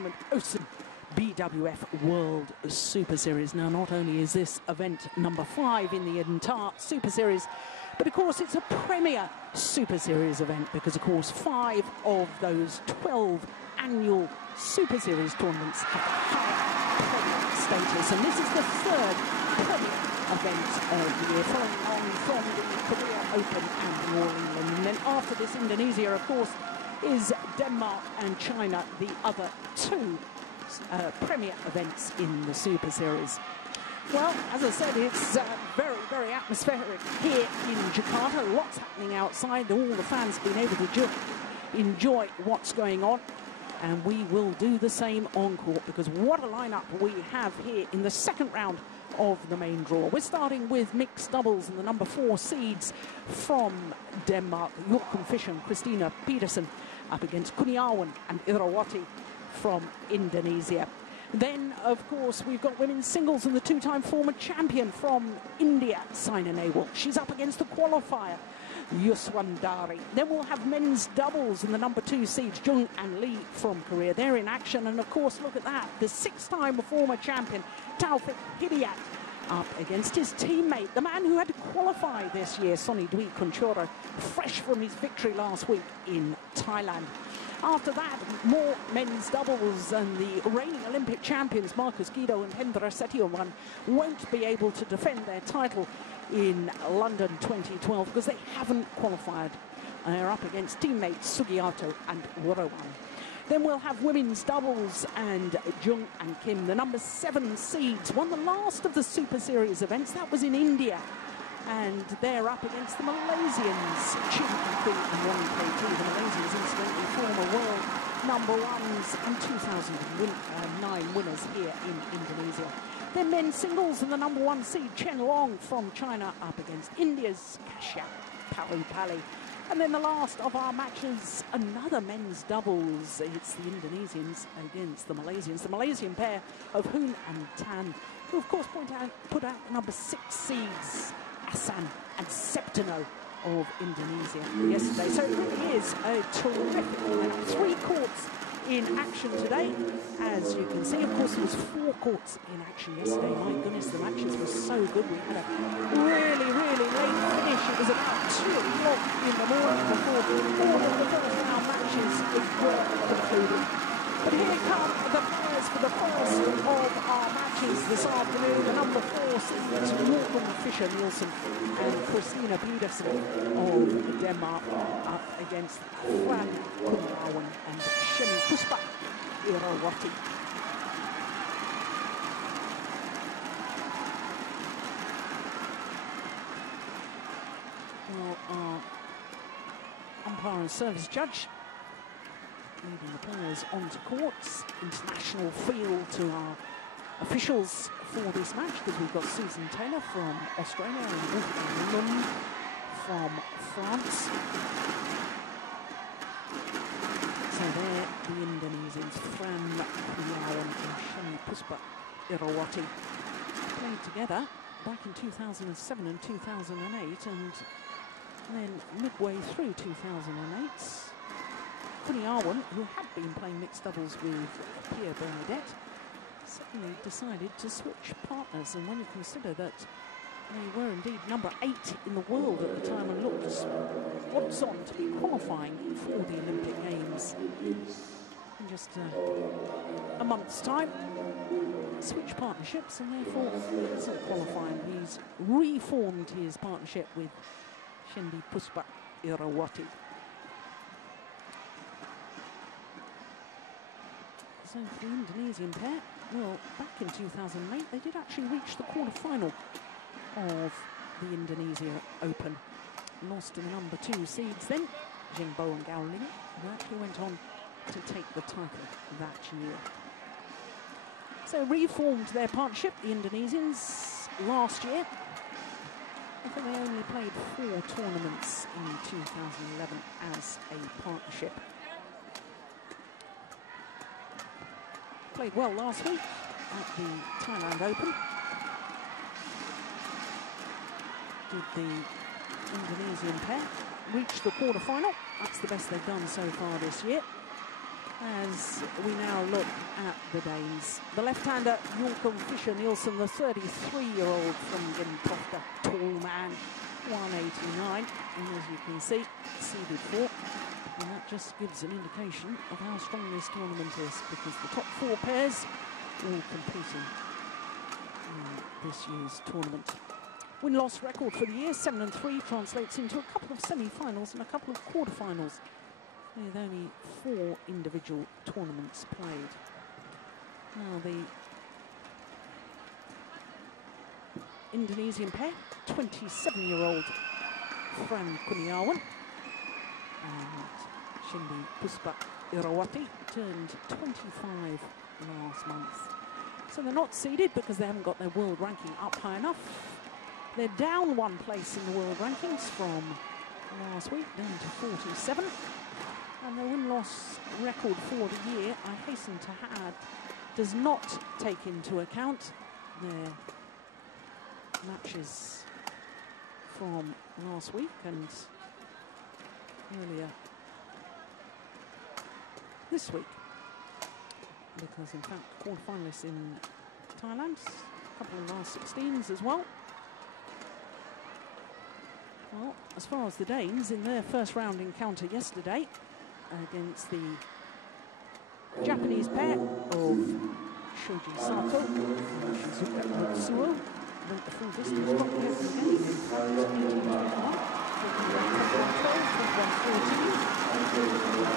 tournament, OSIM BWF World Superseries. Now, not only is this event number 5 in the entire Super Series, but of course it's a premier Super Series event because, of course, 5 of those 12 annual Super Series tournaments have high premier status, and this is the 3rd premier event of the year, following on from the Korea Open and the All England. And then after this, Indonesia, of course, is Denmark and China, the other 2 premier events in the Super Series. Well, as I said, it's very, very atmospheric here in Jakarta. Lots happening outside. All the fans have been able to enjoy what's going on. And we will do the same on court, because what a lineup we have here in the second round of the main draw. We're starting with mixed doubles, and the number 4 seeds from Denmark, Joachim Fischer and Christina Pedersen, up against Kurniawan and Irawati from Indonesia. Then, of course, we've got women's singles and the 2-time former champion from India, Saina Nehwal. She's up against the qualifier, Yuswandari. Then we'll have men's doubles and the number 2 seeds, Jung and Lee from Korea. They're in action. And, of course, look at that. The 6-time former champion, Taufik Hidayat, up against his teammate, the man who had to qualify this year, Sonny Dwi Kunchora, fresh from his victory last week in Thailand. After that, more men's doubles, and the reigning Olympic champions Marcus Guido and Hendra Setiawan won't be able to defend their title in London 2012 because they haven't qualified. They're up against teammates Sugiyato and Warawan. Then we'll have women's doubles, and Jung and Kim, the number 7 seeds, won the last of the Super Series events. That was in India. And they're up against the Malaysians, Chin and Kui and Wong KT. The Malaysians, incidentally, former world number 1s and 2009 winners here in Indonesia. Then men's singles, and the number 1 seed, Chen Long from China, up against India's Kashyap Pallipalli. And then the last of our matches, another men's doubles. It's the Indonesians against the Malaysians. The Malaysian pair of Hoon and Tan, who, of course, put out the number 6 seeds, Asan and Septino of Indonesia yesterday. So it really is a terrific lineup. 3 courts in action today, as you can see. Of course, there was 4 courts in action yesterday. My goodness, the matches were so good. We had a really, really late finish. It was about 2 o'clock in the morning before all of the first round matches were concluded. But here come the players for the first of our matches this afternoon. The number 4 seeds, Joachim Fischer Nielsen and Christina Pedersen of Denmark, up against Fran Kurniawan and Shemi Puspa Irawati. Well, our umpire and service judge leading the players onto courts. International feel to our officials for this match, because we've got Susan Taylor from Australia and Wolfgang Lund from France. So they're the Indonesians, Fran Kurniawan and Shemi Puspa Irawati. Played together back in 2007 and 2008, and then midway through 2008, Kurniawan, who had been playing mixed doubles with Pierre Bernadette, suddenly decided to switch partners. And when you consider that they were indeed number 8 in the world at the time and looked odds on to be qualifying for the Olympic Games in just a month's time, switch partnerships, and therefore he isn't qualifying. He's reformed his partnership with Shemi Puspa Irawati. So for the Indonesian pair, well, back in 2008, they did actually reach the quarter-final of the Indonesia Open. Lost to the number 2 seeds then, Jingbo and Gao Ling, who actually went on to take the title that year. So reformed their partnership, the Indonesians, last year. I think they only played 4 tournaments in 2011 as a partnership. Played well last week at the Thailand Open. Did the Indonesian pair reach the quarter-final? That's the best they've done so far this year. as we now look at the Danes. The left-hander, Joachim Fischer-Nielsen, the 33-year-old from Gentofte, tall man, 189, and as you can see, seeded 4. And that just gives an indication of how strong this tournament is, because the top 4 pairs all competing in this year's tournament. Win-loss record for the year, 7-3, translates into a couple of semi-finals and a couple of quarter-finals, with only 4 individual tournaments played. Now the Indonesian pair, 27-year-old Fran Kurniawan and Shindi Puspa Irawati, turned 25 last month. So they're not seeded because they haven't got their world ranking up high enough. They're down 1 place in the world rankings from last week, down to 47. And the win-loss record for the year, I hasten to add, does not take into account their matches from last week and earlier this week. Because, in fact, quarter-finalists in Thailand, a couple of last 16s as well. Well, as far as the Danes, in their first round encounter yesterday against the Japanese pair of Shoji Sato and Shizuka Matsuo, went the full distance, got the open game in fact, 18-21, 21-14,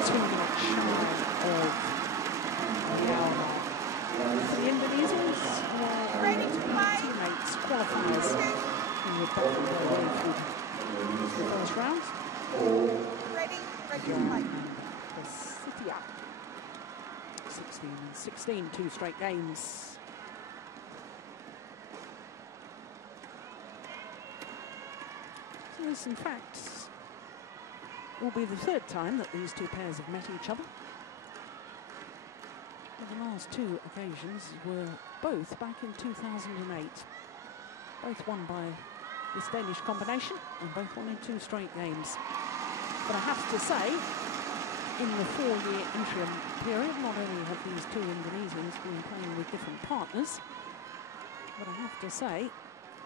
2 minutes shy of the hour mark. The Indonesians were teammates, qualifiers, who were battled their way through the first round. Ready to play. City 16 and 16, 2 straight games. So this, in fact, will be the 3rd time that these 2 pairs have met each other. And the last 2 occasions were both back in 2008. Both won by this Danish combination, and both won in 2 straight games. But I have to say, in the 4-year interim period, not only have these 2 Indonesians been playing with different partners, but I have to say,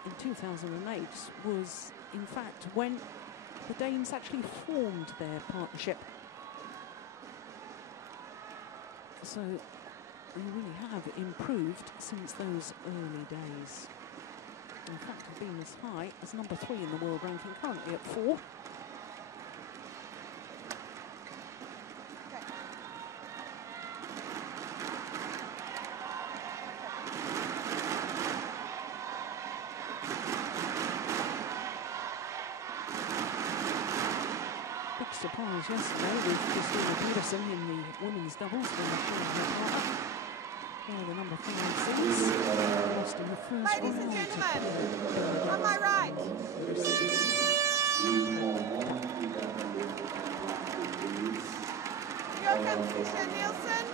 in 2008 was, in fact, when the Danes actually formed their partnership. So we really have improved since those early days. In fact, have been as high as number 3 in the world ranking, currently at 4. Big surprise yesterday with Christina Peterson in the women's doubles when she was her partner. The number 5 seeds lost in the first round. Ladies and gentlemen, on my right. Joachim Fischer-Nielsen,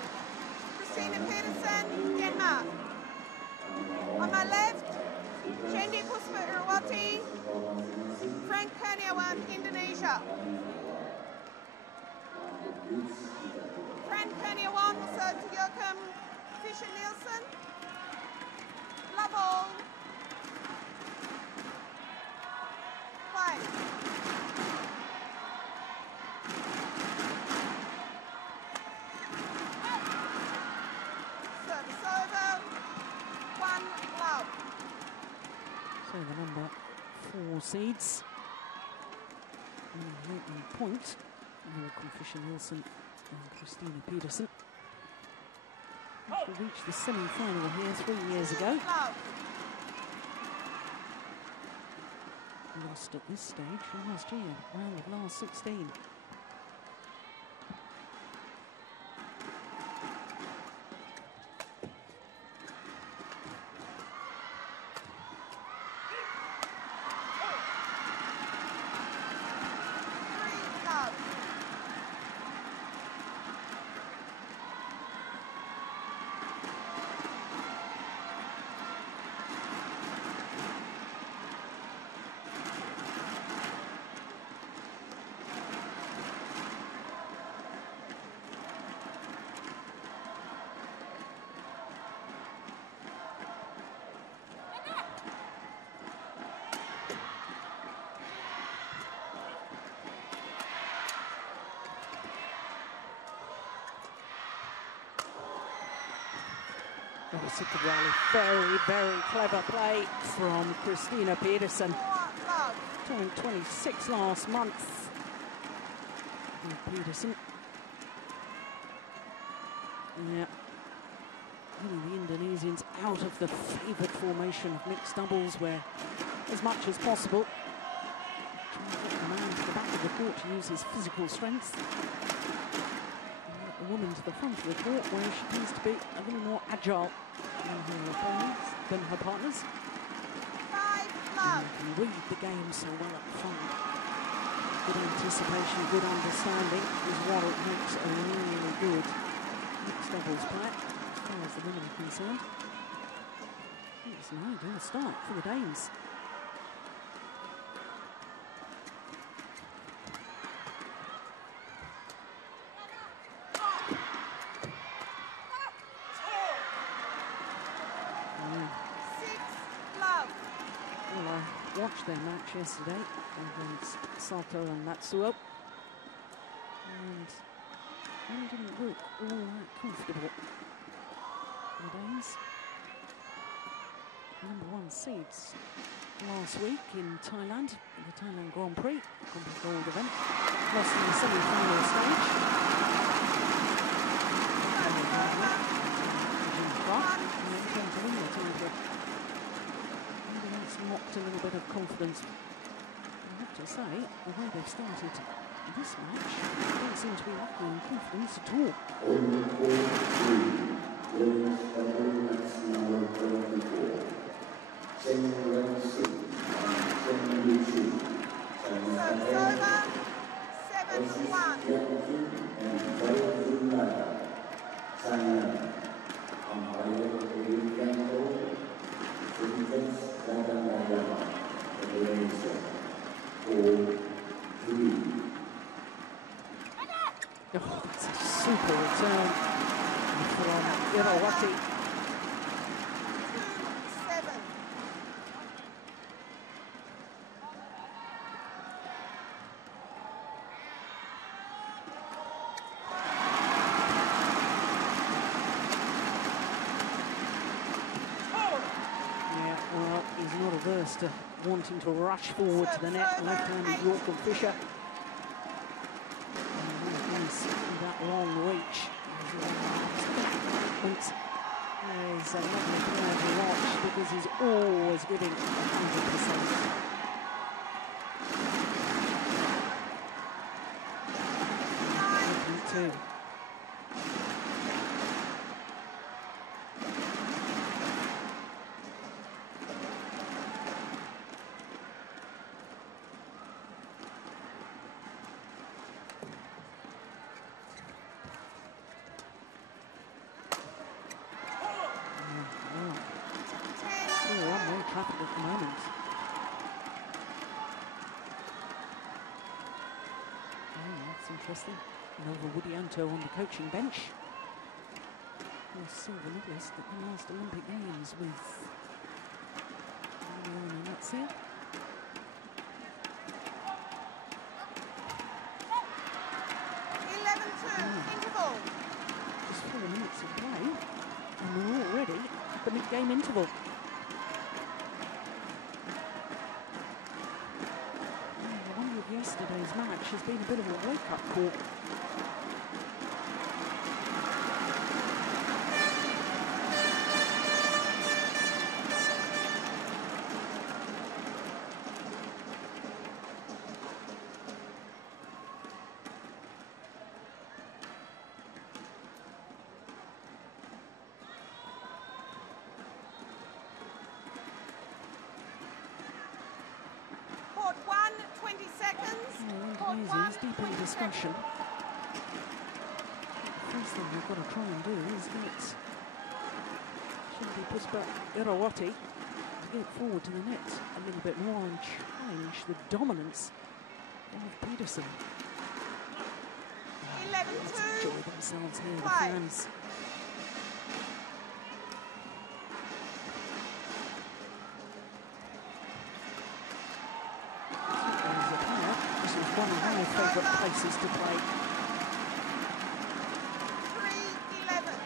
Christina Peterson, Denmark. On my left, Shindi Puspa Irawati, Fran Kurniawan, Indonesia. Fran Kurniawan also to Joachim Fischer-Nielsen. Love all. Play. Service over. 1 love. So the number 4 seeds. And making point, Joachim Fischer-Nielsen and Christina Peterson. Actually reached the semi-final here 3 years ago. Lost at this stage last year, round of last 16. Oh, super rally. Very, very clever play from Christina Peterson. 4 love. Turned 26 last month. And Peterson. Yeah. Getting the Indonesians out of the favoured formation of mixed doubles, where, as much as possible, trying to get the man to the back of the court to use his physical strength. And get the woman to the front of the court, where she tends to be a little more agile than her partners. 5 love. And can read the game so well up front. Good anticipation, good understanding is what it makes a really good mixed doubles play, as far as the women are concerned. It's an ideal start for the Danes. Watched their match yesterday against Sato and Matsuo, and they didn't look all that comfortable. The Danes, #1 seeds last week in Thailand, the Thailand Grand Prix, Gold event, lost in the semi-final stage. Mocked a little bit of confidence. I have to say, the way they've started this match, they don't seem to be lacking confidence at all. Oh, that's a super return from Irawati. 7. Yeah, well, he's not averse to wanting to rush forward to the net. Left-handed York and Fisher. That long reach. He's a lovely player to watch because he's always giving 100%. Too. Traffic at the moment. Oh, that's interesting. Nova Widianto on the coaching bench. The silver medalist at the last Olympic Games with Natsia. Interval. Just 4 minutes of play, and we're already at the mid-game interval. Yesterday's match has been a bit of a wake-up call. Court 1, 20 seconds. Indonesia's deep in discussion. The first thing we've got to try and do is get Irawati to get forward to the net a little bit more and challenge the dominance of Peterson. 11-2. Let's enjoy themselves here, the fans. One of my favourite places to play. 3-11.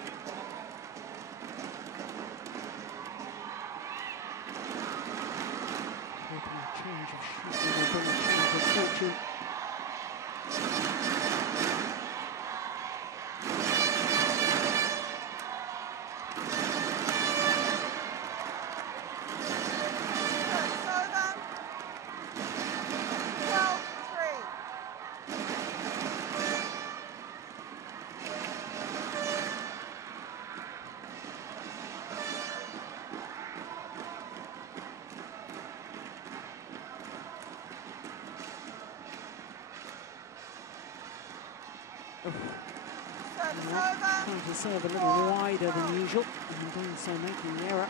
Trying to serve a little wider than usual, and doing so making the error.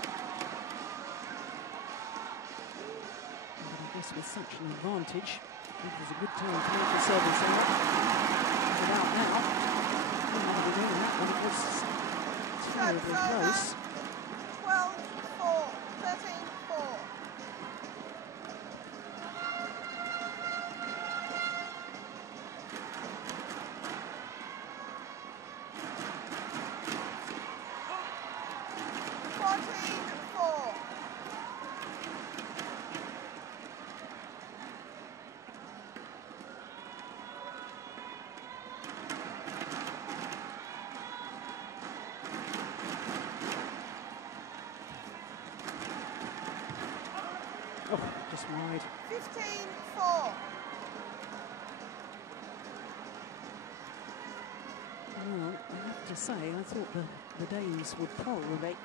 But I guess with such an advantage, it was a good time to make the service error. Without now, we might be doing that one. It was terribly close. 12-4, 13-4. Oh, just wide. 15-4. Well, I have to say, I thought the Danes would probably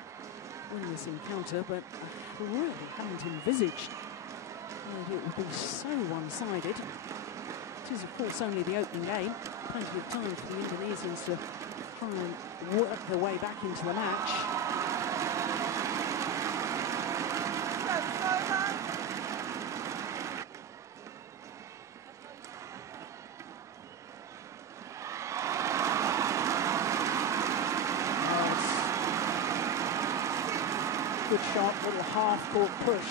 win this encounter, but I really hadn't envisaged that it would be so one-sided. It is, of course, only the opening game. Plenty of time for the Indonesians to try and work their way back into the match. Good shot, little half-court push.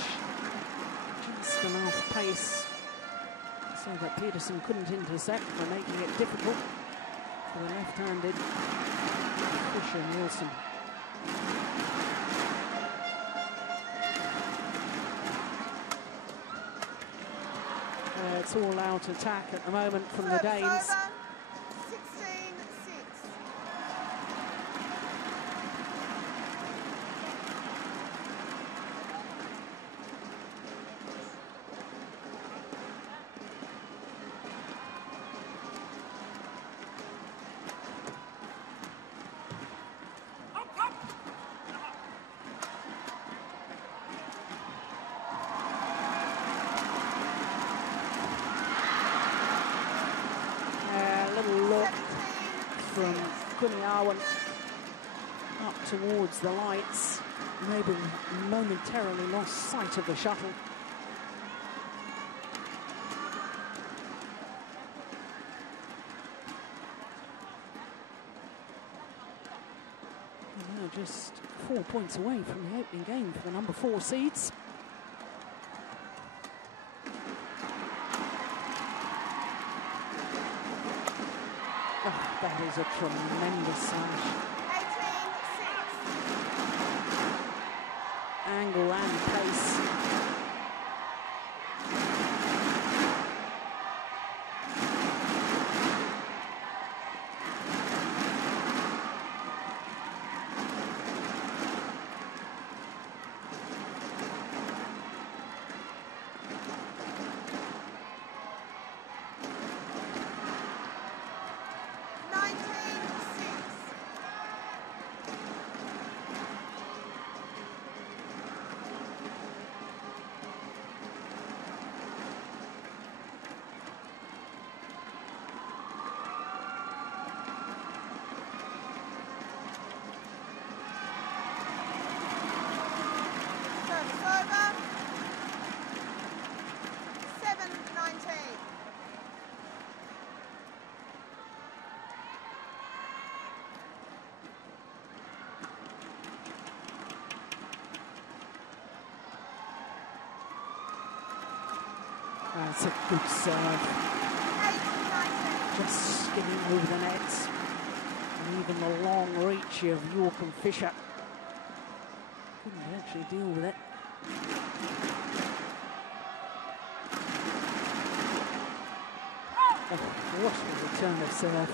Just enough pace so that Peterson couldn't intercept, for making it difficult for the left-handed Fisher Nielsen. It's all out attack at the moment from the Danes. From Kuniawan up towards the lights, maybe momentarily lost sight of the shuttle. And now just 4 points away from the opening game for the number 4 seeds. Oh, that is a tremendous slash. 18-6. Angle and pace. That's a good serve. Just skimming over the net. And even the long reach of York and Fisher couldn't actually deal with it. Oh, what a return of serve.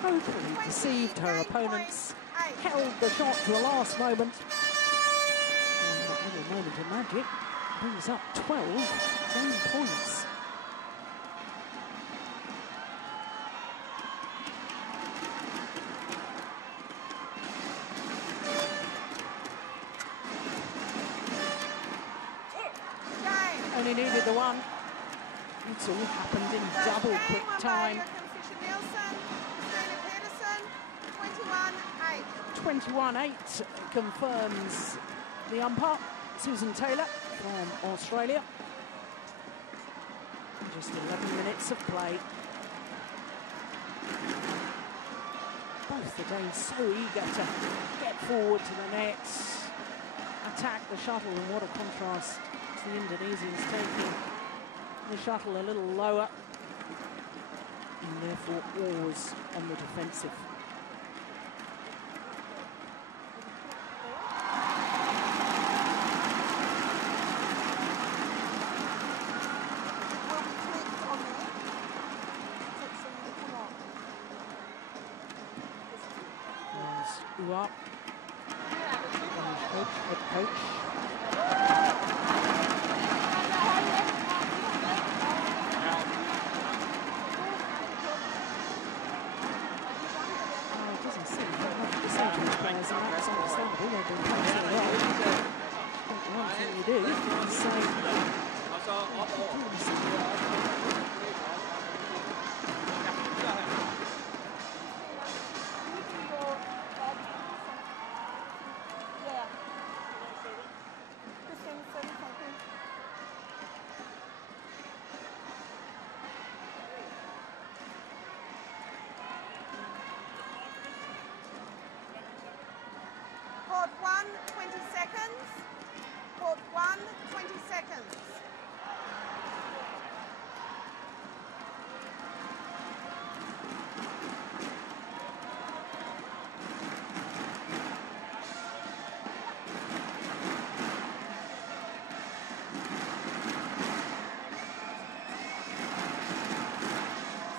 Totally deceived her opponents. Held the shot to the last moment. And that little moment of magic brings up 12 game points. Only needed the one. It's all happened in double quick time. 21-8 confirms the umpire, Susan Taylor from Australia. Just 11 minutes of play. Both the Danes so eager to get forward to the nets, attack the shuttle, and what a contrast to the Indonesians taking the shuttle a little lower, and therefore always on the defensive. Up. Head coach. It doesn't seem that much to say to these players, and that's understandable. They've been playing so well. But one thing you do is say, Court 1, 20 seconds. Court 1, 20 seconds.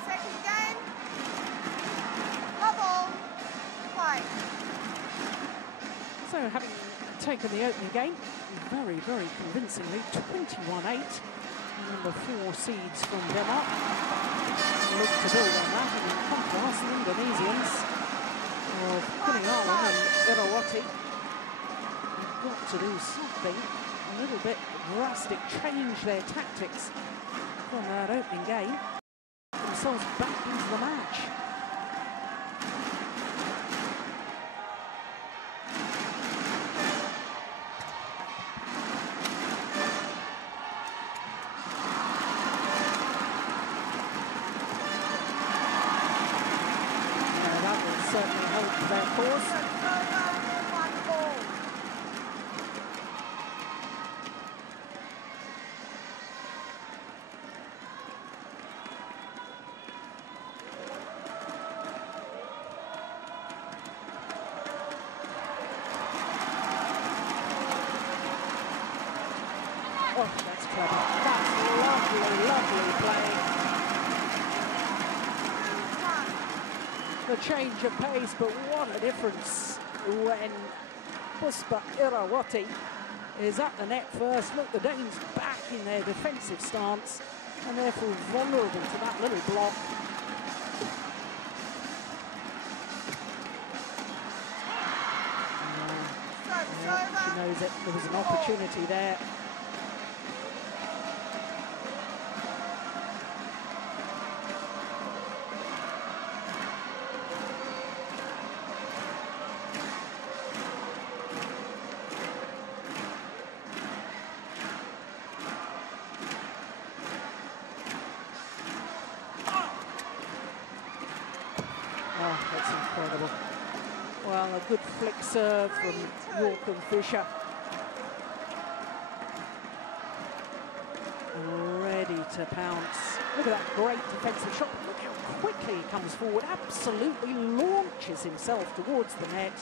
Second game. Bubble. Play. so having taken the opening game very, very convincingly, 21-8, number 4 seeds from Denmark look to build on that, and in contrast, the Indonesians of Kurniawan and Irawati have got to do something a little bit drastic, change their tactics from that opening game, themselves back into the match. Certainly helped their cause. Oh, that's clever. That's lovely, lovely playing. The change of pace, but what a difference when Puspa Irawati is at the net first. Look, the Danes back in their defensive stance and therefore vulnerable to that little block. She knows it. There was an opportunity there. Oh, that's incredible. Well, a good flick serve from York and Fisher. Ready to pounce. Look at that great defensive shot. Look how quickly he comes forward. Absolutely launches himself towards the net.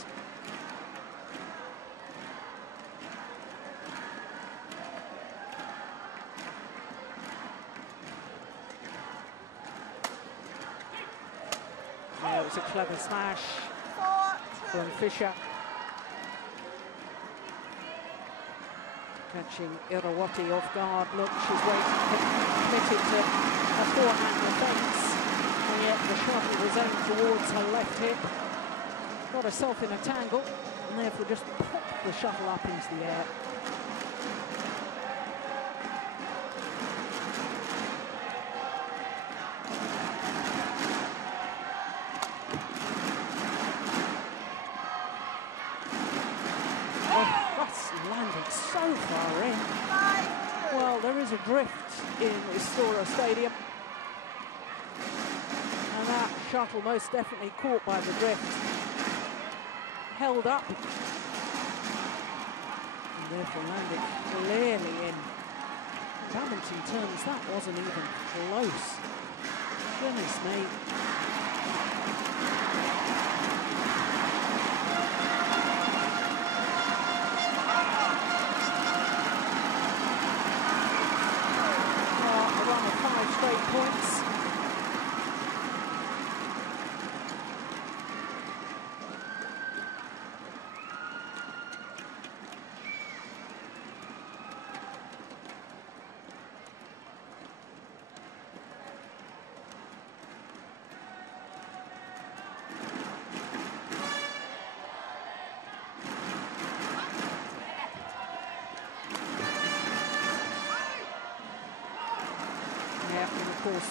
It was a clever smash from Fisher. Catching Irawati off guard. Look, she's waiting, committed to a forehand defence, and yet the shot was aimed towards her left hip. Got herself in a tangle, and therefore just popped the shuttle up into the air. There's a drift in Istora Stadium. And that shuttle most definitely caught by the drift. Held up. And therefore landed clearly in badminton terms. That wasn't even close. Goodness me. Points.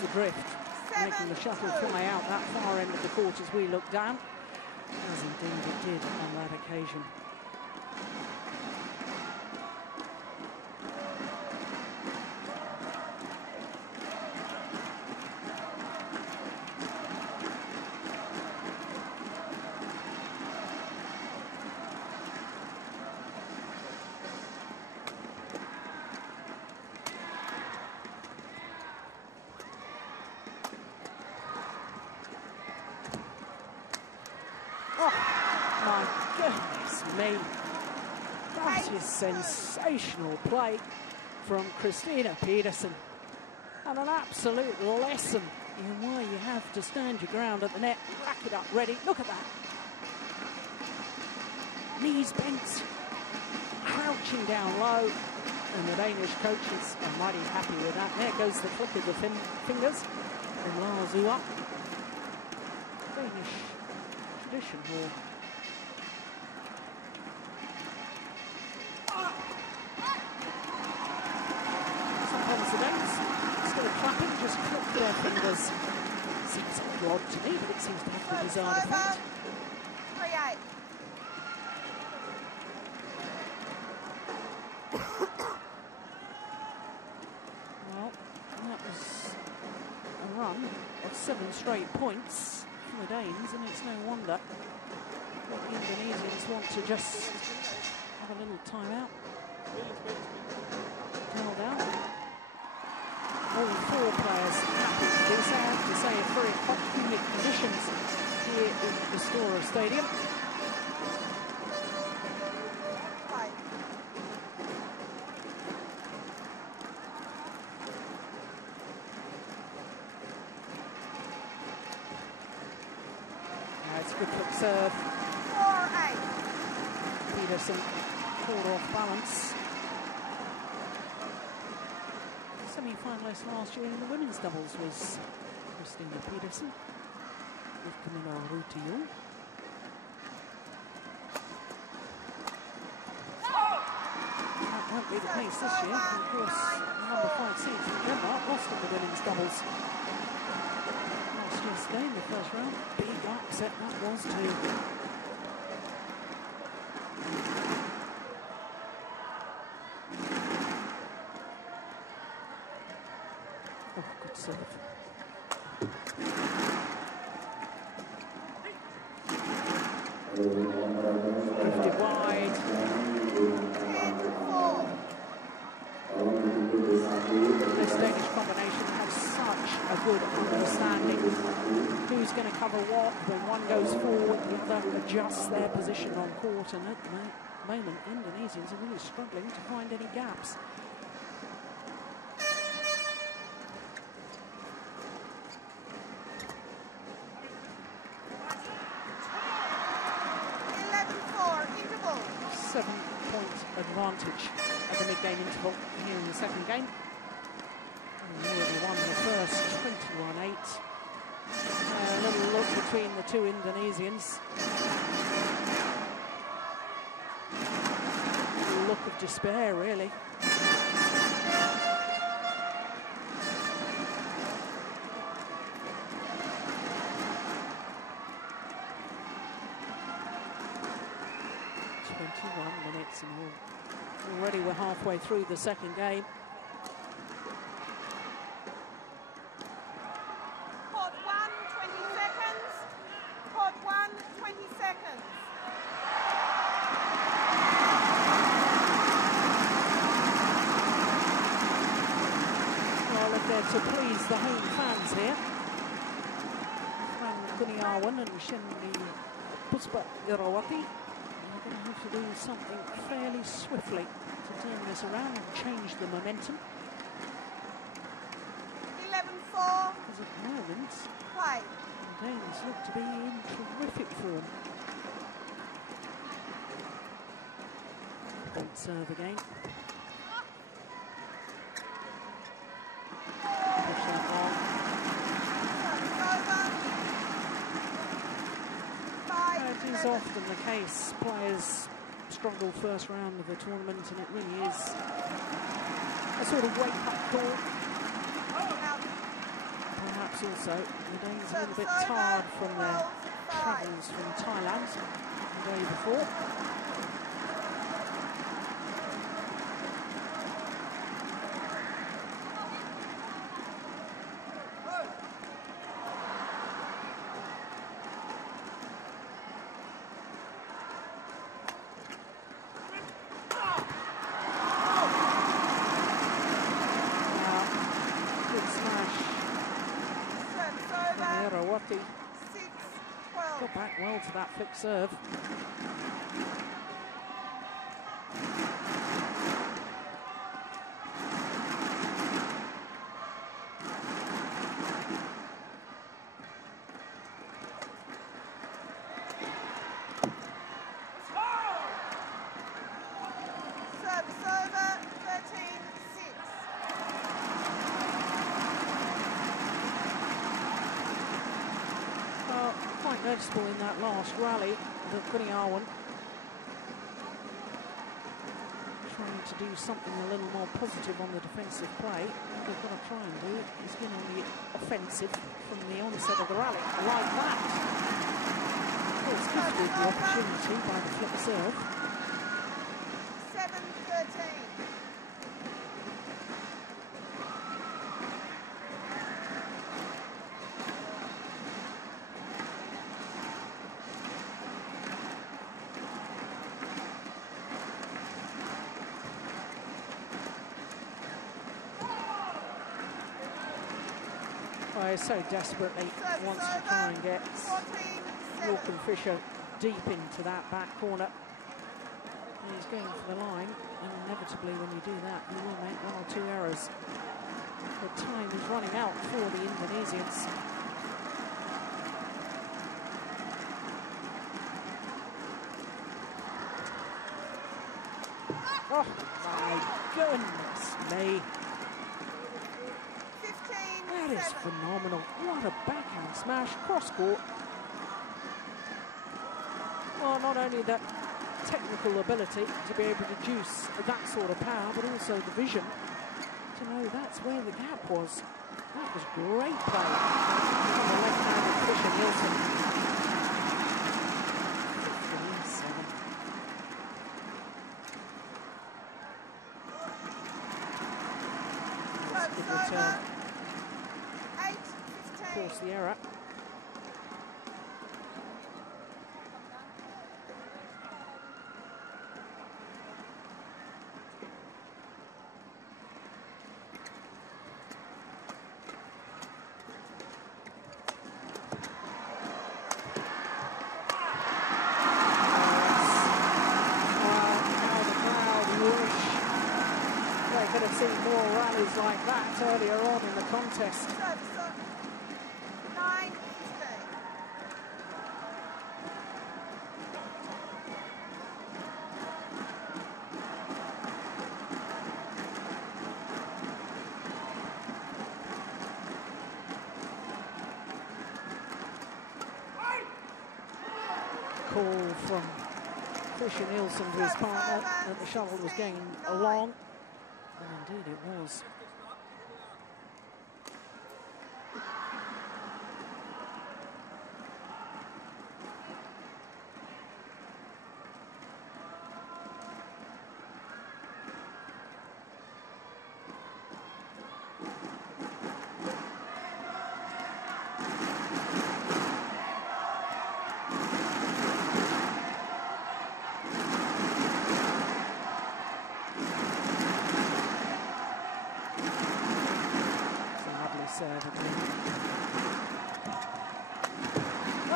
The drift, making the shuttle fly out that far end of the court as we look down, as indeed it did on that occasion. Sensational play from Christina Pedersen, and an absolute lesson in why you have to stand your ground at the net, rack it up ready. Look at that. Knees bent, crouching down low, and the Danish coaches are mighty happy with that. There goes the click of the fingers from Lars Uhr. Danish tradition more. Just click their fingers. Seems odd to me, but it seems to have the desired effect. 3-8. Well, that was a run of 7 straight points for the Danes, and it's no wonder that the Indonesians want to just have a little time out. Held out. All 4 players happy to do so. I have to say, it's very hot, humid conditions here in the Istora Stadium. It's a good foot serve. 4-8. Pedersen caught off balance. Semi-finalist last year in the women's doubles was Christina Pedersen with Camilla Rutillo. That won't be the case this year. And of course, number 5 seed from Denmark lost in the women's doubles last year's game, the first round. Big upset that was too. Serve. Drifted wide. This Danish combination has such a good understanding who's going to cover what. When one goes forward, the other adjusts their position on court, and at the moment Indonesians are really struggling to find any gaps. Advantage at the mid-game interval here in the second game. And already won the first 21-8. A little look between the two Indonesians. A look of despair, really. And already we're halfway through the second game. to please the home fans here. Kuniawan and Shenli Puspa Irawati. They're going to have to do something fairly swiftly to turn this around and change the momentum. 11-4. Because at the moment, Play. the Danes look to be in terrific form. Point serve again. Push that long. It is often the case. Players struggle first round of the tournament, and it really is a sort of wake-up call. Perhaps also the Danes are a little bit tired from their travels from Thailand the day before. Got back well to that flick serve. Service over, 13-6. Quite noticeable in that last rally, the Kuniawan trying to do something a little more positive on the defensive play. What they've got to try and do is get on the offensive from the onset of the rally, like that. Well, it's gifted the opportunity by the flip serve. 7-13. So desperately wants to try and get York and Fisher deep into that back corner. And he's going for the line, and inevitably when you do that, you will make one or two errors. The time is running out for the Indonesians. Oh my goodness me. That is phenomenal. What a backhand smash, cross court. Well, not only that technical ability to be able to juice that sort of power, but also the vision to know that's where the gap was. That was great play from the left-handed Fisher Nielsen. 15-7. That's a good return. Force the error. Could have seen more rallies like that earlier on in the contest. 9-15. Call from Fisher Nielsen to his partner that the shuttle was going along. And indeed it was.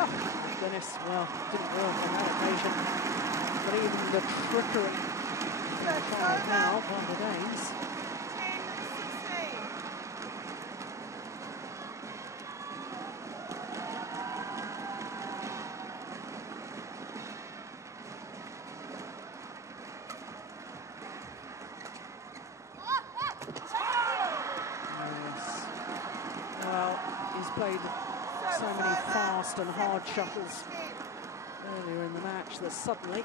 Oh, my goodness. Well, didn't work on that occasion. But even the trickery tried now by the Danes. 10-16. Yes. Well, he's played so many fast and hard shuttles earlier in the match that suddenly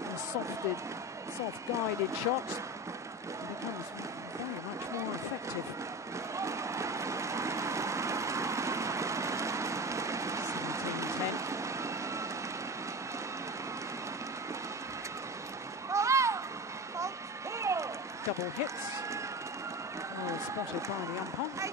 the soft-guided shot becomes very much more effective. 17-10. Double hits. Oh, spotted by the umpire. 18-10.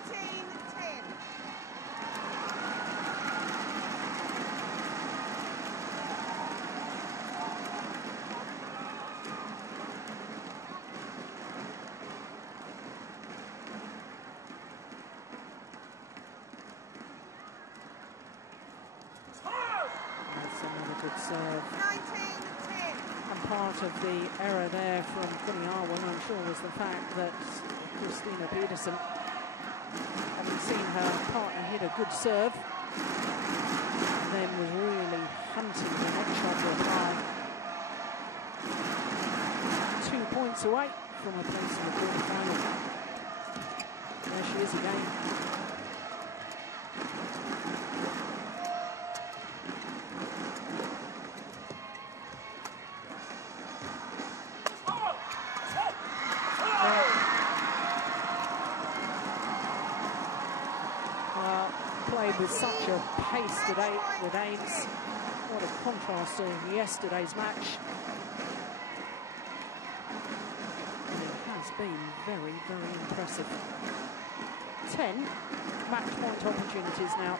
That's another good serve. 19-10. And part of the error there from Kuniawan, I'm sure, was the fact that Christina Peterson, having seen her partner hit a good serve, then was really hunting the next shot reply. 2 points away from a place in the quarterfinal. There she is again. With such a pace today with Ames. What a contrast to yesterday's match. And it has been very, very impressive. 10 match point opportunities now.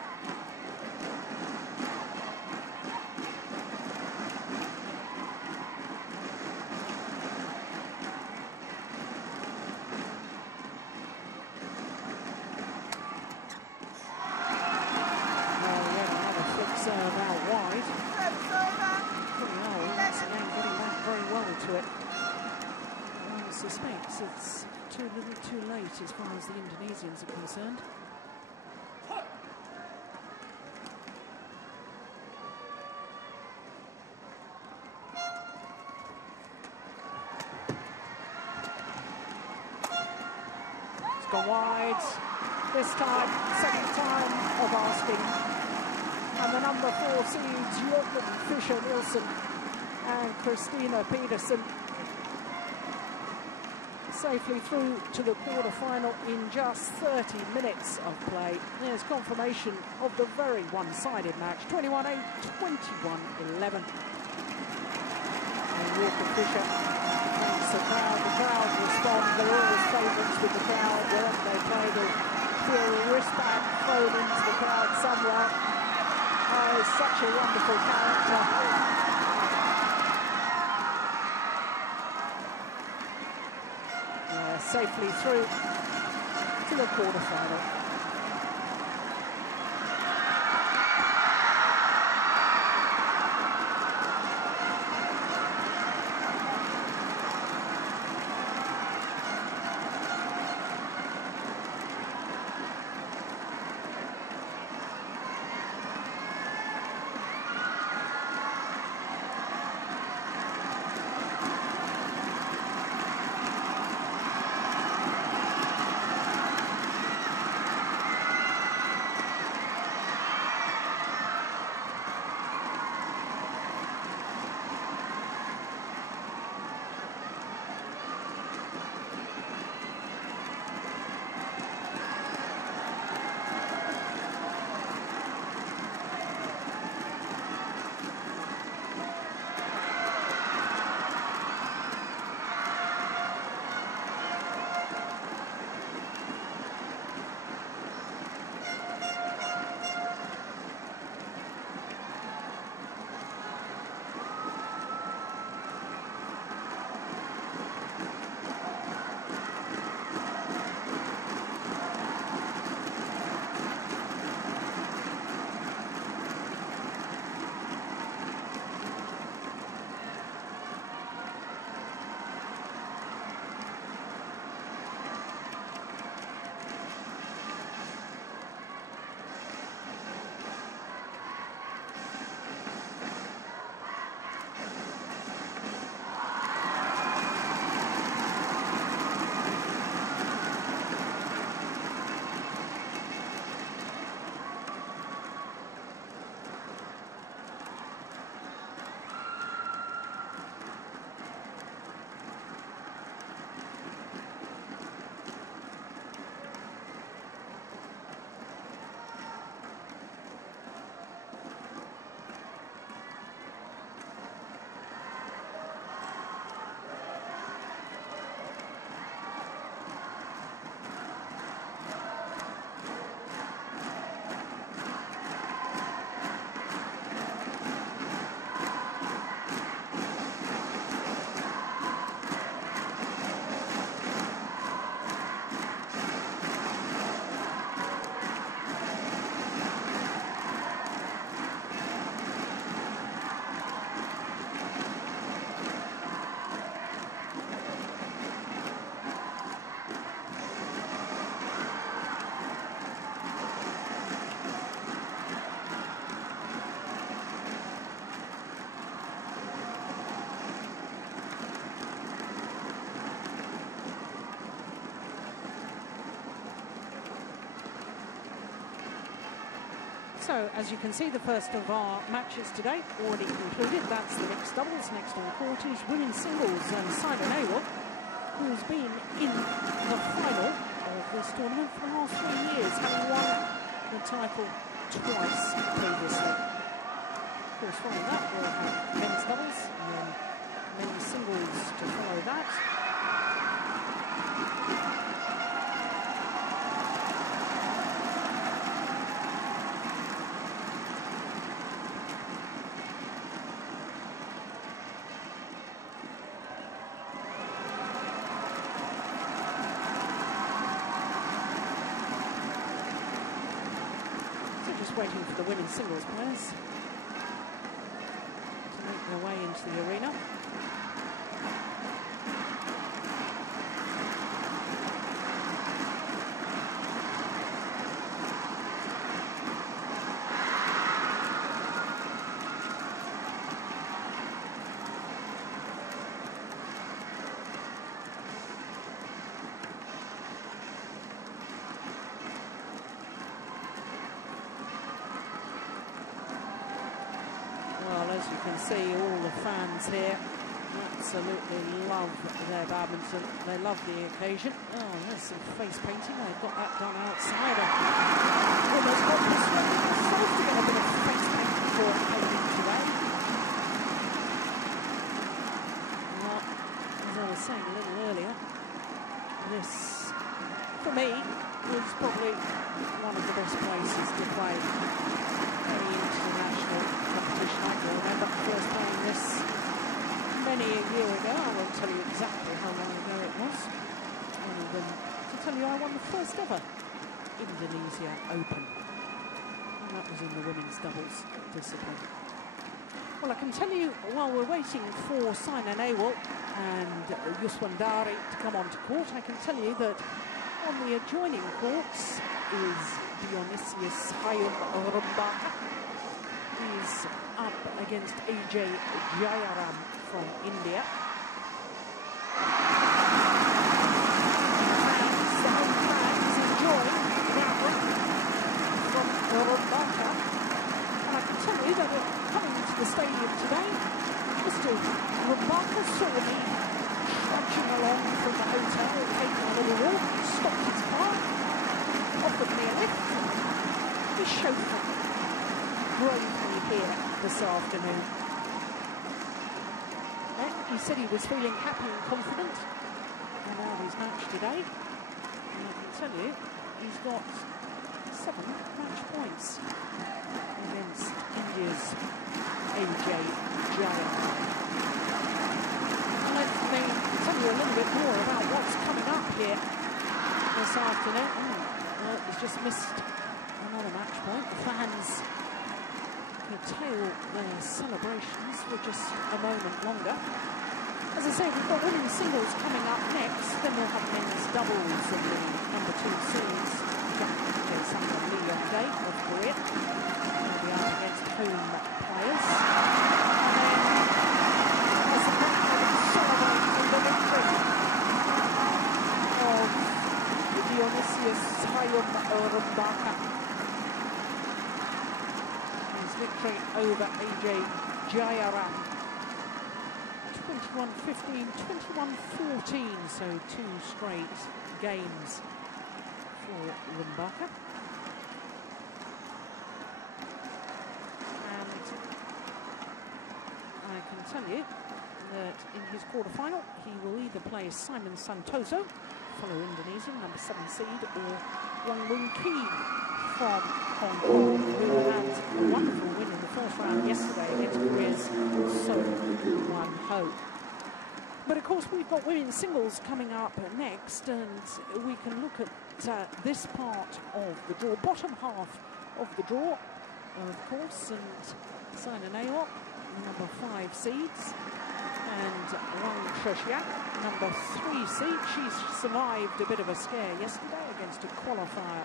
It's too little too late as far as the Indonesians are concerned. It's gone wide. This time, second time of asking. And the number 4 seeds, Jorgen Fischer-Nielsen and Christina Peterson, safely through to the quarterfinal in just 30 minutes of play. There's confirmation of the very one-sided match. 21-8, 21-11. And Walker Fischer thanks the crowd. The crowd respond. They're always favourites with the crowd. Wherever they play, they'll feel a wristband thrown into the crowd somewhere. Oh, he's such a wonderful character. Safely through to the quarterfinal. So, as you can see, the first of our matches today already concluded. That's the mixed doubles. Next on court is women's singles, and Simon Awell, who's been in the final of this tournament for the last 3 years, having won the title twice previously. Of course, following that, we'll have men's doubles and then men's singles to follow that. Just waiting for the women's singles players to make their way into the arena. As you can see, all the fans here absolutely love their badminton. They love the occasion. Oh, there's some face painting. They've got that done outside. Almost got this one myself to get a bit of face painting for painting today. Well, as I was saying a little earlier, this, for me, was probably one of the best places to play any international competition. I can remember first playing this many a year ago. I won't tell you exactly how long ago it was. Other than to tell you I won the first ever Indonesia Open. And that was in the women's doubles discipline. Well, I can tell you, while we're waiting for Simon Awell and Yuswandari to come onto court, I can tell you that on the adjoining courts is Djarum Rumbaka. He's up against Djarum from India. The home fans enjoying Djarum from Rumbaka. And I can tell you that coming into the stadium today, Mr. Rumbaka saw me trudging along from the hotel, taking a little walk, stopped his car, offered me a lift. His chauffeur drove me here this afternoon. And he said he was feeling happy and confident about his match today. And I can tell you, he's got 7 match points against India's Djarum. Let me tell you a little bit more about what's coming up here this afternoon. Well, he's just missed another match point. The fans curtail their celebrations for just a moment longer. As I say, we've got women's singles coming up next. Then we'll have men's doubles in the number 2 seeds. Jakarta of Korea. They'll be up against home players. His victory over Djarum 21-15, 21-14, so 2 straight games for Rumbaka. And I can tell you that in his quarterfinal he will either play Simon Santoso, fellow Indonesian, number 7 seed, or Wang Wing-Ki from Hong Kong, who had a wonderful win in the first round yesterday against Korea's Son Wan-ho. But of course we've got women's singles coming up next, and we can look at this part of the draw, bottom half of the draw, of course, and Simon Awell, number 5 seeds, and Wang Sheshiak, number 3 seed. She's survived a bit of a scare yesterday against a qualifier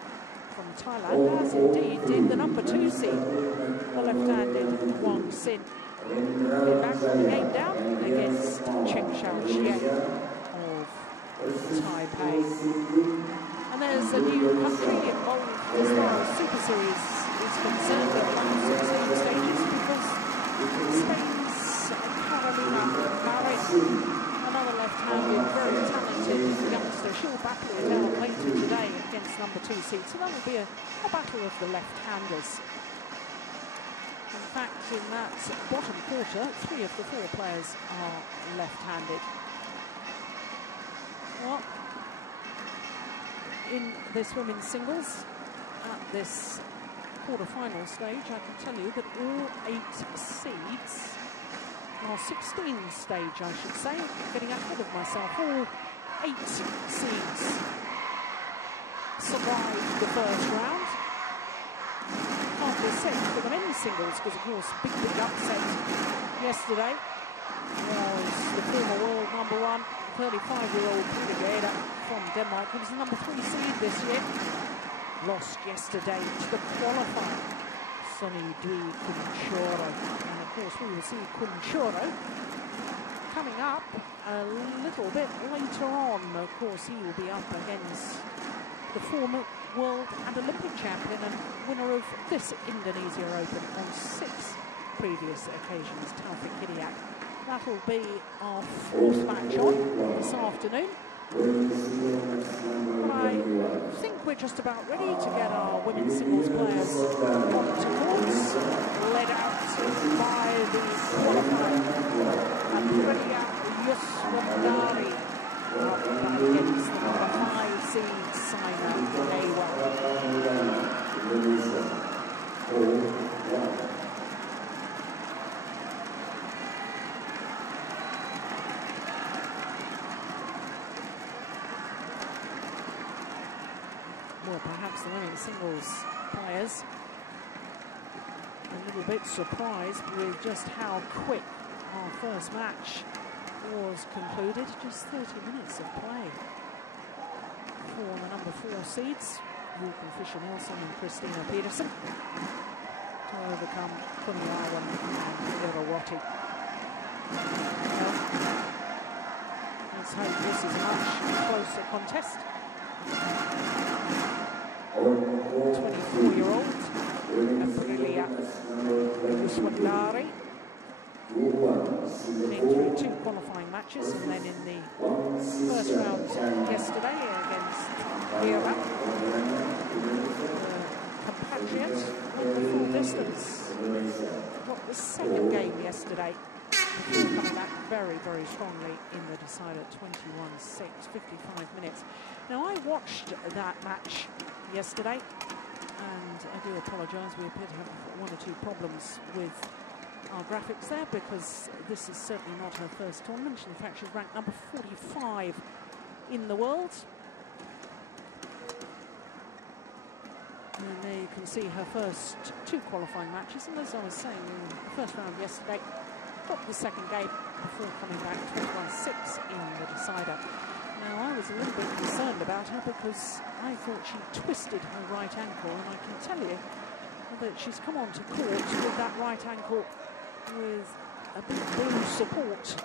from Thailand, as indeed did the number 2 seed, the left-handed Wang Sin. We're back on the game down against Cheng Xiaoxian of Taipei. And there's a new country involved as far as Super Series is concerned in the last 16 stages because Spain's Carolina Marin, another left-handed, very talented youngster, she'll battle it out later today against number 2 seed. So that will be a battle of the left-handers. In fact, in that bottom quarter, 3 of the 4 players are left-handed. Well, in this women's singles, at this quarter-final stage, I can tell you that all 8 seeds, or 16 stage, I should say, getting ahead of myself, all 8 seeds survived the first round. Can't be said for the men's singles, because of course, big upset yesterday was the former world number 1, 35-year-old Brigada from Denmark, who was the number 3 seed this year. Lost yesterday to the qualifier, Sonny Dwi Kunchoro. And of course, we will see Kunchoro coming up a little bit later on. Of course, he will be up against the former world and Olympic champion and winner of this Indonesia Open on 6 previous occasions, Taufik Hidayat. That'll be our 4th match on this afternoon. But I think we're just about ready to get our women's singles players onto courts, led out by the qualifier Aprilia Yuswandari up against the number 5 seed Saina Nehwal. Well, perhaps the women's singles players a little bit surprised with just how quick our first match was concluded. Just 30 minutes of play for the number 4 seeds, Jorgen Fischer-Nelson and Christina Peterson, to overcome Kuniawan and Irawati. Well, let's hope this is a much closer contest. 24-year-old Aprilia Yuswandari been through 2 qualifying matches, and then in the first round yesterday against Hira, compatriot went the full distance, got the 2nd game yesterday before coming back very strongly in the decider, 21-6, 55 minutes. Now, I watched that match yesterday, and I do apologise, we appear to have 1 or 2 problems with our graphics there, because this is certainly not her first tournament. In fact, she's ranked number 45 in the world. And there you can see her first 2 qualifying matches, and as I was saying, in the first round yesterday, got the 2nd game before coming back 21-6 in the decider. Now, I was a little bit concerned about her because I thought she twisted her right ankle, and I can tell you that she's come onto court with that right ankle with a bit of blue support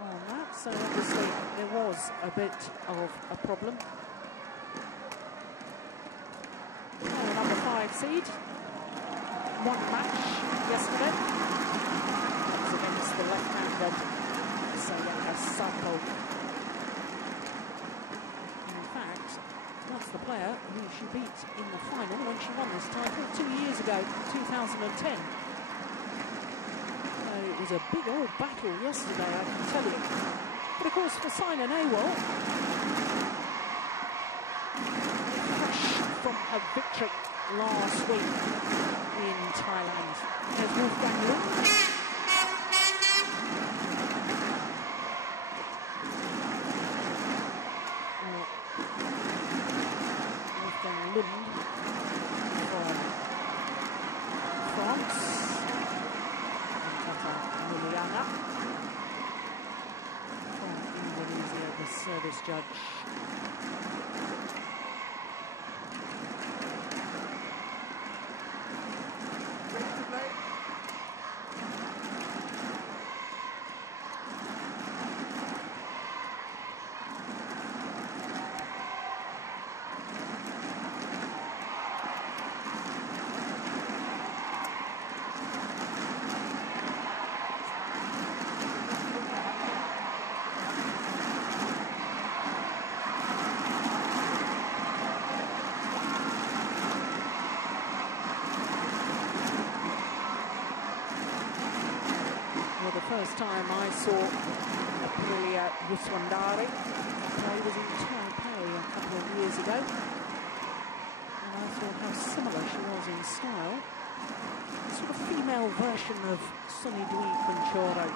on that, so obviously there was a bit of a problem. Oh, number 5 seed, 1 match yesterday. That was against the left-handed Sayaka Sato. In fact, that's the player who she beat in the final when she won this title 2 years ago, 2010. So it was a big old battle yesterday, I can tell you. But of course, for Saina Nehwal, fresh from her victory last week in Thailand. There's Wolfgang Lund. From France, from Indonesia, the service judge. first time I saw Aprilia Yuswandari play was in Taipei a couple of years ago. And I thought how similar she was in style. A sort of female version of Sonny Dwi Kunchoro.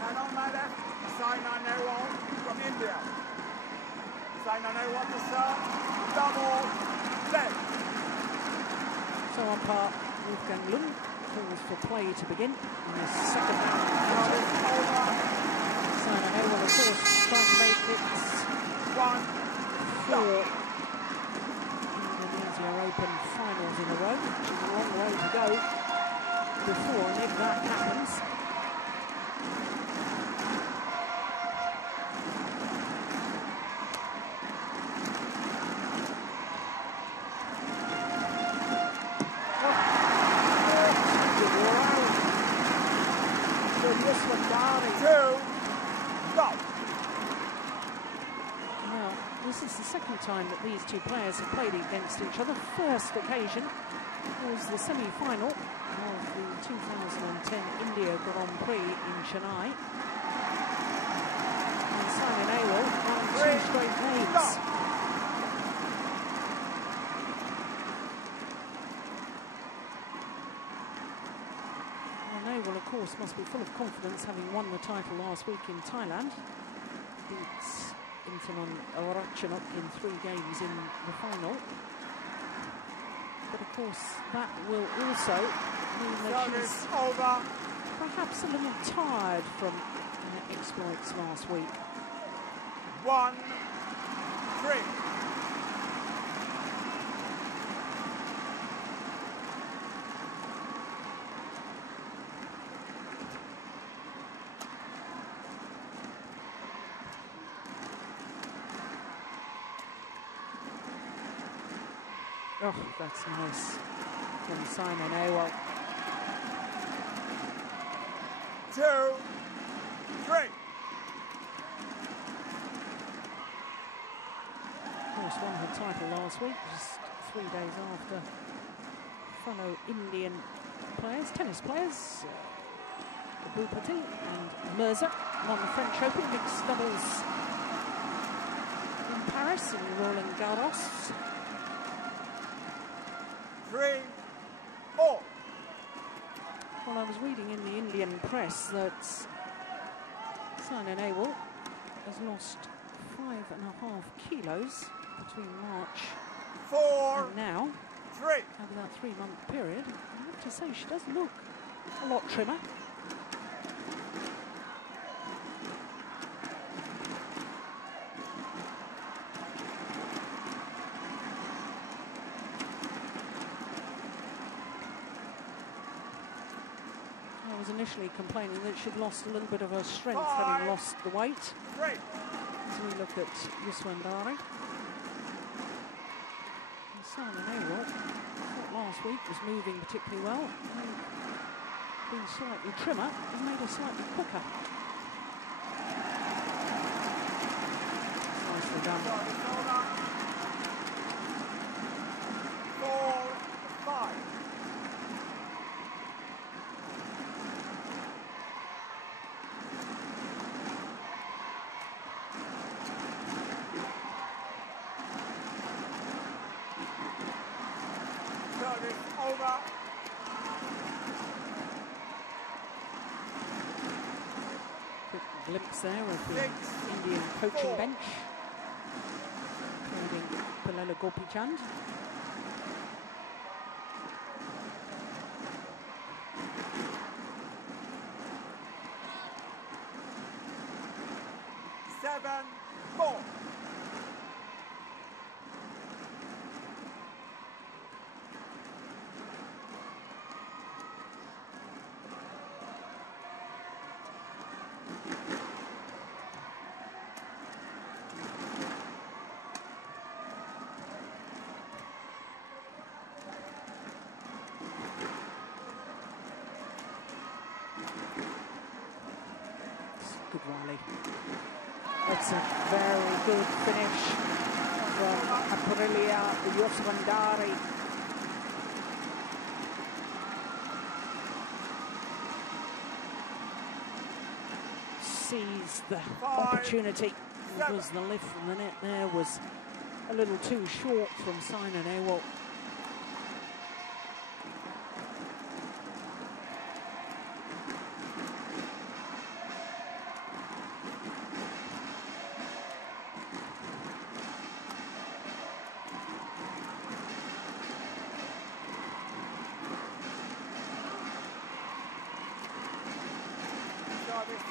And on my left, from India. To serve, double leg. So on par, Wolfgang Lund calls for play to begin in the second round. Simon Ewell, of course, trying to make it 4 Indonesia Open finals in a row, which is a long way to go before and if that happens. This is the second time that these two players have played against each other. First occasion was the semi-final of the 2010 India Grand Prix in Chennai. And Simon Ewell won 2 straight games. And Ewell, of course, must be full of confidence, having won the title last week in Thailand. Beats Intanon Orachanok in 3 games in the final. But of course, that will also mean that she's perhaps a little tired from her exploits last week. 1-3. Oh, that's nice from Simon Ewell. 2-3. Of course, won her title last week, just 3 days after fellow Indian players, tennis players, Bhupati and Mirza won the French Open mixed doubles in Paris in Roland Garros. 3-4. Well, I was reading in the Indian press that Simon Ewell has lost 5.5 kilos between March and now, over that 3-month period. I have to say, she does look a lot trimmer. Initially complaining that she'd lost a little bit of her strength, having lost the weight. As we look at Yuswandari. And Simon Ewell, last week was moving particularly well, and being slightly trimmer, and made her slightly quicker. Nicely done. 4-5. Quick glimpse there of the Indian coaching bench, including Pallela Gopichand. good rally. It's a very good finish from Aprilia Yosvandari. Seized the opportunity because the lift from the net there was a little too short from Saina Nehwal.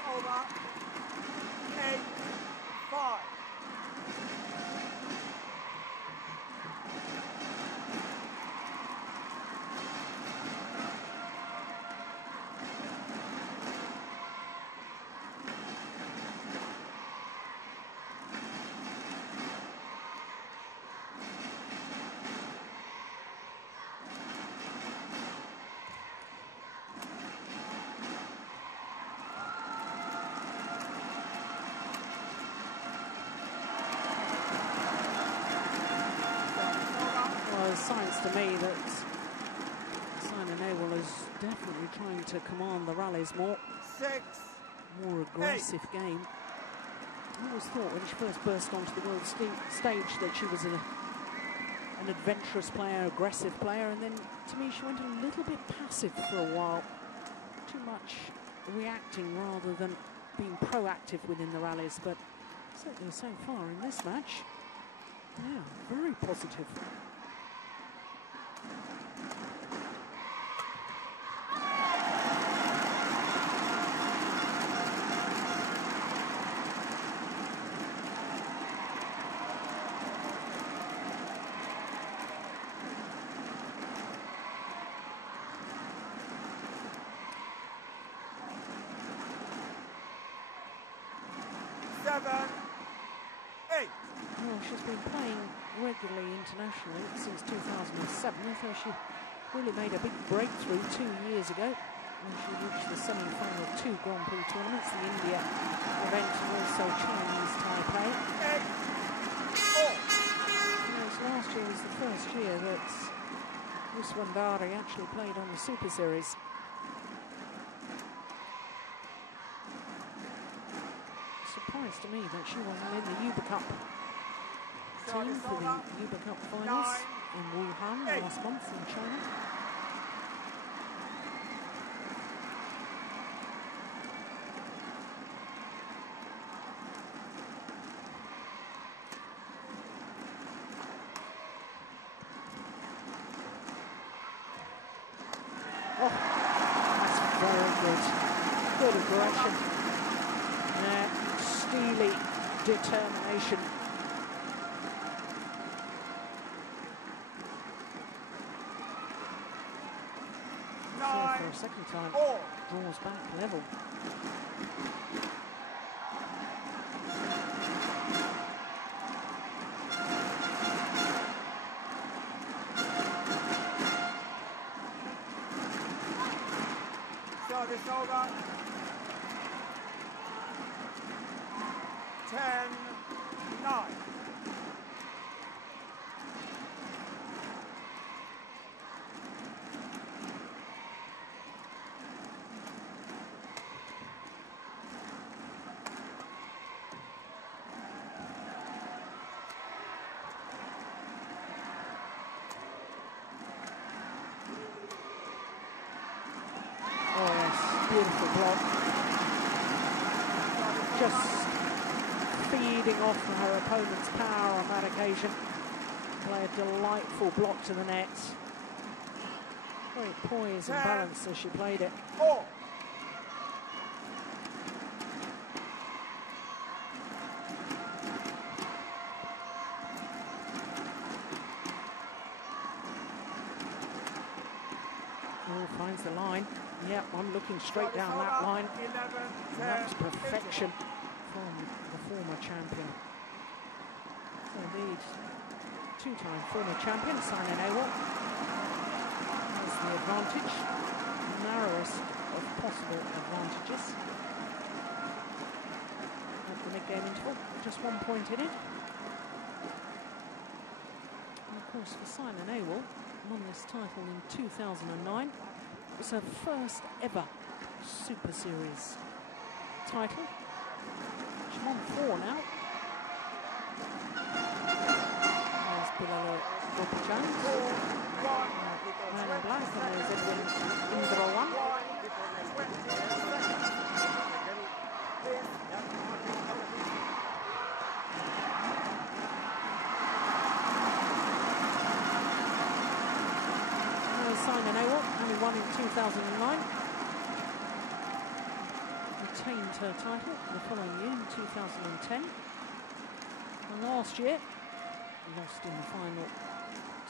Over. 8-5. Signs to me that Saina Nehwal is definitely trying to command the rallies more. More aggressive game. I always thought when she first burst onto the world stage that she was an adventurous player, aggressive player, and then to me she went a little bit passive for a while. Too much reacting rather than being proactive within the rallies, but certainly so far in this match, yeah, very positive. Well, she's been playing regularly internationally since 2007, so she really made a big breakthrough 2 years ago when she reached the semi-final of 2 Grand Prix tournaments, the India event and also Chinese Taipei. Yes, last year was the first year that Yosvandari actually played on the Super Series. Surprised to me that she wasn't in the Uber Cup team for the Uber Cup finals in Wuhan last month in China. Oh, that's very good. Good aggression. Steely determination. So for a second time, draws back level. Service over. 10-9. Oh yes, beautiful block. Just feeding off her opponent's power on that occasion. Play a delightful block to the net. Great poise and balance as she played it. Finds the line. Yep, I'm looking straight down that line. That's perfection from the former champion. Indeed, two-time former champion, Saina Nehwal, has the advantage, narrowest of possible advantages. game interval, just 1 point in it. And of course, for Simon Awell, won this title in 2009. It was her first ever Super Series title. She's won 4 now. There's Bilal Ropijan, man in black, and there's Edwin Indrawan. Simon Awell, only won in 2009. Retained her title the following year in 2010. And last year, lost in the final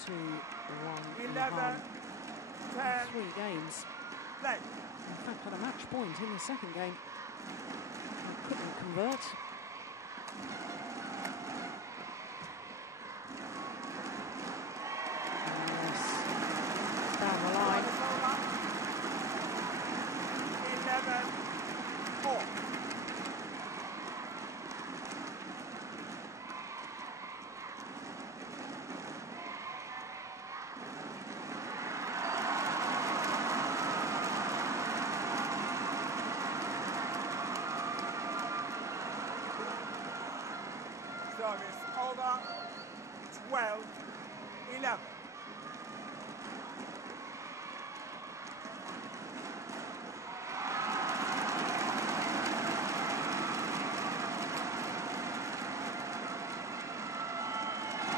to 3 games. In fact, had a match point in the second game. And couldn't convert. Service over, 12, 11.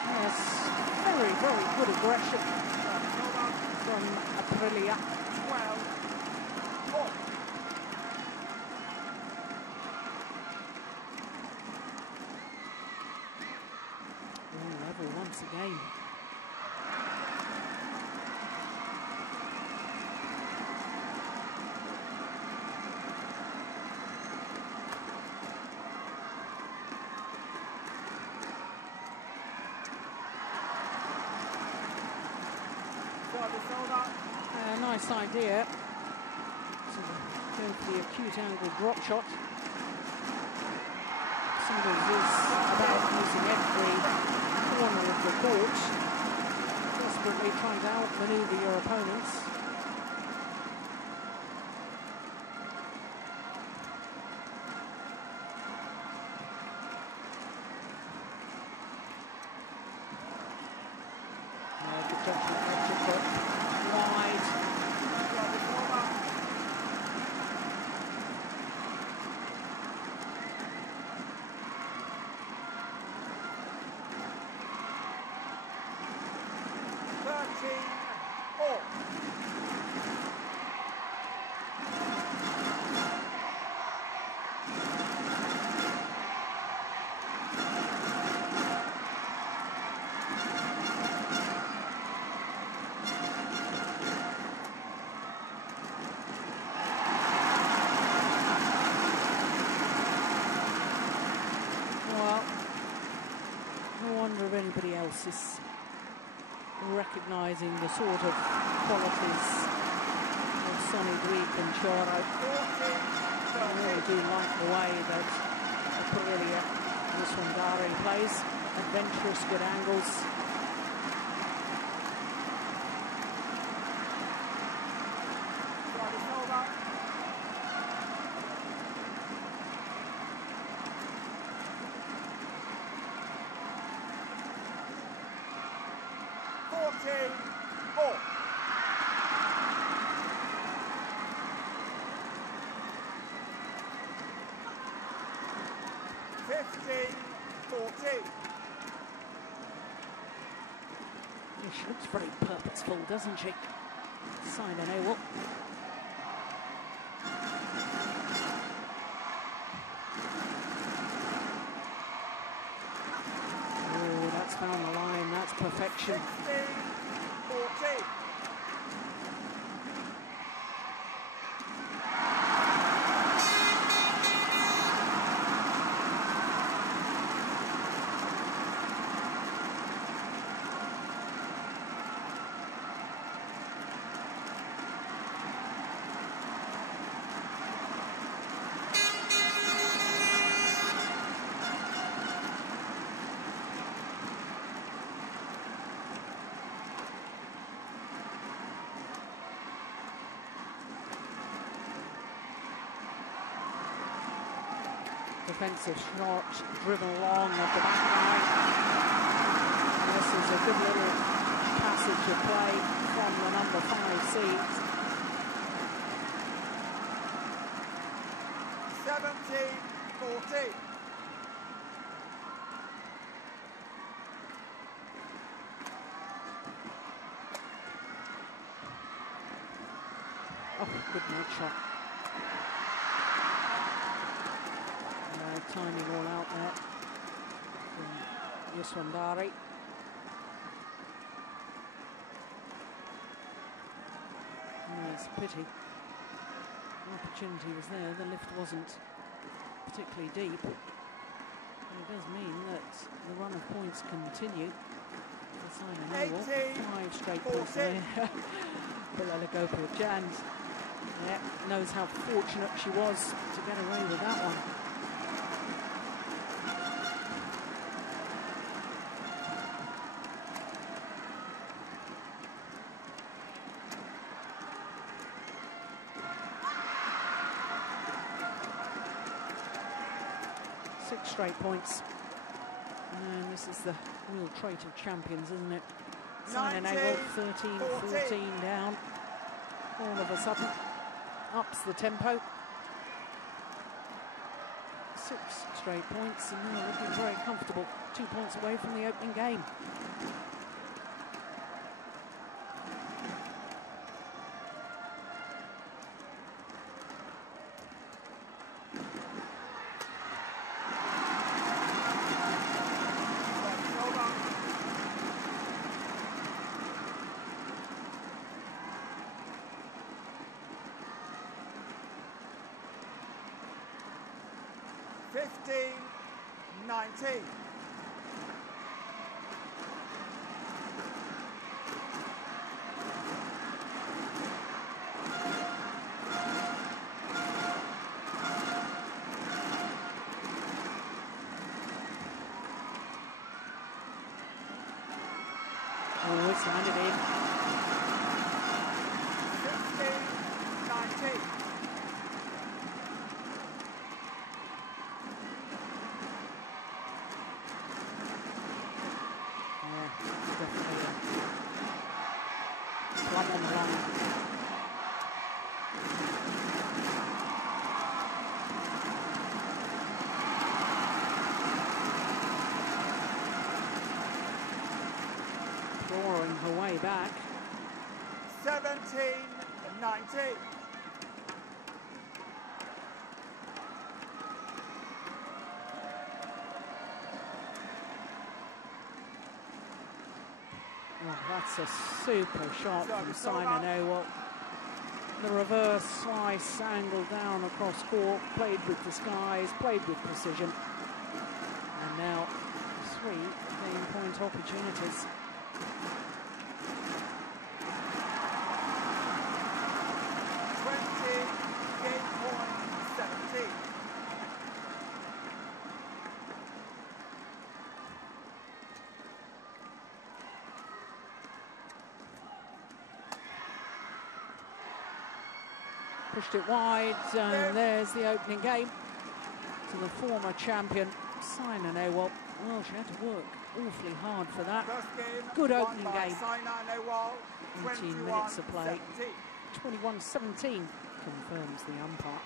Yes, very, very good aggression from Aprilia. 12, 4. Once again. Nice idea to go for the acute angle drop shot. Singles is about using every corner of the court, desperately trying to outmaneuver your opponents. Good judgment, wide. 13. Anybody else is recognising the sort of qualities of Sonny Greek and Choro. I really do like the way that Aprilia Muswangari plays. Adventurous, good angles. She looks very purposeful, doesn't she? Simon Awell. Oh, that's found the line. That's perfection. 16-14. Expensive shot, driven along at the back line. This is a good little passage of play from the number 5 seed. 17-14. Oh, good net shot. Timing all out there from Yuswandari. It's a pity. The opportunity was there, the lift wasn't particularly deep. But it does mean that the run of points continue. 5 straight points there. Bilal Gopi-Chand knows how fortunate she was to get away with that one. Straight points, and this is the real trait of champions, isn't it? Simon Abel, 13-14 down. All of a sudden, ups the tempo. 6 straight points, and now looking very comfortable. 2 points away from the opening game. Oh, it's landed in. 15-19. Definitely a plumb on the line. Clawing her way back. 17-19. Oh, that's a super shot from Simon Owell. The reverse slice angled down across court, played with disguise, played with precision. And now 3 game-point opportunities. Pushed it wide, and there's the opening game to the former champion, Simon Owell. Well, she had to work awfully hard for that. Good opening game. 18 minutes of play. 21-17 confirms the umpire.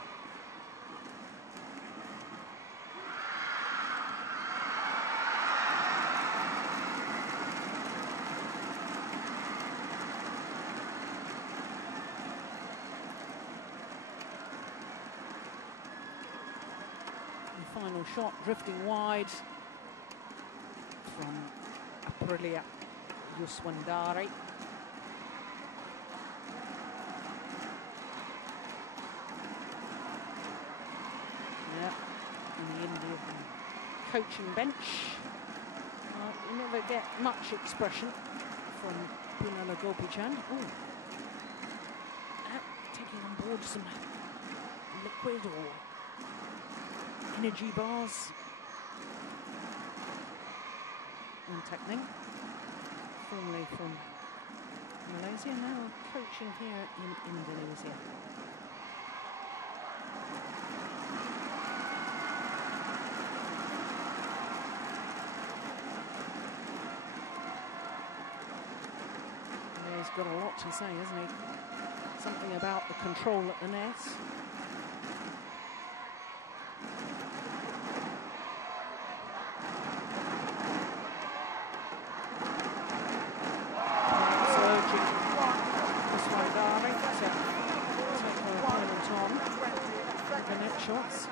Final shot drifting wide from Aprilia Yuswandari. Yeah, in the Indian coaching bench. You never get much expression from Bilal Gopi-Chand. Taking on board some liquid or energy bars. And Tekning, formerly from Malaysia, now coaching here in Indonesia. got a lot to say, hasn't he? Something about the control at the net. Urging this one, darling, to take her opponent on the net shots.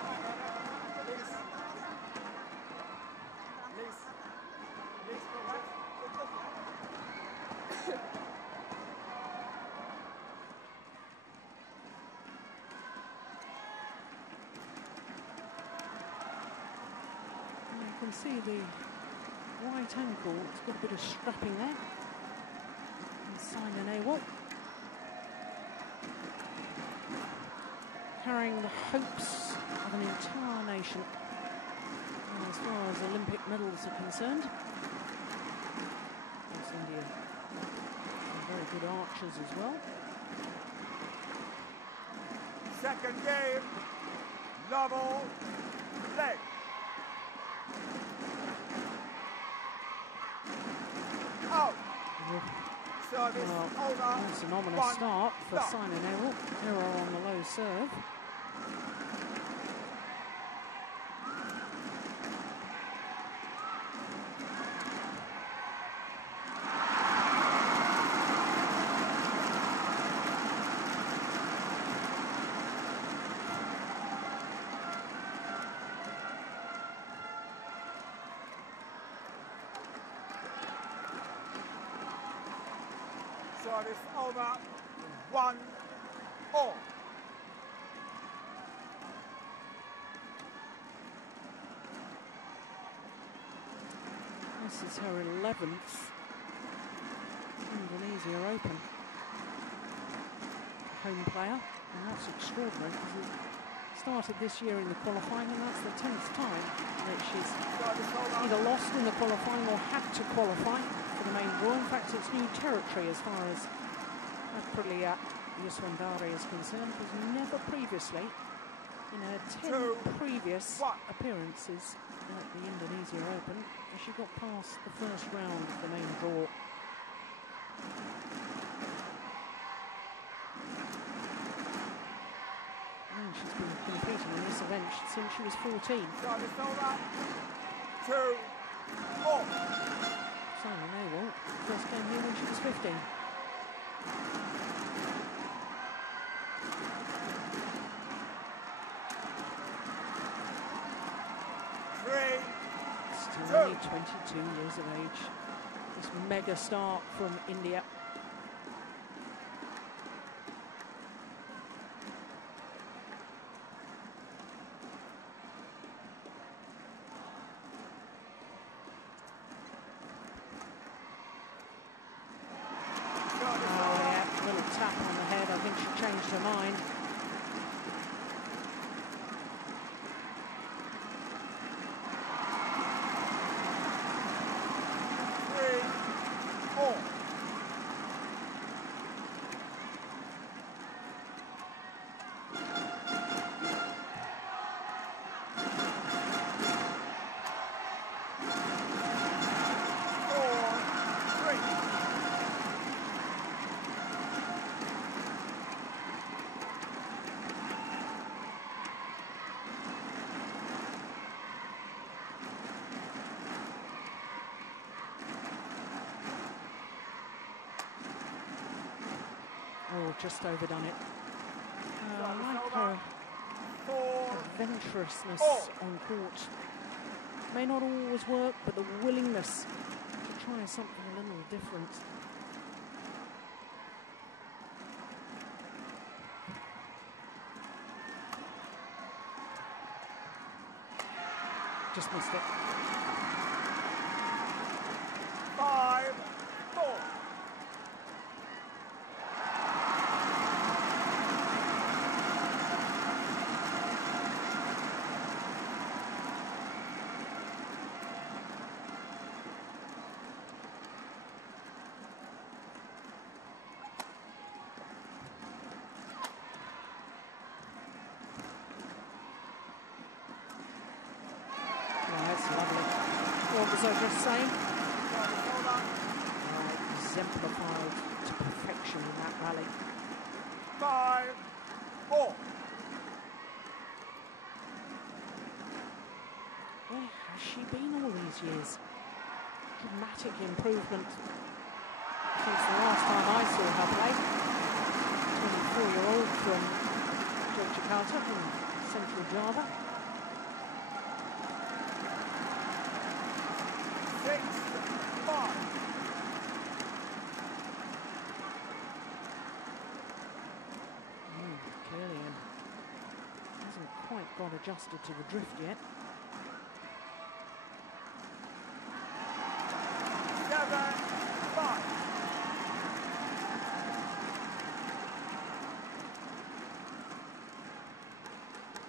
You can see the right ankle, it's got a bit of strapping there. And Simon Awol carrying the hopes of an entire nation as far as Olympic medals are concerned. Yes, India are very good archers as well. Second game, level, leg. Out. Service over. That's an ominous start for Simon Awol. Error on the low serve. Service over, 1-all. This is her 11th Indonesia Open home player, and that's extraordinary because it started this year in the qualifying, and that's the 10th time that she's either lost in the qualifying or had to qualify for the main draw. In fact, it's new territory as far as Aprilia Yuswandari is concerned, because never previously, in her 10 previous appearances at the Indonesia Open, has she got past the first round of the main draw. And she's been competing in this event since she was 14. Service over, 2-all. Simon Awol first came here when she was 15. Still only 22 years of age. This mega start from India. Changed her mind. Oh, just overdone it. I like her adventurousness on court. May not always work, but the willingness to try something a little different. Just missed it. 5-4. What was I just saying? Exemplified to perfection in that rally. 5-4. Where has she been all these years? Dramatic improvement since the last time I saw her play. 24-year-old from Jakarta, from Central Java. 6-5. Clearly hasn't quite got adjusted to the drift yet. 7-5.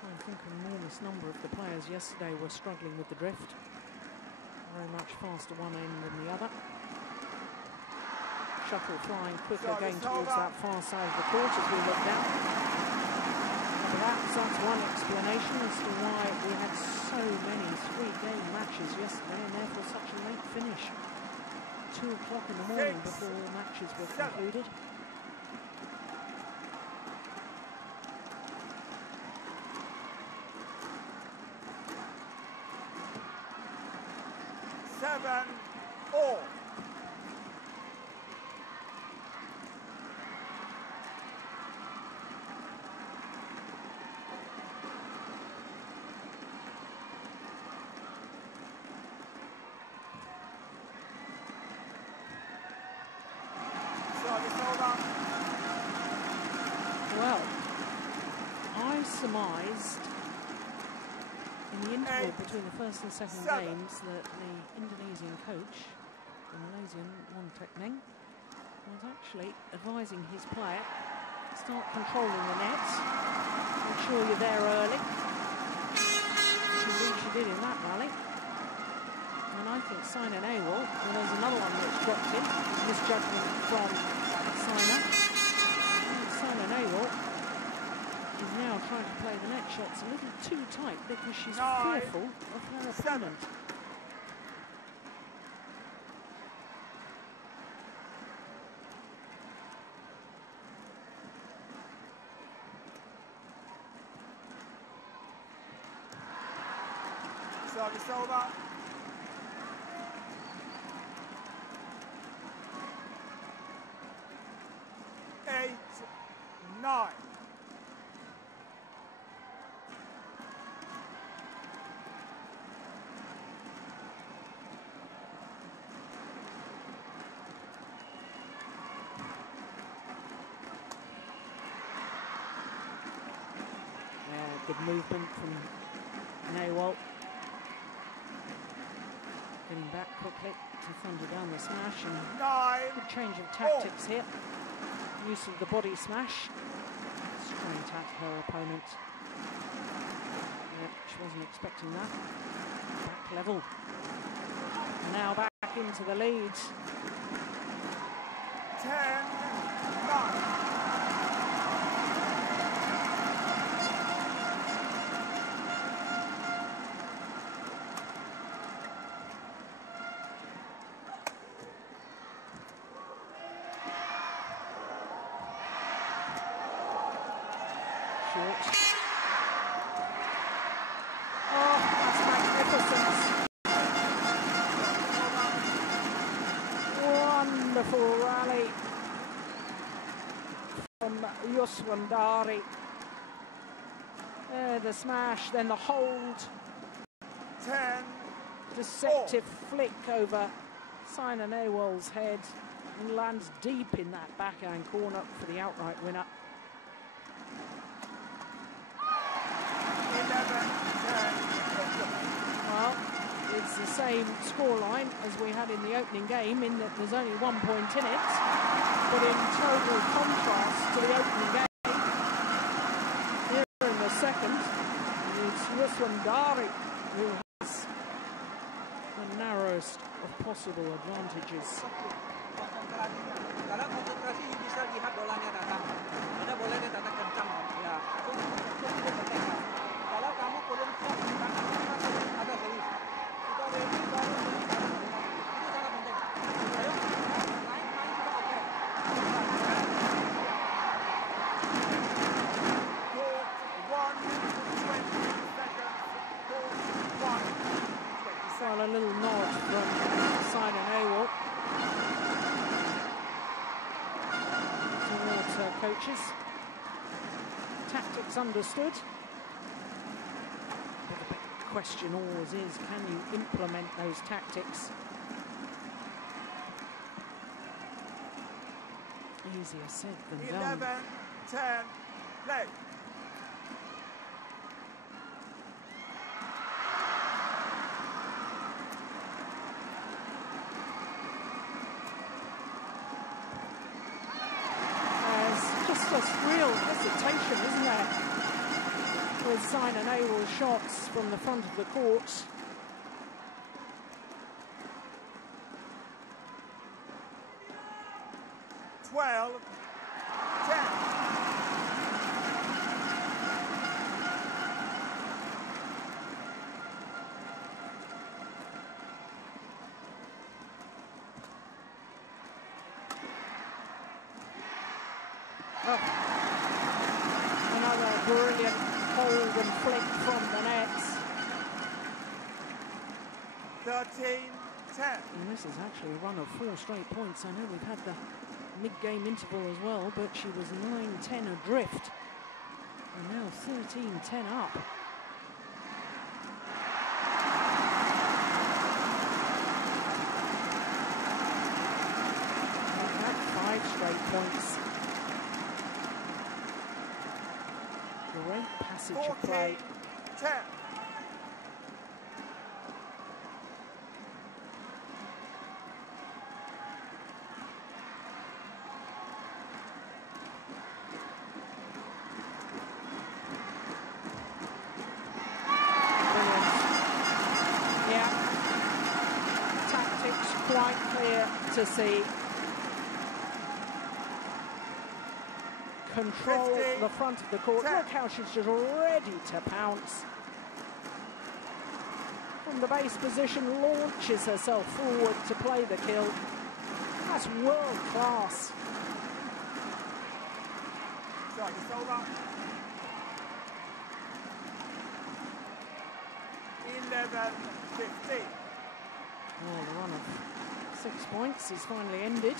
I think an enormous number of the players yesterday were struggling with the drift. Very much faster one end than the other. Shuttle flying quicker, going towards that far side of the court as we look down. Perhaps that's one explanation as to why we had so many three-game matches yesterday and therefore such a late finish. 2 o'clock in the morning before all matches were concluded. 7-all. Well, I surmised in the interval between the first and second games that the Indonesian coach, the Malaysian Wan Tek Meng, was actually advising his player start controlling the nets, make sure you're there early, which indeed she did in that rally. And I think Saina Nehwal, well, there's another one that's dropped in, misjudgment from Saina. Saina Nehwal is now trying to play the net shots a little too tight because she's fearful of her opponent. Service over. 8-9. Good movement from Nehwal. Getting back quickly to thunder down the smash, and good change of tactics here. Use of the body smash. Straight at her opponent. Yeah, she wasn't expecting that. Back level. Now back into the lead. 10-9. Oh, that's magnificent. Wonderful rally from Yuswandari. The smash, then the hold. 10. Deceptive flick over Saina Nehwal's head and lands deep in that backhand corner for the outright winner. 11-10. Well, it's the same scoreline as we had in the opening game, in that there's only 1 point in it, but in total contrast to the opening game, here in the second, it's Yuswandari who has the narrowest of possible advantages. Kalau konsentrasi bisa lihat bolanya datang. Ada bolanya datang kencang. Ya, itu penting. Kalau kamu belum siap agak serius. Kita ready baru itu sangat penting. Ayo, main sudah oke. Well, a little nod from Simon Awol towards her coaches. Tactics understood. But the big question always is, can you implement those tactics? Easier said than done. 11-10, play. There's real hesitation, isn't there, with Simon Awol's shots from the front of the court. Oh, another brilliant hold and flick from the nets. 13-10. And this is actually a run of 4 straight points. I know we've had the mid-game interval as well, but she was 9-10 adrift. And now 13-10 up. We've had 5 straight points. Great passage of play. 14-10. Quite clear to see. Control 50, the front of the court. 10. Look how she's just ready to pounce. From the base position, launches herself forward to play the kill. That's world class. Sorry, it's over. 11-15. Well, the run of 6 points is finally ended.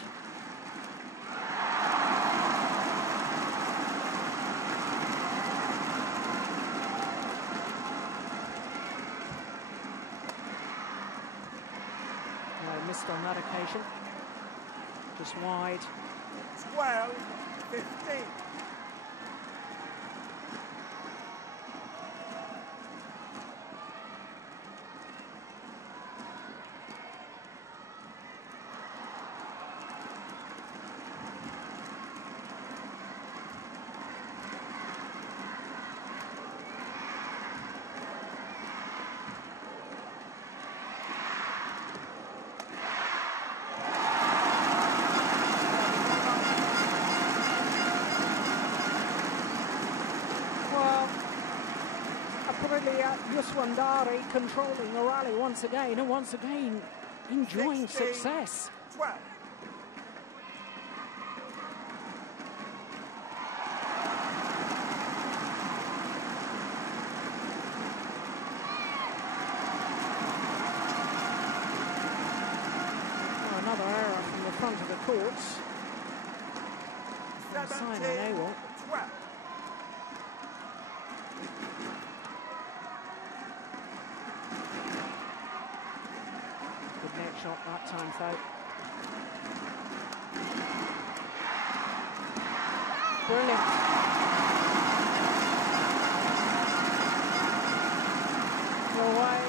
No, missed on that occasion. Just wide. 12-15. Yuswandari controlling the rally once again, and once again enjoying 16, success. 12. Oh, another error from the front of the courts. 17-12. Shot that time, though. Brilliant. The way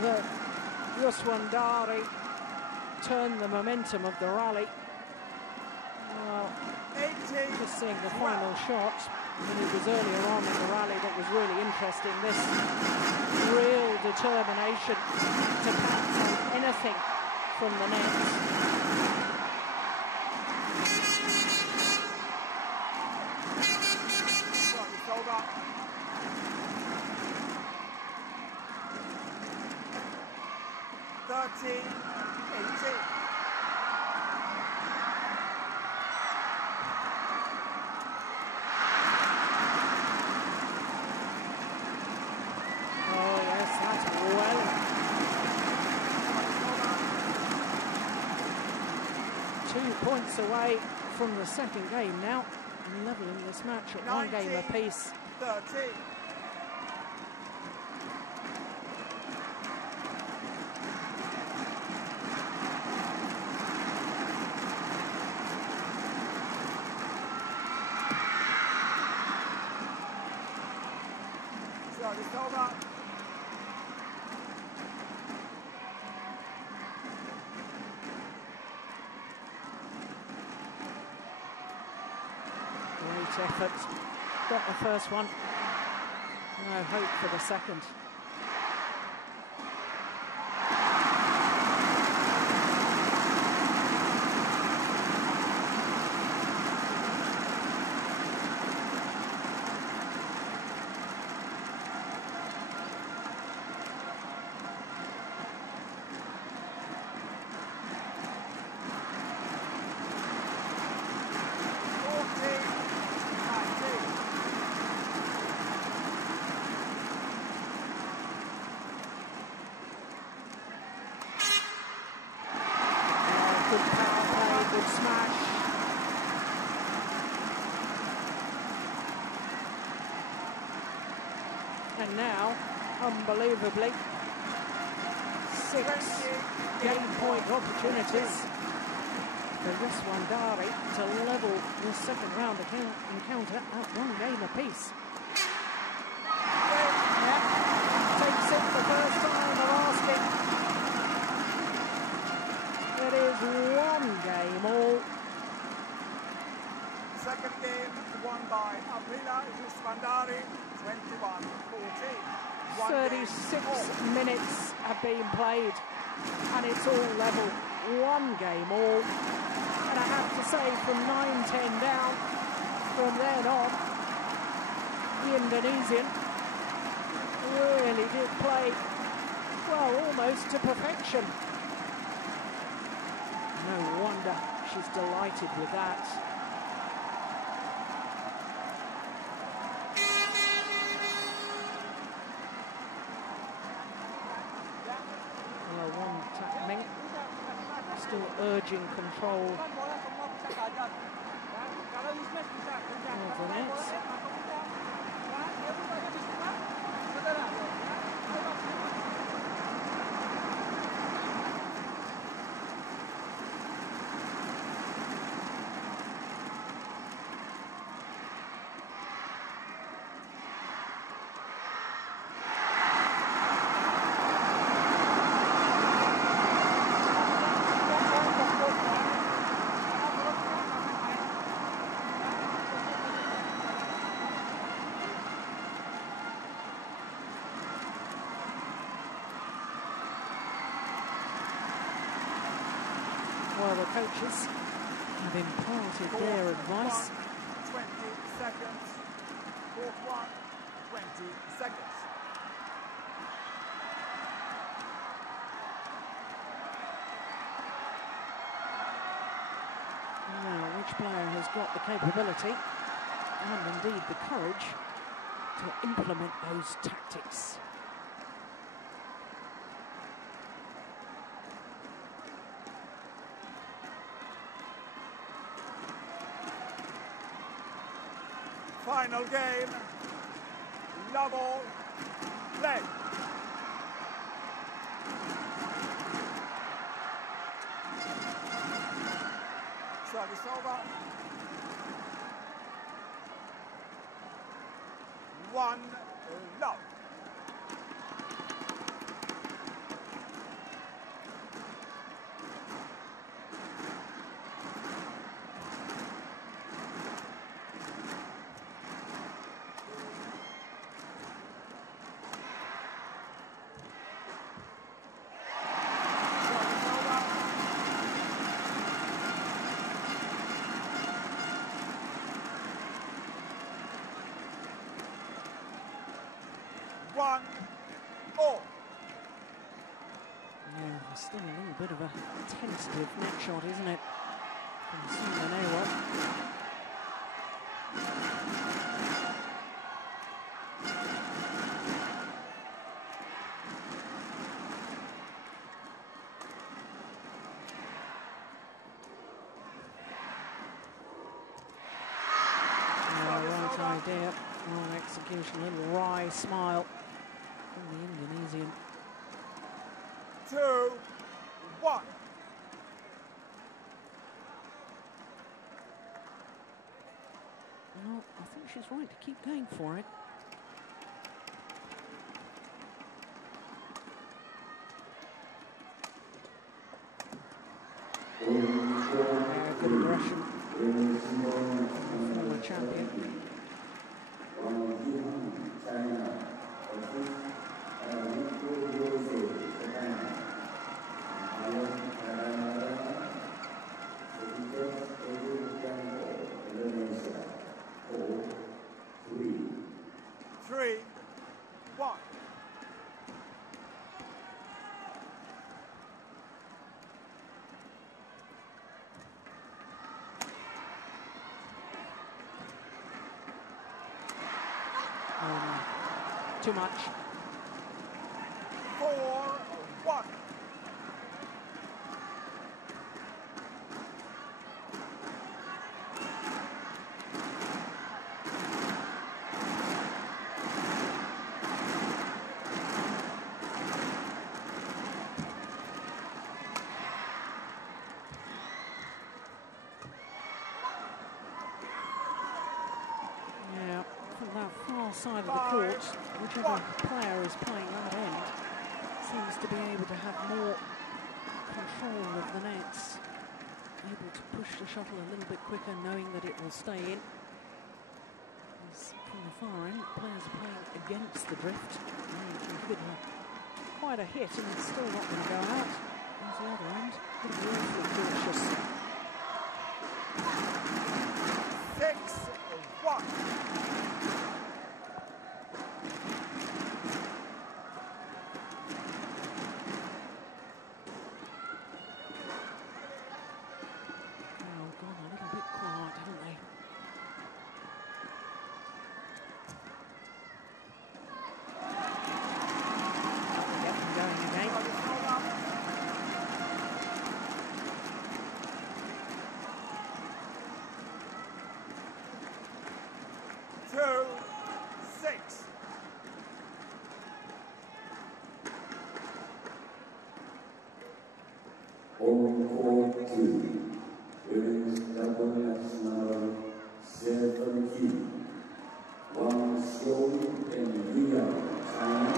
that Yuswandari turned the momentum of the rally. Well, just seeing the final shot, and it was earlier on in the rally that was really interesting. This real determination to pounce on anything from the net. Well 2 points away from the second game now, and levelling this match at 1 game apiece. 13. So it's over. Great effort. Got the first one. No hope for the second. Good power play, good smash. And now, unbelievably, 6 game point opportunities for Riswandari to level the second round encounter at 1 game apiece. Yeah. Takes it the first time of asking. It is 1 game all. Second game won by Aprila Riswandari, 21-14. 36 minutes have been played, and it's all level. 1 game all. And I have to say, from 9-10 down, from then on, the Indonesian really did play, well, almost to perfection. No wonder she's delighted with that. Well, 1 tackling, still urging control of the net. Well, the coaches have imparted their advice. 20 seconds. Fourth one, 20 seconds. Now, which player has got the capability and indeed the courage to implement those tactics? Final game. Love all. Play. Service over. 1 love. One, all. Yeah, there's still a little bit of a tentative net shot, isn't it? From Simon. idea. Wrong execution, a little wry smile from the Indonesian. 2-1. Well, I think she's right to keep going for it. Good aggression. Former champion. Three, one. Too much. 4-1. Yeah, from that far side of the court, whichever player is playing that end seems to be able to have more control of the nets, able to push the shuttle a little bit quicker, knowing that it will stay in. As from the far end, players are playing against the drift. You can give it quite a hit and it's still not going to go out. There's the other end. Going to be awfully cautious. 6-1. Women's double national 17. Wang Xiong and Liang, China.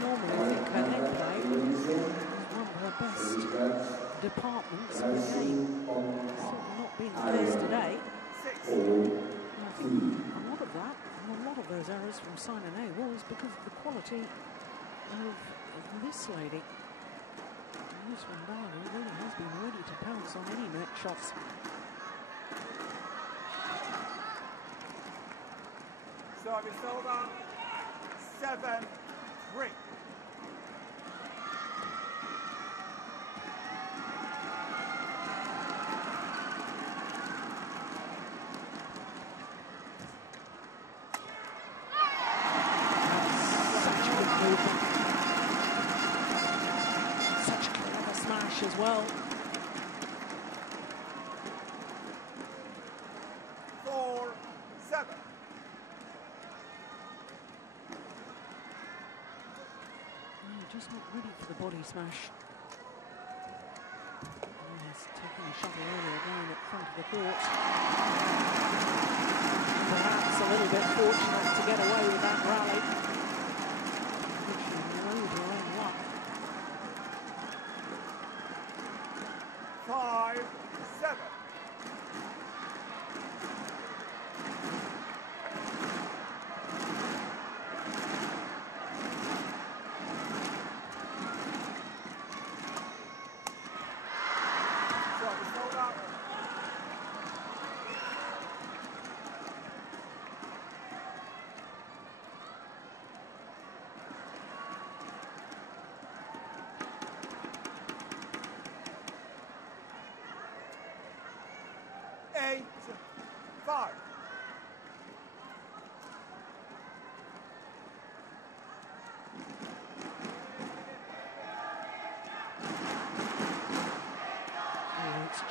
Normally, I think her net play is one of her best departments of the game. Certainly not been the case today. I think a lot of that, and a lot of those errors from Simon A was because of the quality of this lady. This one really has been ready to pounce on any net shots. Service over. 7-3. As well. 4-7. Just not ready for the body smash. He's taking a shuttle earlier down at front of the court. Perhaps a little bit fortunate to get away with that rally. Which you know her own luck. 5-7.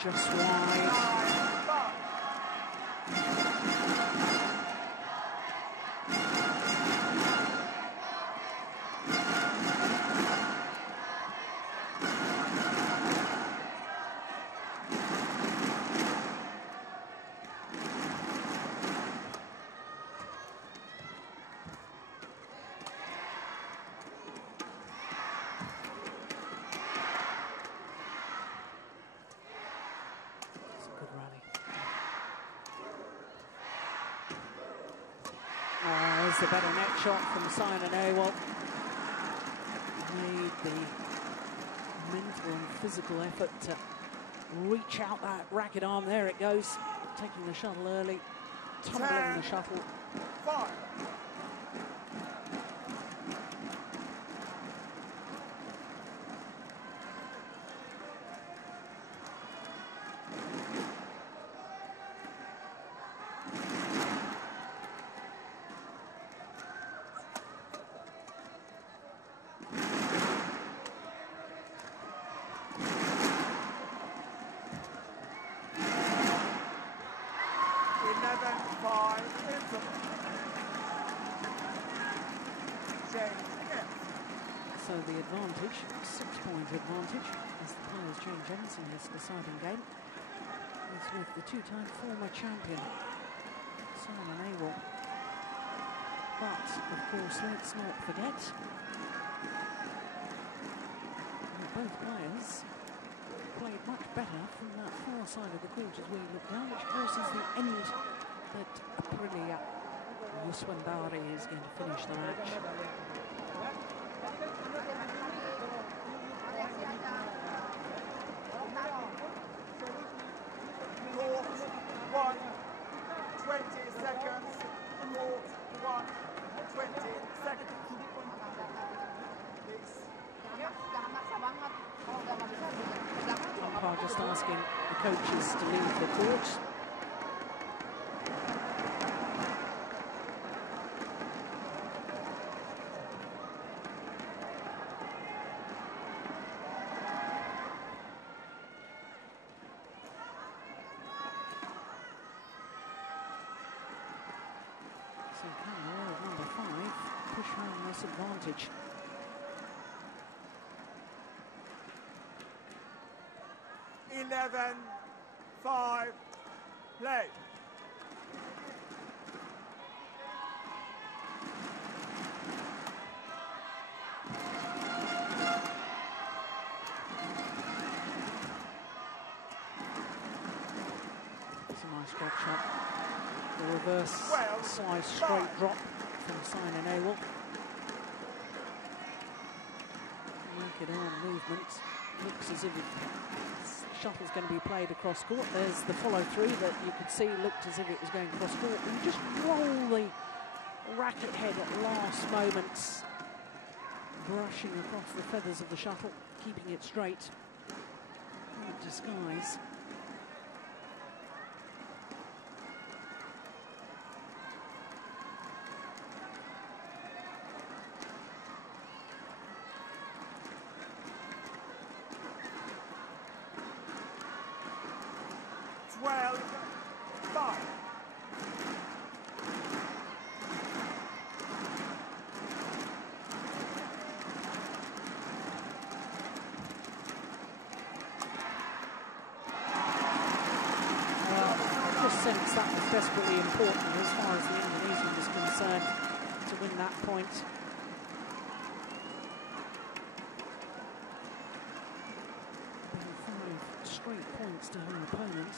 just wide. There's the better net shot from Simon Ewell. Made the mental and physical effort to reach out that racket arm. There it goes, taking the shuttle early, tumbling the shuttle. 5. So the advantage, 6-point advantage, as the players change ends in this deciding game, is with the two-time former champion, Simon Ewell. But, of course, let's not forget that both players played much better from that far side of the court as we look down, which of course is the end that Aprilia Yuswandari is going to finish the match. Just asking the coaches to leave the court. So can number 5 push home this advantage? 11-5, play. It's a nice drop shot. The reverse slice straight drop from Simon Ewell. Naked arm movement. Looks as if shuttle's going to be played across court. There's the follow-through that you could see looked as if it was going cross court. And you just roll the racket head at last moments, brushing across the feathers of the shuttle, keeping it straight. Great disguise. Sense that was desperately important as far as the Indonesian was concerned to win that point. And 5 straight points to her opponent.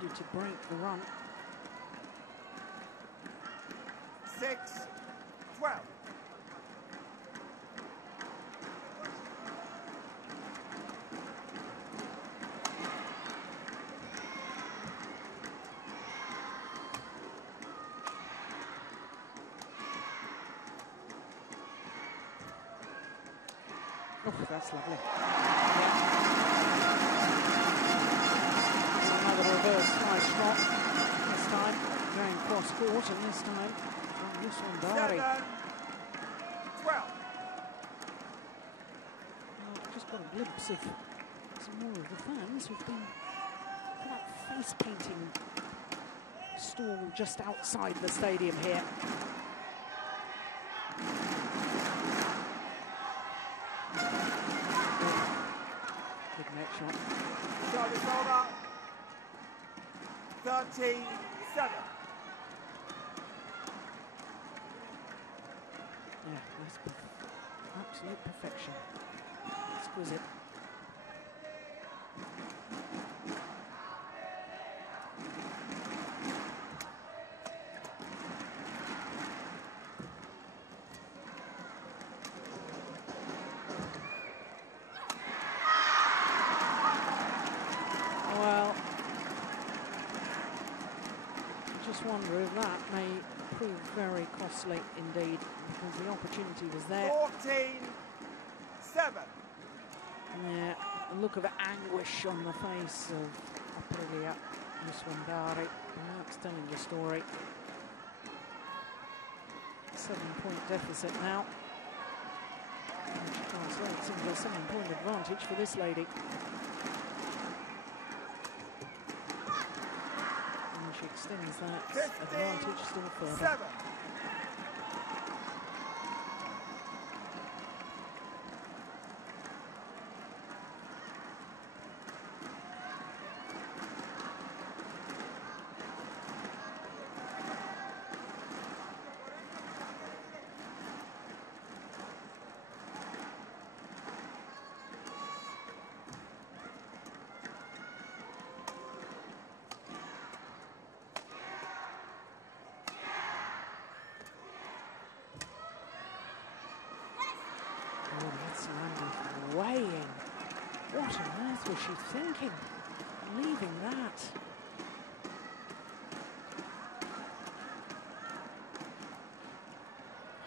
Needed to break the run. 6-12. Oh, that's lovely. Another reverse slice shot. This time going cross court, and this time from Yuswandari. 7-12. I've just got a glimpse of some more of the fans who've been face painting stall just outside the stadium here. Good net shot. Service over. 13-7. Yeah, that's absolute perfection. Exquisite. Well, I just wonder if that may prove very costly indeed, because the opportunity was there. 14-7. Yeah, a look of anguish on the face of Aprilia Muswandari. That's telling your story. 7-point deficit now, which translates into a 7-point advantage for this lady. And she extends that advantage still further. 7. Oh, that's landed way in. What on earth was she thinking? Leaving that.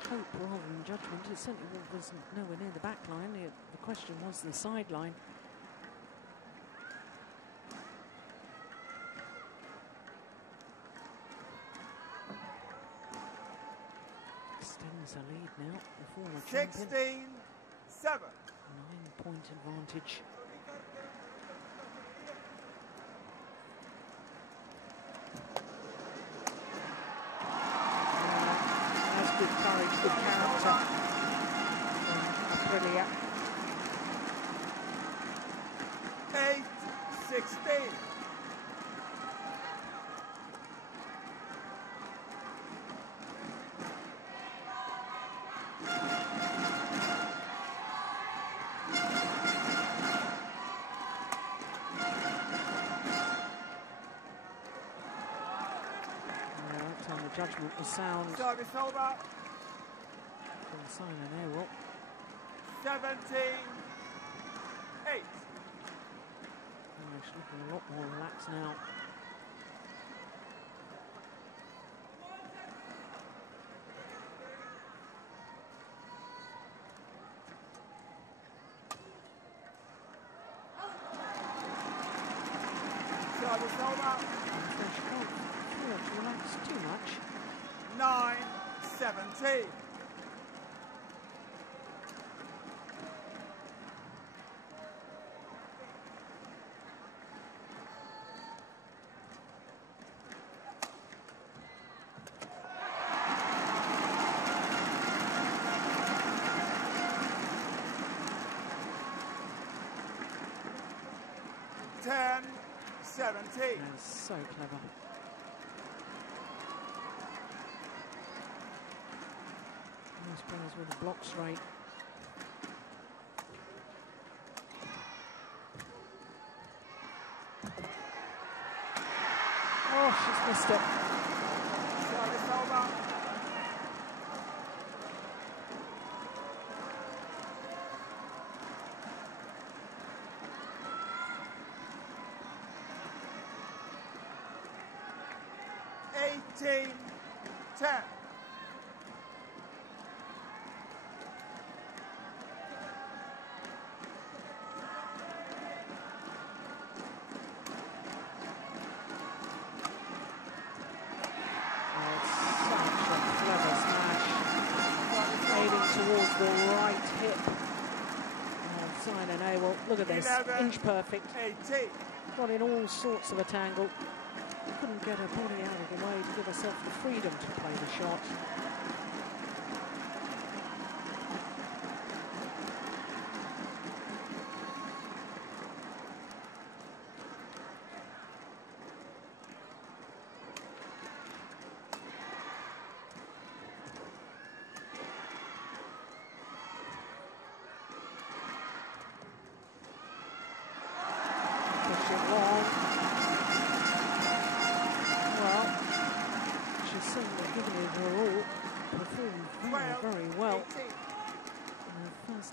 Hope rather than judgment. It certainly was nowhere near the back line. The question was the sideline. Extends her lead now. The former champion. 16-7. 9-point advantage. That's good courage, good character from Aprilia. 8-16. Judgment was sound Service over. from Simon Ewell. 17-8. Oh, she's looking a lot more relaxed now. Service over. She can't afford to relax too much. 9-17. That's so clever. Nice players with a block straight. Oh, she's missed it. Service over. Ten. 'Such a clever smash. Heading towards the right hip of Simon Ewell. Look at this, 11, inch perfect. 18. got in all sorts of a tangle. Couldn't get her body out of the way to give herself the freedom to play the shot.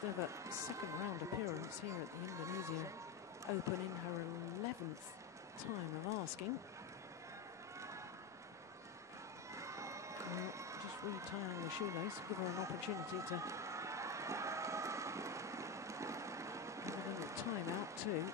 Ever second round appearance here at the Indonesia Open in her 11th time of asking. Just retying the shoelace, give her an opportunity to have a little time out too.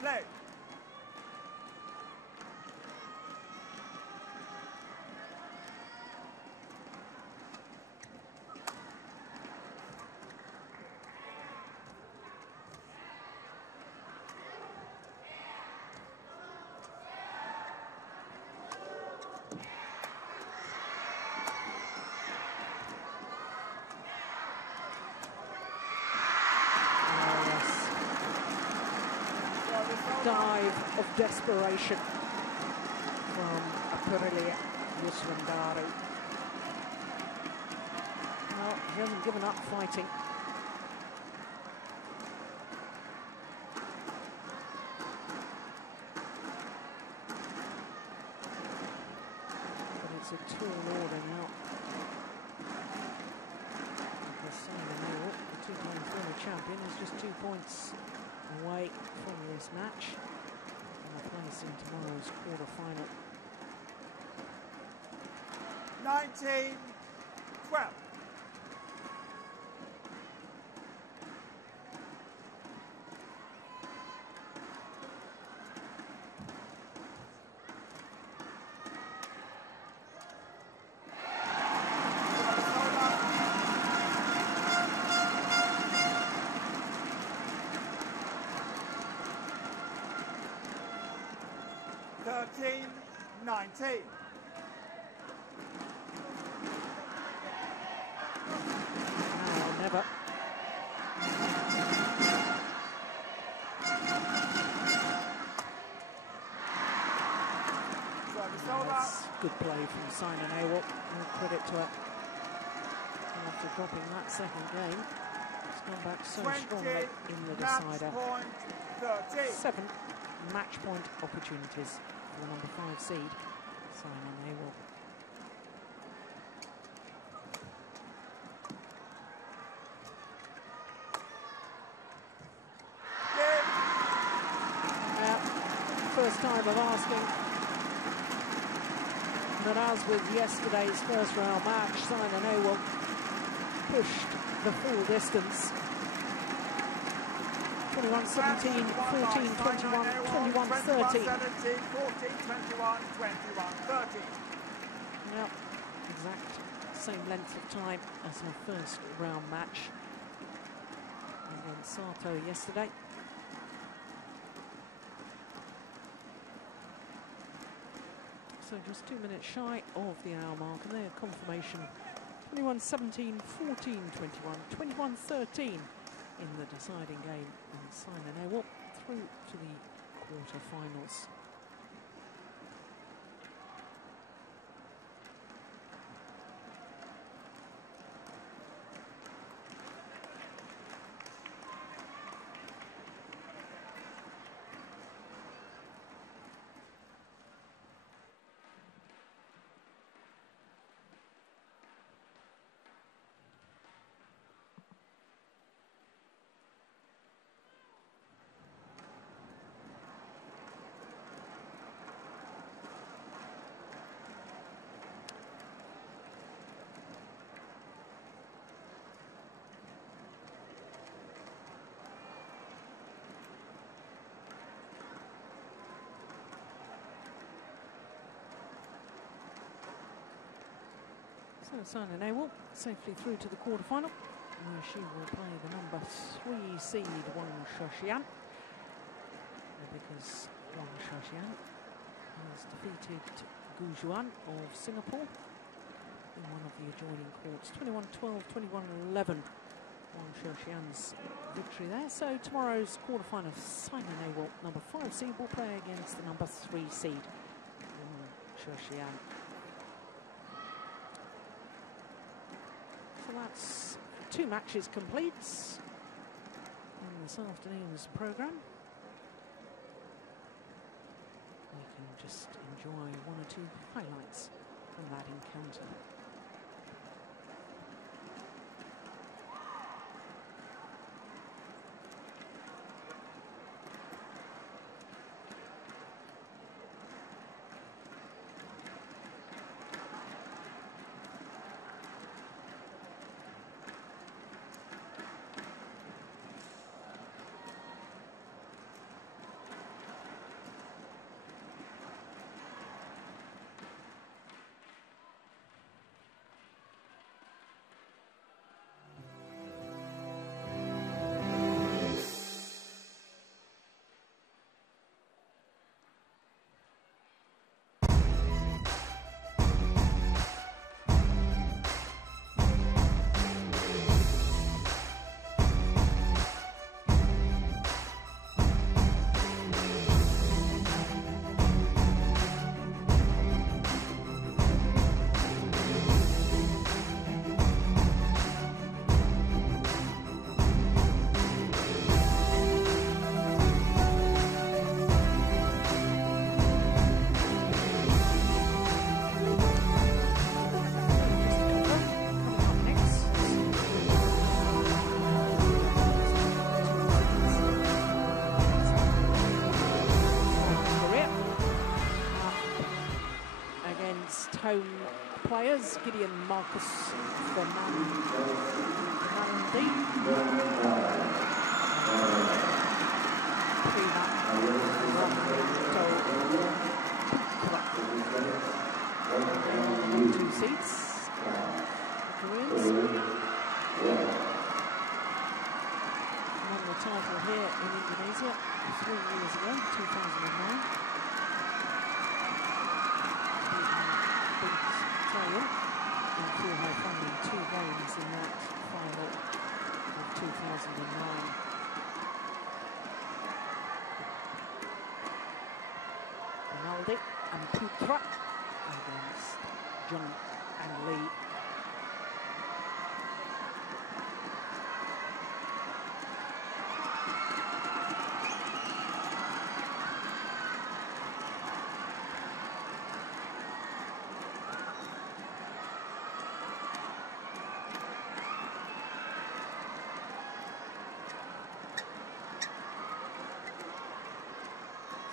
Play. Dive of desperation from Aprilia Yuswandaru. Well, she hasn't given up fighting. But it's a tall order now. The two-time former champion is just 2 points away from this match and a place in tomorrow's quarter-final. 19-12. Now or never. That's good play from Simon Awol. No credit to her. After dropping that second game, it's gone back so strongly in the decider. 7 match point opportunities for the number 5 seed, Simon Awol. First time of asking, but as with yesterday's first round match, Simon Awol pushed the full distance. 21-17, 14-21, 21-13. 14, 21, 21-13. Yep, exact same length of time as her first round match against Sato yesterday. So just 2 minutes shy of the hour mark, and their confirmation 21-17, 14-21, 21-13 in the deciding game, and Simon Awol through to the quarter-finals. So Simon Awell safely through to the quarterfinal, where she will play the number 3 seed Wang Shaoxian, because Wang Shaoxian has defeated Gu Juan of Singapore in one of the adjoining courts. 21-12, 21-11. Wang Shaoxian's victory there. So tomorrow's quarterfinal, Simon Awell, number 5 seed, will play against the number 3 seed Wang Shaoxian. So that's 2 matches complete in this afternoon's programme. We can just enjoy 1 or 2 highlights from that encounter. Home players, Gideon Marcus Fernandi. Two seats. Koreans. Won the title here in Indonesia 3 years ago, 2009. And through her finding 2 games in that final of 2009. Rinaldi and Putra against John and Lee.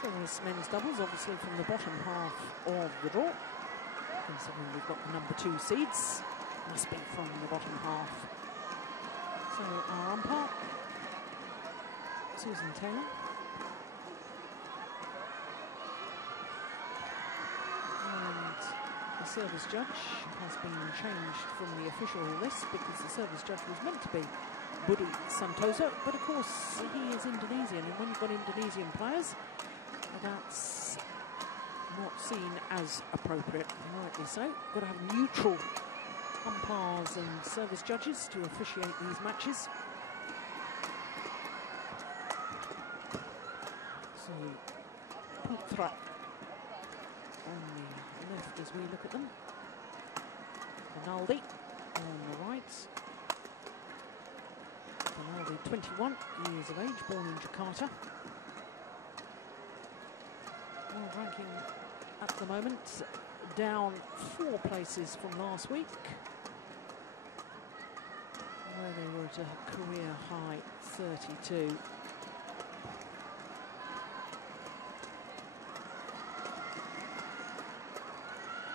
So this men's doubles, obviously from the bottom half of the draw. Considering we've got the number 2 seeds, must be from the bottom half. So our umpire, Susan Taylor. And the service judge has been changed from the official list because the service judge was meant to be Budi Santoso, but of course he is Indonesian, and when you've got Indonesian players, that's not seen as appropriate, rightly so. Got to have neutral umpires and service judges to officiate these matches. So Putra on the left as we look at them. Rinaldi on the right. Rinaldi, 21 years of age, born in Jakarta. World ranking at the moment down 4 places from last week, where they were at a career high 32.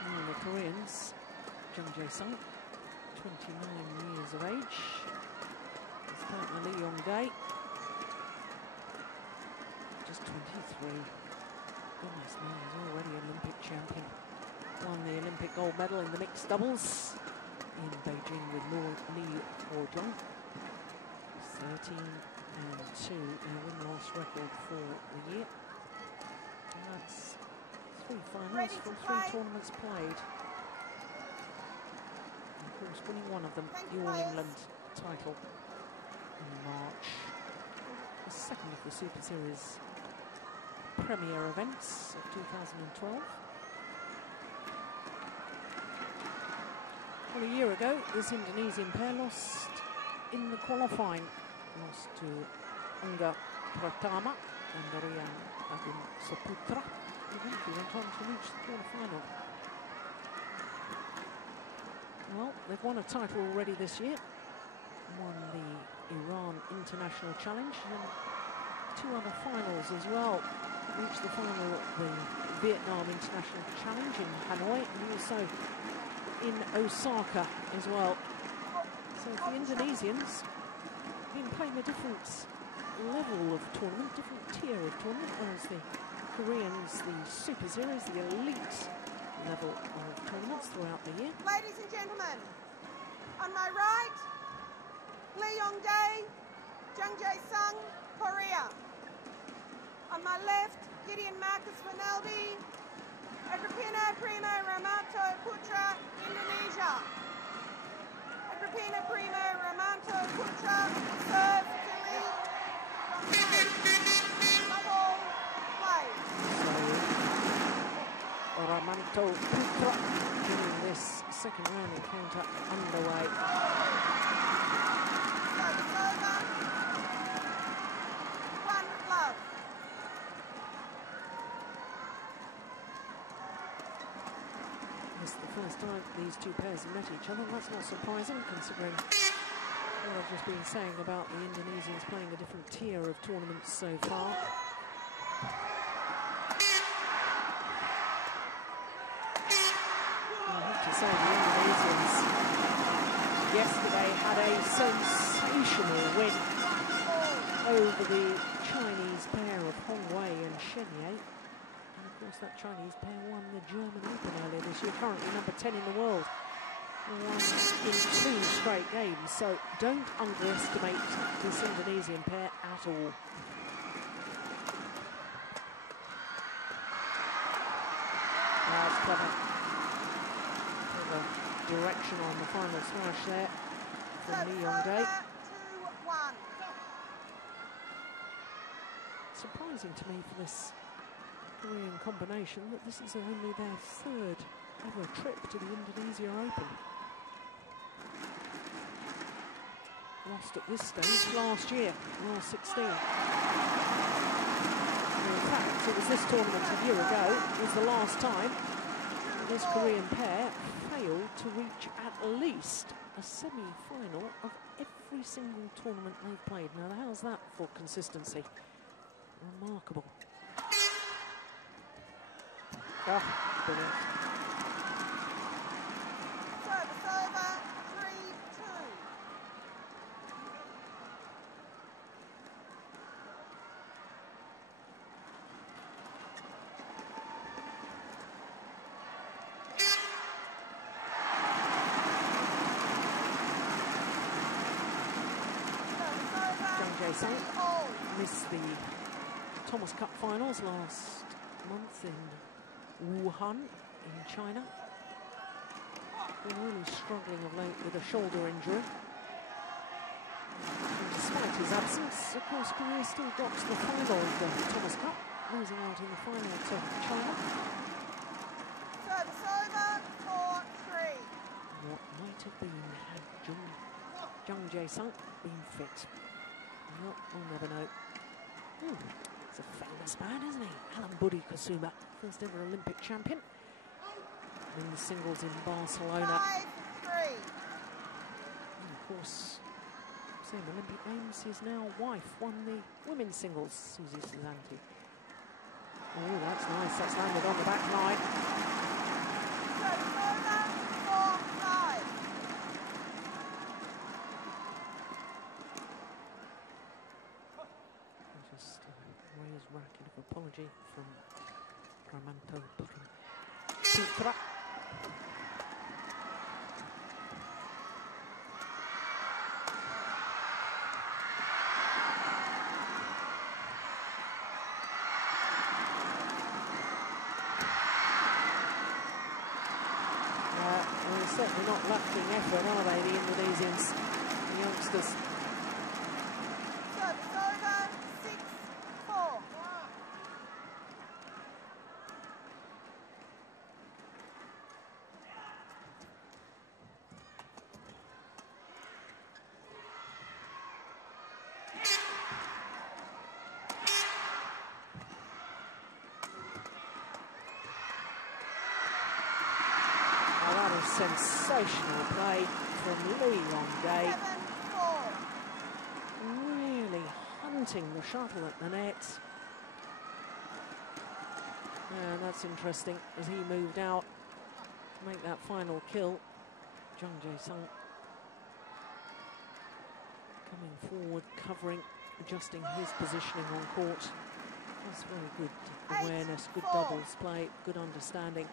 And the Koreans, Jung Jae-sung, 29 years of age. His partner Lee Yong-dae, just 23. Goodness me, he's already Olympic champion. Won the Olympic gold medal in the mixed doubles in Beijing with Li Huojong. 13-2 in a win-loss record for the year. And that's 3 finals from 3 tournaments played. And of course, winning one of them, the All England title in March. The second of the Super Series premier events of 2012. Well, a year ago, this Indonesian pair lost in the qualifying. Lost to Angga Pratama and Rian Agung Saputra. Eventually went on to reach the quarter-final. Well, they've won a title already this year. Won the Iran International Challenge and 2 other finals as well. Reached the final at the Vietnam International Challenge in Hanoi and also in Osaka as well. So the Indonesians have been playing a different level of tournament, different tier of tournament, whereas the Koreans, the Super Series, the elite level of tournaments throughout the year. Ladies and gentlemen, on my right, Lee Yong-dae, Jung Jae-sung, Korea. On my left, Gideon Marcus Rinaldi, Agrippina Primo Ramanto Putra, Indonesia. Agrippina Primo Ramanto Putra, serve to Lee Yong-dae. Play. So, Ramanto Putra getting this second round encounter underway. First time these 2 pairs have met each other. That's not surprising considering what I've just been saying about the Indonesians playing a different tier of tournaments so far. I have to say the Indonesians yesterday had a sensational win over the Chinese pair of Hong Wei and Shen Ye. Of course, that Chinese pair won the German Open earlier this year, currently number 10 in the world. They won in 2 straight games, so don't underestimate this Indonesian pair at all. That's clever. Clever direction on the final smash there from Lee Yong-dae. Surprising to me for this Korean combination that this is only their 3rd ever trip to the Indonesia Open. Lost at this stage last year, last 16. In fact, it was this tournament a year ago, it was the last time this Korean pair failed to reach at least a semi-final of every single tournament they've played. Now, how's that for consistency? Remarkable. Oh, brilliant. Service over, 3-2. Jung Jae-sung missed the Thomas Cup finals last month in Wuhan in China. Been really struggling of late with a shoulder injury. And despite his absence, of course, Korea still got to the final of the Thomas Cup, losing out in the final to China. Service over, 4-3. What might have been had Jung Jae-sung been fit? Well, we'll never know. He's a famous man, isn't he? Alan Budi Kusuma, first ever Olympic champion. In the singles in Barcelona. 5-3. And of course, same Olympic Games, his now wife won the women's singles, Susie Susanti. Oh, that's nice. That's landed on the back line. Service over, 4-5. Just raised racket of apology from Ramanto Putra. They're not lacking effort, are they, the Indonesians, the youngsters? Service over, 6-4. Sensational play from Lee Wong-Dae. 7-4. Really hunting the shuttle at the net. And that's interesting as he moved out to make that final kill. Jung Jae-sung coming forward, covering, adjusting his positioning on court. That's very good awareness, good doubles play, good understanding.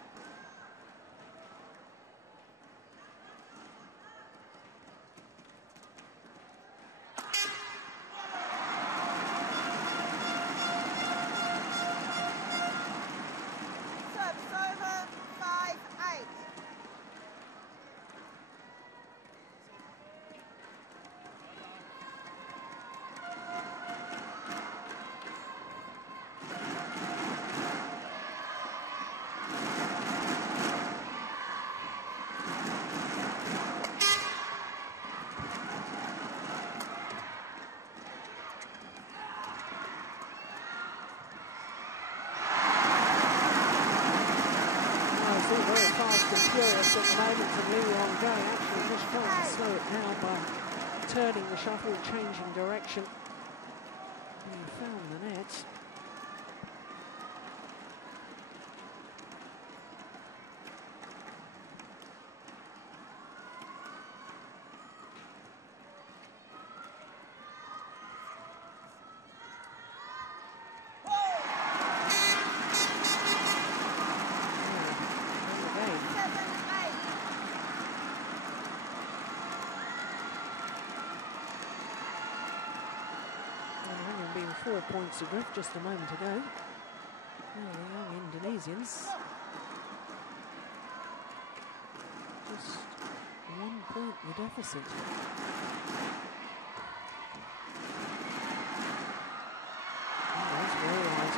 Very fast and furious at the moment, and Lee Wong-Dae actually just trying to slow it down by turning the shuttle, changing direction. And he found the net. Being 4 points adrift just a moment ago. Well, the young Indonesians just 1 point the deficit. Oh, that's very right.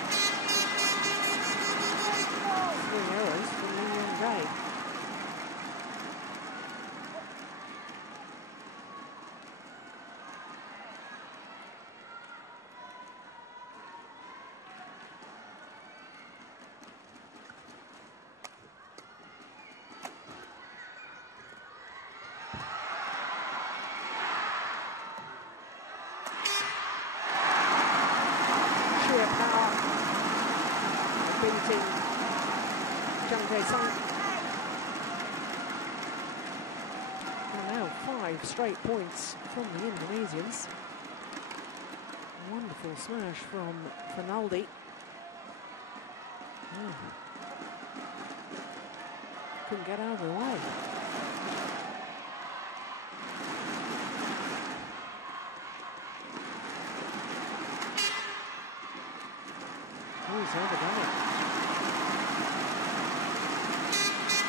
3 errors for Lee Wong-Dae. Beating Jung Jae-sung. And now 5 straight points from the Indonesians. Wonderful smash from Fernaldi. Couldn't get out of the way. He's overdone it.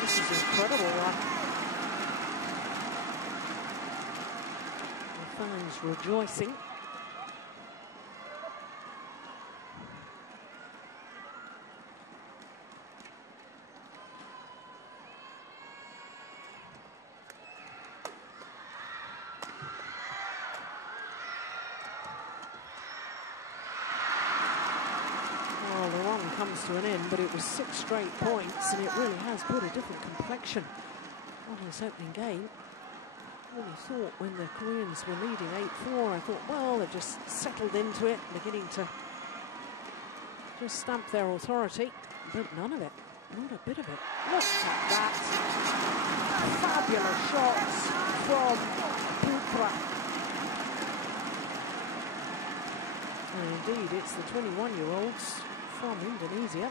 This is incredible run. The fans rejoicing. Comes to an end, but it was 6 straight points, and it really has put a different complexion on this opening game. I really thought when the Koreans were leading 8-4, I thought, well, they've just settled into it, beginning to just stamp their authority, but none of it, not a bit of it. Look at that. Fabulous shots from Putra. And indeed, it's the 21-year-olds from Indonesia.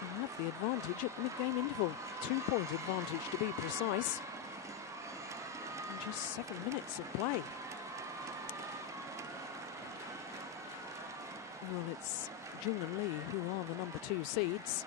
They have the advantage at the mid-game interval. 2-point advantage to be precise. And just 7 minutes of play. Well, it's Jung and Lee who are the number 2 seeds.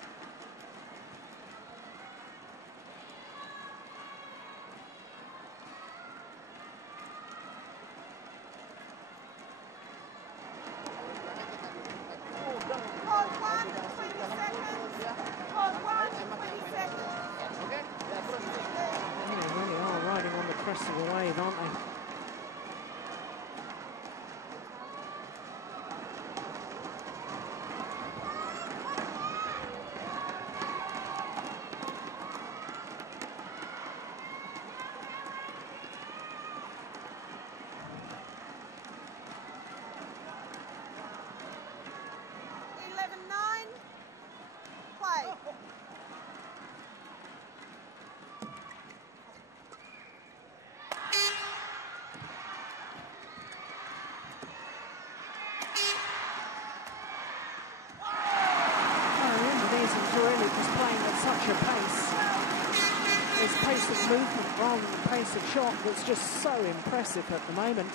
his pace of movement rather than pace of shot that's just so impressive at the moment.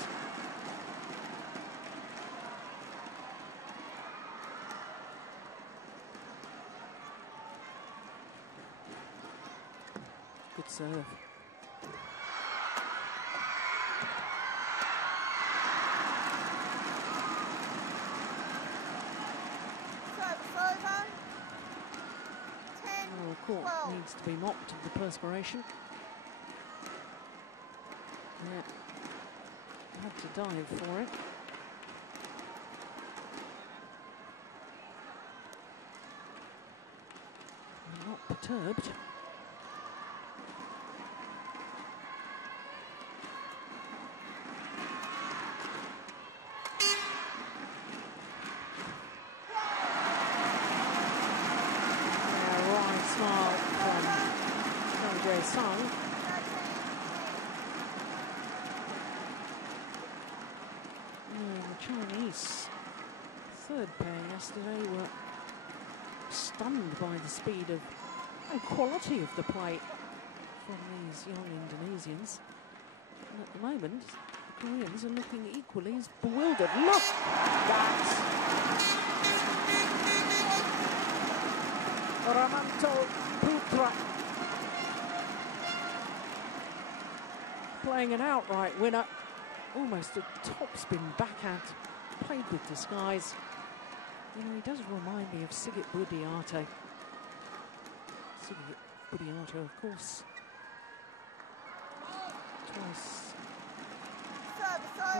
Good serve. Court needs to be mopped of the perspiration. Yeah, had to dive for it. Not perturbed. Third pair yesterday were stunned by the speed of and quality of the play from these young Indonesians. And at the moment, the Koreans are looking equally as bewildered. Look at that! Ramanto Putra playing an outright winner. Almost a topspin backhand. Played with disguise. You know, he does remind me of Sigit Budiarte. Sigit Budiarte, of course. Twice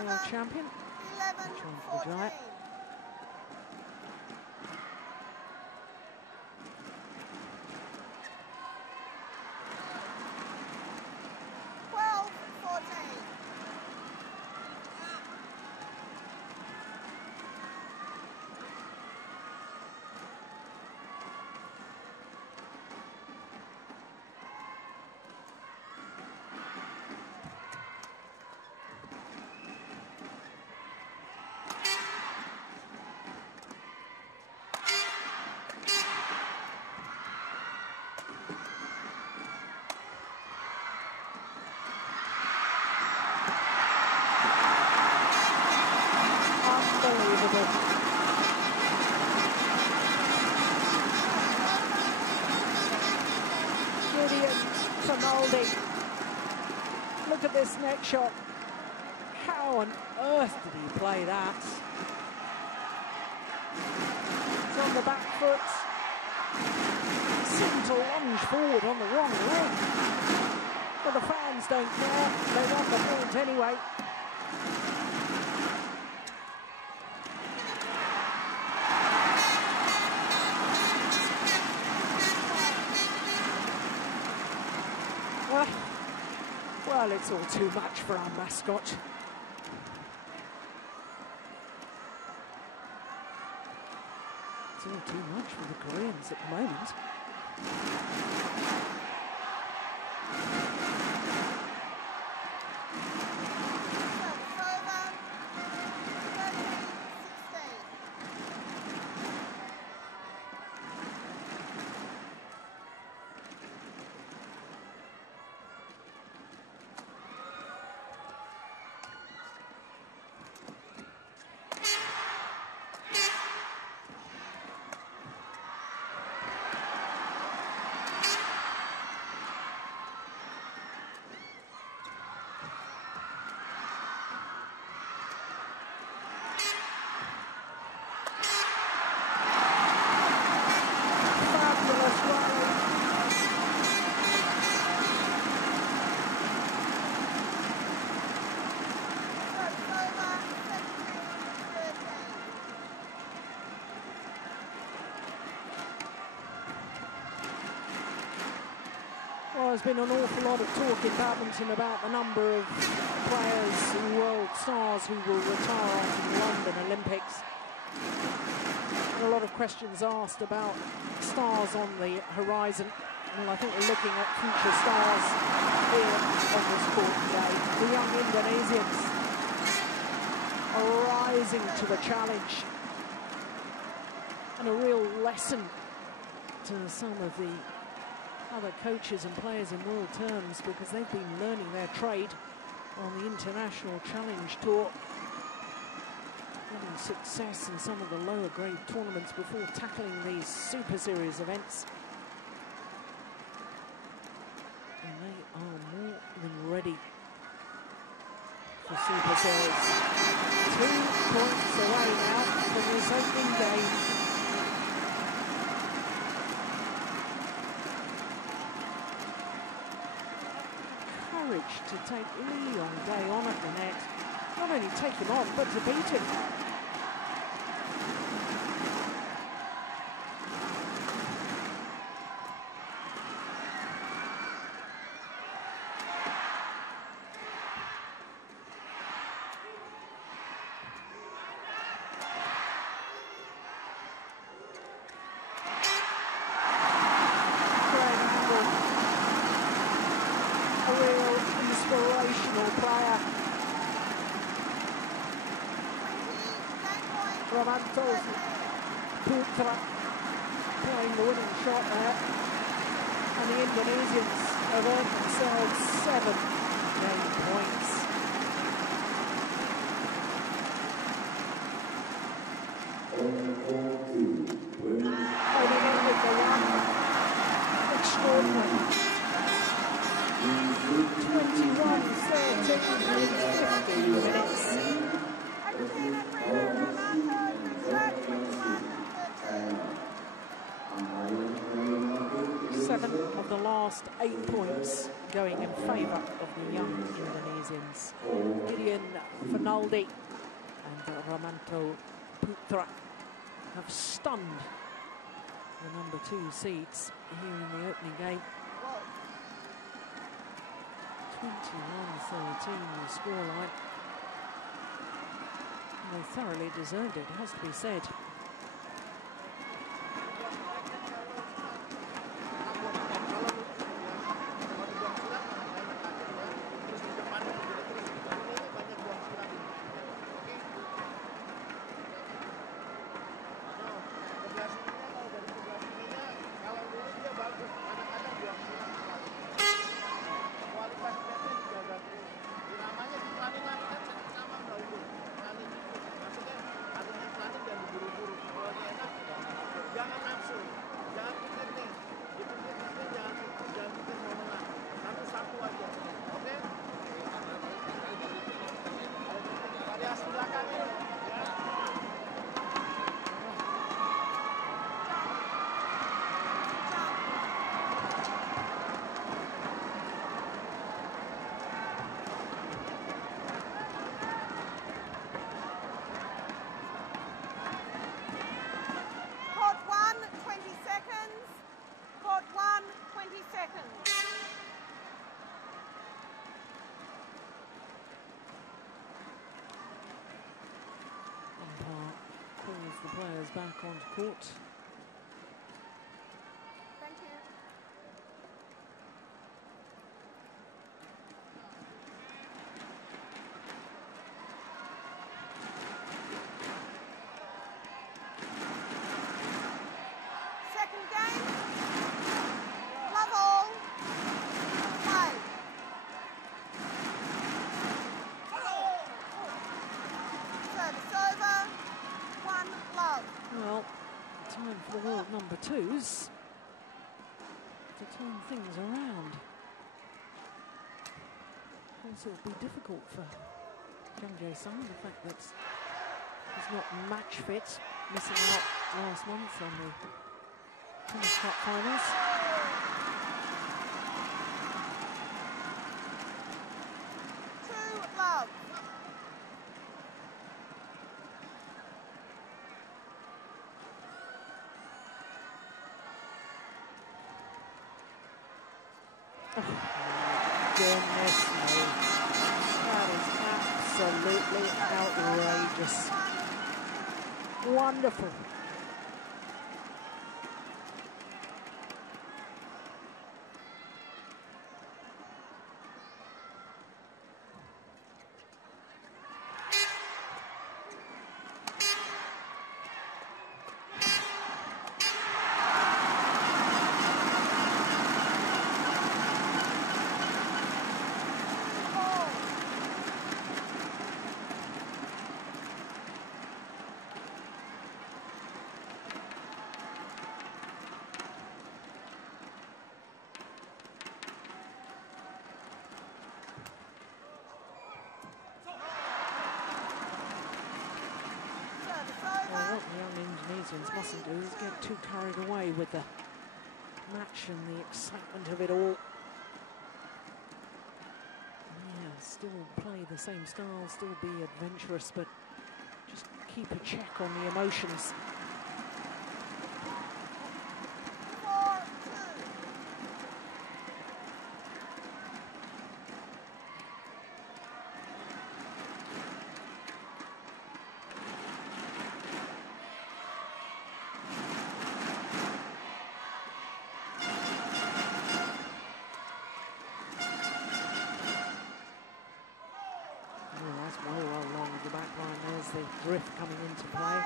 world champion. 11-14. Look at this next shot. How on earth did he play that? It's on the back foot. He seemed to lunge forward on the wrong leg. But the fans don't care. They want the point anyway. Well, it's all too much for our mascot. It's all too much for the Koreans at the moment. There's been an awful lot of talk in badminton about the number of players, world stars who will retire after the London Olympics. And a lot of questions asked about stars on the horizon. Well, I think we're looking at future stars here on this court today. The young Indonesians are rising to the challenge. And a real lesson to some of the other coaches and players in world terms because they've been learning their trade on the International Challenge Tour, having success in some of the lower grade tournaments before tackling these Super Series events. And they are more than ready for Super Series. 2 points away now from this opening game. Courage to take Lee on day on at the net. Not only take him on, but to beat him. Playing the winning shot there, and the Indonesians have earned themselves 7 game points. Holding in with the run, extraordinary. 21-13 in 15 minutes. 7 of the last 8 points going in favour of the young Indonesians. Gideon Fernaldi and Ramanto Putra have stunned the number 2 seeds here in the opening game. 21-13 the scoreline. They thoroughly deserved it, has to be said. The players back onto court. Thank you. Second game. Love all. Play. Service over. 1 love. Well, time for the world number 2s to turn things around. Of course, it'll be difficult for Jung Jae-sung, the fact that he's not match fit, missing out last month on the tennis cup finals. Goodness me. That is absolutely outrageous. Wonderful. young Indonesians mustn't do is get too carried away with the match and the excitement of it all. Yeah, still play the same style, still be adventurous, but just keep a check on the emotions. Drift coming into play.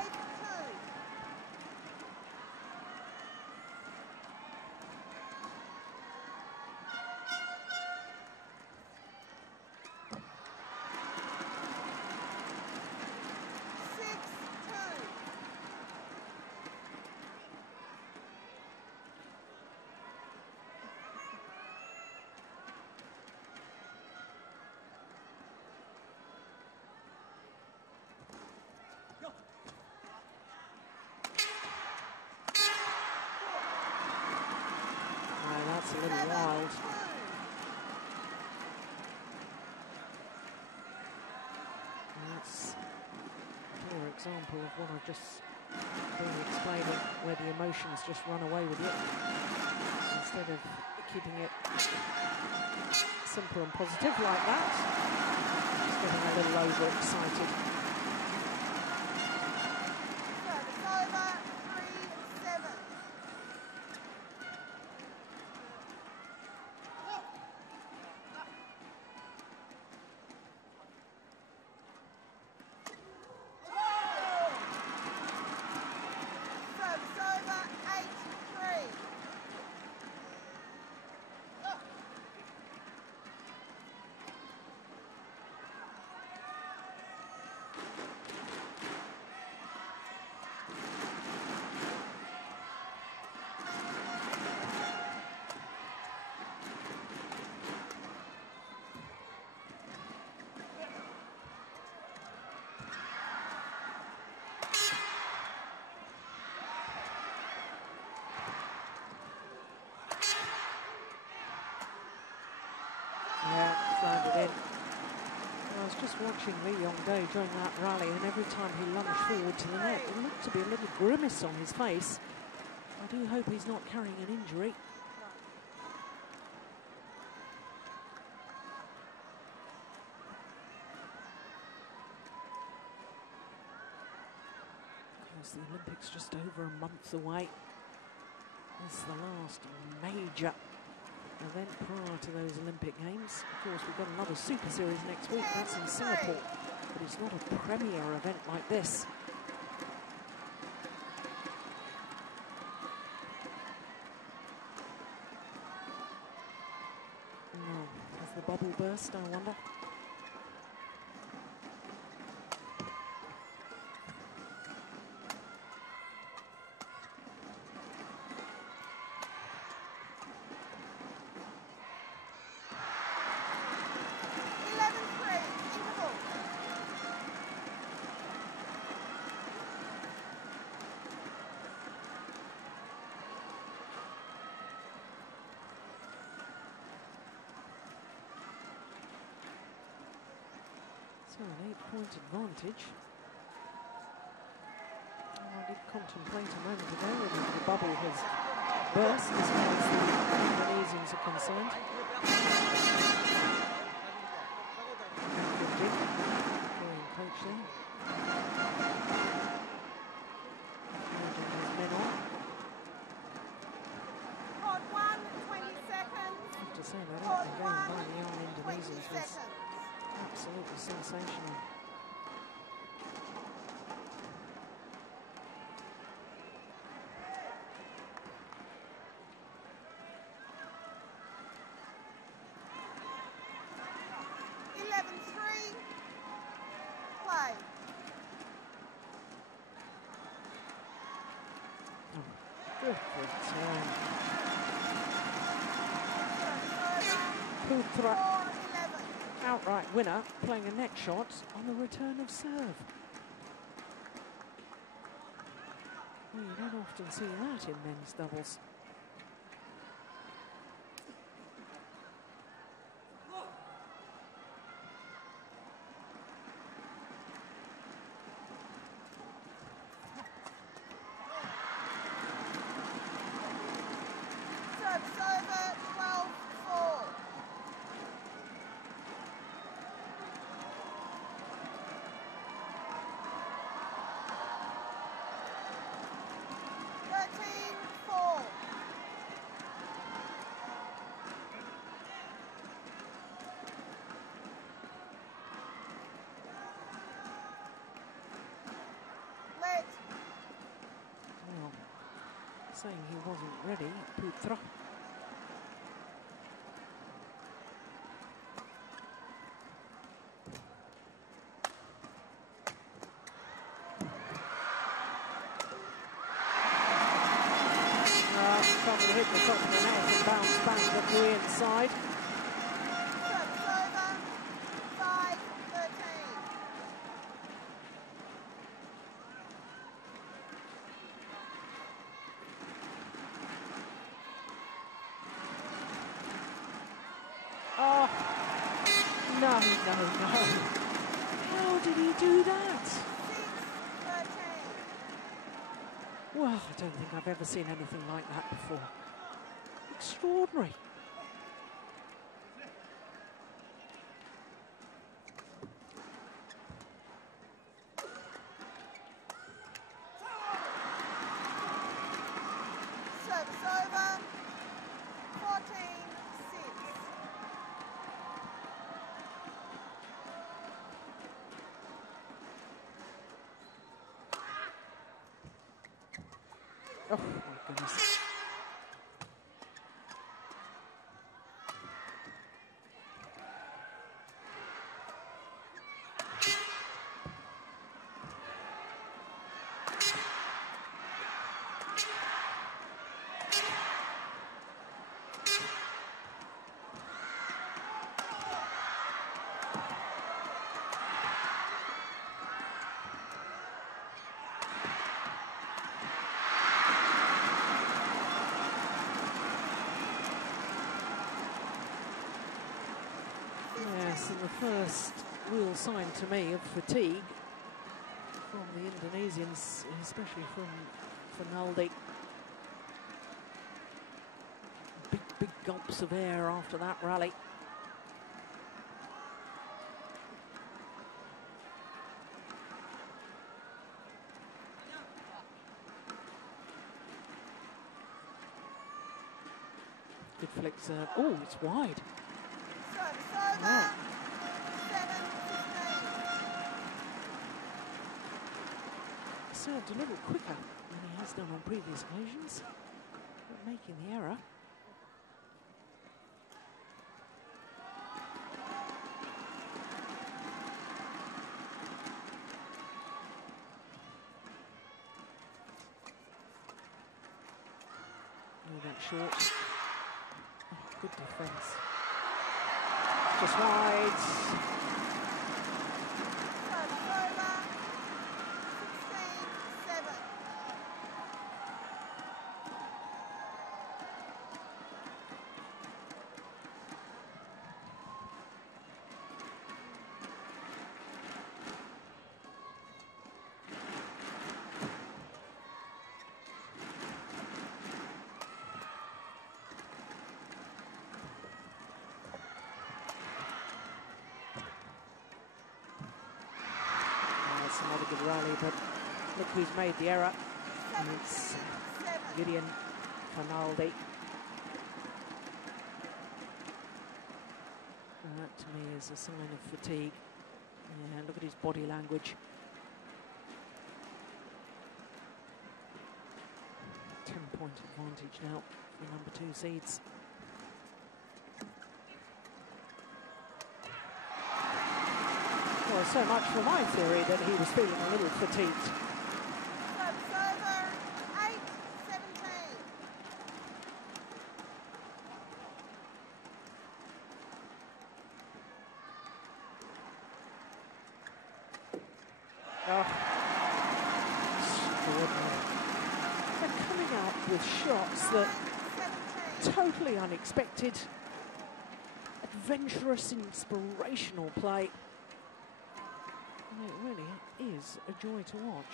That's a little wild. And that's a clear example of what I've just been explaining, where the emotions just run away with you. Instead of keeping it simple and positive like that, just getting a little overexcited. I was just watching Lee Yong-dae during that rally, and every time he lunged forward to the net, it looked to be a little grimace on his face. I do hope he's not carrying an injury. Of course, the Olympics just over a month away. It's the last major event prior to those Olympic Games. Of course, we've got another Super Series next week. That's in Singapore, but it's not a premier event like this. Oh, has the bubble burst, I wonder? So an 8-point advantage. I did contemplate a moment ago whether the bubble has burst as far as the Indonesians are concerned. Very coach there. Urging his men on. On 1, 20 seconds. I have to say that opening game by the young Indonesians was absolutely sensational. Play. Good return. Putra, outright winner, playing a net shot on the return of serve. Well, you don't often see that in men's doubles. Service over, 12-4. Well, saying he wasn't ready, Putra. Trouble hit the top of the net and bounce back to the inside. Service over, 5-13. Oh, no. How did he do that? 6-13. Well, I don't think I've ever seen anything like that before. Extraordinary. Service over, 14-6. Oh, my goodness. Yes, and the first real sign to me of fatigue from the Indonesians, especially from Fernaldi. Big gulps of air after that rally. Good flicks. Oh, it's wide. Service over, Wow. 7-15. Served a little quicker than he has done on previous occasions, but making the error. Oh, that's short. Oh, good defence. Just wide. Service over, 16-7. That's another good rally, but look who's made the error. And it's 17-7. Gideon Fernaldi. And that to me is a sign of fatigue. Yeah, look at his body language. 10-point advantage now for number 2 seeds. Well, so much for my theory that he was feeling a little fatigued. Service over, 8-17. Oh, extraordinary. up with shots that totally unexpected, adventurous, inspirational play. And it really is a joy to watch.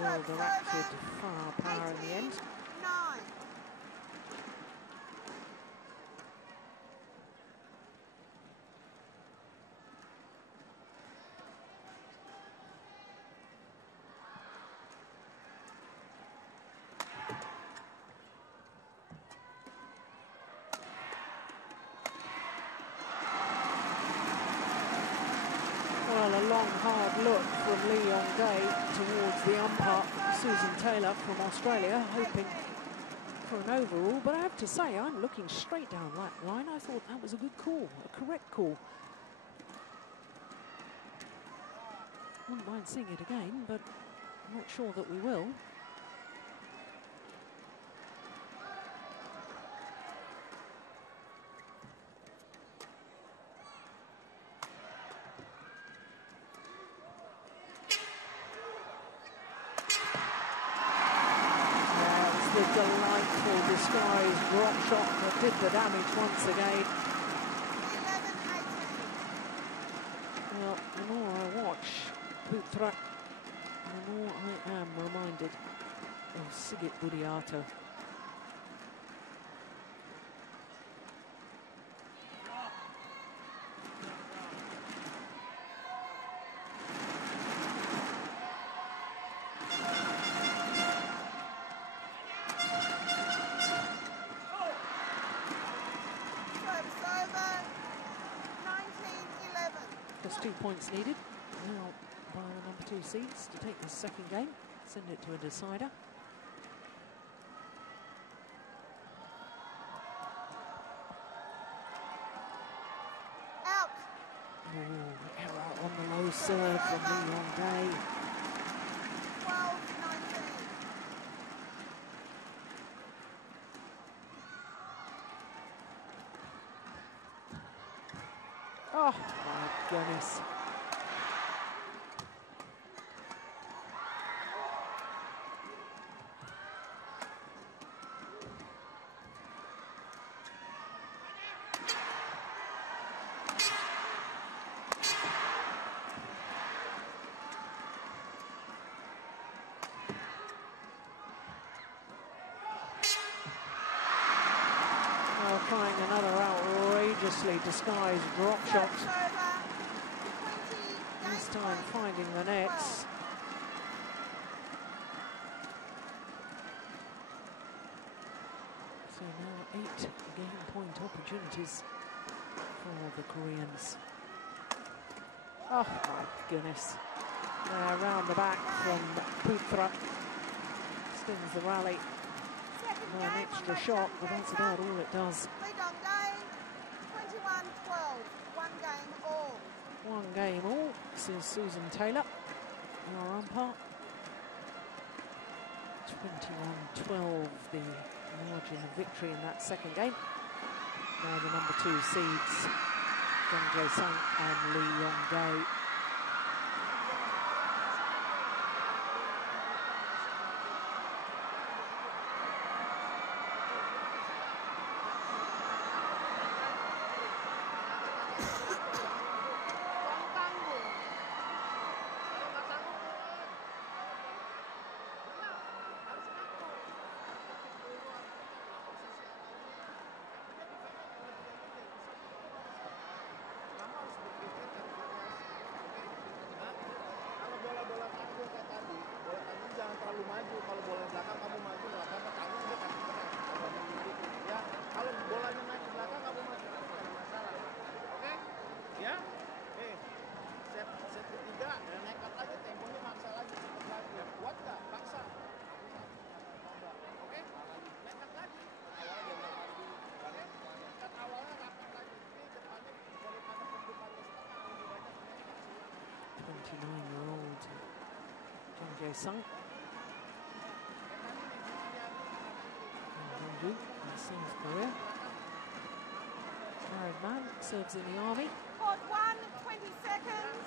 Well-directed firepower in the end. 9. Well, a long, hard look from Lee Yong-dae towards the umpire, Susan Taylor from Australia, hoping for an overrule. But I have to say, I'm looking straight down that line. I thought that was a good call, a correct call. Wouldn't mind seeing it again, but I'm not sure that we will. Delightful disguised drop shot that did the damage once again. 11-18. Well, the more I watch Putra, the more I am reminded of Sigit Budiato. Just 2 points needed now by the number 2 seeds to take the second game, send it to a decider. Out. Oh, error on the low serve from Lee Yong-dae. 12-19. Oh, my goodness. Trying another outrageously disguised drop shot. This time finding the nets. So now 8 game point opportunities for the Koreans. Oh my goodness. Now round the back from Putra. Stings the rally. An extra shot, but that's about all it does. Lee Yong-dae, 21-12, 1 game all. 1 game all, says Susan Taylor, our umpire. 21-12, the margin of victory in that second game. Now the number 2 seeds, Jung Jae-sung and Lee Yong-dae. Jae-sung. In South Korea. Married man, serves in the army. Court 1, 20 seconds.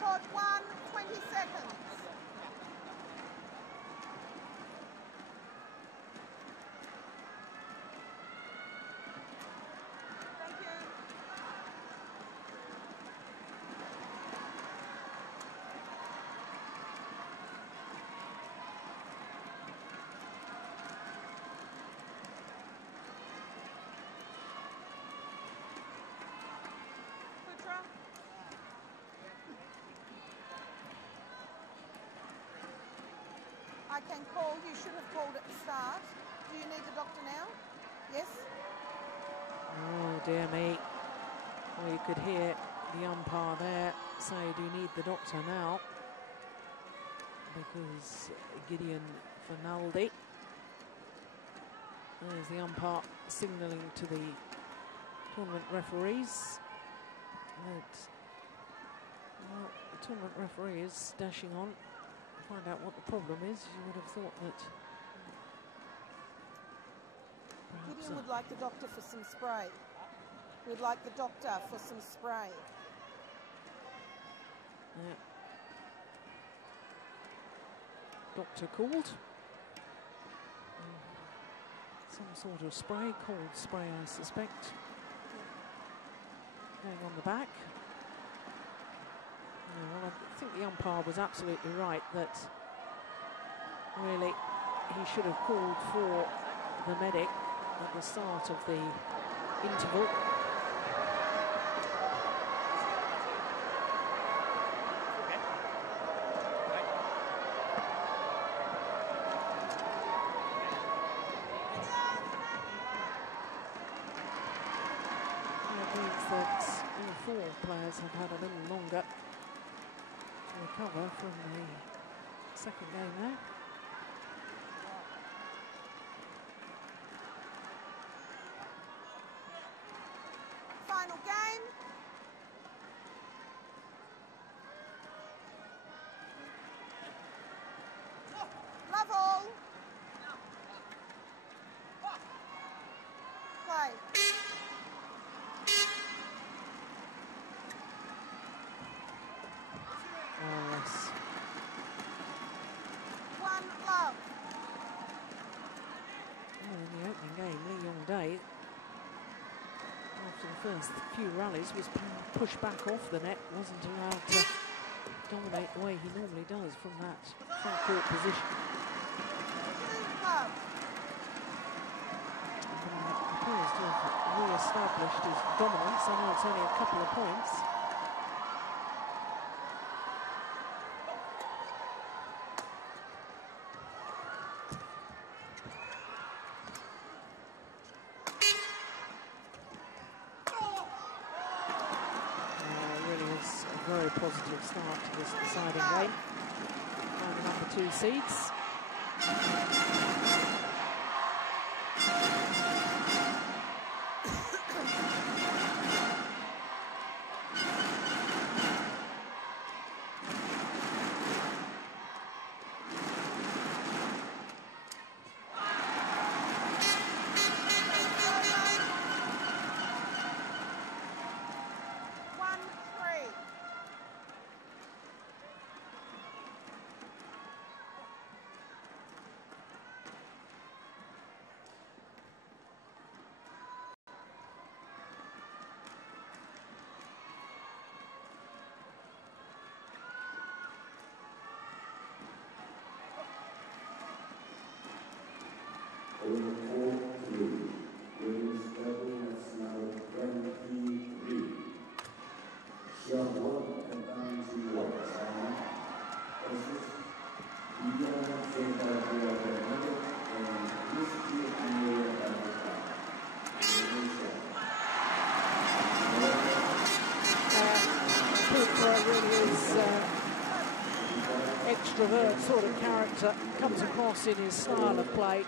Court 1, 20 seconds. Thank you. Putra. I can call. You should have called at the start. Do you need the doctor now? Yes? Oh, dear me. Well, you could hear the umpire there say, do you need the doctor now? Because Gideon Fernaldi. There's the umpire signalling to the tournament referees that, well, the tournament referee is dashing on to find out what the problem is. You would have thought that perhaps Gideon would like the doctor for some spray. We'd like the doctor for some spray. Doctor called. Some sort of spray, cold spray, I suspect. Going on the back. Yeah, well, I think the umpire was absolutely right that really he should have called for the medic at the start of the interval. Players have had a little longer to recover from the second game there. Final game. Love all. Play. Yes. One love. Well, in the opening game, Lee Yong-dae, after the first few rallies, was pushed back off the net, wasn't allowed to dominate the way he normally does from that front court position. Love. Appears to have re-established his dominance. I know it's only a couple of points. Very positive start to this deciding game. And the number 2 seeds. Extrovert sort of character comes across in his style of play.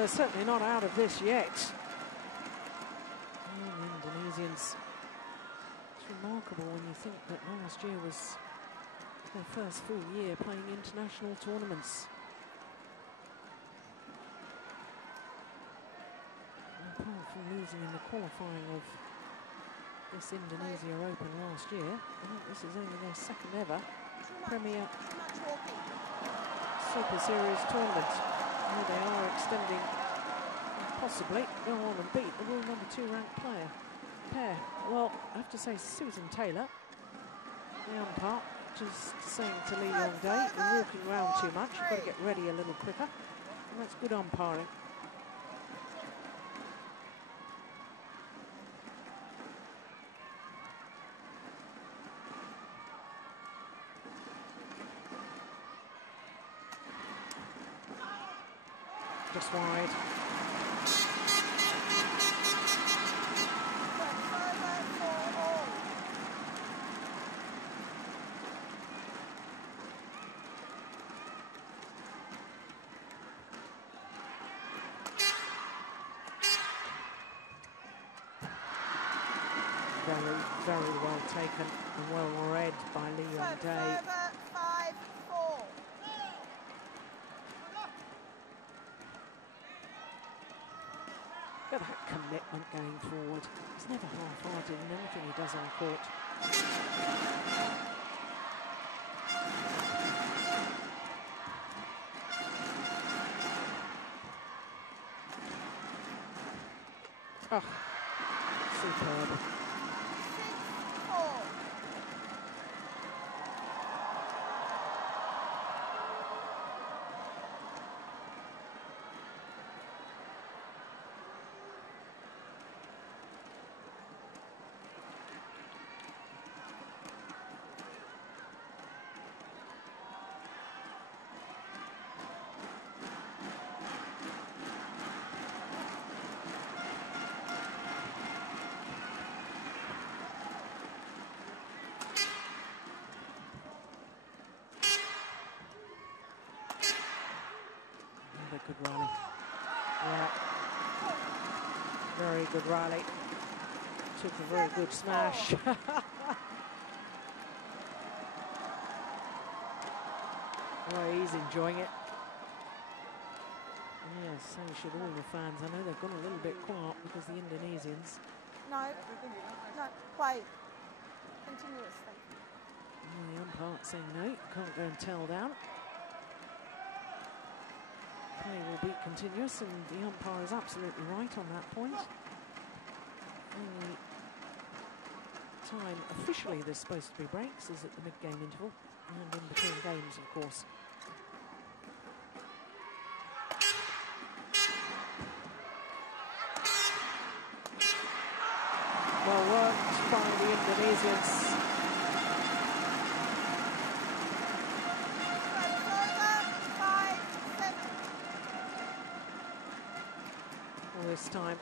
they're certainly not out of this yet. Oh, the Indonesians. It's remarkable when you think that last year was their first full year playing international tournaments. And apart from losing in the qualifying of this Indonesia Open last year, I think this is only their second ever Premier Superseries tournament. Here they are extending, and possibly go on and beat the world #2 ranked pair. Well, I have to say, Susan Taylor, the umpire, just saying to Lee Yong-dae, you're walking around too much, you've got to get ready a little quicker. And that's good umpiring. Just wide. Very well taken and well read by Lee Yong-dae. Look at that commitment going forward. He's never half-hearted in anything he does on court. Oh, superb. Good rally. Yeah. Very good rally. Took a very good smash. Oh, he's enjoying it. Yes, so should all the fans. I know they've gone a little bit quiet because the Indonesians. No, play continuously. And the umpire saying no, can't go and tell down. Play will be continuous, and the umpire is absolutely right on that point. The time officially there's supposed to be breaks is at the mid-game interval, and in between games, of course. Well worked by the Indonesians. This time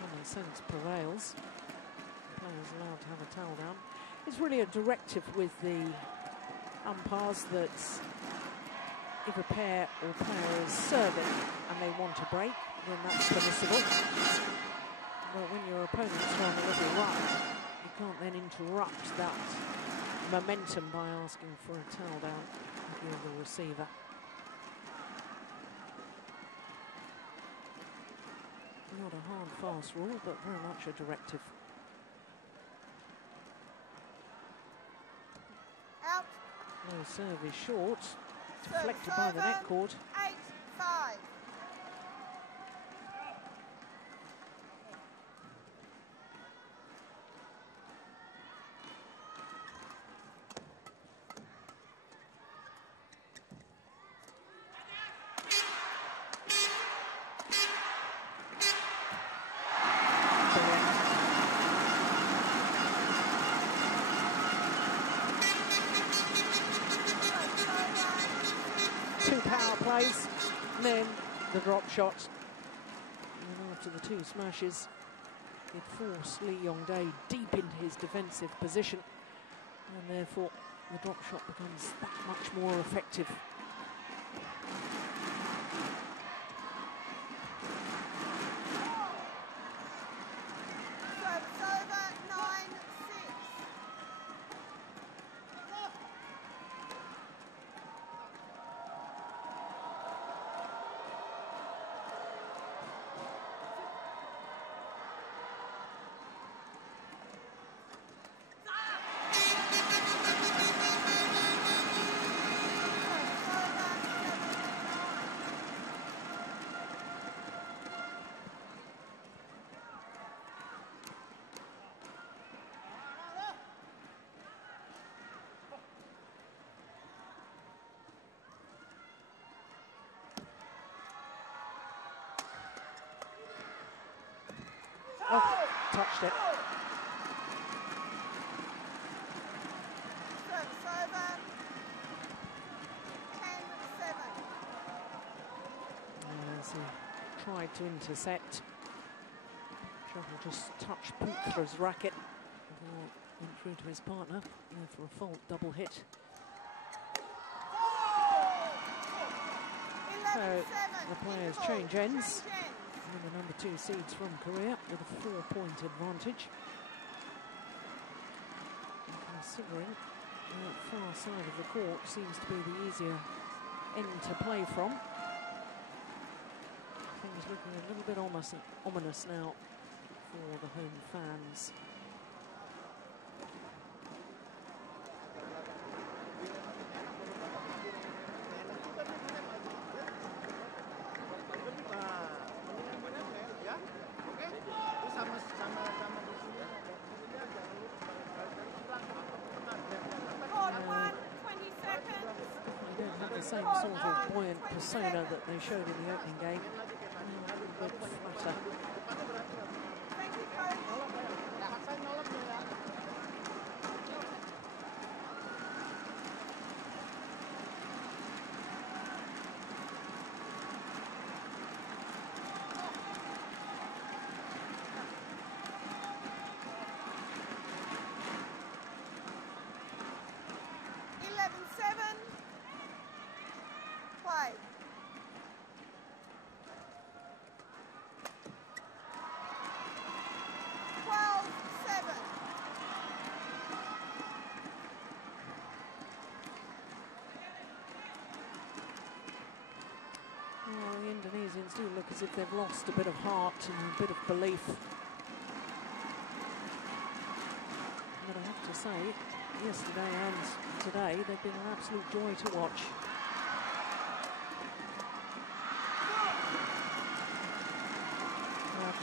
common sense prevails. Players allowed to have a towel down. It's really a directive with the umpires that if a pair or player is serving and they want a break, then that's permissible. But when your opponent's on a little run, you can't then interrupt that momentum by asking for a towel down if you're the receiver. Not a hard, fast rule, but very much a directive. Out. No serve is short. Deflected by the net cord. 8-5. Two power plays, and then the drop shot. And after the two smashes, it forced Lee Yong-dae deep into his defensive position, and therefore the drop shot becomes that much more effective. Oh, touched it. Service over. 10-7. As he tried to intercept. Shuttle just touched Putra's racket. Went through to his partner for a fault double hit. So the players change ends. And the number 2 seeds from Korea with a 4-point advantage. Considering the far side of the court seems to be the easier end to play from. Things looking a little bit ominous now for the home fans. Same sort of buoyant persona that they showed in the opening game. A little bit flatter. The Indonesians do look as if they've lost a bit of heart and a bit of belief. But I have to say, yesterday and today, they've been an absolute joy to watch. I've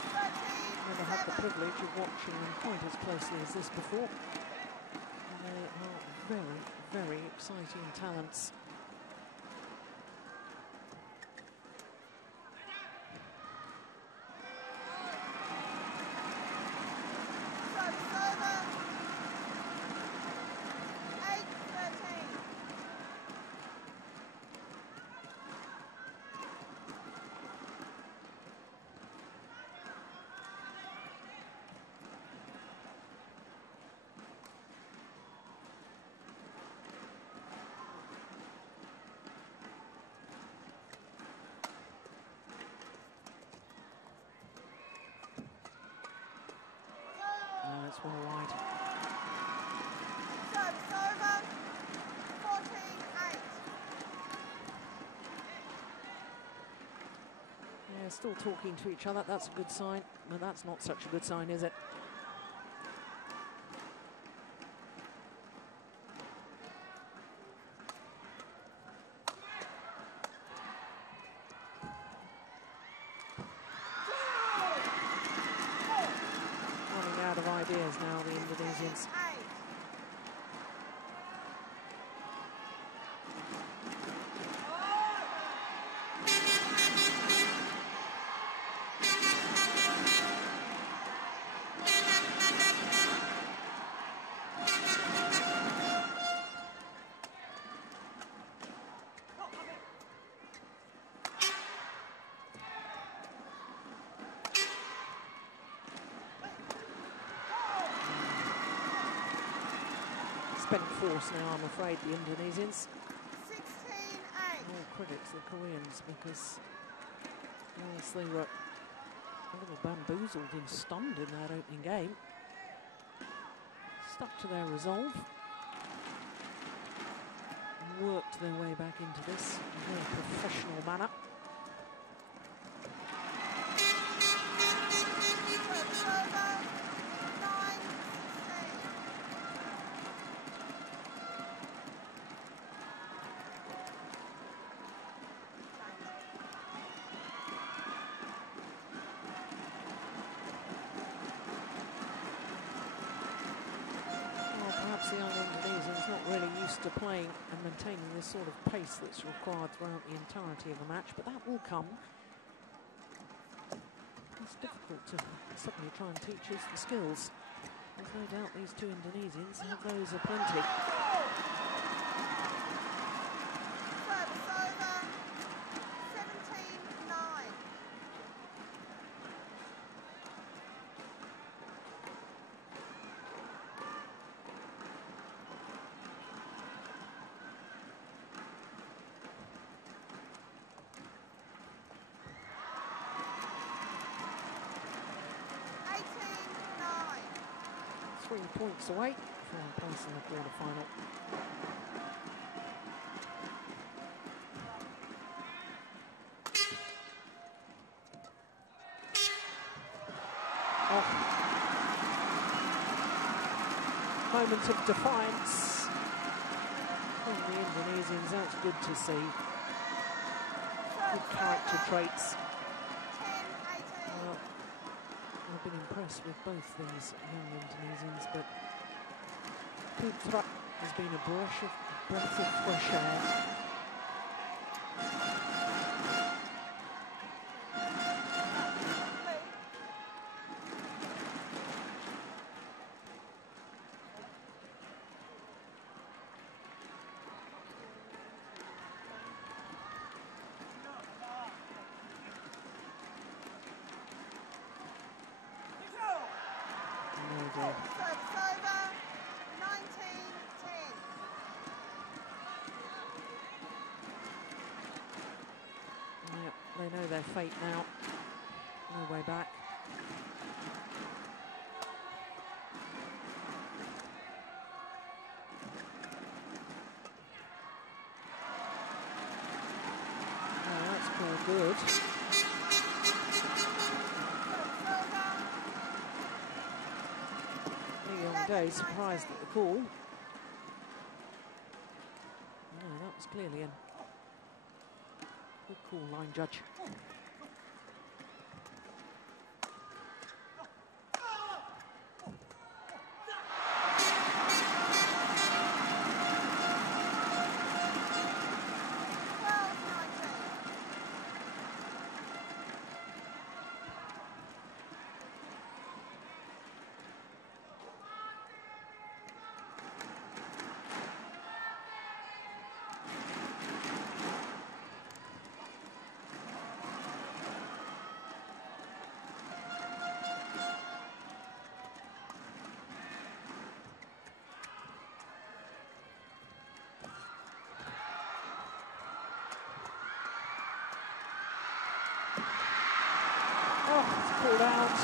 never had the privilege of watching them quite as closely as this before. And they are very, very exciting talents. It's well wide. Service over. 14-8. Yeah, still talking to each other. That's a good sign. But that's not such a good sign, is it? Ideas now, the Indonesians. Spent force now, I'm afraid, the Indonesians. 16-8. More critics the Koreans, because yes, they were a little bamboozled and stunned in that opening game. Stuck to their resolve. And worked their way back into this in a very professional manner. The young Indonesians not really used to playing and maintaining this sort of pace that's required throughout the entirety of a match, but that will come. It's difficult to suddenly try and teach us the skills. There's no doubt these two Indonesians have those aplenty. Service over. 17-9. Points away from a place in the quarter-final. Oh. Moment of defiance from the Indonesians. That's good to see. Good character traits. I've been impressed with both these young Indonesians, but Putra has been a breath of fresh air. They know their fate now. No way back. Oh, that's called good. Young Day surprised at the call. No, that was clearly in. Good call, line judge. Pulled out.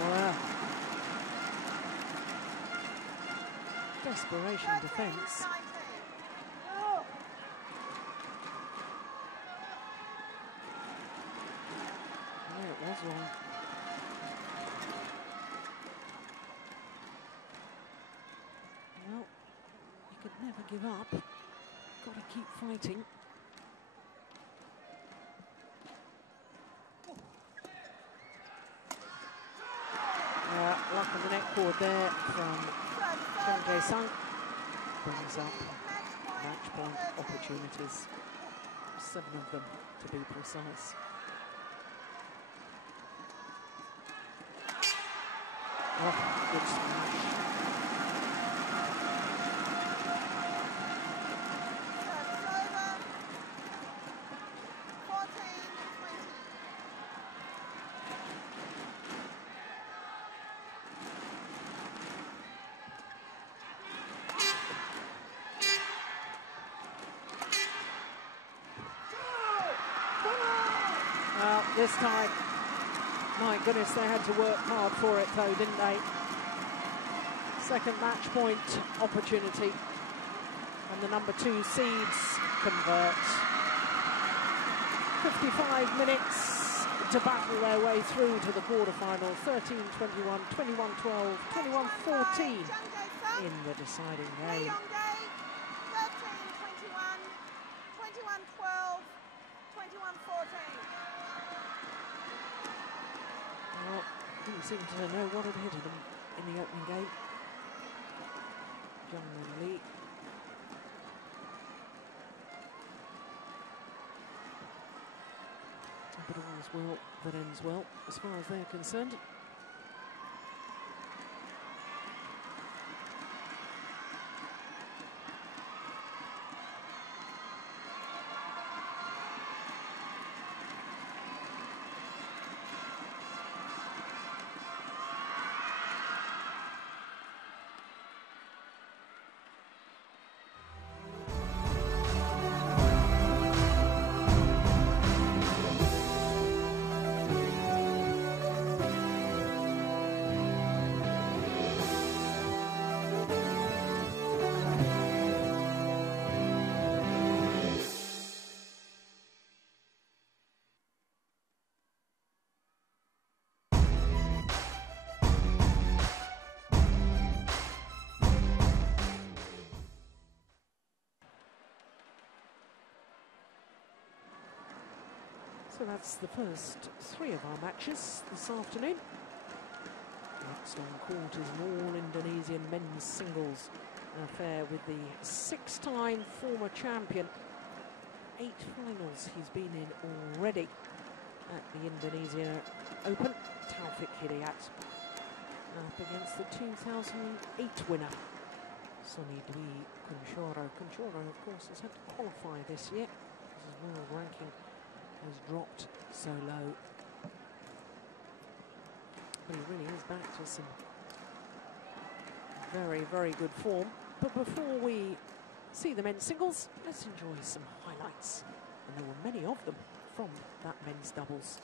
Wow. Desperation defence. Yeah, it was wrong. Well, you could never give up. Got to keep fighting. Luck on the neck cord there from Chang Jae-sung. Brings up match point opportunities. 7 of them, to be precise. Oh, good smash. This time, my goodness, they had to work hard for it though, didn't they? Second match point opportunity. And the number 2 seeds convert. 55 minutes to battle their way through to the quarterfinal. 13-21, 21-12, 21-14 in the deciding game. 13-21, 21-12, 21-14. Well, didn't seem to know what had hit them in the opening game. Jung Min Lee. But all's well that ends well, as far as they're concerned. So that's the first 3 of our matches this afternoon. Next on court is an all-Indonesian men's singles affair with the 6-time former champion. 8 finals he's been in already at the Indonesia Open. Taufik Hidayat up against the 2008 winner, Sonny Dwi Kunchoro. Kunchoro, of course, has had to qualify this year because his world ranking has dropped so low. But he really is back to some very, very good form. But before we see the men's singles, let's enjoy some highlights. And there were many of them from that men's doubles.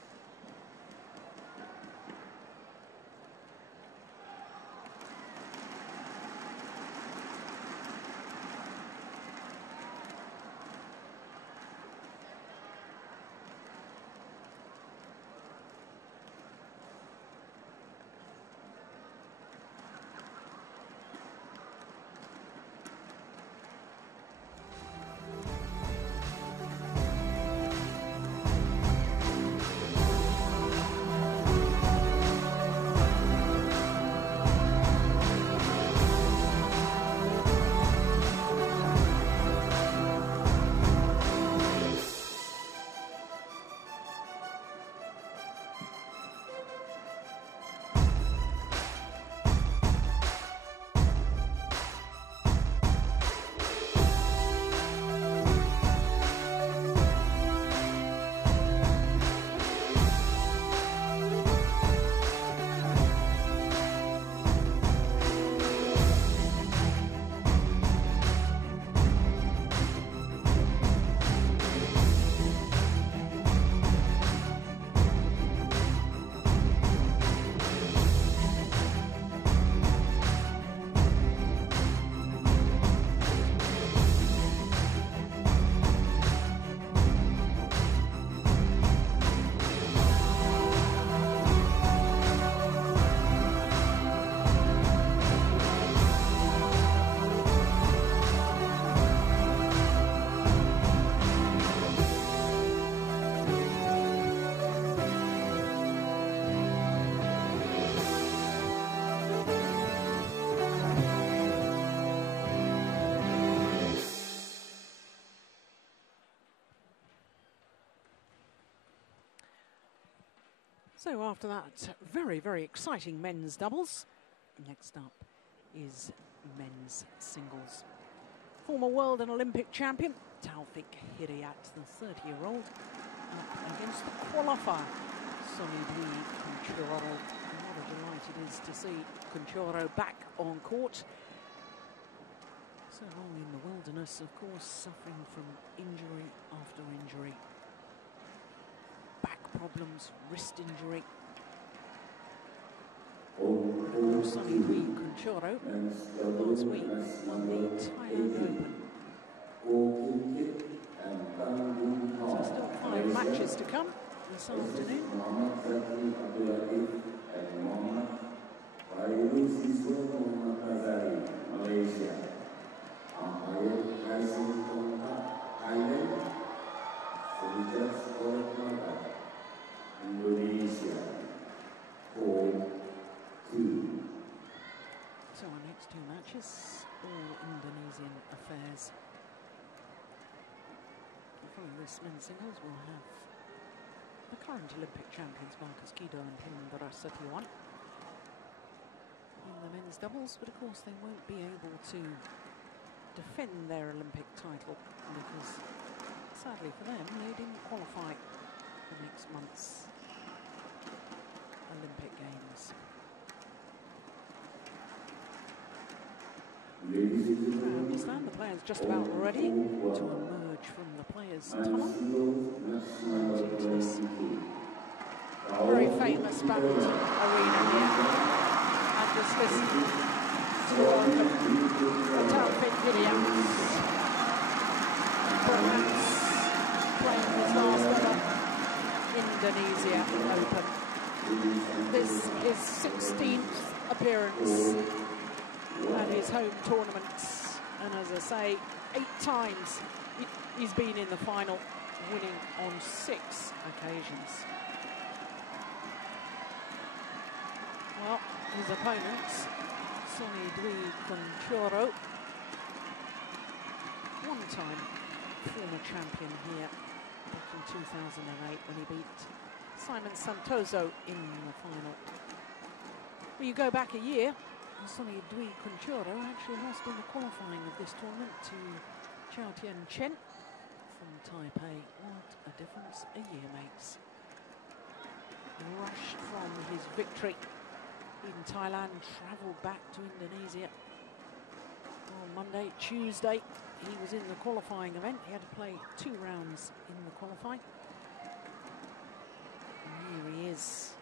So after that very, very exciting men's doubles, next up is men's singles. Former world and Olympic champion Taufik Hidayat, the 30-year-old, up against the qualifier Sonny Dwi Kunchoro. And what a delight it is to see Kunchoro back on court. So long in the wilderness, of course, suffering from injury after injury. Back problems, wrist injury. Sonny Dwi Kunchoro last week won the Thailand Open. So still 5 matches to come this afternoon. Indonesia, 4-2. So our next 2 matches, all Indonesian affairs. Following this men's singles, we'll have the current Olympic champions, Marcus Guido and Hindra Setiawan, in the men's doubles, but of course they won't be able to defend their Olympic title because, sadly for them, they didn't qualify for next month's Olympic Games. I understand the players just about ready to emerge from the players' tunnel into this very famous badminton arena here. And just listen to welcome Taufik Hidayat, perhaps playing his last ever Indonesia Open. This is 16th appearance at his home tournaments, and as I say, 8 times he's been in the final, winning on 6 occasions. Well, his opponents, Sonny Dwi Kunchoro, one-time former champion here back in 2008 when he beat Simon Santoso in the final. But you go back a year, Sonny Dwi Kunchoro actually lost in the qualifying of this tournament to Chao Tian Chen from Taipei. What a difference a year makes. Rushed from his victory in Thailand, travelled back to Indonesia on Monday. Tuesday, he was in the qualifying event. He had to play 2 rounds in the qualifying. And here he is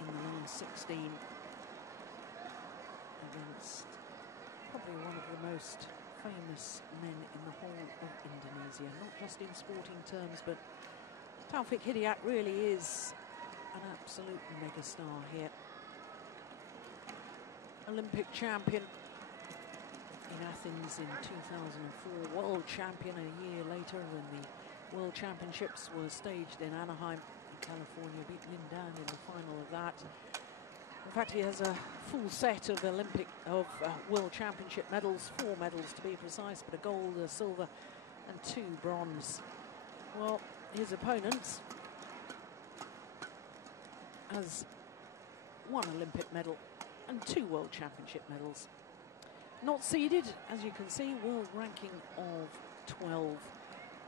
in the last 16 against probably one of the most famous men in the whole of Indonesia, not just in sporting terms, but Taufik Hidayat really is an absolute megastar here. Olympic champion in Athens in 2004, world champion a year later when the World Championships were staged in Anaheim in California, beat Lin Dan in the final of that. In fact, he has a full set of World Championship medals, 4 medals to be precise, but a gold, a silver and 2 bronze. Well, his opponents has 1 Olympic medal and 2 World Championship medals. Not seeded, as you can see, world ranking of 12.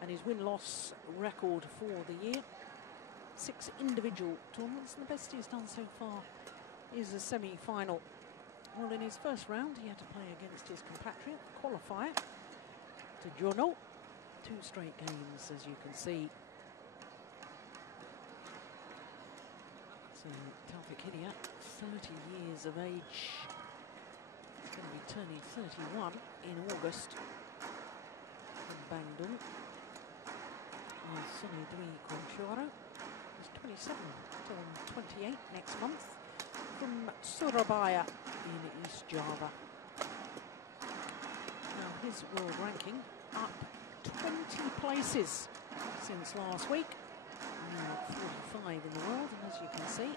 And his win-loss record for the year, 6 individual tournaments, and the best he's done so far is a semi-final. Well, in his first round, he had to play against his compatriot, qualifier, Djarum. 2 straight games, as you can see. So, Taufik Hidayat, 30 years of age, going to be turning 31 in August in Bandung. While Sonny Dwi Kunchoro is 27, turn 28 next month, from Surabaya in East Java. Now his world ranking up 20 places since last week. Now 45 in the world, and as you can see,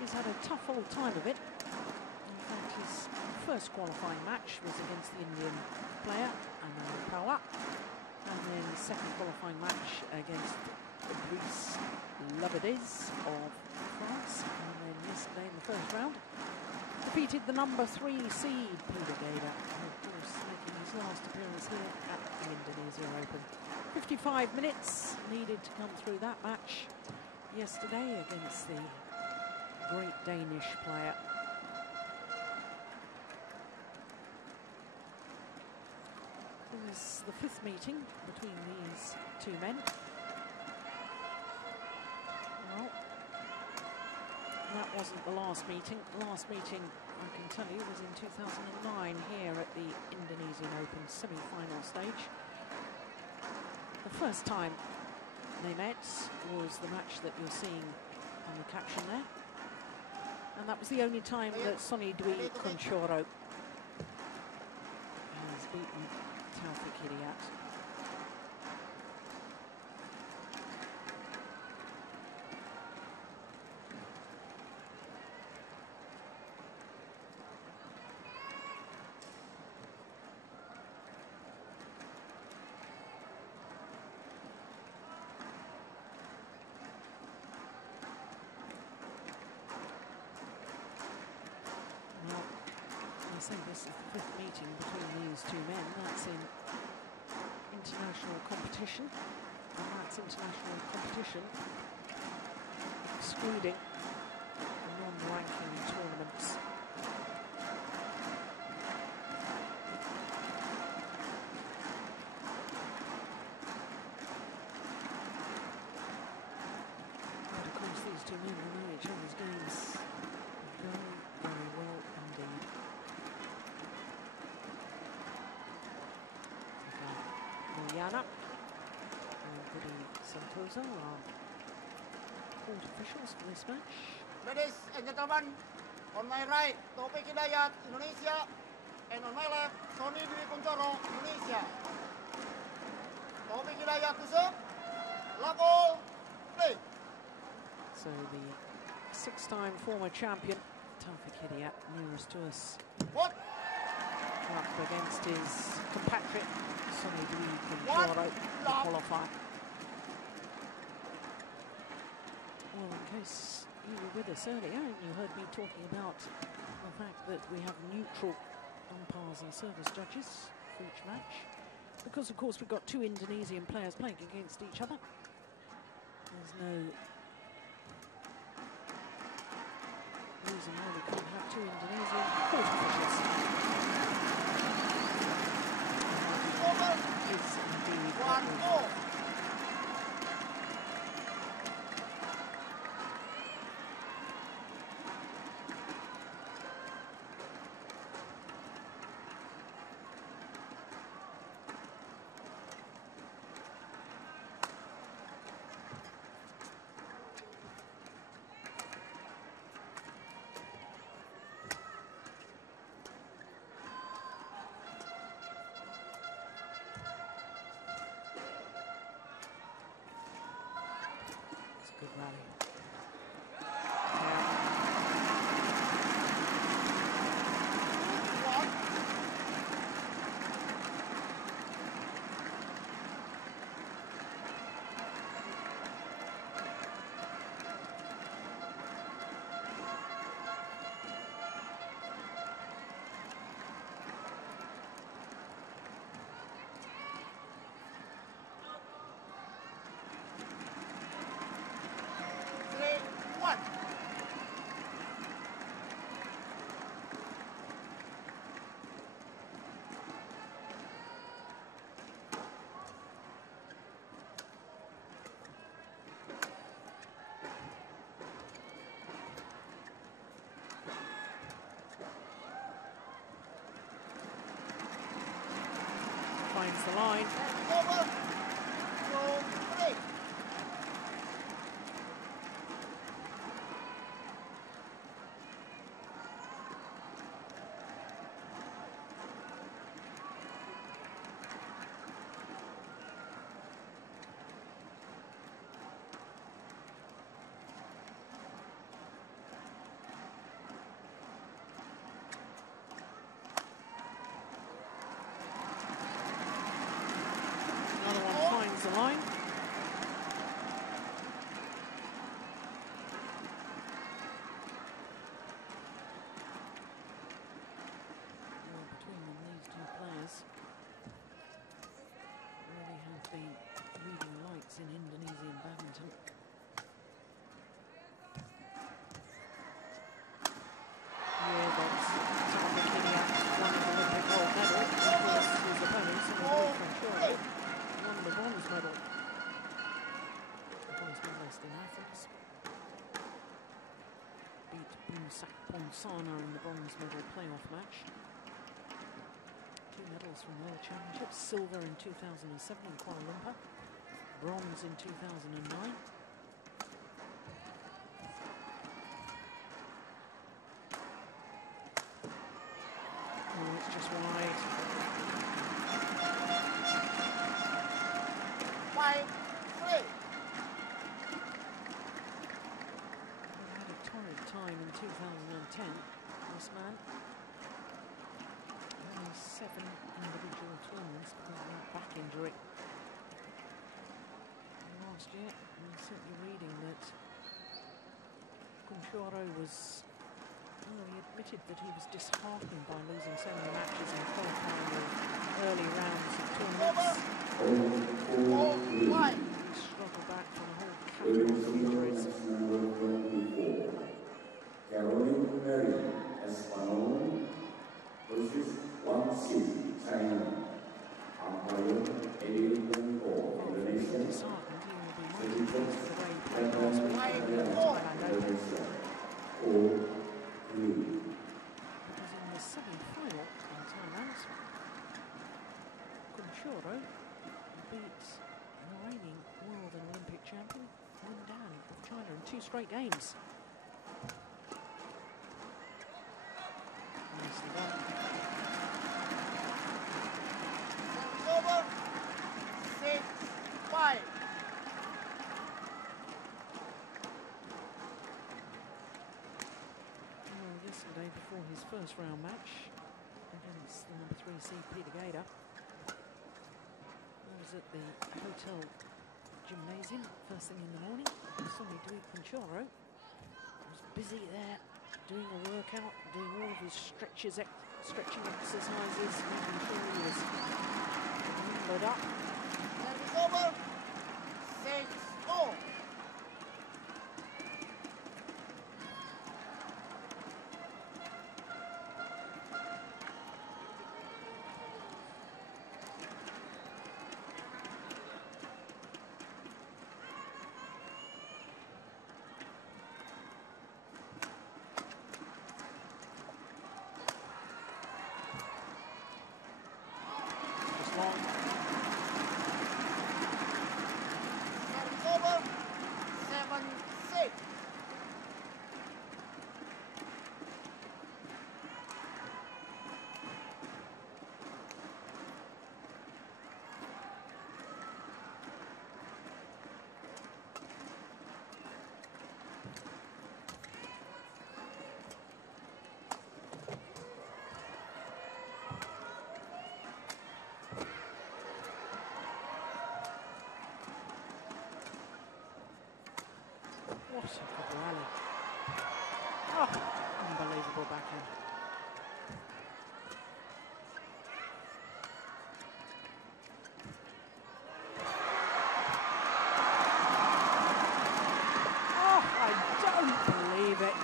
he's had a tough old time of it. In fact, his first qualifying match was against the Indian player, Anand Pawar, and then the second qualifying match against Brice Labadez of France, and then yesterday in the first round defeated the number 3 seed Peter Gader, and of course making his last appearance here at the Indonesia Open. 55 minutes needed to come through that match yesterday against the great Danish player. This is the 5th meeting between these 2 men. Well, that wasn't the last meeting. The last meeting, I can tell you, was in 2009 here at the Indonesian Open semi-final stage. The first time they met was the match that you're seeing on the caption there. And that was the only time that Sonny Dwi Kunchoro has beaten Taufik Hidayat. say, this is the 5th meeting between these two men. That's in international competition, and that's international competition excluding non-ranking tournaments. But of course these two men will know each other's games very, very well indeed. Yana and Budi Santoso are court officials for this match. Ladies and gentlemen, on my right, Taufik Hidayat, Indonesia, and on my left, Sony Dwi Kuncoro, Indonesia. Taufik Hidayat to serve. Love all, play. So the 6-time former champion, Taufik Hidayat, nearest to us. What? Up against his compatriot, Sony Dwi Kuncoro, the qualifier. Well, in case you were with us earlier and you heard me talking about the fact that we have neutral umpires and service judges for each match, because of course we've got 2 Indonesian players playing against each other. There's no reason why we can't have 2 Indonesian court officials. Is indeed 1-4. good rally. Finds the line. Over. Go, 3. Another one finds the line. Well, between them, these two players really have been leading lights in Indonesian badminton. Yeah, that's Taufik Hidayat won the Olympic gold medal. Of course, his opponent, Sony Dwi won the bronze medal. The bronze medalist in Athens. Beat Bumsak Ponsana in the bronze medal playoff match. 2 medals from World Championships, silver in 2007 in Kuala Lumpur, bronze in 2009. Oh, it's just wide. 5-3. He had a torrid time in 2010, this man. Only 7 individual tournaments because of that back injury. And last year, we were certainly reading that Kuncoro was Well, he admitted that he was disheartened by losing so many matches in qualifying the early rounds of tournaments. He struggled back from a whole catalogue of injuries. Versus 1-6 China. Umpire Indonesia. Disheartened, he will be mighty pleased with the way he played last week in the Thailand Open. Because in the semi-final in Thailand, Kunchoro beat the reigning world and Olympic champion Lin Dan of China in 2 straight games. Nicely done. Over. 6-5. Well, yesterday, before his first round match against the number 3 seed Peter Gader, I was at the hotel gymnasium first thing in the morning. I saw me do Kunchoro. I was busy there doing a workout, doing all of his stretching exercises, making sure he was limbered up. Service over. 6-4. Just long. Service over. 7-6. What a good rally. Oh, unbelievable backhand. Oh, I don't believe it.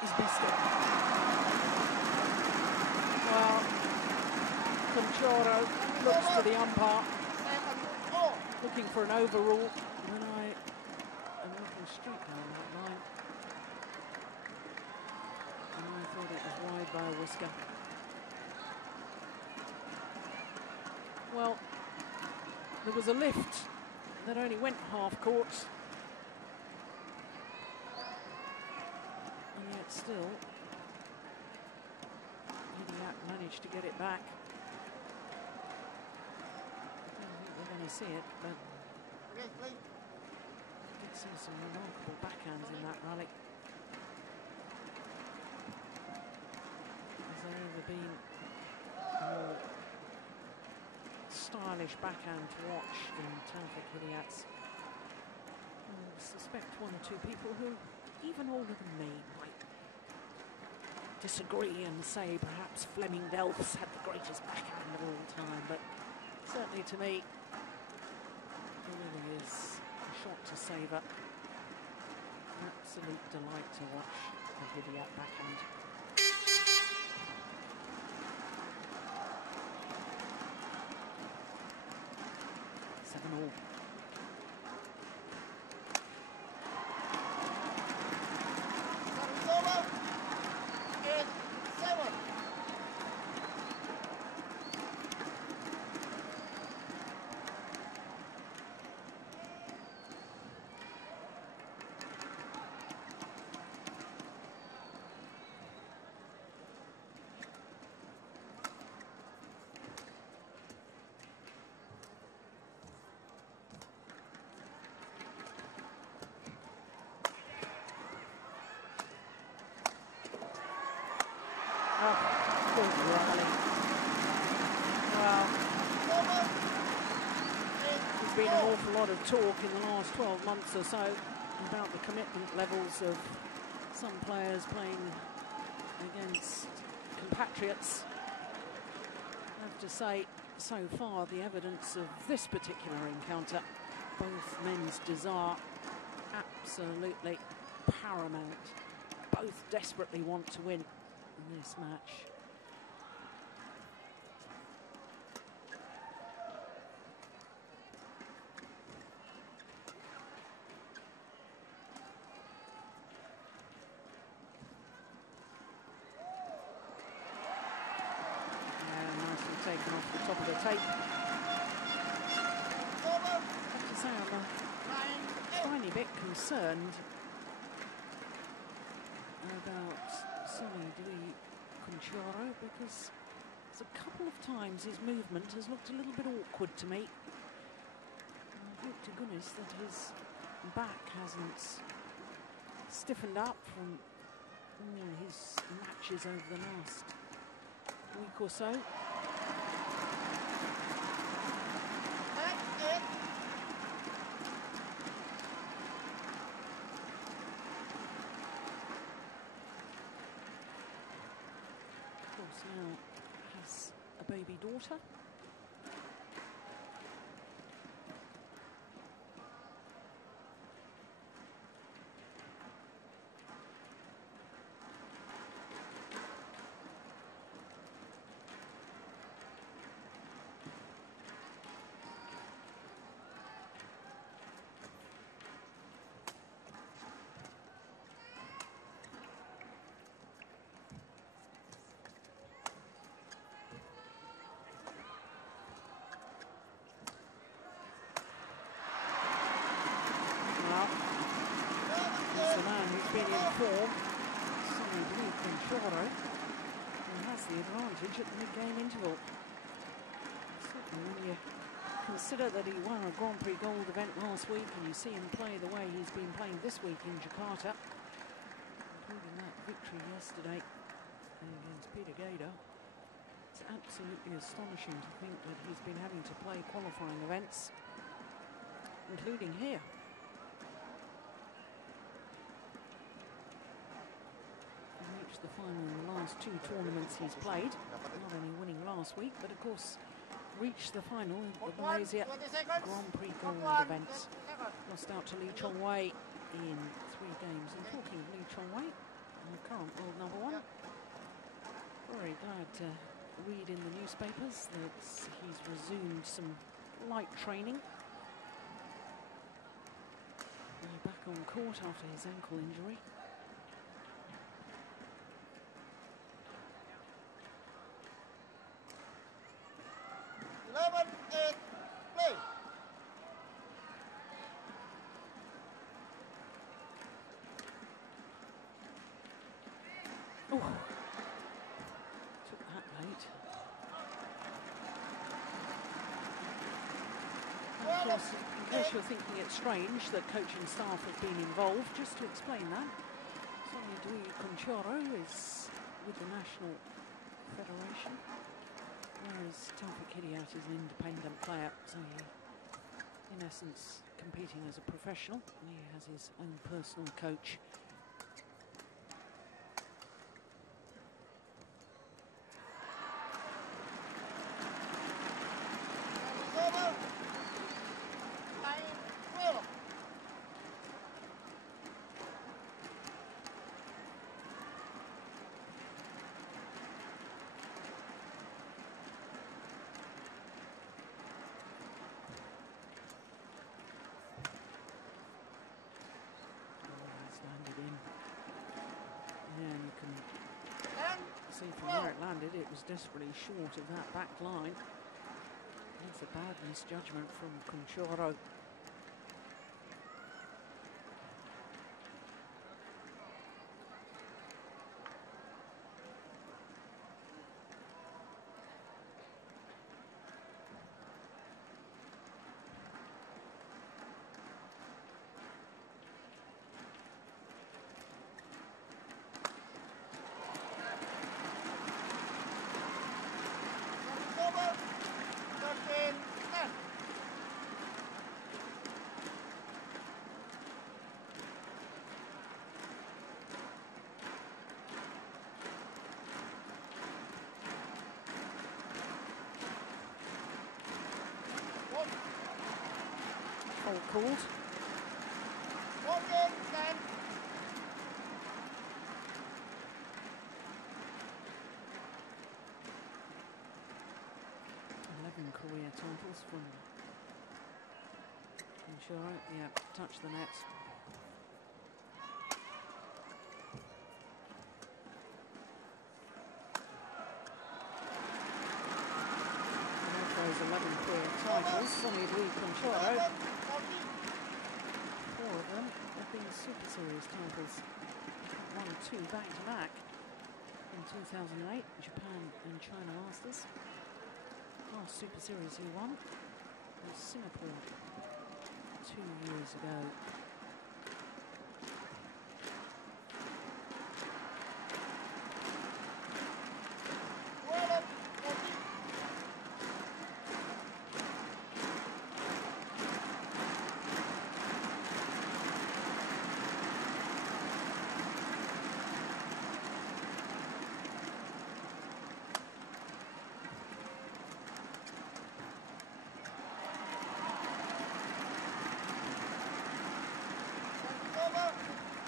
He's missed it. Well, Kunchoro looks to the umpire, 7-4. looking for an overrule. When I am looking straight down that line, and I thought it was wide by a whisker. Well, there was a lift that only went half court, and yet still managed to get it back. I don't think we're going to see it, but Yes, please. I did see some remarkable backhands in that rally. Has there ever been a more stylish backhand to watch than Taufik Hidayat's? I suspect 1 or 2 people who, even older than me, might disagree and say perhaps Fleming Delphs had the greatest backhand of all time, but certainly to me, it really is a shot to savour. Absolute delight to watch the Hidayat backhand. Seven all. Service over. 8-7. an awful lot of talk in the last 12 months or so about the commitment levels of some players playing against compatriots. I have to say, so far, the evidence of this particular encounter, both men's desire absolutely paramount. Both desperately want to win in this match. Taken off the top of the tape. I have to say I'm a tiny bit concerned about Sonny Djarum because a couple of times his movement has looked a little bit awkward to me. I hope to goodness that his back hasn't stiffened up from all his matches over the last week or so. Now has a baby daughter. The man who's been in form, Sonny Djarum, and has the advantage at the mid-game interval. Certainly when you consider that he won a Grand Prix Gold event last week and you see him play the way he's been playing this week in Jakarta, including that victory yesterday against Peter Gader, it's absolutely astonishing to think that he's been having to play qualifying events, including here. The final in the last two tournaments he's played, not only winning last week, but of course reached the final in the Malaysia Grand Prix Gold event. Lost out to Lee Chong Wei in 3 games. And talking of Lee Chong Wei, the current world #1, very glad to read in the newspapers that he's resumed some light training. Back on court after his ankle injury. Took that late. Of course, in case you're thinking it's strange that coaching staff have been involved, just to explain that, Sonny Djarum is with the National Federation, whereas Taufik Hidayat is an independent player, so he, in essence, competing as a professional, and he has his own personal coach. See from where it landed, it was desperately short of that back line. That's a bad misjudgment from Conchoro. called. Okay, stand. 11 career titles from Indonesia. Yeah, touch the net. Those 11 career titles, Sonny Dwi Conchoro. 4 of them have been Super Series titles. 1 and 2 back to back in 2008, Japan and China Masters. Last Super Series he won was Singapore 2 years ago.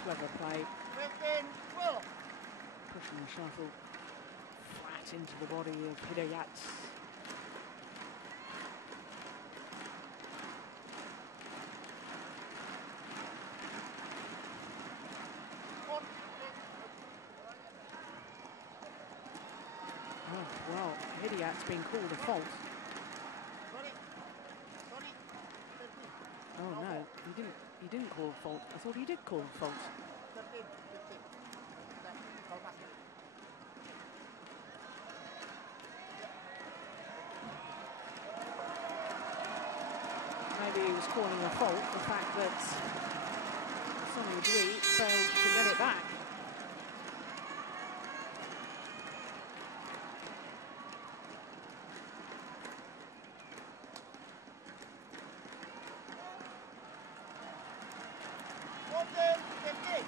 Clever play. 15-12. Pushing the shuttle flat into the body of Hidayat. Oh, well, Hidayat's been called a fault. Sorry. Oh no, he didn't call a fault. I thought he did call a fault. 13, 15. Call pass. Maybe he was calling a fault the fact that Sonny Dwi failed to get it back. Okay, 15.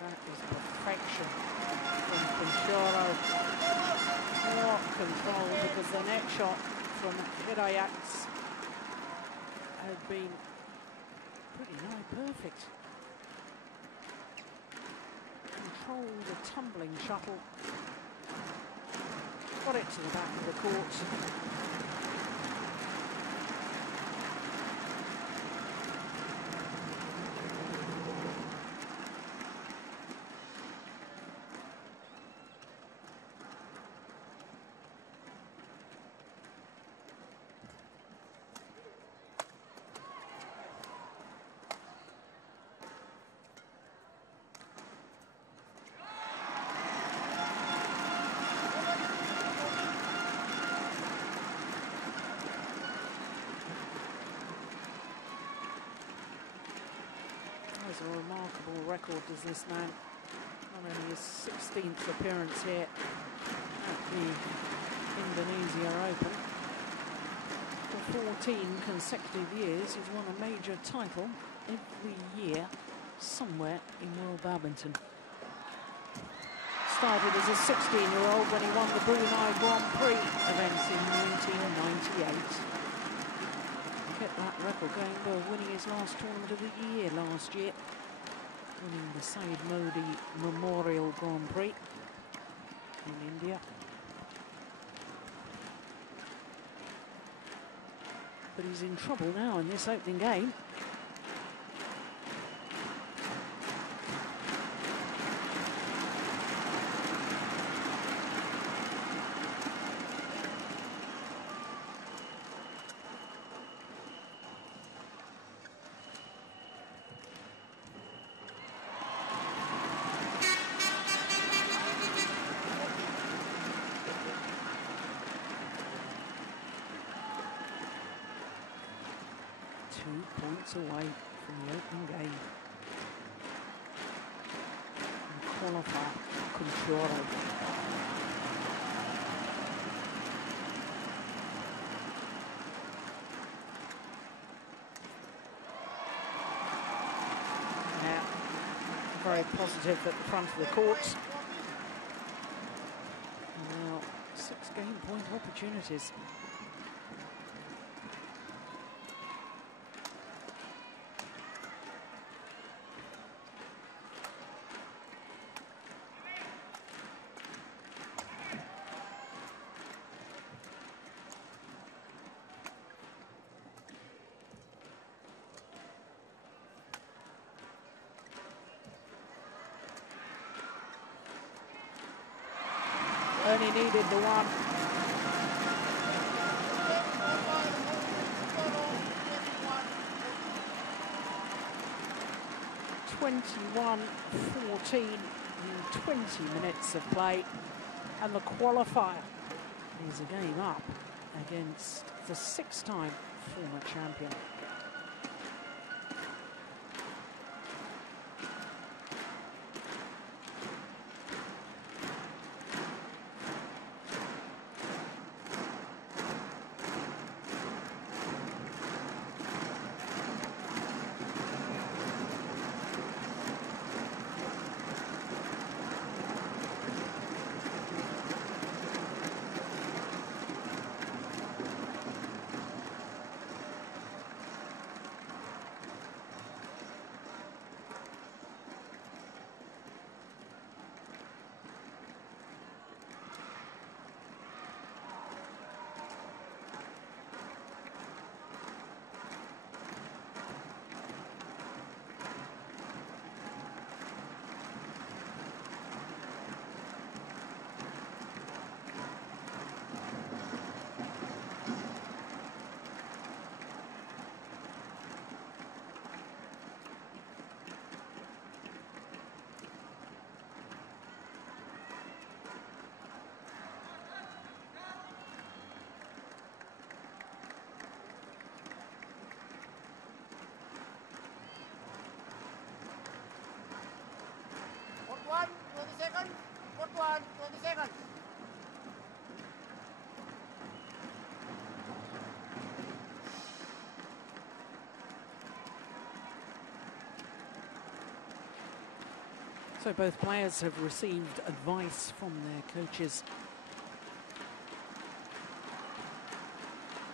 That is perfection from Conchoro. What control, because the net shot from Hidayat had been pretty nigh perfect. Control the tumbling shuttle. Got it to the back of the court. A remarkable record does this man. Not only his 16th appearance here at the Indonesia Open, for 14 consecutive years he's won a major title every year somewhere in world badminton. Started as a 16-year-old when he won the Brunei Grand Prix event in 1998. Kept that record going by winning his last tournament of the year last year, winning the Said Modi Memorial Grand Prix in India. But he's in trouble now in this opening game. 2 points away from the opening game. And qualifier, Conchoro. Now, very positive at the front of the court. Now, 6 game point opportunities. Only needed the one. (21-14) in 20 minutes of play, and the qualifier is a game up against the 6-time former champion. Court 1, 20 seconds. Court 1, 20 seconds. So both players have received advice from their coaches.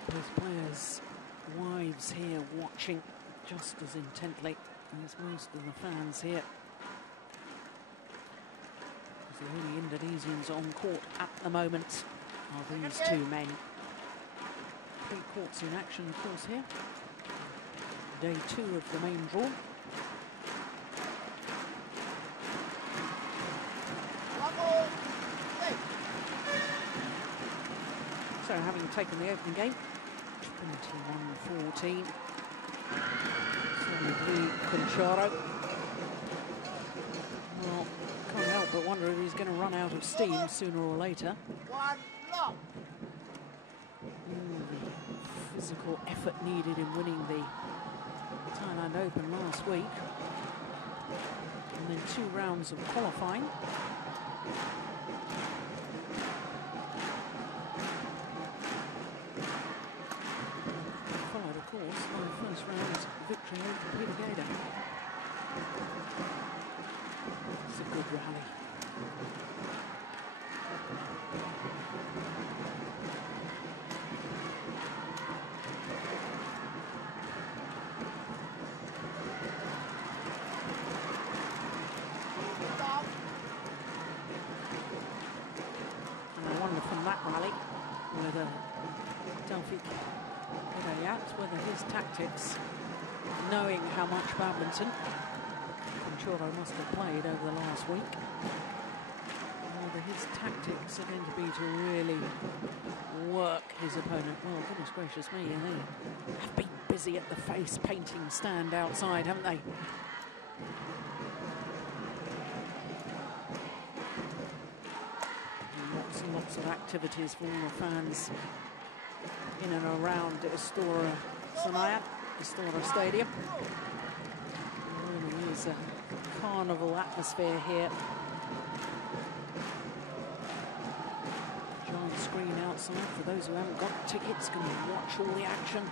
Both players' wives here watching just as intently as most of the fans here. The only Indonesians on court at the moment are these 2 men. 3 courts in action, of course, here. Day 2 of the main draw. So having taken the opening game, 21-14. 73 Conchoro. Well, can't help but wonder if he's going to run out of steam sooner or later. The physical effort needed in winning the Thailand Open last week. And then 2 rounds of qualifying. Followed, of course, by first round victory over Peter Gader. It's a good rally. And I wonder from that rally whether whether his tactics, knowing how much badminton Conchoro must have played over the last week, whether his tactics are going to be to really work his opponent. Well, goodness gracious me, and they have been busy at the face painting stand outside, haven't they? Lots and lots of activities for all the fans in and around Istora Senayan. Istora Stadium. There really is a carnival atmosphere here. Giant screen outside for those who haven't got tickets, can watch all the action.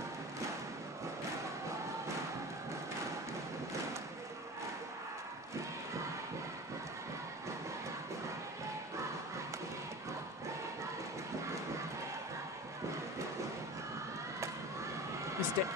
Missed it.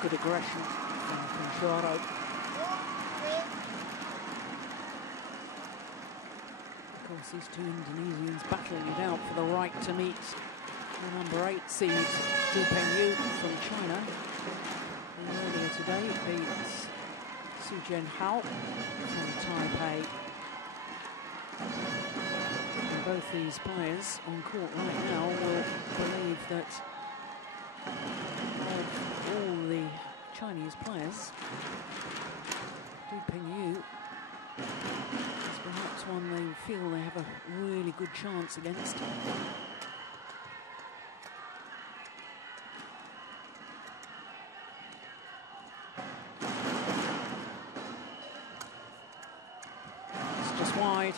Good aggression from Jaro. Of course, these two Indonesians battling it out for the right to meet the number 8 seed, Du Pengyu from China. And earlier today, it beats Su Jianhao from Taipei. And both these players on court right now will believe that all the Chinese players, Du Pengyu is perhaps one they feel they have a really good chance against. It's just wide.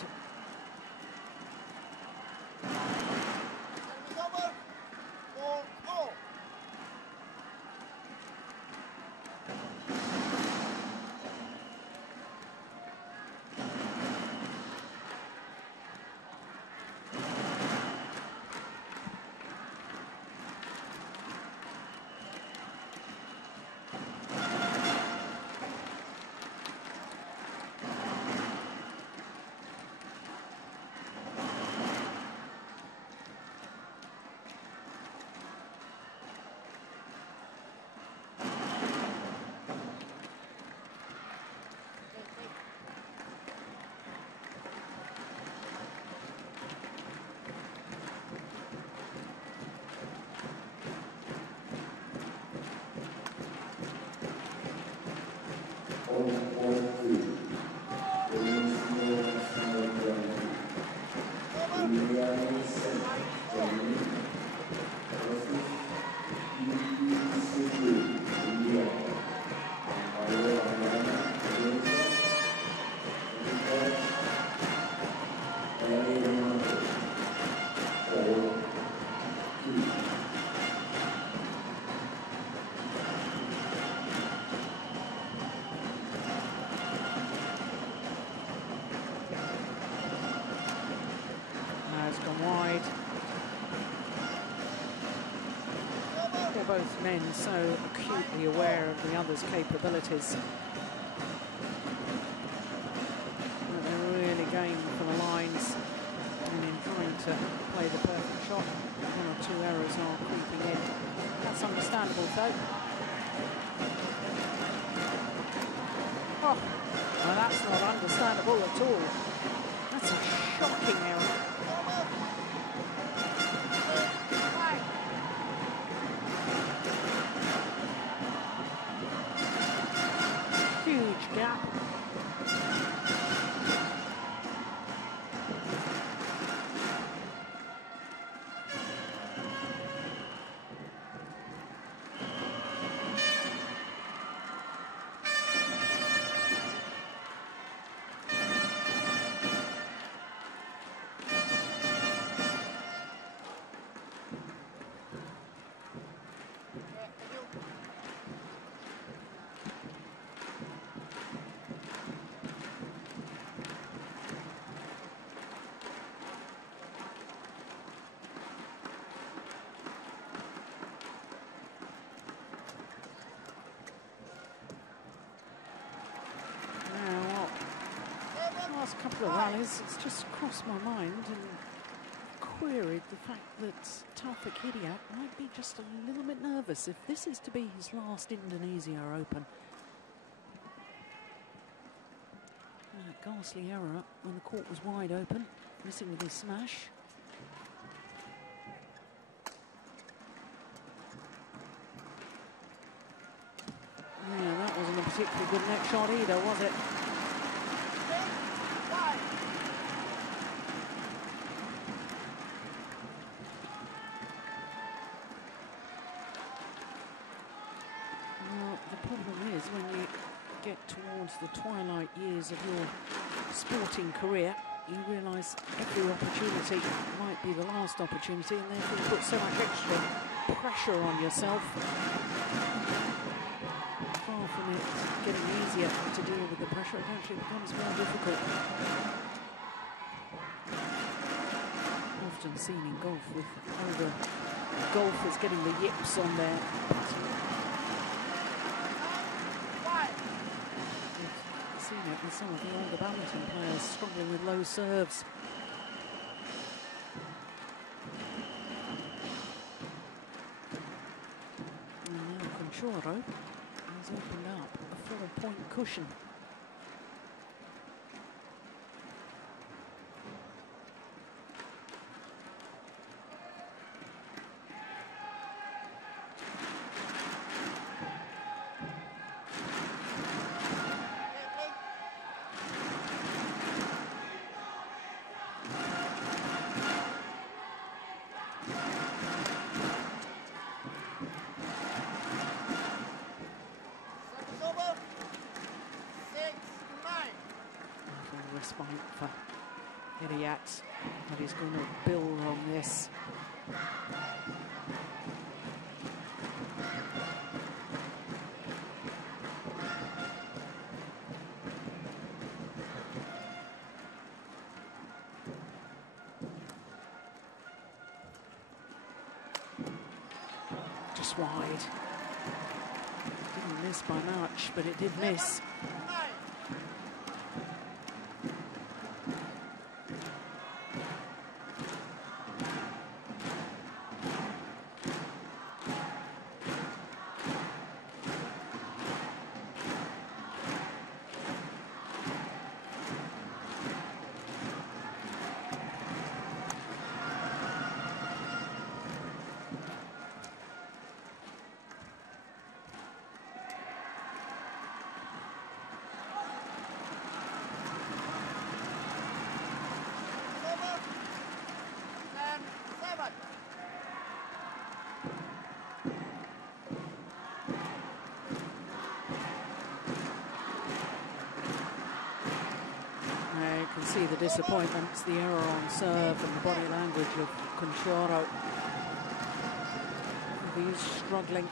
Both men so acutely aware of the other's capabilities that they're really going for the lines, and in trying to play the perfect shot, 1 or 2 errors are creeping in. That's understandable though. Oh, well, that's not understandable at all. That's a shocking error. Huge gap. couple of rallies, it's just crossed my mind and queried the fact that Taufik Hidayat might be just a little bit nervous if this is to be his last Indonesia Open. A ghastly error when the court was wide open, missing with his smash. Yeah, that wasn't a particularly good net shot either, was it? Well, the problem is when you get towards the twilight years of your sporting career, you realise every opportunity might be the last opportunity, and therefore you put so much extra pressure on yourself. Far from it getting easier to deal with the pressure, it actually becomes more difficult. Often seen in golf with older golfers getting the yips on their seen it with some of the older badminton players struggling with low serves. And now Conchoro has opened up a 4-point cushion. For Hidayat, but he's going to build on this. Just wide. Didn't miss by much, but it did miss. See the disappointments, the error on serve, and the body language of Conchoro. He's struggling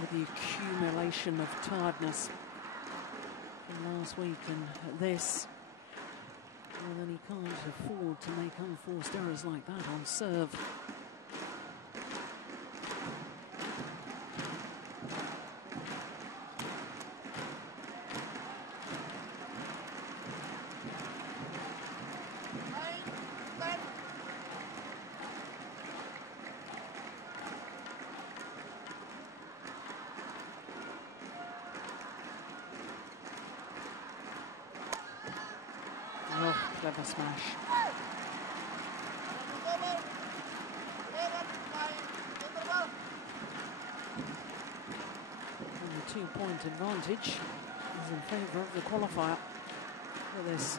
with the accumulation of tiredness from last week and this. And then he can't afford to make unforced errors like that on serve. Clever smash. And the 2-point advantage is in favour of the qualifier for this.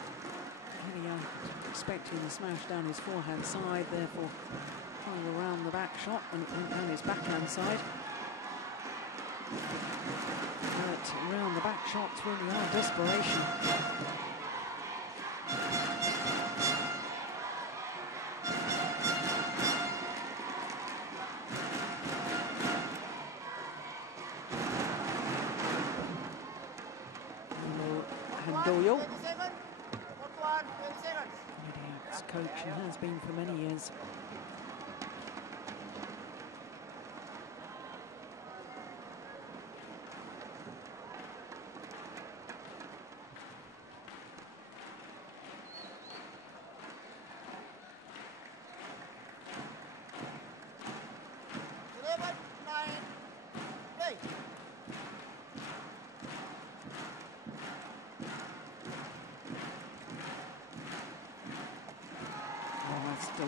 Hidayat expecting the smash down his forehand side, therefore trying around the back shot when it went down his backhand side. But around the back shots really are desperation. Hidayat's coach and has been for many years.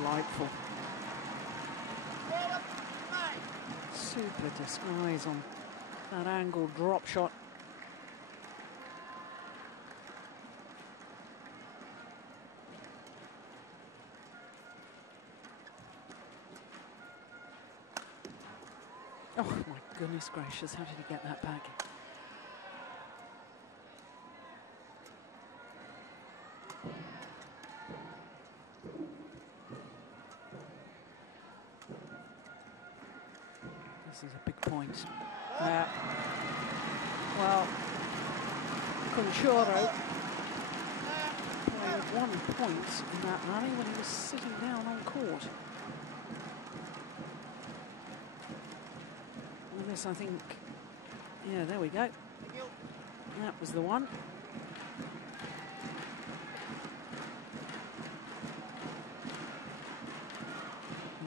delightful. Super disguise on that angled drop shot. Oh my goodness gracious, how did he get that back? This is a big point. Well, Conchoro played 1 point in that rally when he was sitting down on court. And this, I think, yeah, there we go. That was the one.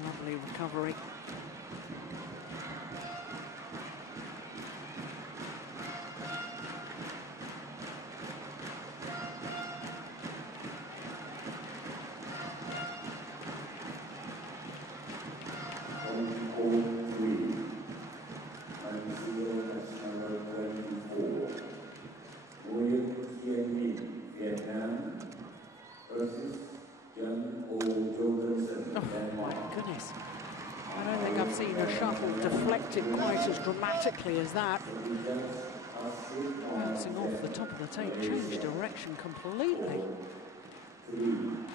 Lovely recovery. Quite as dramatically as that. Bouncing off the top of the tape, changed direction completely. And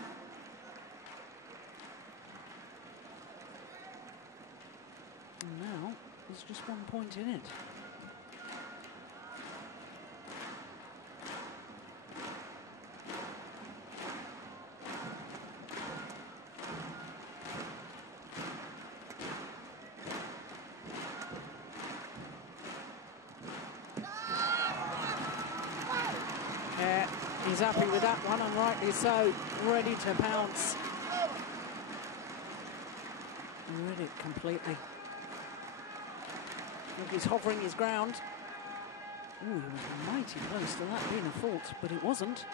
now there's just 1 point in it. He's happy with that one, and rightly so. Ready to pounce. Read it completely. Look, he's hovering his ground. Oh, he was mighty close to that being a fault, but it wasn't.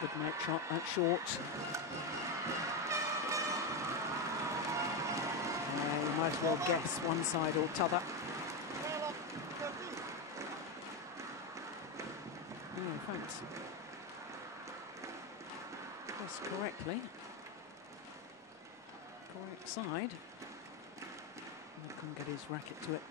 Good net shot, that short. Might as well guess one side or t'other. In fact, guess correctly. Correct side. I couldn't get his racket to it.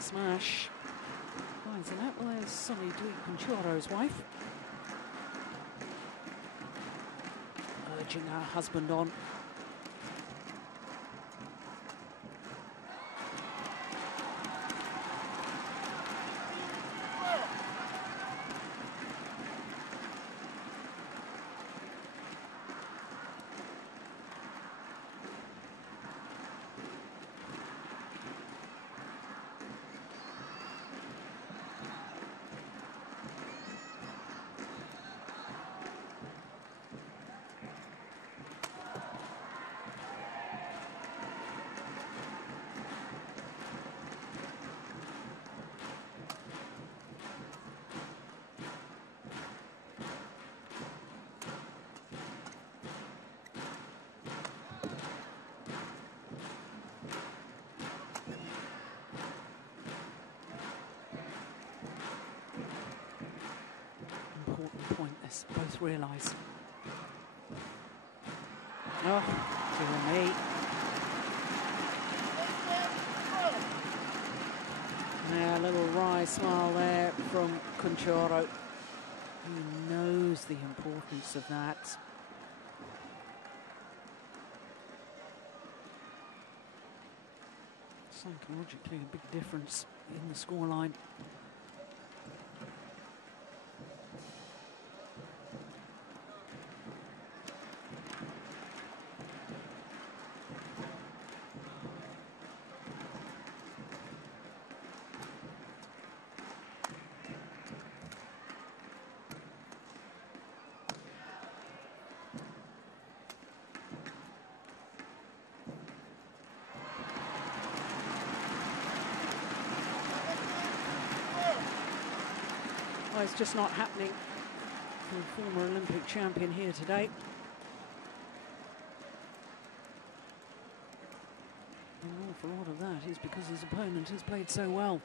Smash. Finds it out. Well, there's Sonny Conchoro's wife. Urging her husband on. Both realise. Oh, dear me. Yeah, a little wry smile there from Conchoro. He knows the importance of that. Psychologically, a big difference in the scoreline. it's just not happening for the former Olympic champion here today. An awful lot of that is because his opponent has played so well.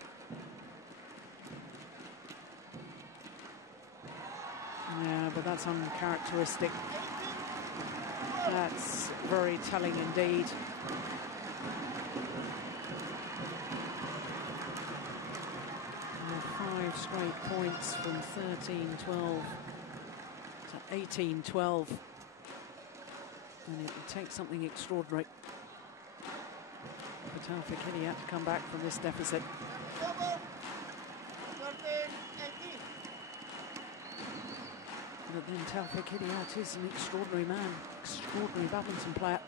Yeah, but that's uncharacteristic. That's very telling indeed. 5 straight points from 13-12 to 18-12. And it would take something extraordinary for Taufik Hidayat to come back from this deficit. But then Taufik Hidayat is an extraordinary man, extraordinary badminton player.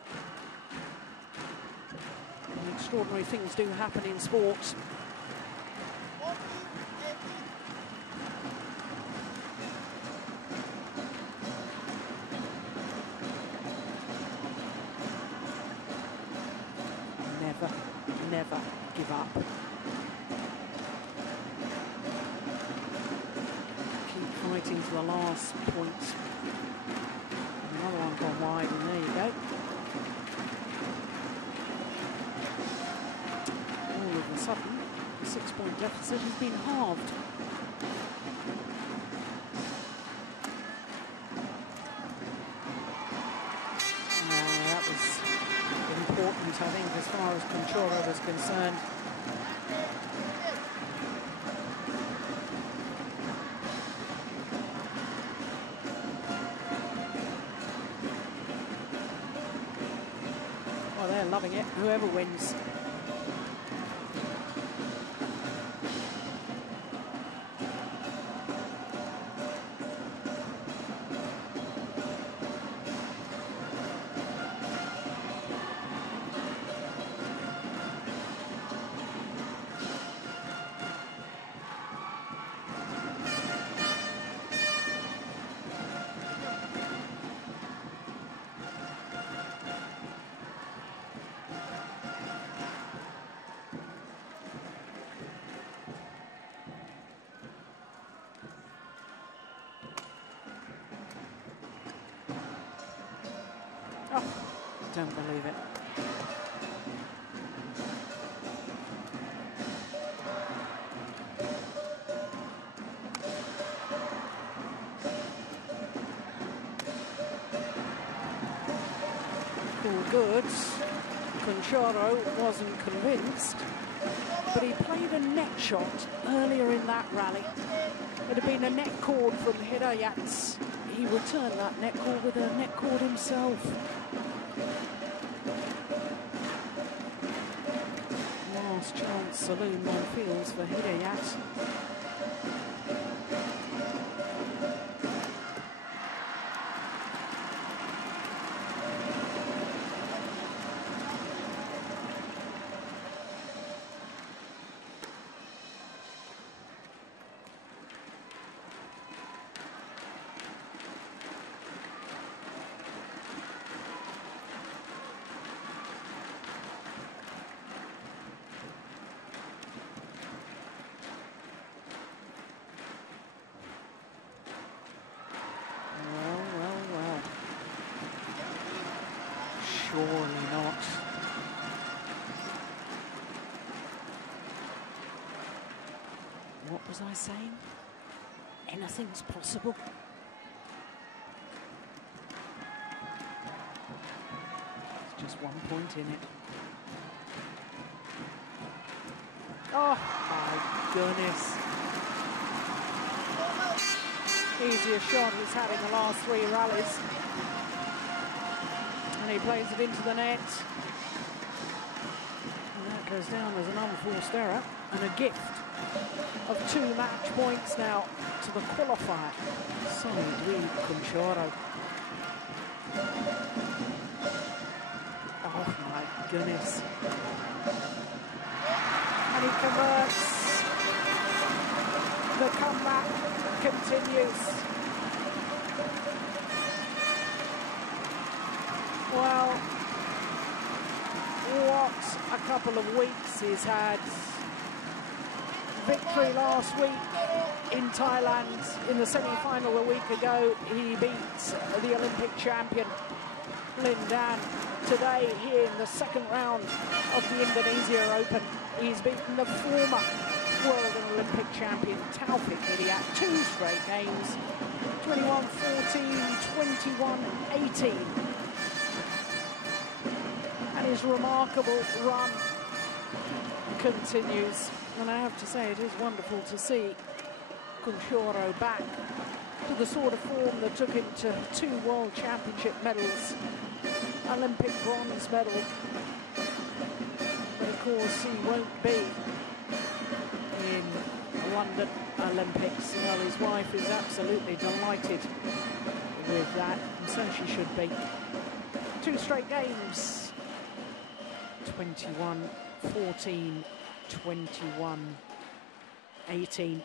And extraordinary things do happen in sports. Never give up. Keep fighting to the last point. Another one gone wide, and there you go. All of a sudden, the 6-point deficit has been halved. That was important, I think, as far as Conchora was concerned. Well, they're loving it, whoever wins. Oh, don't believe it. All good. Concharo wasn't convinced, but he played a net shot earlier in that rally. It had been a net cord from Hidayat. He returned that net cord with a net cord himself. Last chance saloon one feels for Hidayat. Surely not. What was I saying? Anything's possible. It's just 1 point in it. Oh my goodness. Easiest shot he's had in the last 3 rallies. And he plays it into the net. And that goes down as an unforced error and a gift of 2 match points now to the qualifier. Djarum Concharo. Oh my goodness. And he converts. The comeback continues. Well, what a couple of weeks he's had. Victory last week in Thailand in the semi-final a week ago. He beat the Olympic champion Lin Dan. Today, here in the second round of the Indonesia Open, he's beaten the former world and Olympic champion Taufik Hidayat. 2 straight games, 21-14, 21-18. And his remarkable run continues. And I have to say, it is wonderful to see Kunchoro back to the sort of form that took him to 2 World Championship medals, Olympic bronze medal. But of course, he won't be in London Olympics. Well, his wife is absolutely delighted with that, and so she should be. 2 straight games, 21-14, 21-18.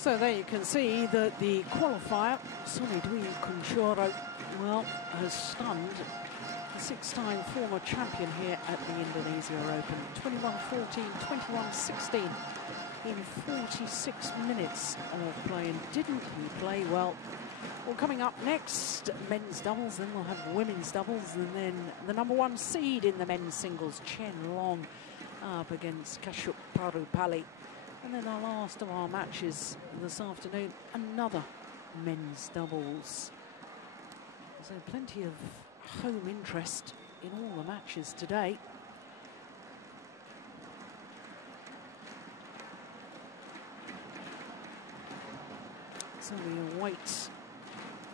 So there you can see that the qualifier, Sonny Dwi Kunchoro, well, has stunned the 6-time former champion here at the Indonesia Open. 21-14, 21-16 in 46 minutes of play. And didn't he play well? Well, coming up next, men's doubles, then we'll have women's doubles, and then the #1 seed in the men's singles, Chen Long, up against Kashuk Parupali. And then our last of our matches this afternoon, another men's doubles. So plenty of home interest in all the matches today. So we await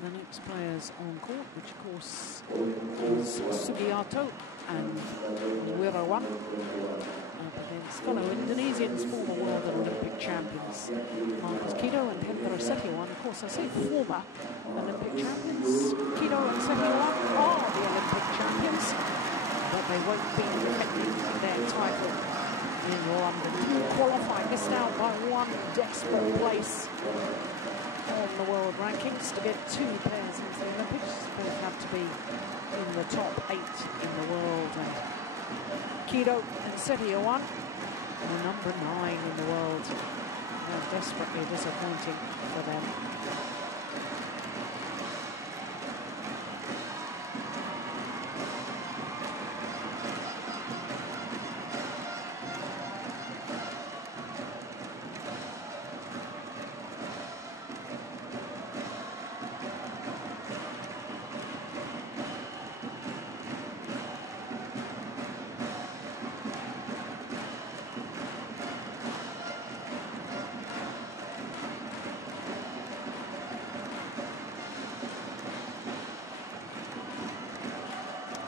the next players on court, which of course is Sugiarto and Wirawan, against fellow Indonesians, former world and Olympic champions Marcus Kido and Hendra Setiawan. Of course, I say former Olympic champions. Kido and Setiawan are the Olympic champions, but they won't be defending their title in London. Qualifying, missed out by 1 desperate place on the world rankings to get 2 pairs into the Olympics. Both have to be in the top 8 in the world. And Kido and Setiawan are number 9 in the world. Desperately disappointing for them.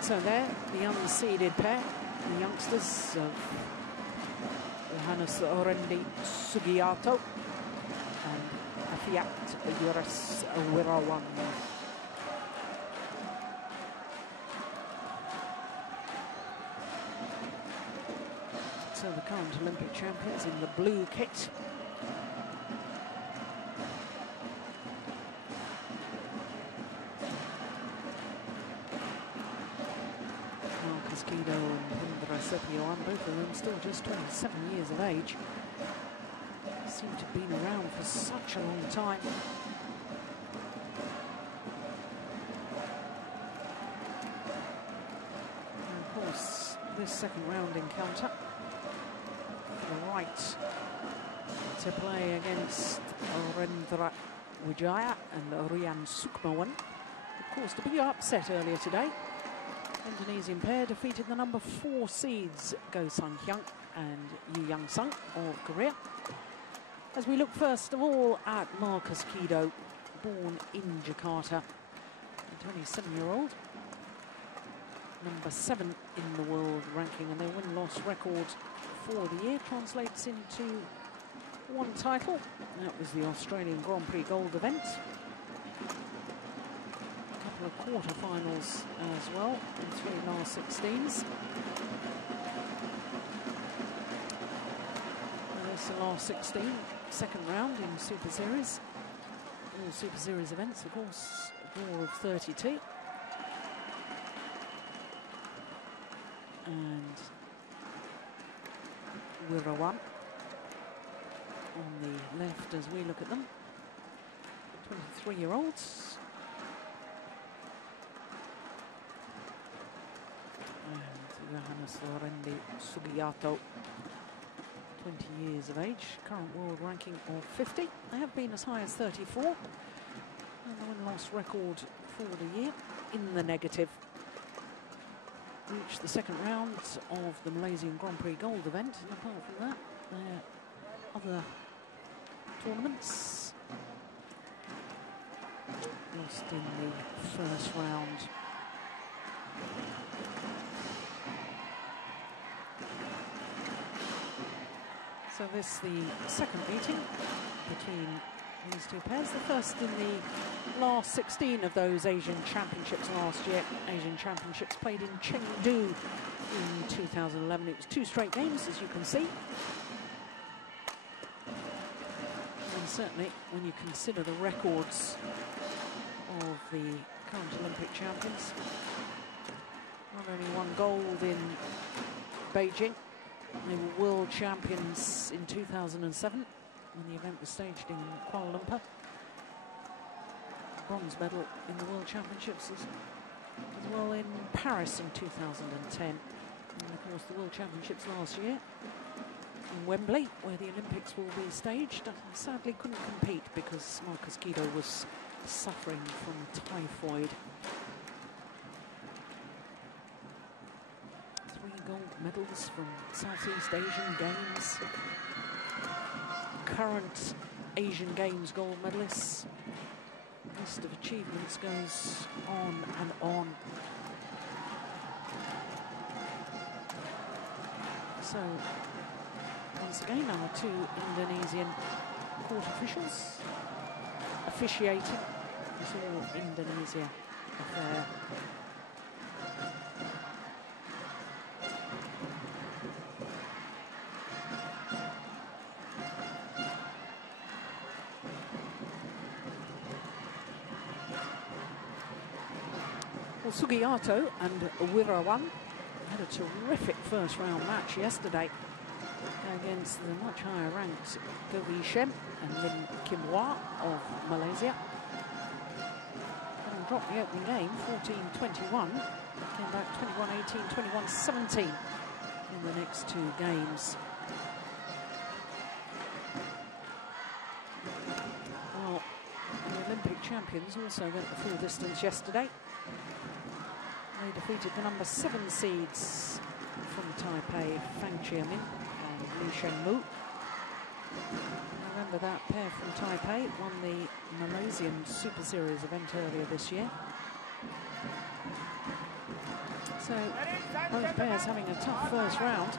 So there, the unseeded pair, the youngsters of Johannes Orendi Sugiarto and Afiat Yuras Wirawan. current Olympic champions in the blue kit. Marcus Kido and Indra Sepioan, both of them still just 27 years of age. Seem to have been around for such a long time. And of course, this second round encounter, the right to play against Rendra Wijaya and Rian Sukmawan. Of course, the big upset earlier today. Indonesian pair defeated the number 4 seeds Go Sang-hyun and Yu Yang-sung of Korea. As we look first of all at Marcus Kido, born in Jakarta, a 27-year-old, number 7 in the world ranking, and their win-loss record for the year translates into 1 title. That was the Australian Grand Prix Gold event. A couple of quarter-finals as well, and 3 last 16s. This the last 16, second round in Super Series. All Super Series events, of course, a draw of 32. And Wirawan on the left as we look at them. 23-year-olds. And Johannes Lorendi Sugiyato, 20 years of age, current world ranking of 50. They have been as high as 34. And the win-loss record for the year in the negative. Reached the second round of the Malaysian Grand Prix Gold event, and apart from that, their other tournaments lost in the first round. So this the second meeting between these two pairs, the first in the last 16 of those Asian Championships last year. Asian Championships played in Chengdu in 2011. It was 2 straight games, as you can see. And certainly, when you consider the records of the current Olympic champions, not only won gold in Beijing, they were world champions in 2007 when the event was staged in Kuala Lumpur. Bronze medal in the World Championships as well in Paris in 2010. And of course the World Championships last year in Wembley, where the Olympics will be staged. Sadly couldn't compete because Marcus Kido was suffering from typhoid. 3 gold medals from Southeast Asian Games. Current Asian Games gold medalists. The list of achievements goes on and on. So, once again, our 2 Indonesian court officials officiating. It's all Indonesia affair. Well, Sugiyato and Wirawan had a terrific first round match yesterday against the much higher ranked Govi Shem and Lim Kim Hwa of Malaysia. And dropped the opening game 14-21, came back 21-18, 21-17 in the next 2 games. Well, the Olympic champions also went the full distance yesterday. They defeated the number 7 seeds from Taipei, Fang Chia-min and Lee Sheng-mu. Remember that pair from Taipei won the Malaysian Super Series event earlier this year. So both pairs having a tough first round.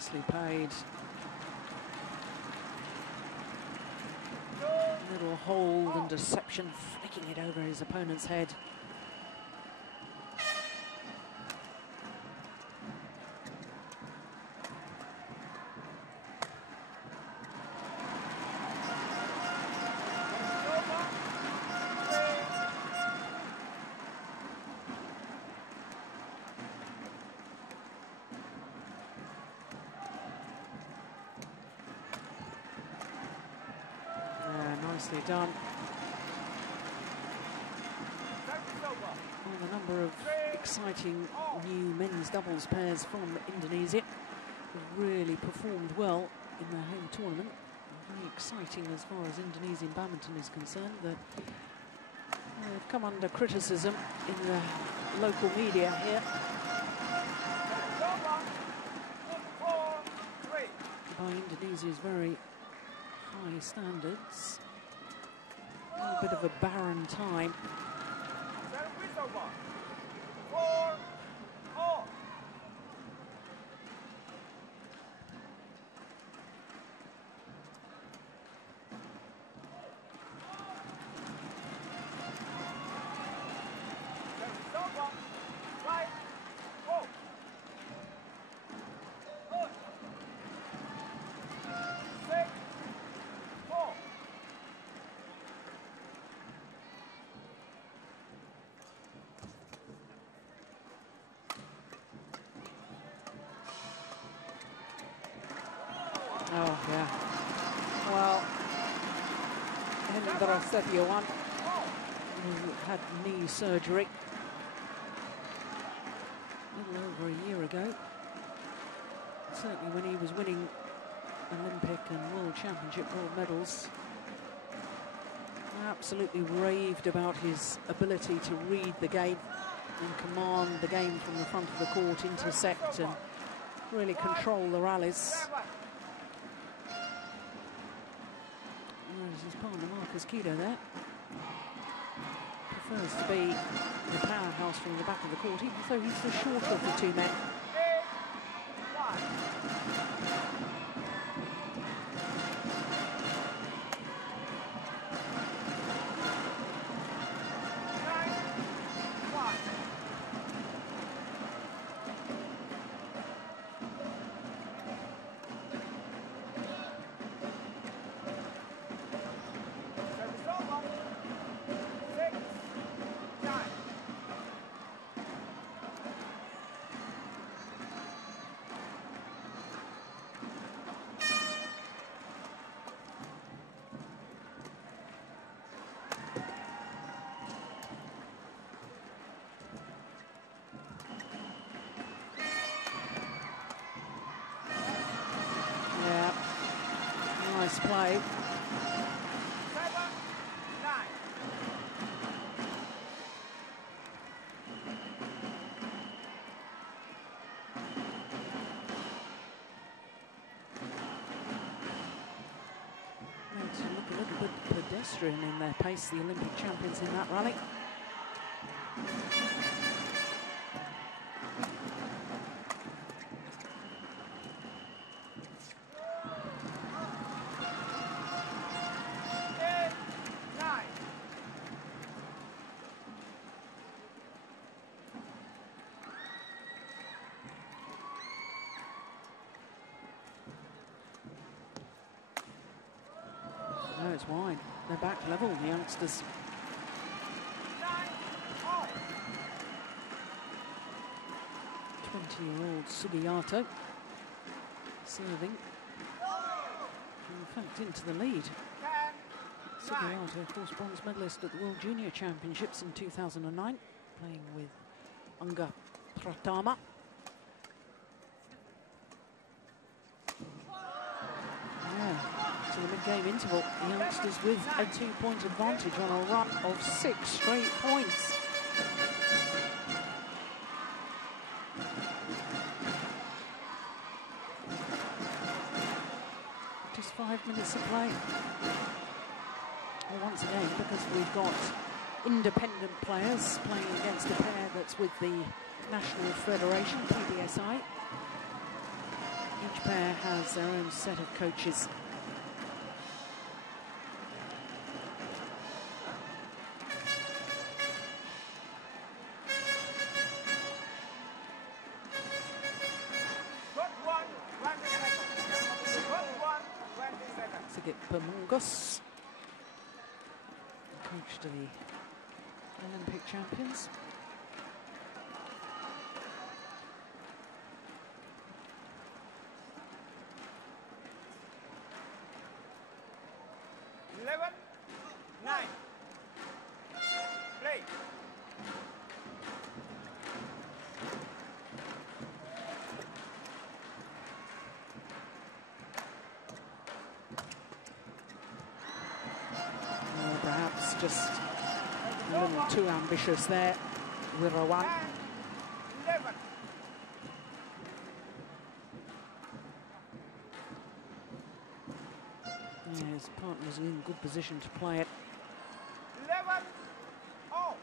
Nicely played. Little hold and deception, flicking it over his opponent's head. Nicely done. Well, a number of exciting new men's doubles pairs from Indonesia have really performed well in their home tournament. Very exciting as far as Indonesian badminton is concerned. They've come under criticism in the local media here by Indonesia's very high standards. A bit of a barren time. Oh, yeah. Well, Hendra Setiawan, who had knee surgery a little over a year ago. Certainly when he was winning Olympic and World Championship gold medals, absolutely raved about his ability to read the game and command the game from the front of the court, intercept and really control the rallies. His partner Marcus Kido there prefers to be the powerhouse from the back of the court, even though he's the shorter of the two men. Nice play. 7-9. Made to look a little bit pedestrian in their pace, the Olympic champions in that rally. No, it's wide. They're back level, the youngsters. 20-year-old Sugiyato serving. In fact, into the lead. Sugiyato, of course, bronze medalist at the World Junior Championships in 2009, playing with Angga Pratama. To the mid-game interval, the youngsters with a 2-point advantage on a run of 6 straight points. Just 5 minutes of play. Well, once again, because we've got independent players playing against a pair that's with the National Federation, PBSI. Each pair has their own set of coaches. Pemungos, coach to the Olympic champions. Just a little too ambitious there with a one. Yeah, his partner's in good position to play it. 11-all.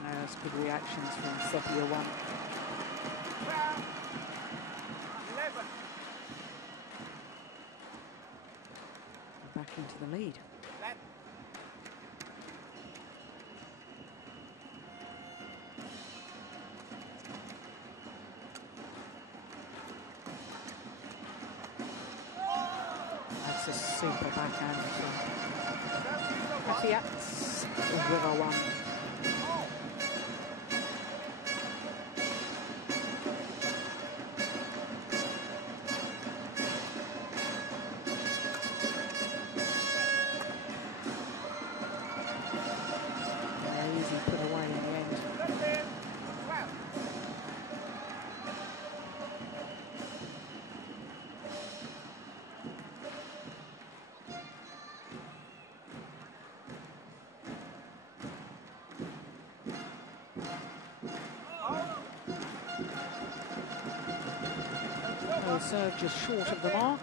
No, that's good reactions from Sophia one. Back into the lead. That's a super backhand. Fiat's River one. Serve just short of the mark.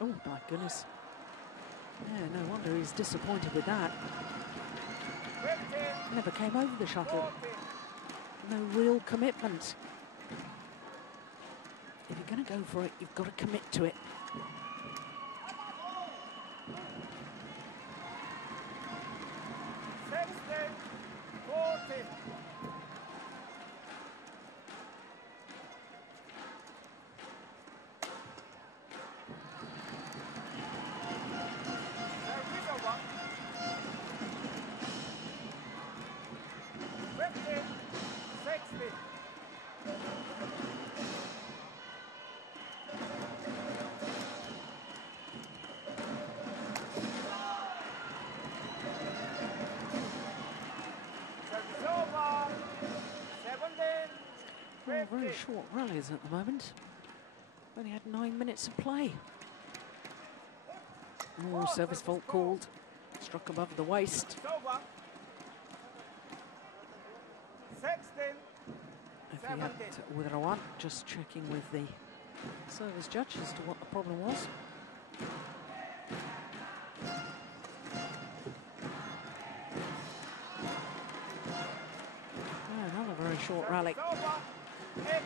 Oh, my goodness. Yeah, no wonder he's disappointed with that. Never came over the shuttle. No real commitment. If you're going to go for it, you've got to commit to it. Very short rallies at the moment. Only had 9 minutes of play. Oh, service fault called. Struck above the waist. With Rawan, just checking with the service judge as to what the problem was. Oh, another very short rally. 18, 16.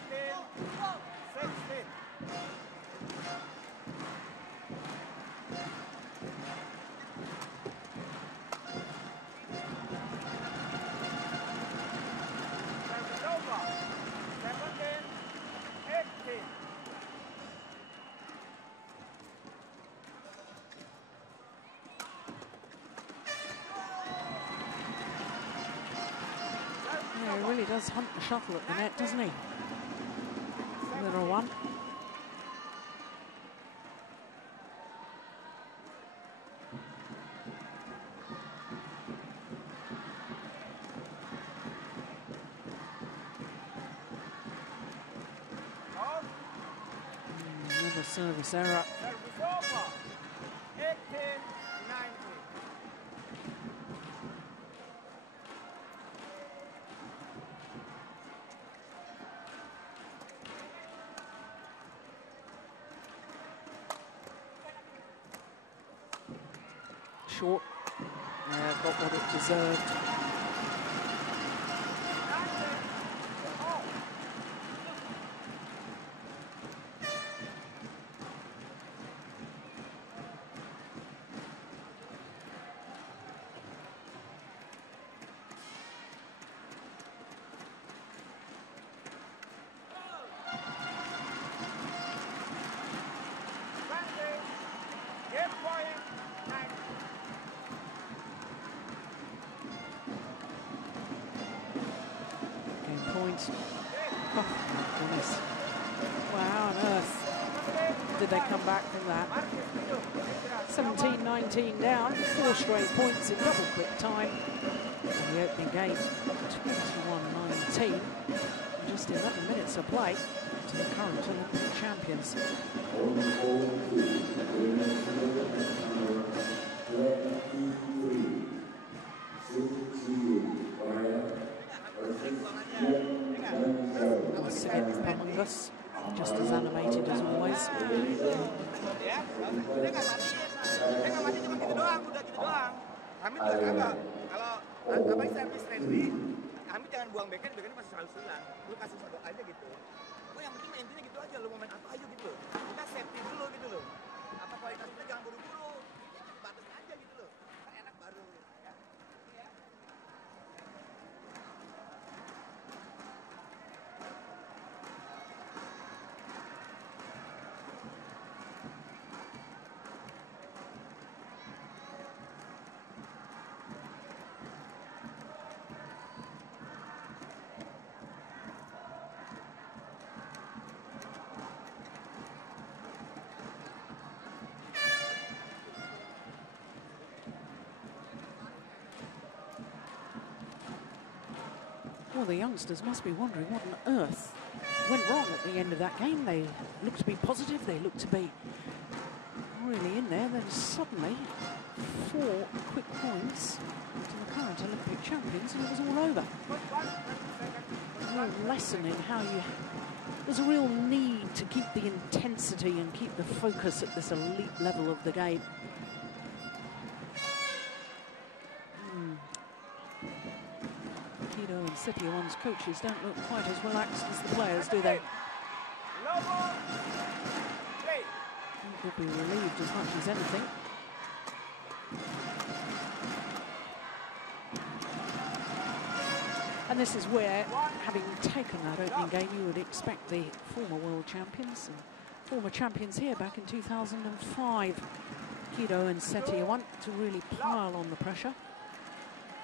Yeah, he really does hunt the shuttle at the net, doesn't he? 0-1. Another service error. Short. Got what it deserved. Oh, my goodness. Wow, how on earth did they come back from that? 17-19 down, 4 straight points in double quick time. And the opening game, 21-19. Just 11 minutes of play to the current Olympic champions. Among us, just as animated as always. Kami juga kagak. Kalau apa servis friendly, kami jangan buang backhand masih selalu silang. Lu kasih sodok aja gitu. Oh, yang penting intinya gitu aja, lu mau main apa aja gitu loh. Kita safety dulu gitu loh. Apa kualitasnya jangan buru-buru. Batas aja gitu loh. Kan enak baru. Ya. Well, the youngsters must be wondering what on earth went wrong at the end of that game. They looked to be positive, they looked to be really in there. Then suddenly, 4 quick points to the current Olympic champions, and it was all over. A real lesson in how there's a real need to keep the intensity and keep the focus at this elite level of the game. City One's coaches don't look quite as relaxed as the players, do they? They could be relieved as much as anything. And this is where, having taken that opening game, you would expect the former world champions and former champions here back in 2005, Kido and Setiawan, to really pile on the pressure.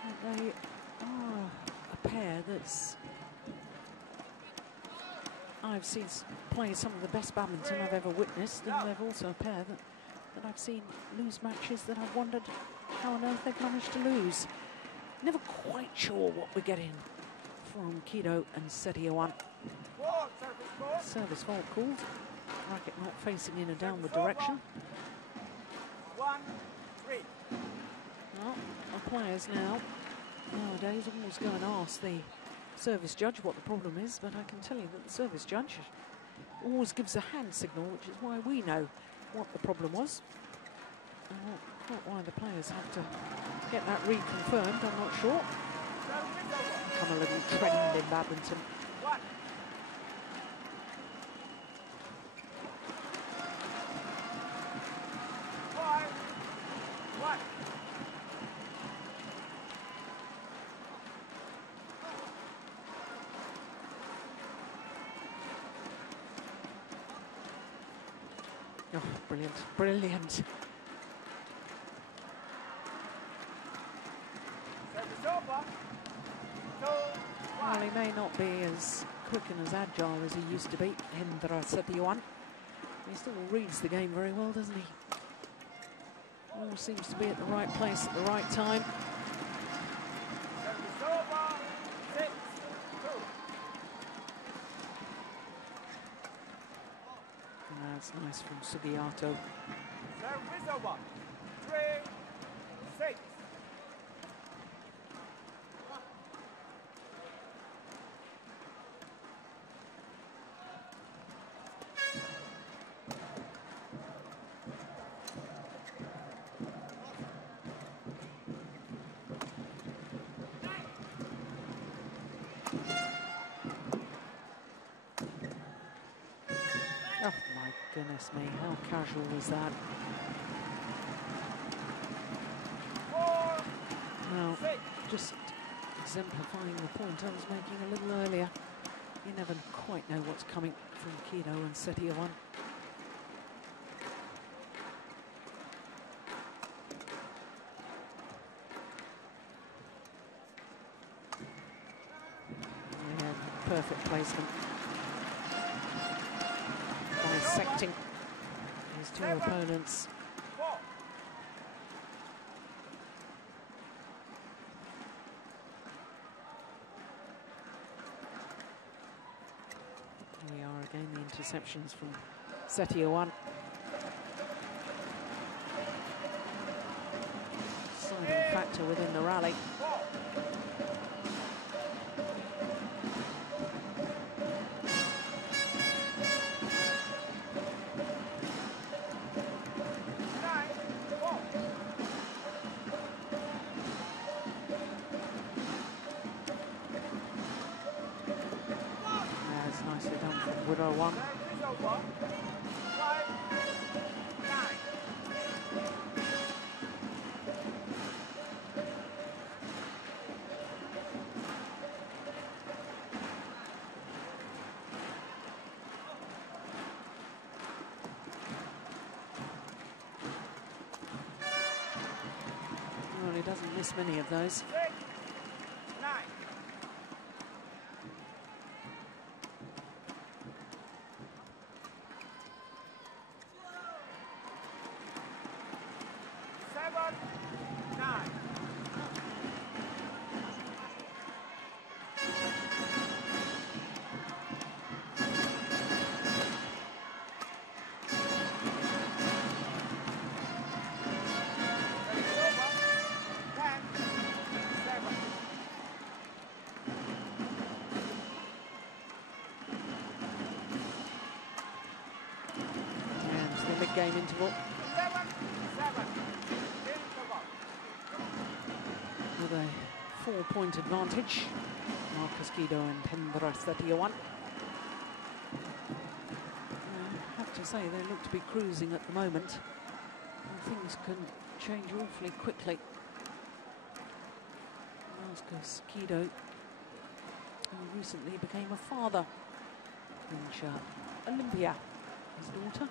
But they are a pair that's I've seen play some of the best badminton I've ever witnessed, and they're also a pair that I've seen lose matches that I've wondered how on earth they've managed to lose. Never quite sure what we're getting from Kido and Setiawan. Service fault called. Racket not facing in a downward direction. 1-3. Well, our players now, nowadays, always go and ask the service judge what the problem is, but I can tell you that the service judge always gives a hand signal, which is why we know what the problem was. And not why the players have to get that reconfirmed, I'm not sure. Become a little trend in badminton. Oh, brilliant, brilliant. Well, he may not be as quick and as agile as he used to be, Hendra Setiawan. He still reads the game very well, doesn't he? All seems to be at the right place at the right time. That's nice from Sugiyato. Service over. 3-6. Oh my goodness me, how casual was that? Now, just exemplifying the point I was making a little earlier. You never quite know what's coming from Kido and Setiawan. Yeah, perfect placement. Dissecting his two opponents. We are again the interceptions from Setiawan. Deciding factor within the rally. Widow one. Well, he doesn't miss many of those. 9. 7-9. And the mid-game interval. 11-7. With a 4-point advantage. Marcus Kido and Hendra Setiawan. I have to say, they look to be cruising at the moment. And things can change awfully quickly. Marcus Kido, who recently became a father. Olympia, his daughter.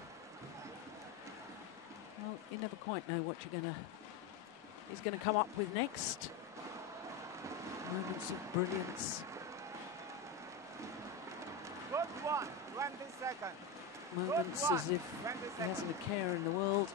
Well, you never quite know what he's going to come up with next. Moments of brilliance. Good one, 20 seconds. Moments Good one, as if 20 he seconds. hasn't a care in the world.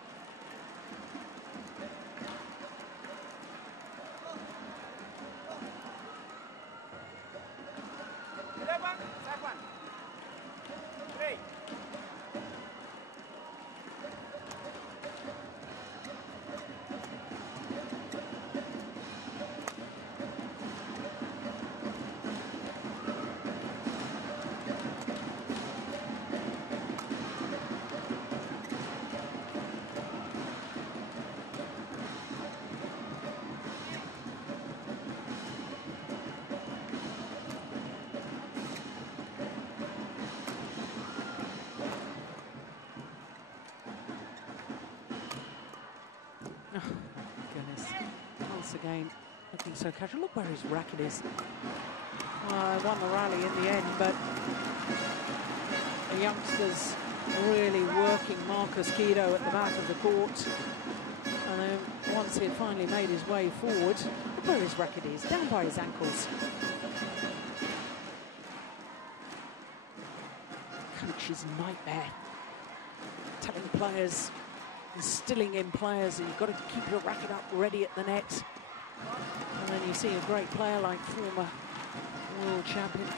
Oh, goodness. Once again, looking so casual. Look where his racket is. Well, won the rally in the end, but the youngsters really working Marcus Kido at the back of the court. And then once he had finally made his way forward, look where his racket is, down by his ankles. coach's nightmare. Telling players, instilling in players that you've got to keep your racket up ready at the net. And then you see a great player like former world champion,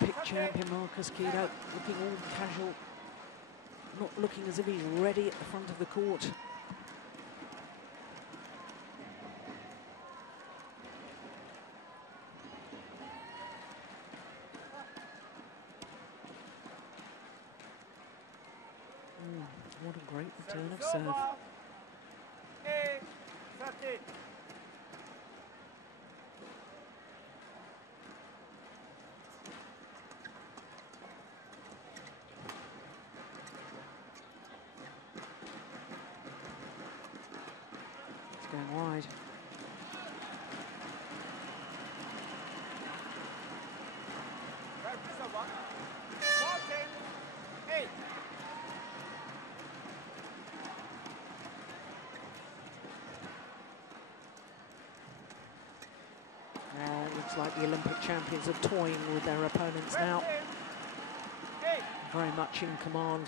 Olympic champion Marcus Kido, looking all casual, not looking as if he's ready at the front of the court. What a great return of serve. It's going wide. Looks like the Olympic champions are toying with their opponents now. Very much in command.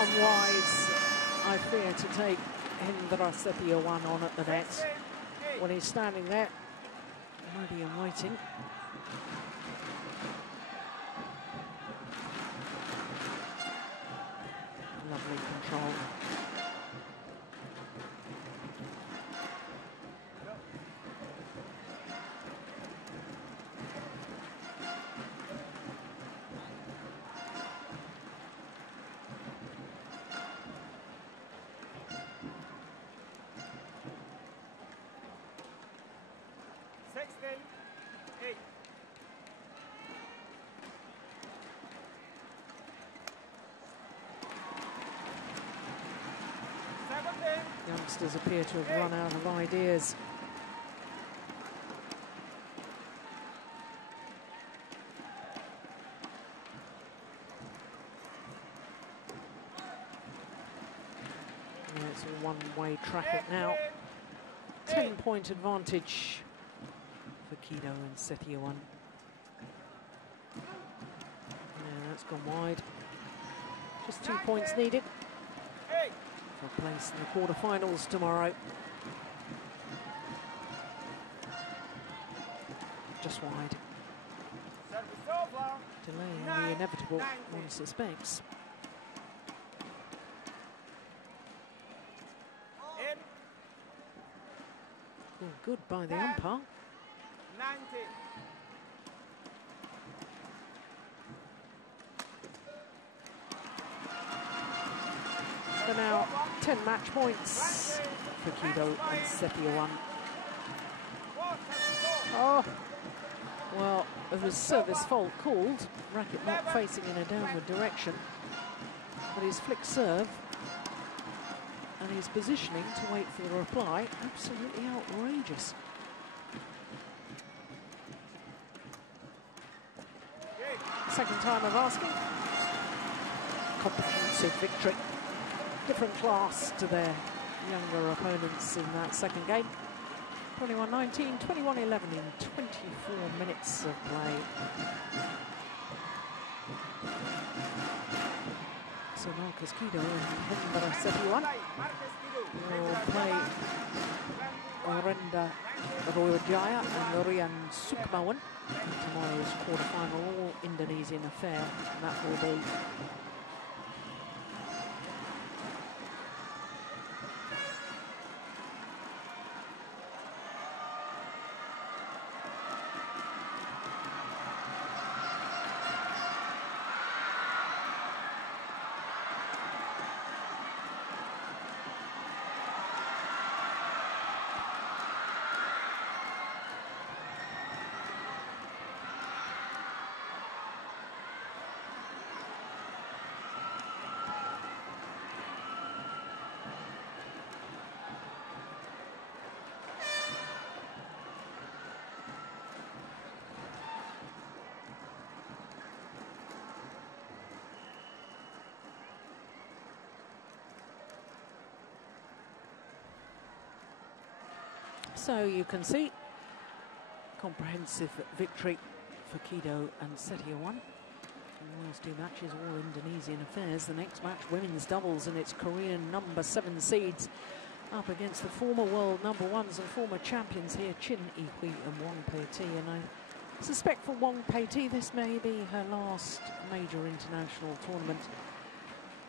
Unwise, I fear, to take Hendra Setiawan on at the net when he's standing there, ready and waiting. Lovely control. Youngsters appear to have run out of ideas. Yeah, it's a one-way traffic now. 10-point advantage for Kido and Setiawan. Yeah, that's gone wide. Just 2 points needed for place in the quarterfinals tomorrow. Just wide. Delaying the inevitable, one suspects. Oh, good by the umpire. 19. For now, 10 match points for Kido and Setiawan. Oh, well, it was service fault called. Racket not facing in a downward direction. But his flick serve and his positioning to wait for the reply, absolutely outrageous. Second time of asking. Comprehensive victory. Different class to their younger opponents in that second game. 21-19, 21-11 in 24 minutes of play. So Marcus Kido and Hendra Setiawan will play Orenda Royojaya and Rian Sukmawan in tomorrow's quarterfinal all-Indonesian affair. And that will be So you can see comprehensive victory for Kido and Setiawan. The last two matches all Indonesian affairs. The next match, women's doubles, and it's Korean number 7 seeds up against the former world number 1s and former champions here, Chin Yi-hui and Wong Pei-ti. And I suspect for Wong Pei-ti this may be her last major international tournament.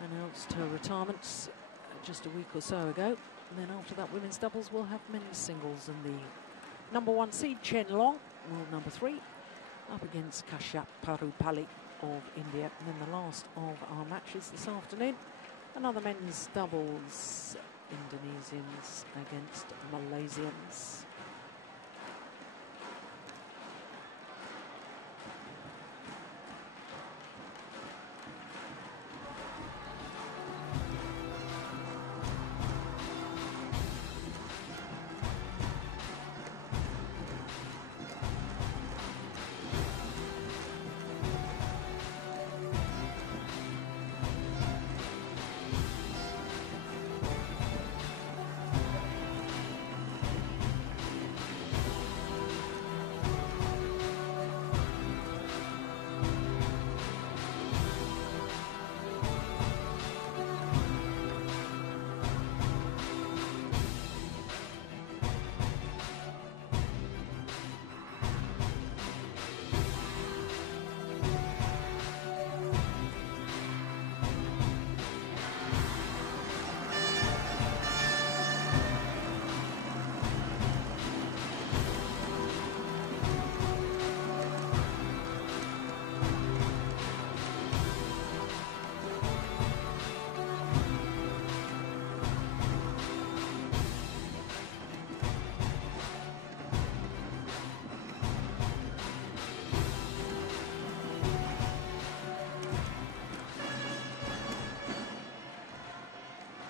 Announced her retirement just a week or so ago. And then after that, women's doubles will have men's singles, and the number 1 seed, Chen Long, world number 3, up against Kashyap Parupalli of India. And then the last of our matches this afternoon, another men's doubles, Indonesians against Malaysians.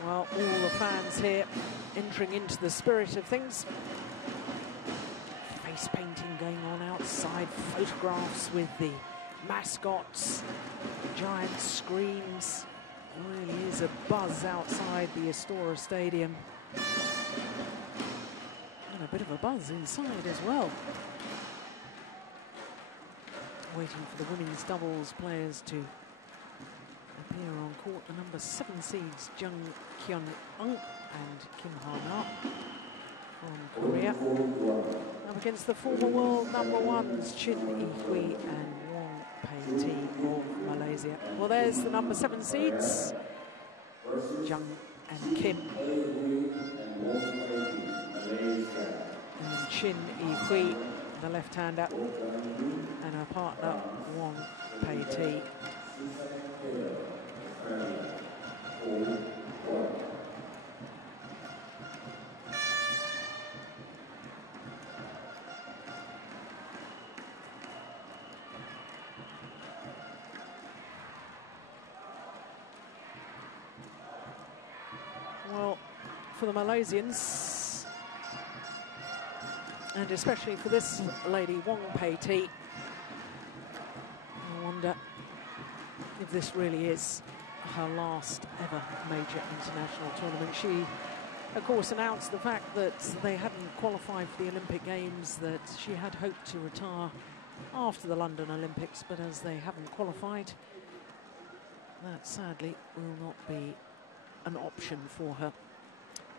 Well, all the fans here entering into the spirit of things. Face painting going on outside, photographs with the mascots, giant screens. Really is a buzz outside the Astora Stadium. And a bit of a buzz inside as well. Waiting for the women's doubles players to appear on court. The number 7 seeds, Jung Kyun-eung and Kim Ha-na from Korea, up against the former world number 1s, Chin Yi-hui and Wong Pei-ti of Malaysia. Well, there's the number 7 seeds, Jung and Kim. And Chin Yi-hui, the left-hander, and her partner, Wong Pei-ti. Well, for the Malaysians, and especially for this lady, Wong Pei-ti, I wonder if this really is her last ever major international tournament. She, of course, announced the fact that they hadn't qualified for the Olympic Games, that she had hoped to retire after the London Olympics, but as they haven't qualified, that sadly will not be an option for her.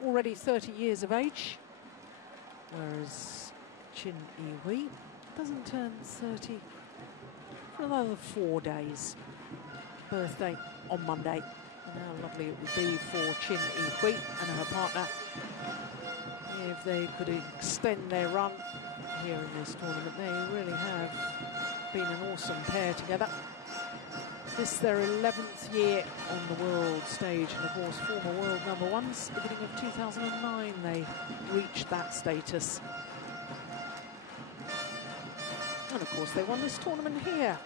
Already 30 years of age, whereas Chin Yi-hui doesn't turn 30 for another 4 days. Birthday on Monday. And how lovely it would be for Chin Yi-hui and her partner if they could extend their run here in this tournament. They really have been an awesome pair together. This is their 11th year on the world stage, and of course former world number 1s. Beginning of 2009 they reached that status. And of course they won this tournament here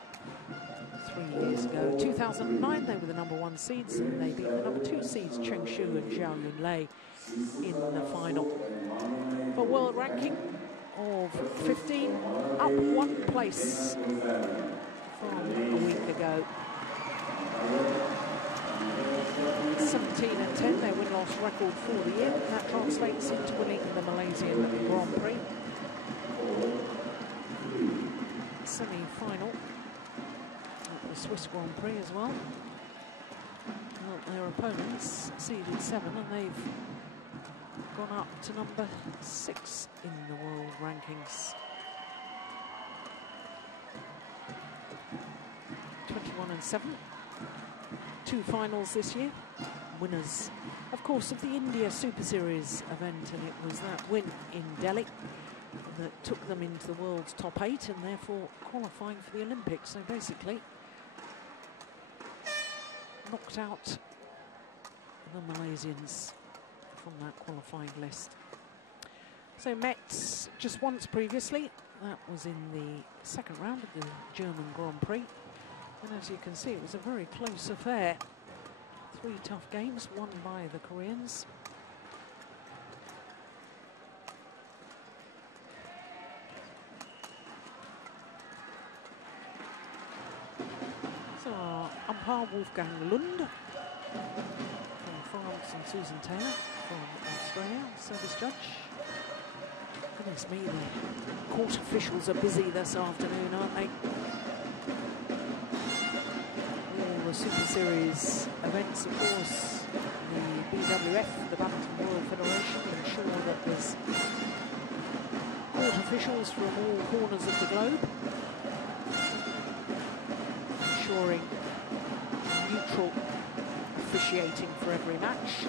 3 years ago. 2009 they were the number 1 seeds, and they beat the number 2 seeds Cheng Shu and Zhao Yunlei in the final. For world ranking of 15, up 1 place from a week ago. 17 and 10, their win-loss record for the year. That translates into winning the Malaysian Grand Prix. Semi-final at the Swiss Grand Prix as well. Well, their opponents seeded 7, and they've gone up to number 6 in the world rankings. 21 and 7. 2 finals this year. Winners, of course, of the India Superseries event, and it was that win in Delhi that took them into the world's top 8 and therefore qualifying for the Olympics. So basically knocked out the Malaysians from that qualifying list. So Metz just once previously, that was in the second round of the German Grand Prix, and as you can see, it was a very close affair. 3 tough games won by the Koreans. So our umpire Wolfgang Lund from France and Susan Taylor from Australia, service judge. Goodness me, the court officials are busy this afternoon, aren't they? All the Super Series events, of course, the BWF, the Badminton World Federation, ensure that there's court officials from all corners of the globe, ensuring neutral officiating for every match.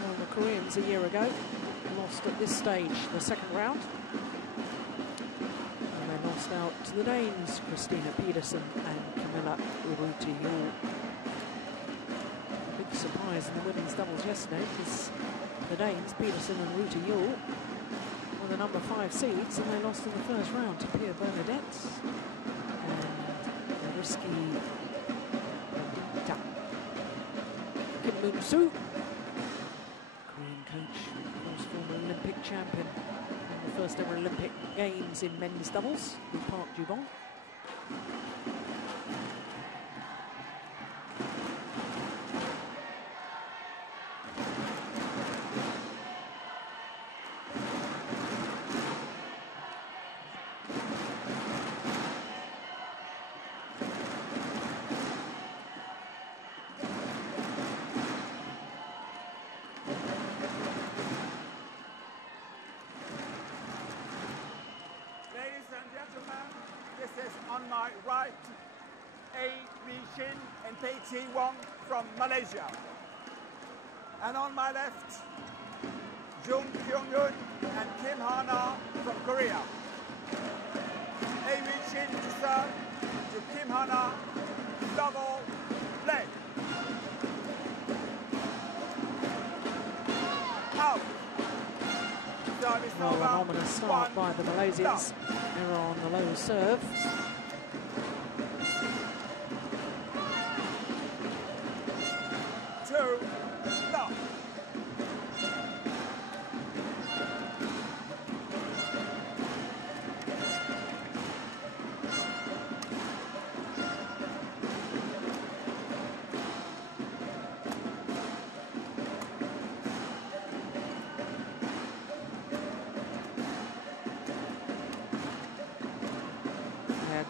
Well, the Koreans a year ago lost at this stage the second round, and they lost out to the Danes, Christina Pedersen and Camilla Urruti-Hjul. Big surprise in the women's doubles yesterday, because the Danes, Pedersen and Urruti-Hjul, were the number 5 seeds, and they lost in the first round to Pierre Bernadette and Risky Kim Moon-soo, Korean coach, of course, former Olympic champion in the first ever Olympic Games in men's doubles with Park Ju-bong. Right, A. Wee Shin and Pei Chi Wong from Malaysia. And on my left, Jung Kyung Yoon and Kim Hana from Korea. A. Wee Shin to serve, to Kim Hana, double leg. Out. Well, an ominous start by the Malaysians. They're on the low serve.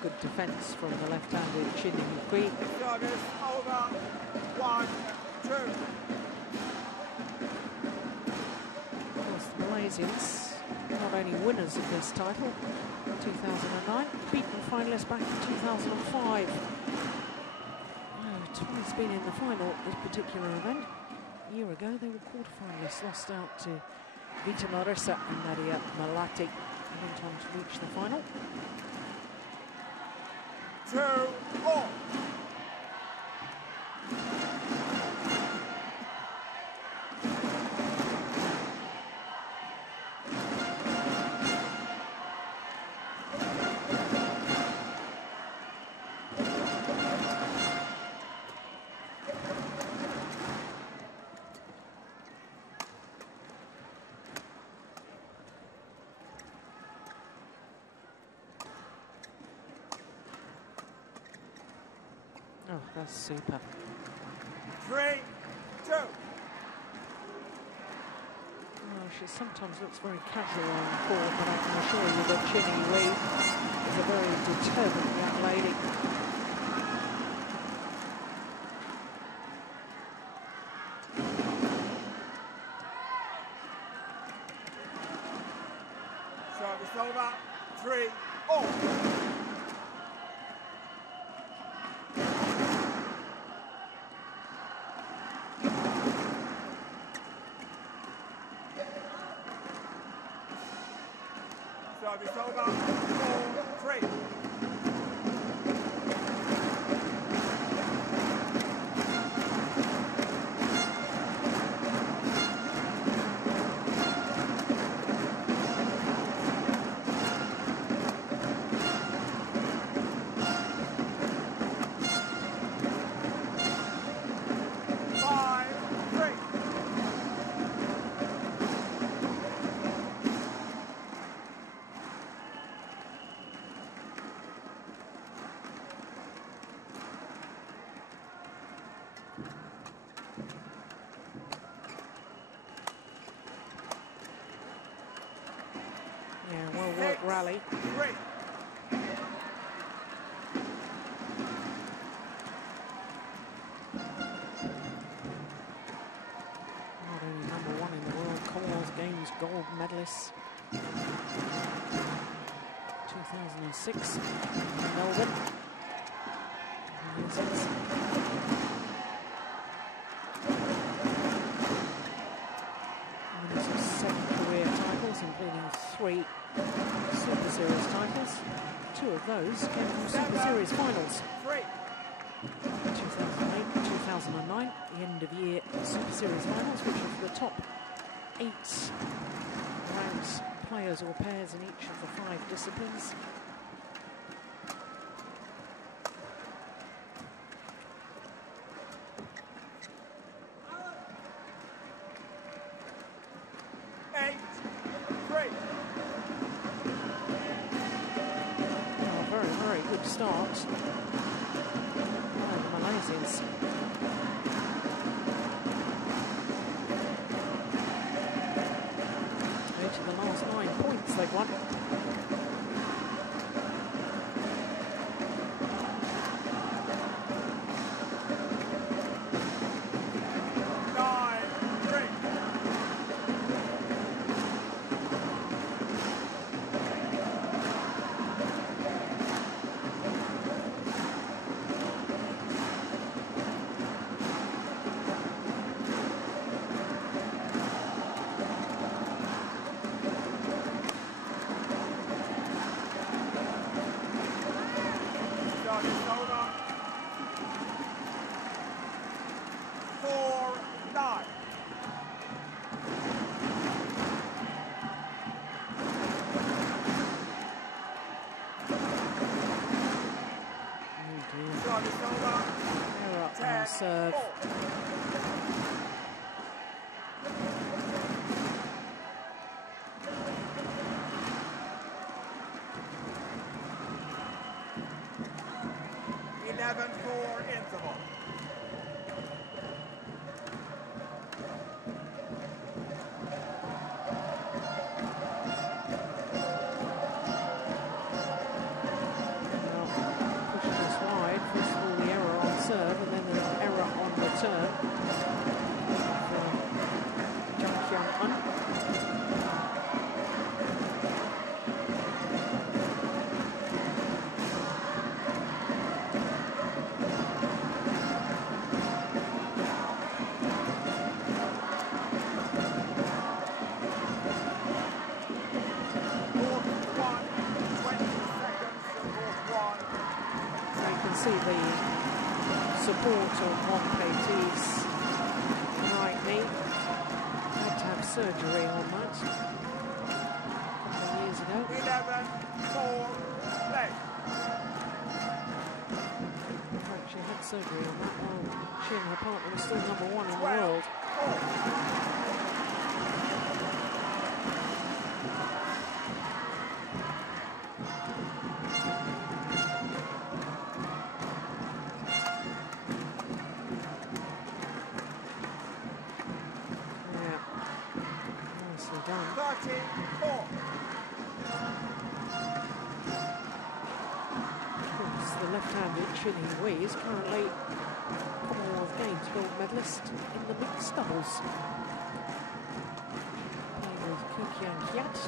Good defence from the left-handed Chin Hui. Service over. 1, 2. Of course, the Malaysians, not only winners of this title in 2009, beaten finalists back in 2005. Twice been in the final at this particular event. A year ago, they were quarter-finalists, lost out to Vita Marissa and Nadia Malati, and went on to reach the final. 2, 4. Oh, that's super. 3-2. Oh, she sometimes looks very casual on the court, but I can assure you that Chinny Lee is a very determined young lady. Service over. 3-all. Service over. 4-3. Yeah, well worked rally. 3. Not only #1 in the world, Commonwealth Games gold medalist. 2006 in Melbourne. Winners of 7 career titles, including 3 Super Series titles. 2 of those came from Super Series Finals. 2008, 2009, the end of year Super Series Finals, which is the top 8 rounds players or pairs in each of the 5 disciplines. Very good start by the Malaysians. Each of the last 9 points they've won. Serve. Interval. Pushed this wide. First of all, the error on serve, and then the error on return. Djarum. See the support on Monpeit's right knee. Had to have surgery on that a couple of years ago. 11-4 play. In fact, she had surgery on that while she and her partner were still #1 in the world. left-handed Chin Hui is currently Commonwealth Games gold medalist in the mixed doubles. Playing with Kukian Hiat.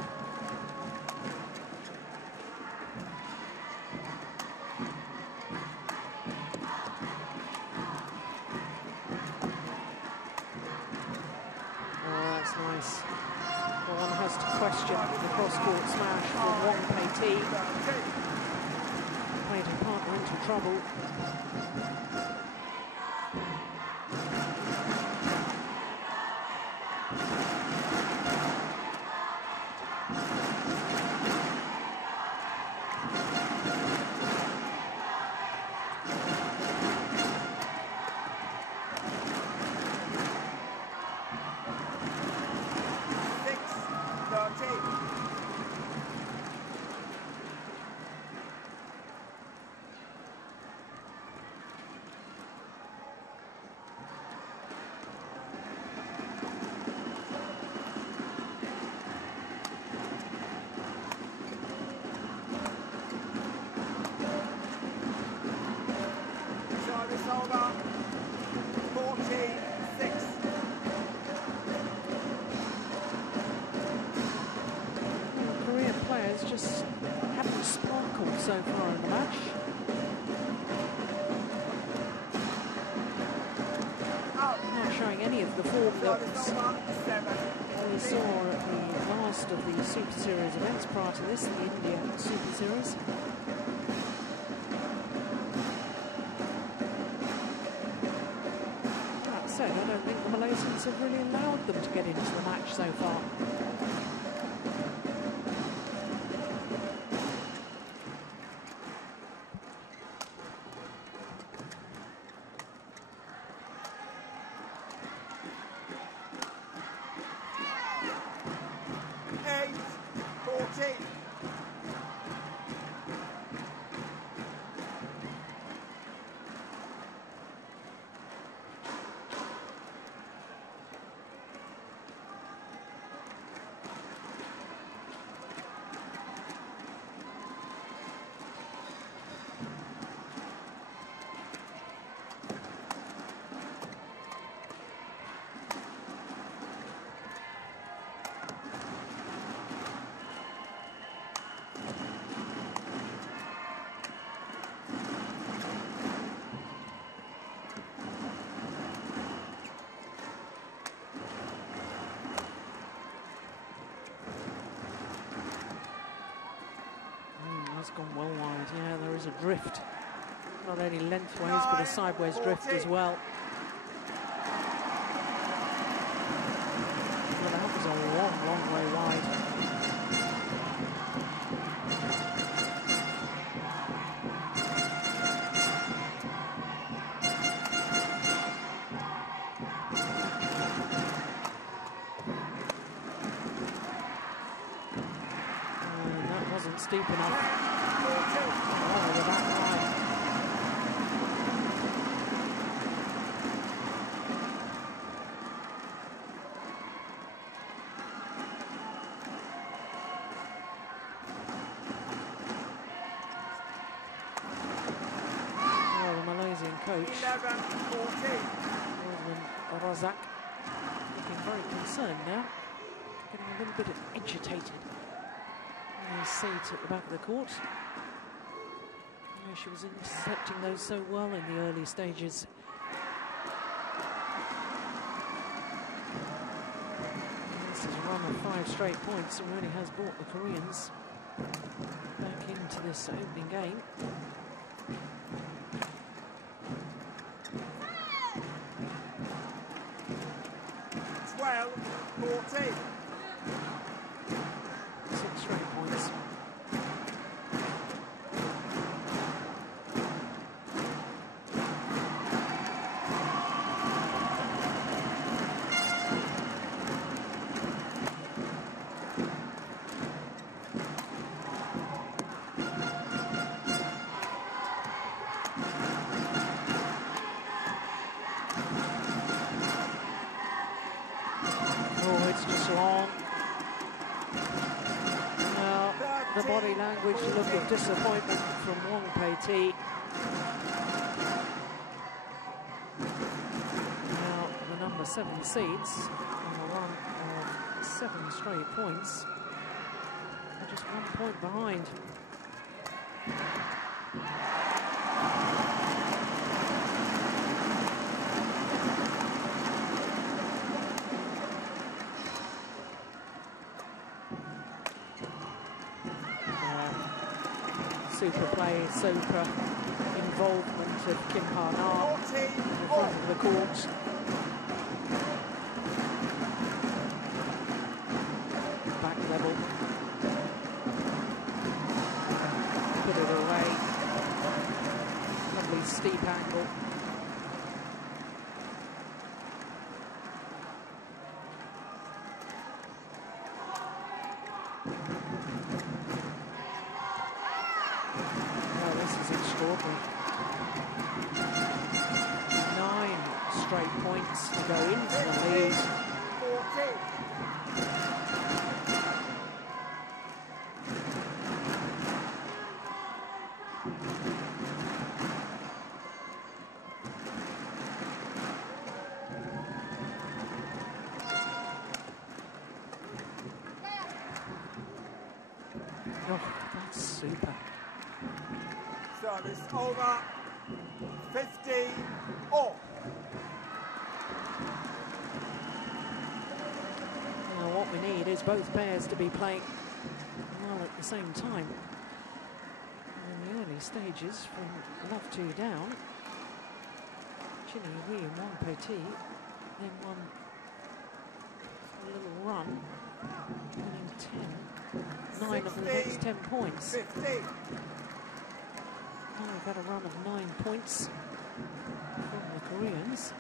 Nice. Well, one has to question the cross-court smash from Wong Pei-Ti. Played her partner into trouble. Just haven't sparkled so far in the match. Not showing any of the form that we saw at the last of the Super Series events prior to this, the India Super Series. That said, I don't think the Malaysians have really allowed them to get into the match so far. That's gone well wide. Yeah, there is a drift. Not only lengthways, but a sideways drift as well. Well, that was a long, long way wide. And that wasn't steep enough. Coach Razak looking very concerned now, getting a little bit agitated in his seat at the back of the court. She was intercepting those so well in the early stages. This is a run of 5 straight points and really has brought the Koreans back into this opening game. The body language look of disappointment from Wong Pei-Ti. Now, the number 7 seeds on a run of 7 straight points are just 1 point behind. Super play, super involvement of Kim Ha-na in front of the court. Back level. Put it away. Lovely steep angle. Extraordinary. 9 straight points to go into the lead. 14. Oh, that's super. Service over. 15 all. Now what we need is both pairs to be playing well at the same time. In the early stages, from love 2 down, Chinny Hui and Wang Petit, then won a little run, winning 9 of the next 10 points. 15. Now we've had a run of 9 points from the Koreans.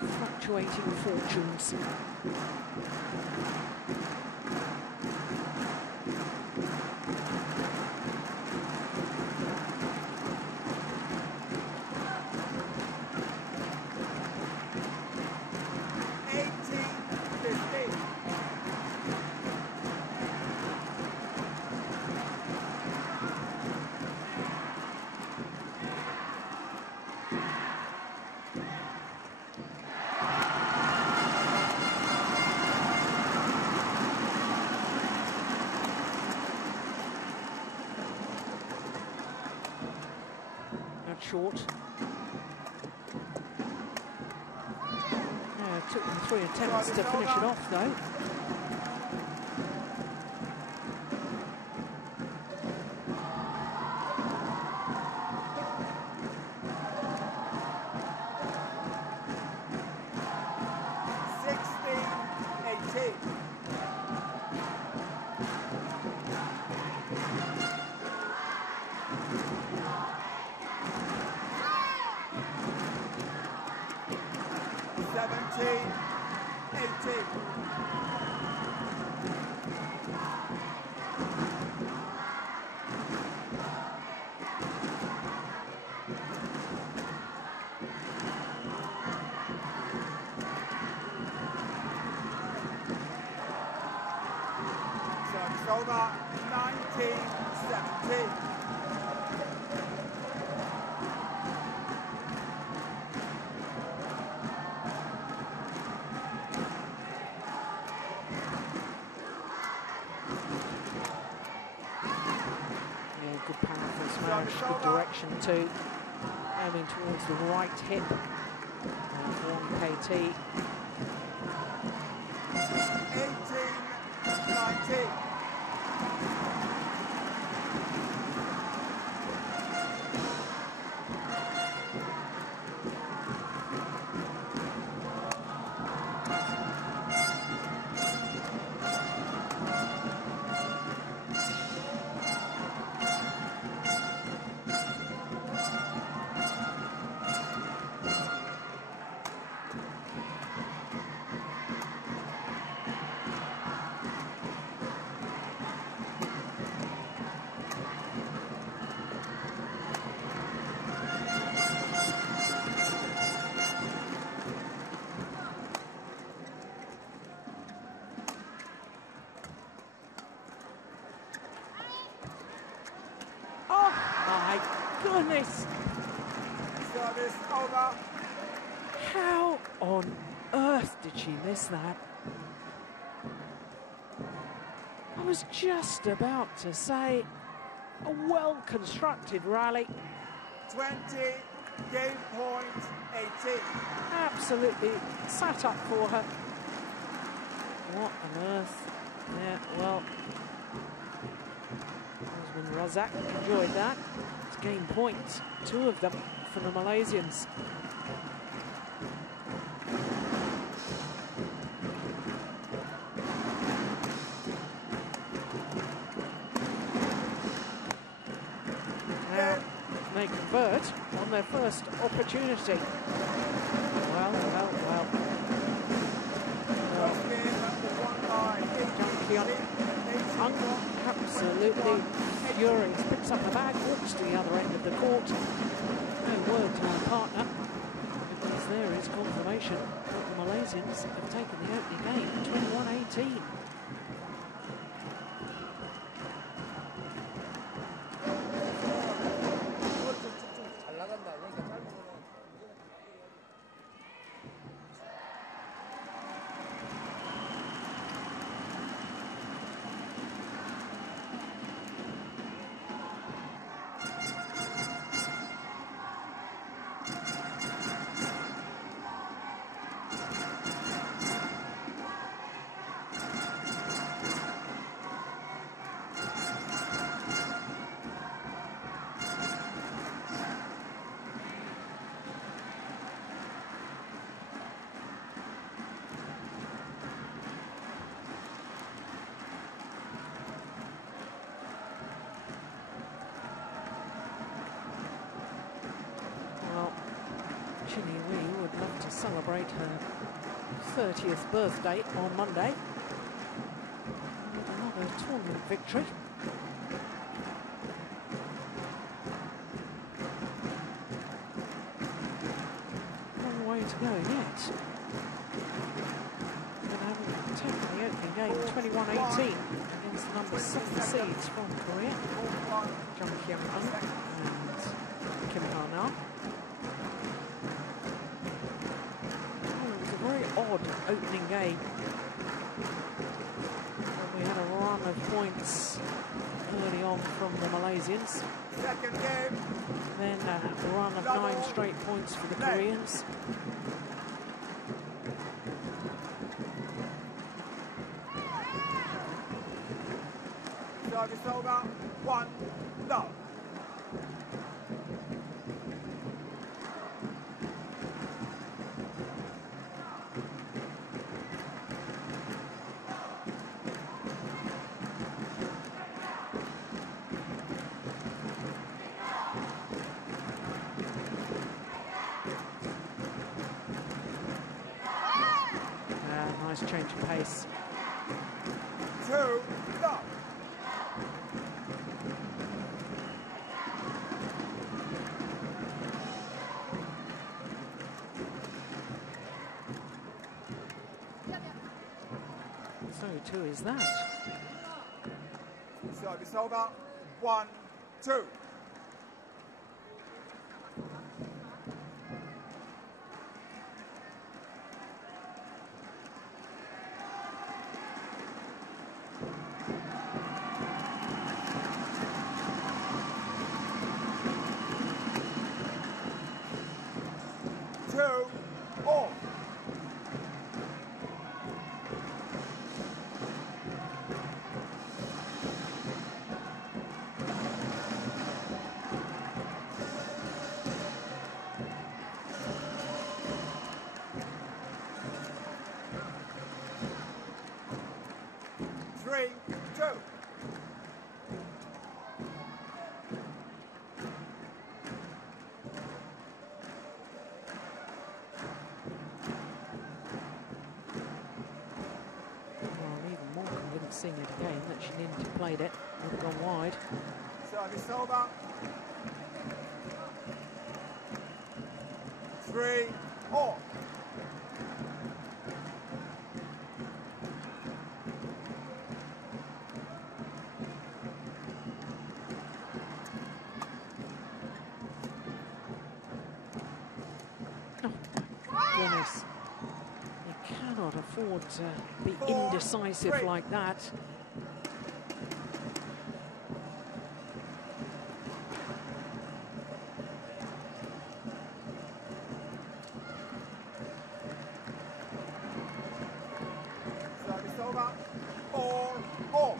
Fluctuating fortunes. 1 short. It took them 3 attempts to finish it off, though. Over 19-17. Good powerful smash, good direction too. Aiming towards the right hip. Wang KT. 18-19. pace. Service over. How on earth did she miss that? I was just about to say a well-constructed rally. 20, game point 18. Absolutely sat up for her. What on earth? Yeah, well, Osman Razak enjoyed that. It's game points, 2 of them for the Malaysians. Now they convert on their first opportunity. Well. Absolutely furious, picks up the bag, walks to the other end of the court. No word to her partner, because there is confirmation that the Malaysians have taken the opening game, 21-18. We would love to celebrate her 30th birthday on Monday with another tournament victory. Long way to go yet. And having taken the opening game 21-18 against the number 7 seeds from Korea, Jung Kyung-un and Kim Ha-na. Odd opening game. We had a run of points early on from the Malaysians. Second game. Then a run of 9 straight points for the Koreans. Service over. 1 love. Nice change of pace. 2 love. So too is that. Service over. 1, 2. Seeing it again that she needed to played it, would have gone wide. Service over. 3 all. afford to be indecisive like that. Service over. 4-4.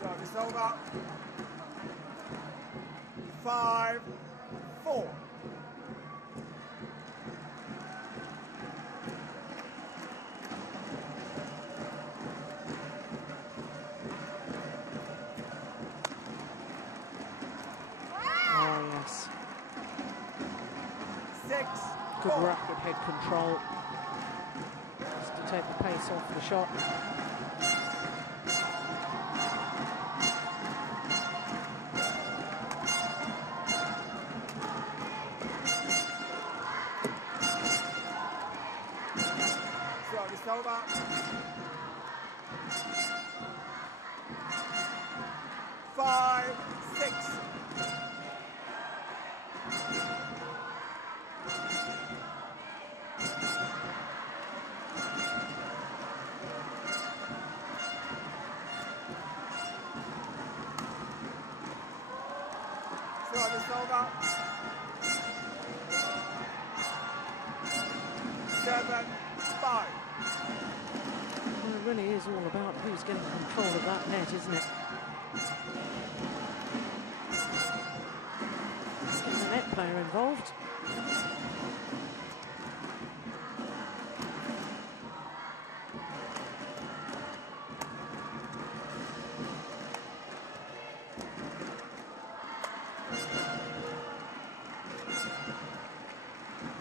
Service over. 5-4. Oh, yes. 6-4. Good rapid head control. Just to take the pace off the shot. Service over. 5-6. Service over. 7-5. Well, it really is all about who's getting control of that net, isn't it? Let's get the net player involved.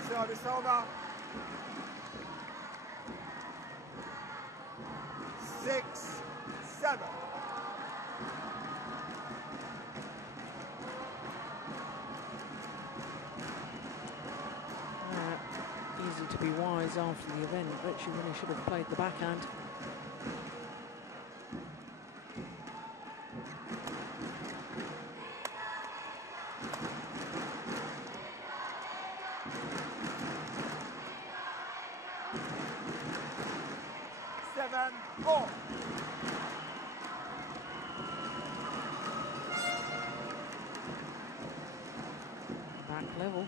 Service over. 6-7. Easy to be wise after the event, but she really should have played the backhand. Back level.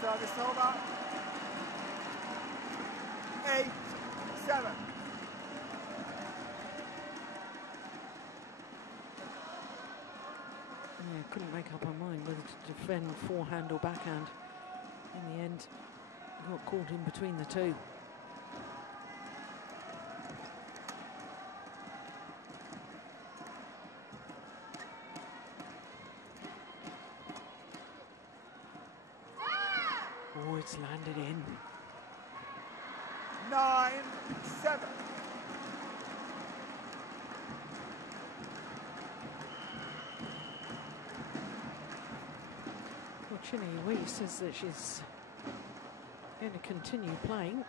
Service over. 8-7. Yeah, couldn't make up her mind whether to defend forehand or backhand. In the end, got caught in between the two. Oh, it's landed in. 9-7. Well, Chinny Wee says that she's going to continue playing,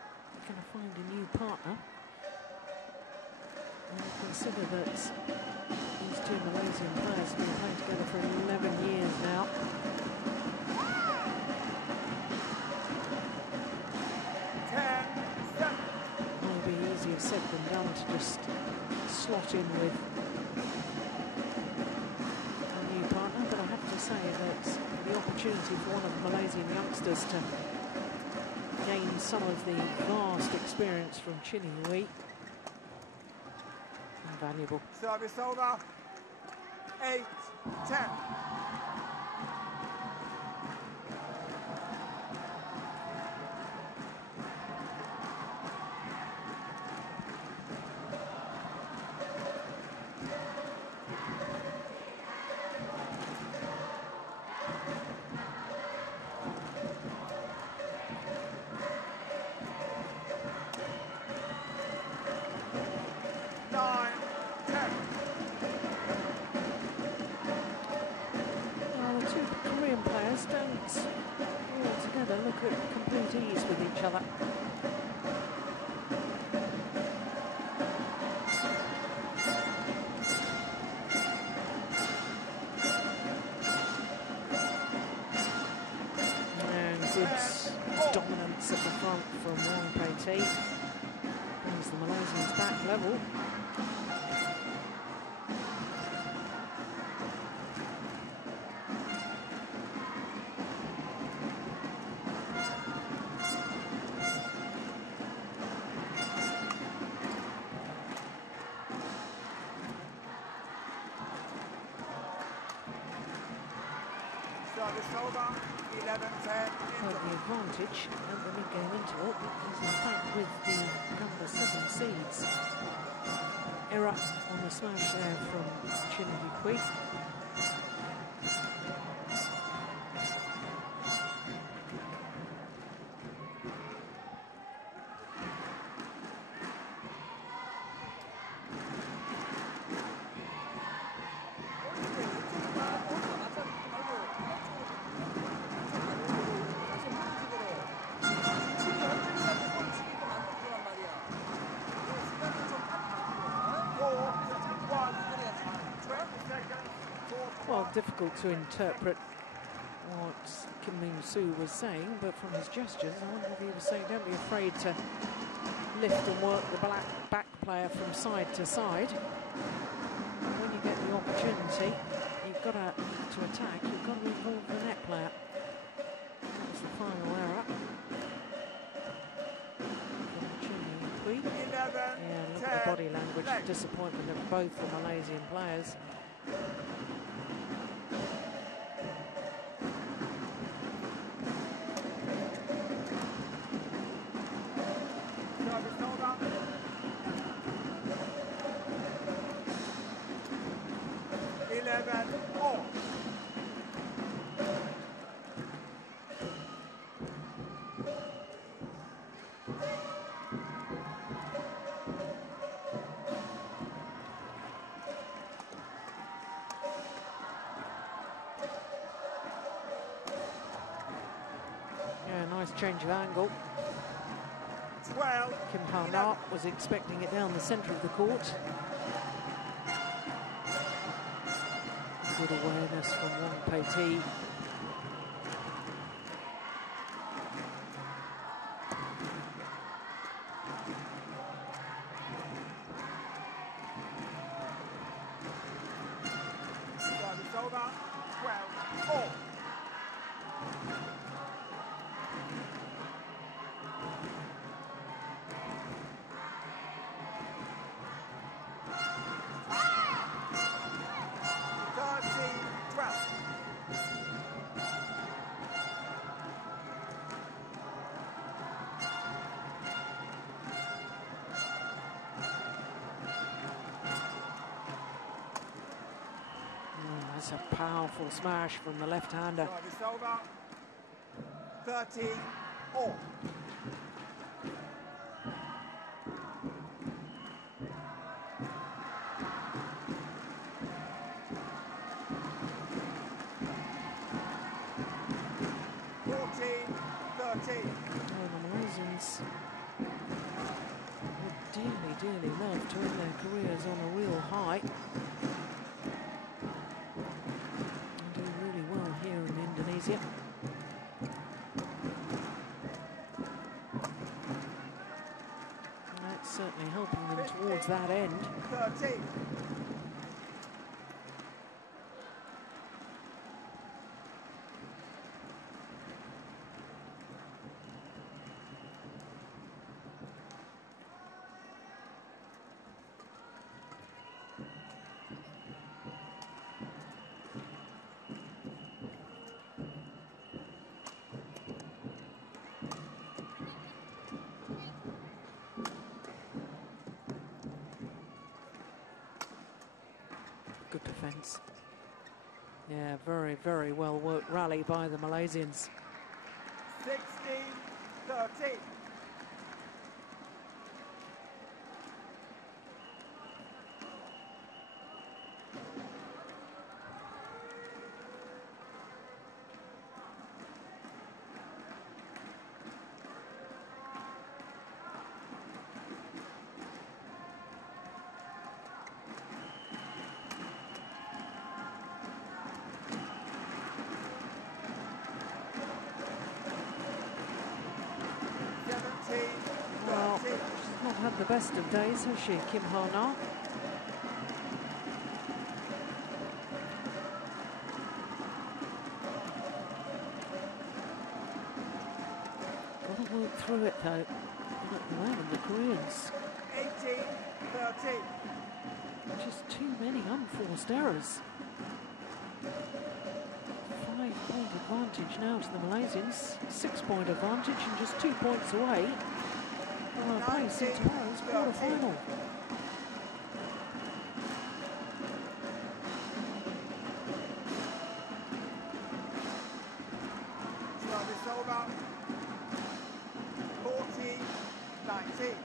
going to find a new partner. And consider that these two Malaysian players have been playing together for 11 years now. Maybe easier said than done to just slot in with a new partner, but I have to say that the opportunity for one of the Malaysian youngsters to gain some of the vast experience from Chinny Wee, invaluable. Service over. 8-10. defender look at complete ease with each other. And good dominance at the front from Wong Pei Ti. Brings the Malaysians back level. The advantage at the mid-game interval is in fact with the number 7 seeds. Error on the smash there from Chin Hui. Well, difficult to interpret what Kim Min-soo was saying, but from his gestures, I wonder if he was saying, don't be afraid to lift and work the back player from side to side. And when you get the opportunity, you've got to attack, you've got to involve the net player. That was the final error. Yeah, look at the body language, disappointment of both the Malaysian players. Nice change of angle. 12. Kim Ha-na was expecting it down the centre of the court. Good awareness from Wong Pei Ti. It's over. 12-4. That's a powerful smash from the left-hander. It's over. 13-all. The Malaysians would dearly love to end their careers on a real high. They do really well here in Indonesia. And that's certainly helping them towards that end. 13. Good defence. Yeah, very well worked rally by the Malaysians. 16-13. the best of days, has she, Kim Ha-na? Got to work through it, though. And at the moment, the Koreans 18-13. just too many unforced errors. 5-point advantage now to the Malaysians. 6-point advantage and just 2 points away from our place in tomorrow's quarter-final. Service over. 40-19.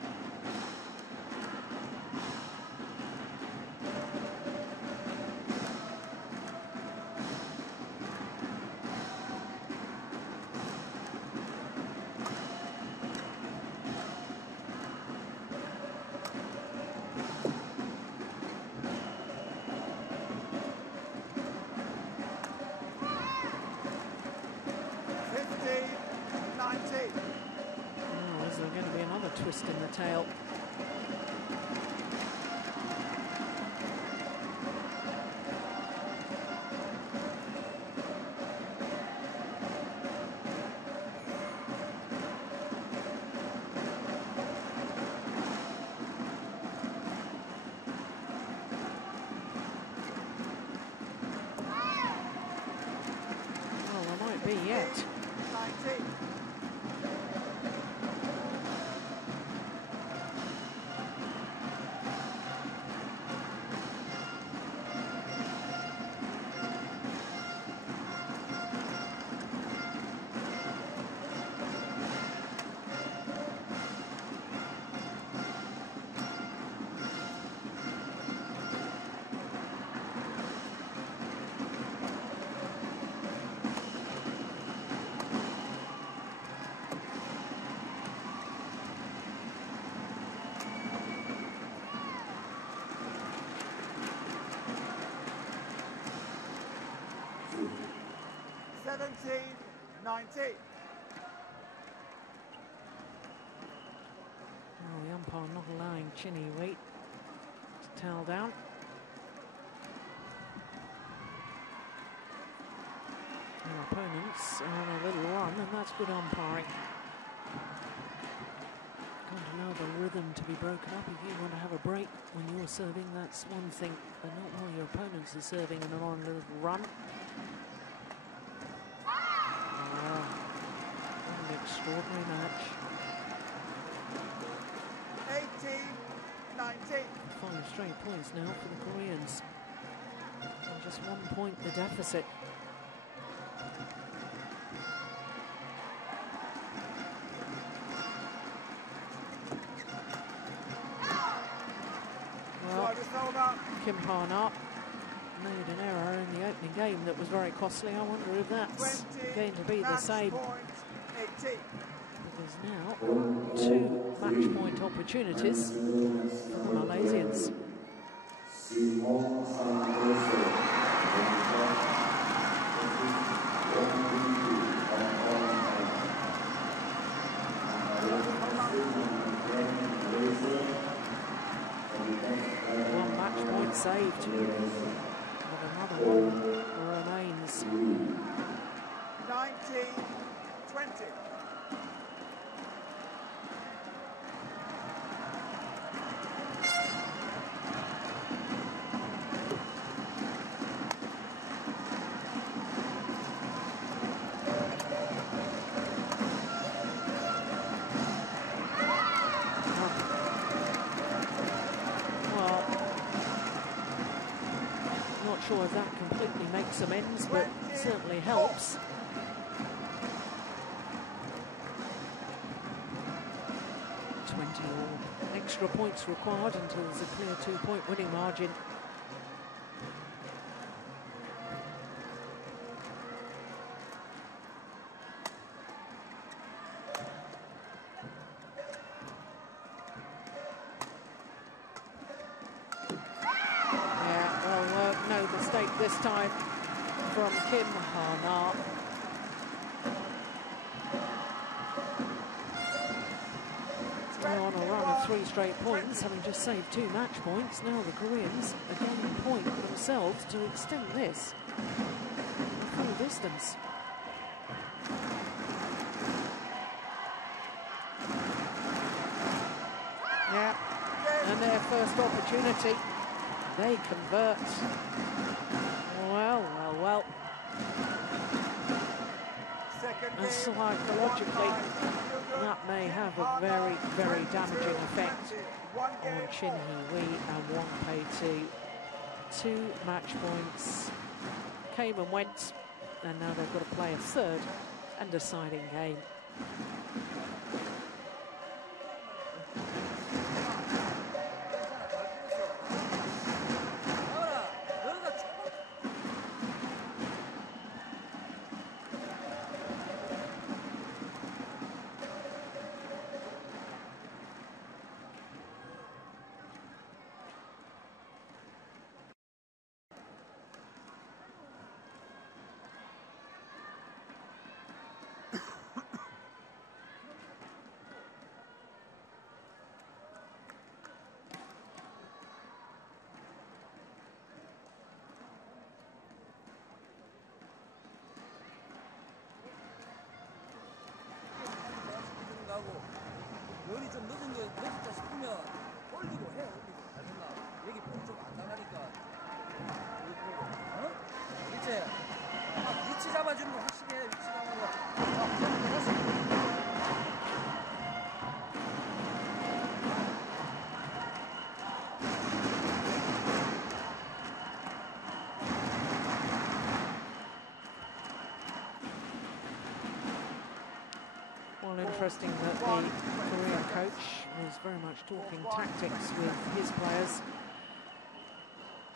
Oh, is there going to be another twist in the tail? Well, there might be yet. 19. Oh, the umpire not allowing Chinny Wheat to towel down. Our opponents are on a little run, and that's good umpiring. Got to know the rhythm to be broken up. If you want to have a break when you're serving, that's one thing, but not while your opponents are serving and are on a little run. What an extraordinary match. 18-19. 5 straight points now for the Koreans. And just 1 point the deficit. Well, Kim Ha-na made an error in the opening game that was very costly. I wonder if that's going to be the same. There's now 2 match point opportunities for the Malaysians. One match point saved, but another one remains. 19-20. Sure if that completely makes amends, but it certainly helps. 20 or extra points required until there's a clear 2-point winning margin. This time from Kim Ha-na. They're on a run of 3 straight points, having just saved 2 match points. Now the Koreans are gaining a point for themselves to extend this full distance. Yeah, and their first opportunity, they convert. Well. And psychologically, that may have a very, very damaging effect on Chin Hee Wee and Wong Pei Tu. 2 match points came and went, and now they've got to play a third and deciding game. 열이 좀 늦었다 싶으면 올리고 해, 올리고. 알겠나? 여기 볼 좀 안 나가니까. 어? 그치? 위치 잡아주는 거 확실히 해, 위치 잡는 거. Interesting that the Korean coach was very much talking tactics with his players.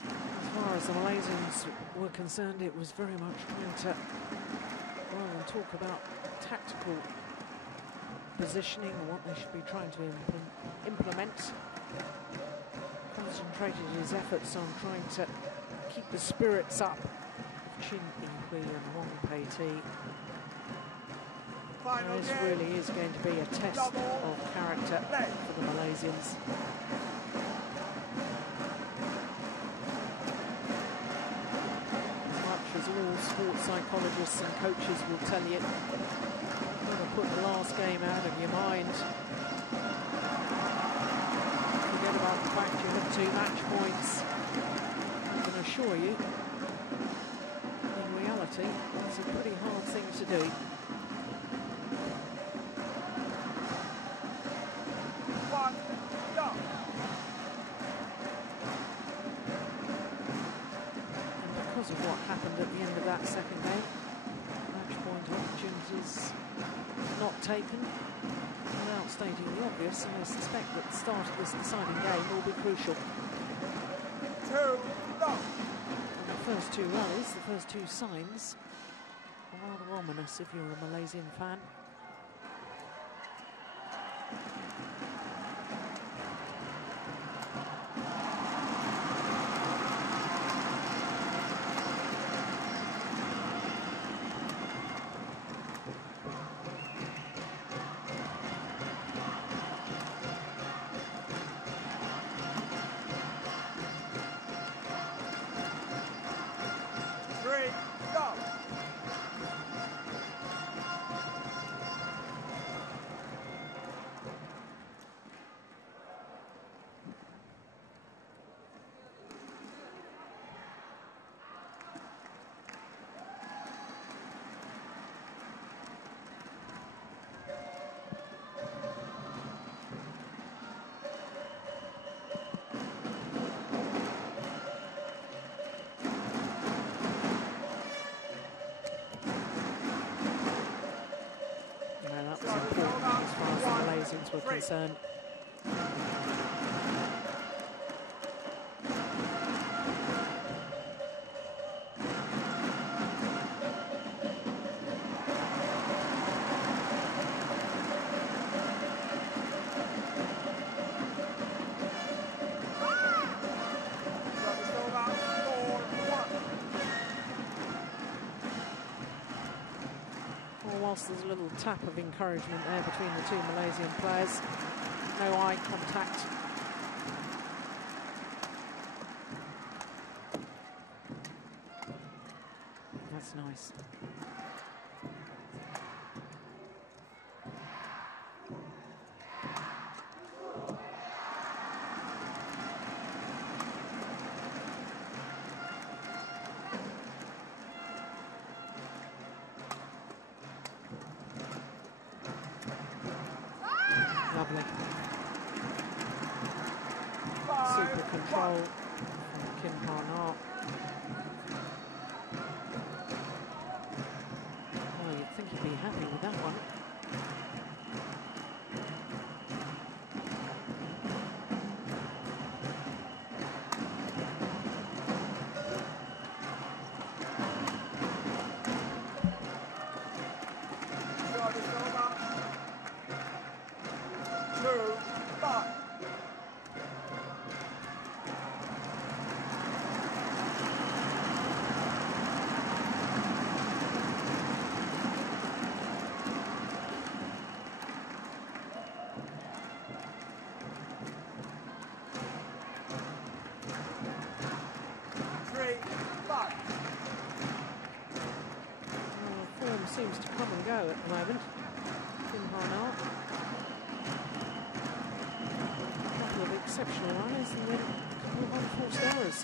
As far as the Malaysians were concerned, it was very much trying to, rather than talk about tactical positioning or what they should be trying to implement, concentrated his efforts on trying to keep the spirits up of Chin Hee Wee and Wong Pei Tu. This really is going to be a test of character for the Malaysians. As much as all sports psychologists and coaches will tell you, you've got to put the last game out of your mind. Forget about the fact you have 2 match points. I can assure you, in reality, it's a pretty hard thing to do. Of what happened at the end of that second game, match point opportunities not taken. Without stating the obvious, and I suspect that the start of this deciding game will be crucial. And the first 2 rallies, the first 2 signs, are rather ominous if you're a Malaysian fan. Were concerned. Well, whilst there's a little tap of encouragement there between the 2 Malaysian players, no eye contact. That's nice. Lovely. Super control from Kim Ha-na. Oh, you'd think he'd be happy with that one. Seems to come and go at the moment. Kim Ha-na. A couple of exceptional runners and then a couple of unforced errors.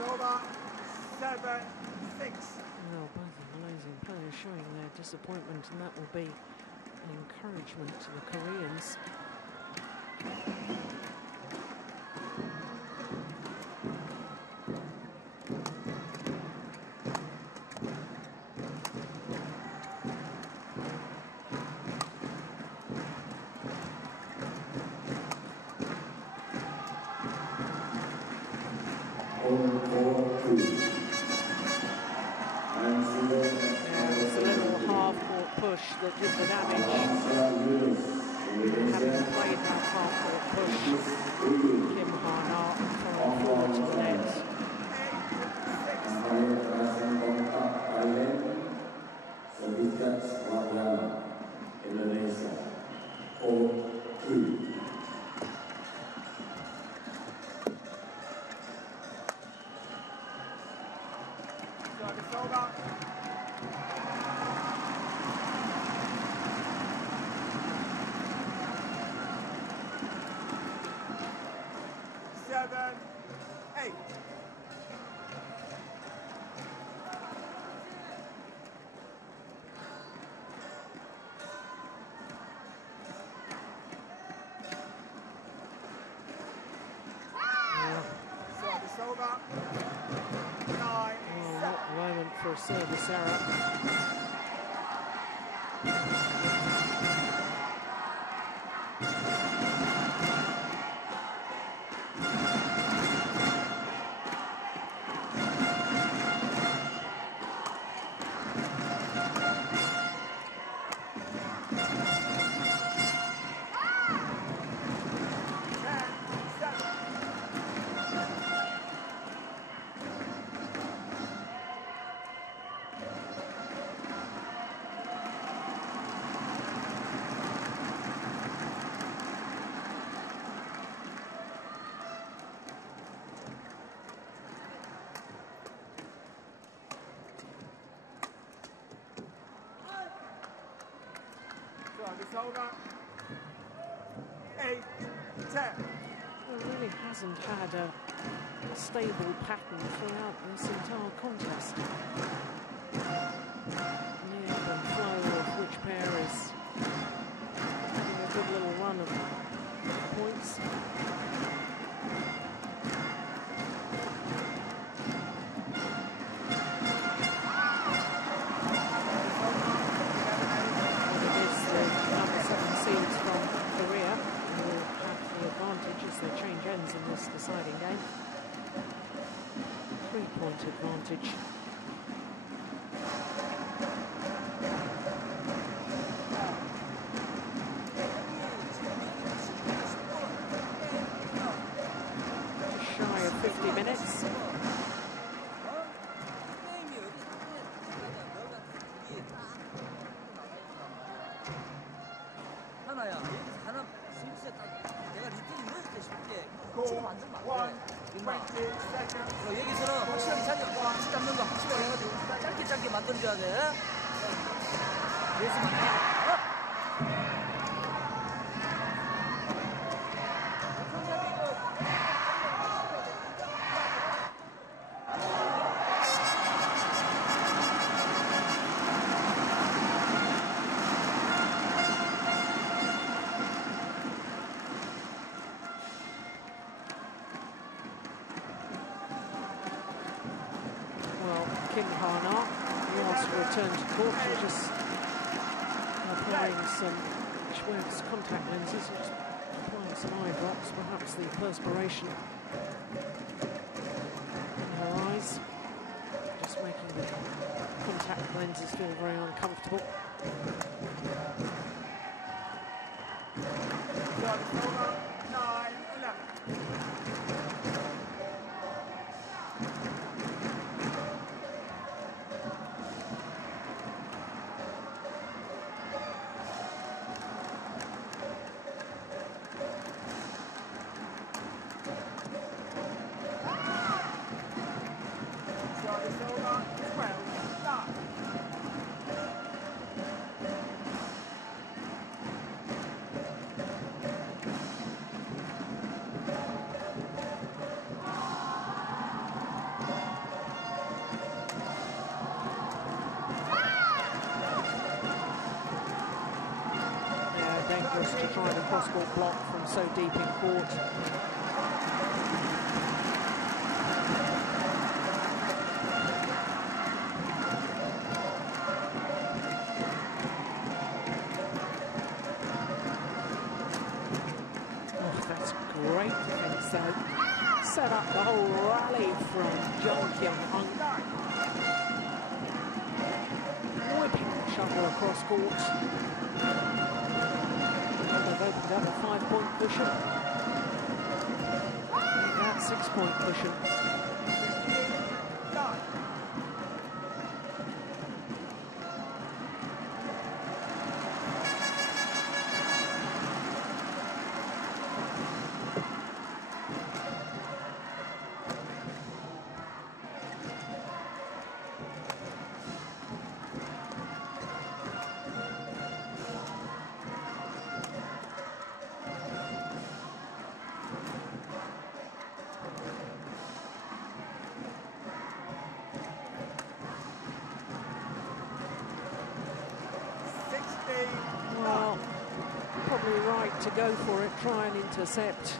Over 7-6. Well, both of the Malaysian players showing their disappointment, and that will be an encouragement to the Koreans. That did the damage. Having played that half-court push, Kim Ha-na throwing forward to the net. Indonesia Open. For a service error. It's over. 8, 10. It really hasn't had a stable pattern throughout this entire contest. The ebb and flow of which pair is having a good little run of points. They change ends in this deciding game. 3-point advantage. Just shy of 50 minutes. 여기서는 확실하게 자기 잡는 거 확실하게 해가지고 짧게 만들어줘야 돼. 레이스만 return to court and just applying some Schwertz contact lenses, just applying some eye drops, perhaps the perspiration in her eyes, just making the contact lenses feel very uncomfortable. To try the cross-court block from so deep in court. Oh, that's great defense though. Set up the whole rally from Jung Kyung-hung. Whipping the shuttle across court. They've opened up a 5-point cushion. That 6-point cushion. Well, probably right to go for it, try and intercept.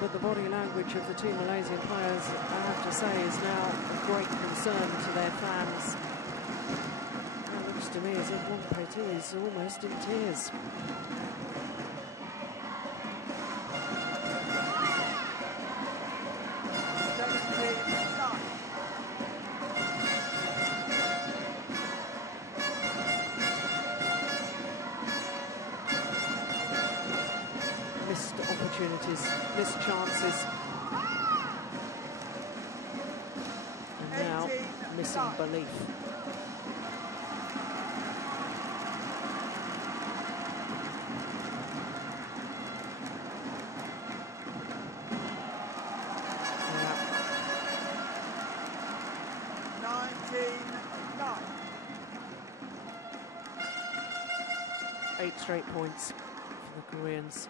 But the body language of the two Malaysian players, I have to say, is now a great concern to their fans. It looks to me as if one Pei is almost in tears. opportunities, missed chances. And now missing belief. Eight straight points for the Koreans.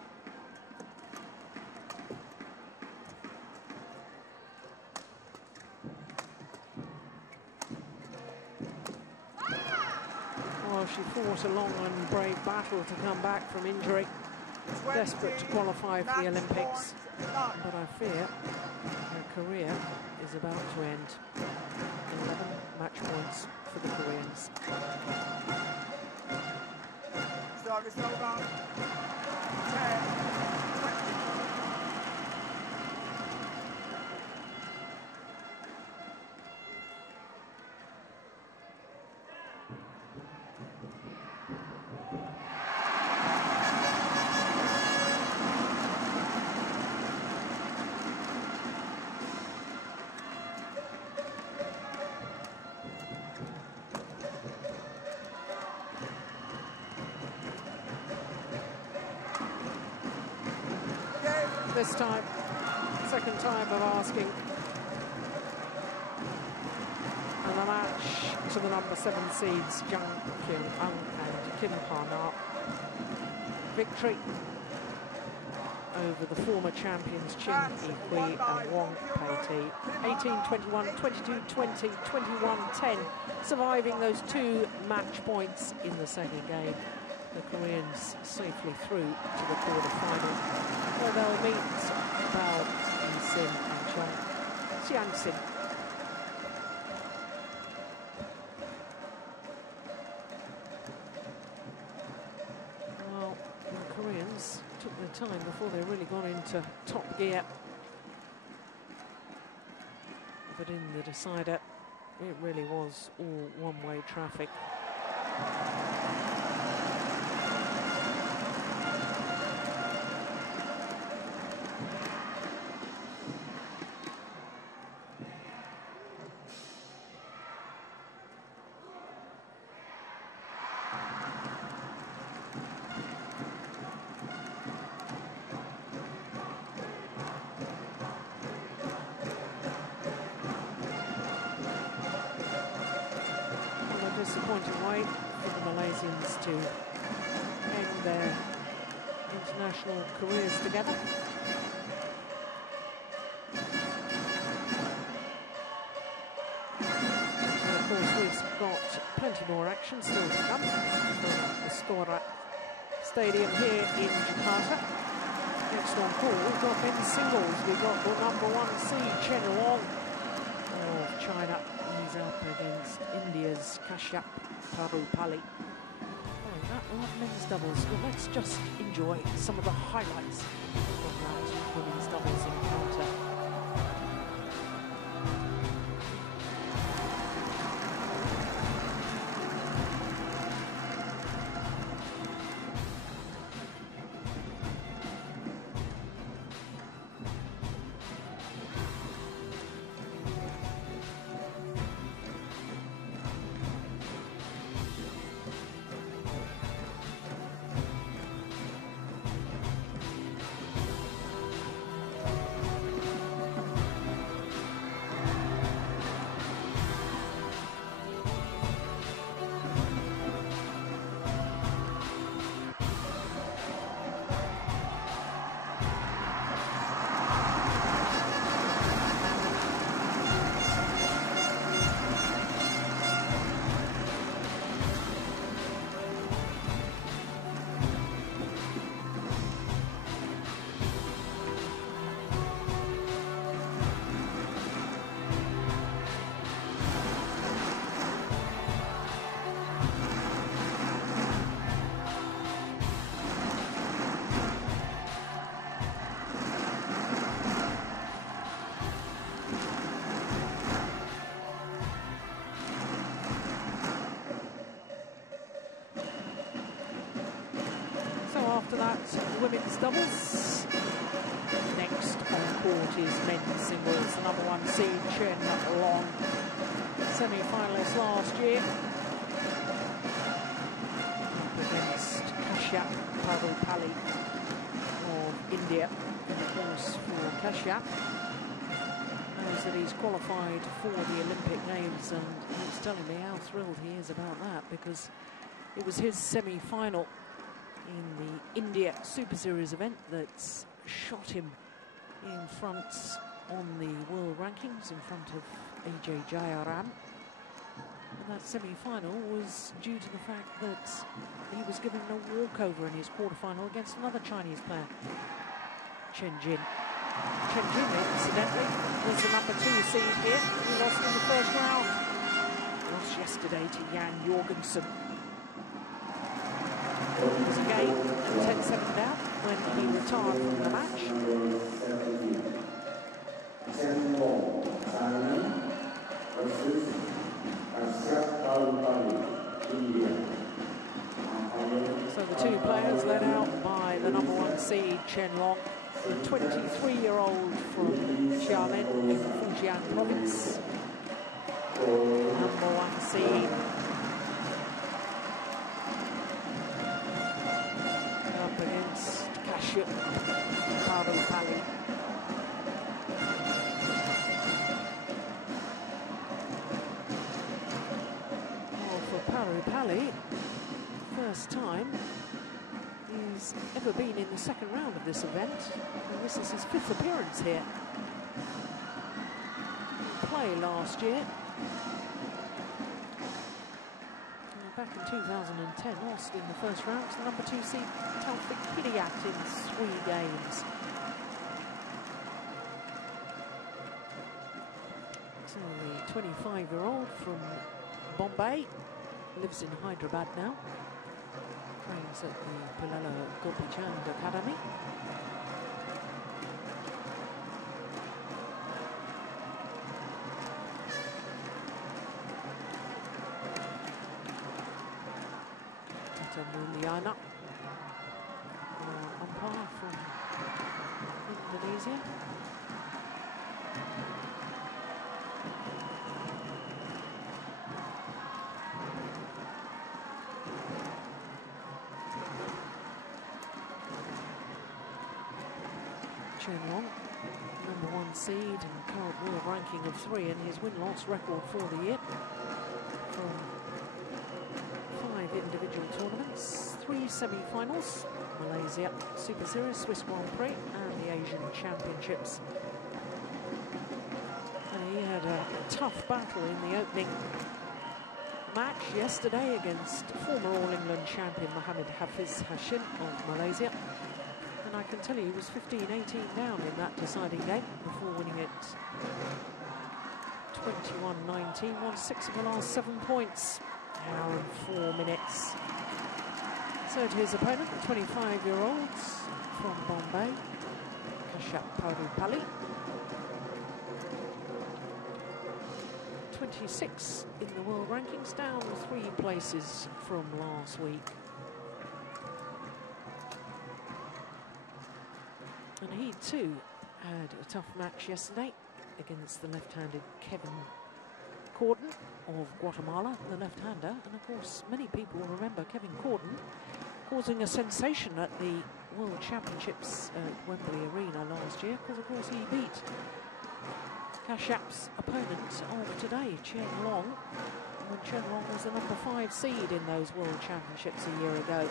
Well, she fought a long and brave battle to come back from injury, desperate to qualify for the Olympics. But I fear her career is about to end. 11 match points for the Koreans. Service over. 10. This time, second time of asking. And the match to the number 7 seeds, Jung Kyung-eun and Kim Ha-na. Victory over the former champions Chin Yi-hui and Wong Pei-ti. 18-21, 22-20, 21-10, surviving those 2 match points in the second game. The Koreans safely through to the quarter-final, where they'll meet Bao In-sin and Chong Xian-sin. Well, the Koreans took their time before they really got into top gear. But in the decider, it really was all one-way traffic. Disappointing way for the Malaysians to end their international careers together. And of course, we've got plenty more action still to come from the Stora Stadium here in Jakarta. Next on call, we've got men's singles. We've got the number 1 seed, Chen Long of China. He's up against India's Kashyap Parupalli. Oh, that men's doubles. Well, let's just enjoy some of the highlights of that women's doubles encounter. women's doubles. Next on court is men's singles. The number 1 seed, Chen Long, semi-finalist last year. Up against Kashyap Pali of India. And of course, for Kashyap, knows that he's qualified for the Olympic Games, and he's telling me how thrilled he is about that, because it was his semi-final in the India Superseries event that's shot him in front on the world rankings in front of AJ Jayaram. And that semi-final was due to the fact that he was given a walkover in his quarterfinal against another Chinese player, Chen Jin. Chen Jin, incidentally, was the number 2 seed here. He lost in the first round. Lost yesterday to Jan Jorgensen. It was a game and 10-7 down when he retired from the match. So the 2 players led out by the number 1 seed, Chen Long, the 23-year-old from Xiamen in Fujian province. Number 1 seed. Up against Kashyap Pali. Well, for Pali, first time he's ever been in the second round of this event, and this is his 5th appearance here. He played last year. Back in 2010, lost in the first round to the number 2 seed Taufik Hidayat in 3 games. So the 25-year-old from Bombay lives in Hyderabad now. Trains at the Pilala Gopichandh Academy. Mulyana, umpire from Indonesia. Chen Long, number 1 seed and current world ranking of 3, and his win-loss record for the year from 5 individual tournaments, 3 semi-finals, Malaysia Superseries, Swiss Grand Prix and the Asian Championships. And he had a tough battle in the opening match yesterday against former All-England champion Mohamed Hafiz Hashim of Malaysia. And I can tell you he was 15-18 down in that deciding game before winning it 21-19, won 6 of the last 7 points. Hour and 4 minutes. So to his opponent, the 25-year-olds from Bombay, Kashyap Pali. 26 in the world rankings, down 3 places from last week. And he too had a tough match yesterday against the left-handed Kevin Corden of Guatemala, the left-hander. And of course, many people will remember Kevin Corden causing a sensation at the World Championships at Wembley Arena last year, because of course he beat Kashyap's opponent of today, Chen Long, when Chen Long was the number 5 seed in those World Championships a year ago.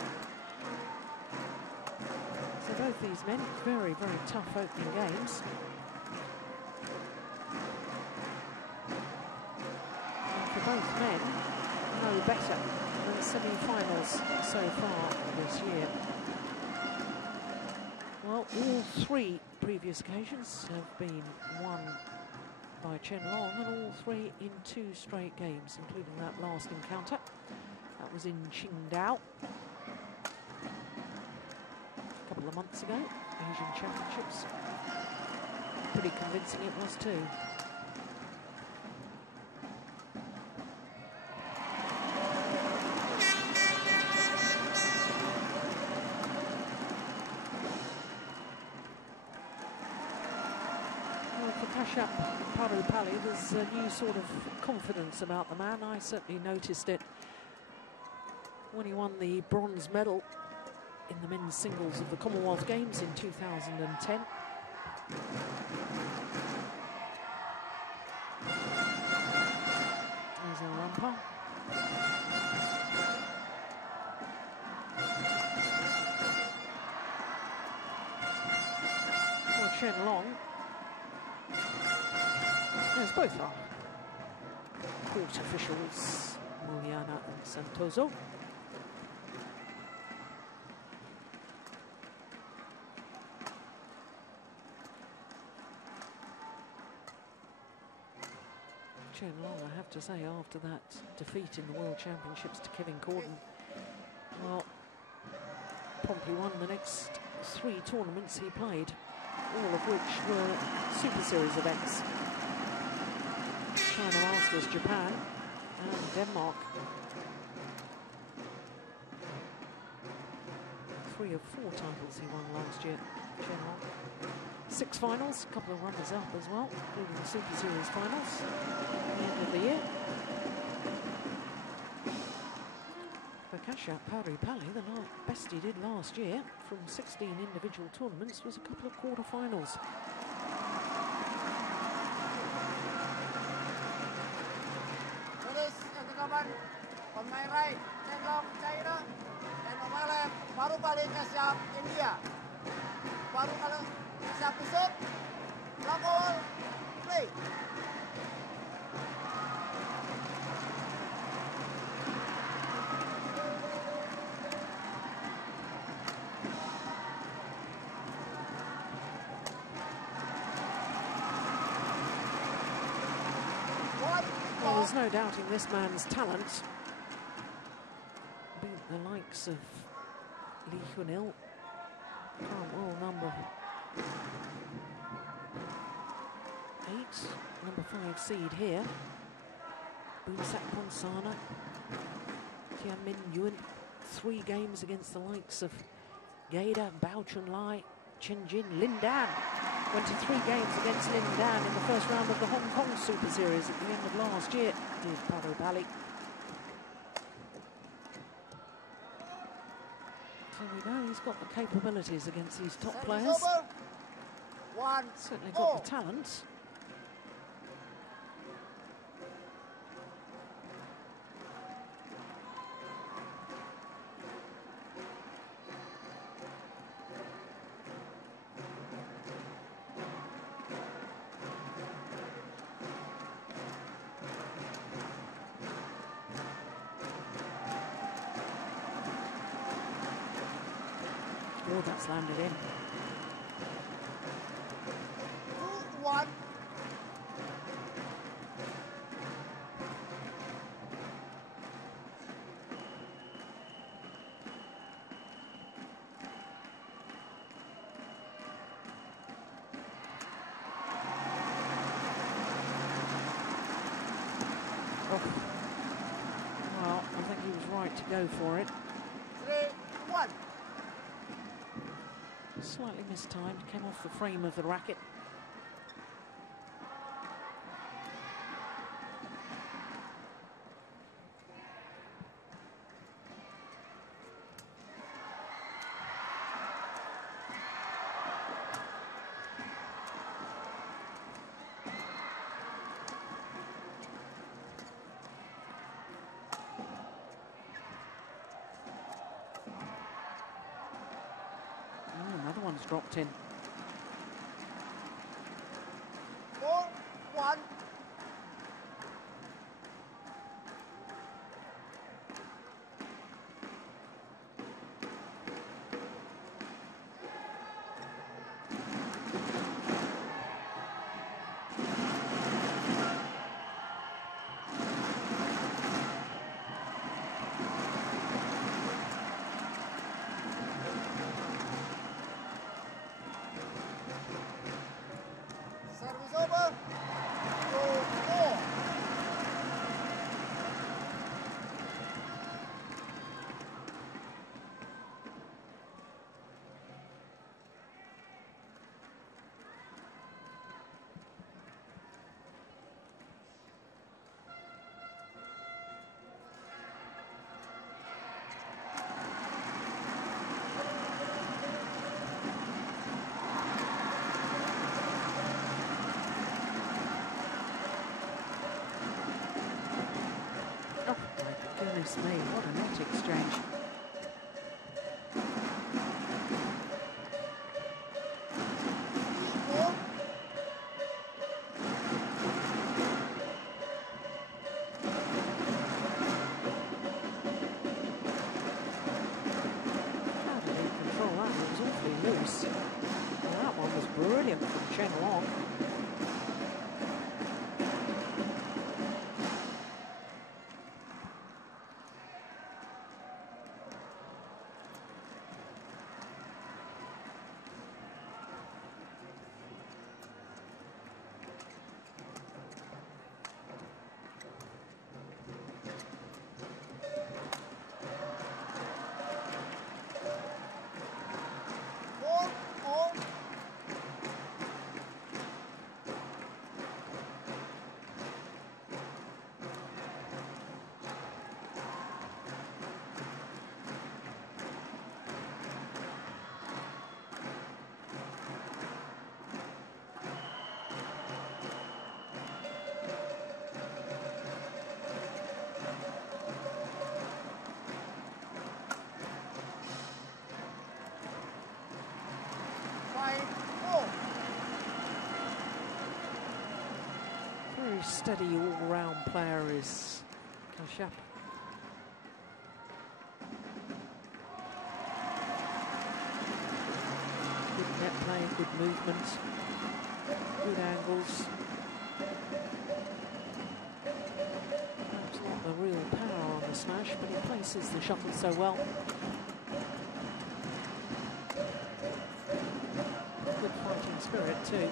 So both these men, very, very tough opening games. Both men know better than semi-finals so far this year. Well, all 3 previous occasions have been won by Chen Long, and all 3 in 2 straight games, including that last encounter. That was in Qingdao a couple of months ago, Asian Championships. Pretty convincing it was too. Kashyap Parupalli, there's a new sort of confidence about the man. I certainly noticed it when he won the bronze medal in the men's singles of the Commonwealth Games in 2010. There's a rumper. Chen Long. There's both our court officials, Muliana and Santoso. Chen Long, I have to say, after that defeat in the World Championships to Kevin Corden, well, promptly won the next 3 tournaments he played, all of which were Super Series events. China Masters, Japan and Denmark. 3 of 4 titles he won last year, Chen Long. 6 finals, a couple of runners-up as well, including the Super Series finals at the end of the year. For Kashyap Parupalli, the best he did last year from 16 individual tournaments was a couple of quarterfinals. Ladies and gentlemen, on my right, Chen Long, China, and on my left, Parupalli Kashyap, India. Parupalli Kashyap to serve, love all, play. Well, there's no doubting this man's talent. Beat the likes of Lee Hyun-il, current world number 8, number 5 seed here. Boonsak Ponsana, Tianmin Yuan, 3 games against the likes of Gaida, Bao Chunlai, Chen Jin, Lin Dan. Went to 3 games against Lin Dan in the first round of the Hong Kong Super Series at the end of last year, did Parupalli. So we know he's got the capabilities against these top players. Certainly got the talent. Oh, that's landed in. 2-1. Oh. Well, I think he was right to go for it. 3-1. Slightly mistimed, came off the frame of the racket. Another one's dropped in. 4-1. Goodness me, what a net exchange. Very steady all-round player is Kashyap. Good net play, good movement, good angles. Perhaps not the real power on the smash, but he places the shuttle so well. Good fighting spirit too.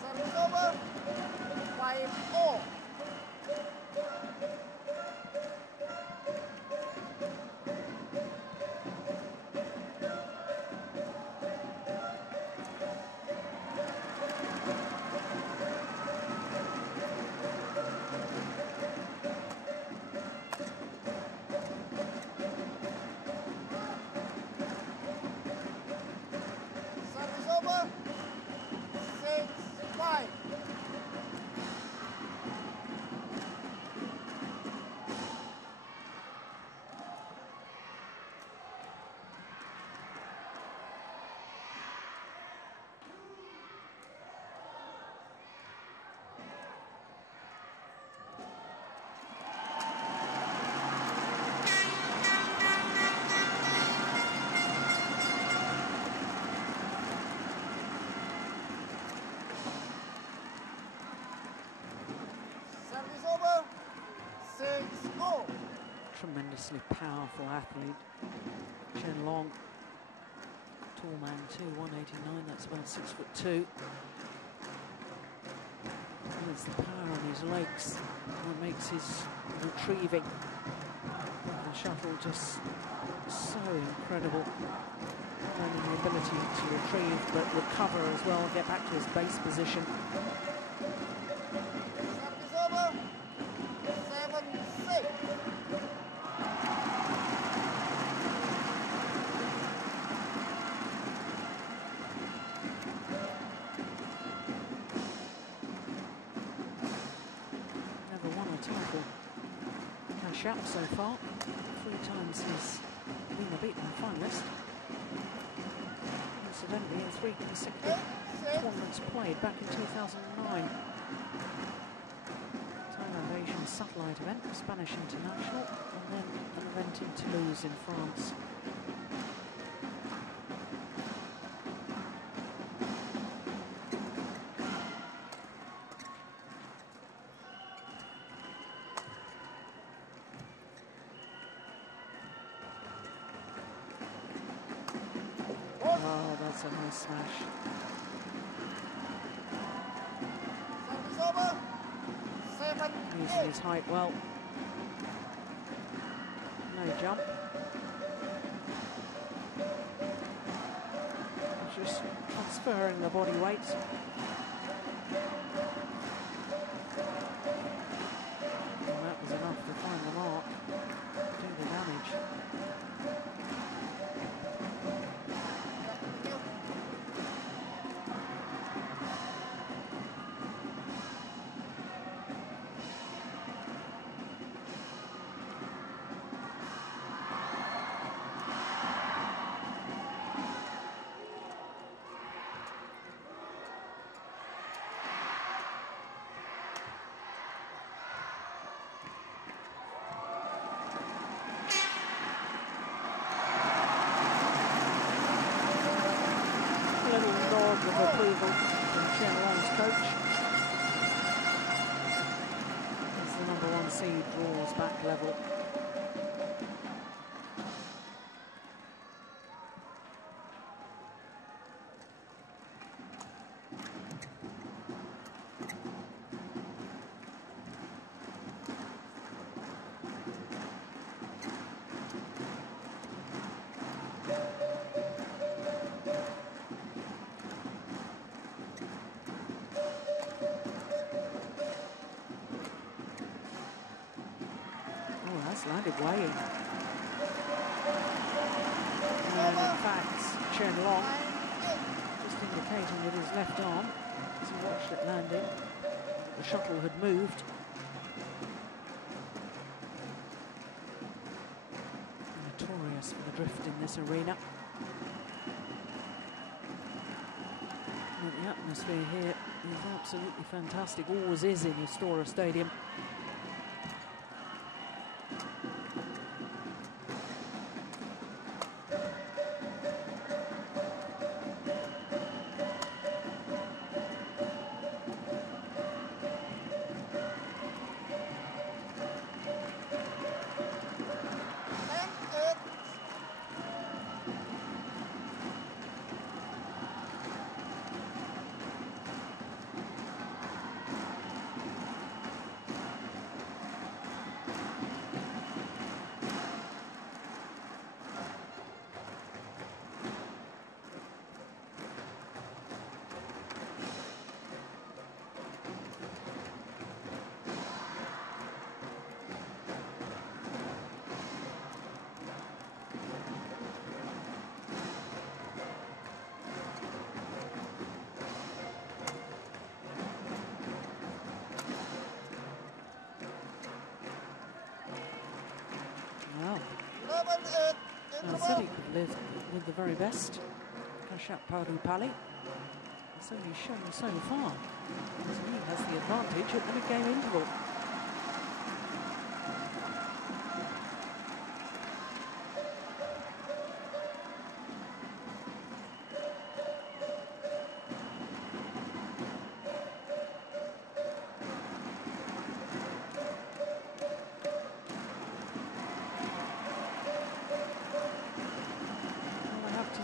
Service over. 5-4. Service over. 6-5. Service over. 6-0. Tremendously powerful athlete. Chen Long, tall man too, 189, that's about 6'2". It's the power in his legs that makes his retrieving the shuttle just so incredible. Not only the ability to retrieve but recover as well, get back to his base position. Service over. 7-6. Never won a title. Kashyap so far. 3 times he's been the beaten finalist. Incidentally, in 3 consecutive tournaments played back in 2009. Thailand Asian Satellite event, Spanish International, and then an event in Toulouse in France. Oh, that's a nice smash. Service over. 7-8. Using his height well. No jump. Just transferring the body weight. And that was enough to find the mark, do the damage. approval from Chen Long's coach. As the #1 seed draws back level. Landed way in. And in fact, Chen Long just indicating with his left arm as he watched it landing. The shuttle had moved. Notorious for the drift in this arena. And the atmosphere here is absolutely fantastic. Always is in Istora Stadium. Said he could live with the very best. Kashat Parupali. It's only shown so far. He has the advantage at the mid-game interval.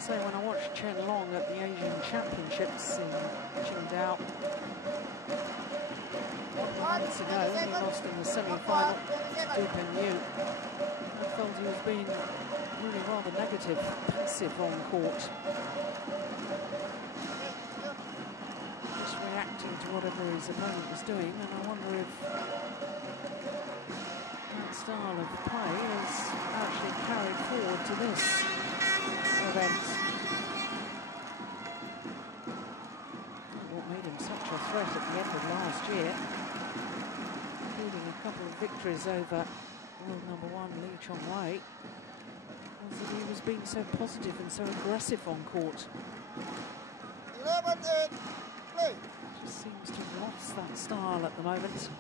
When I watched Chen Long at the Asian Championships in Qingdao months ago, he lost in the semi-final to Yu. I felt he was being really rather negative, passive on court. Just reacting to whatever his opponent was doing, and I wonder if that style of play is actually carried forward to this event. What made him such a threat at the end of last year, including a couple of victories over world #1 Lee Chong-wei, was that he was being so positive and so aggressive on court. 11-8, play. Just seems to have lost that style at the moment.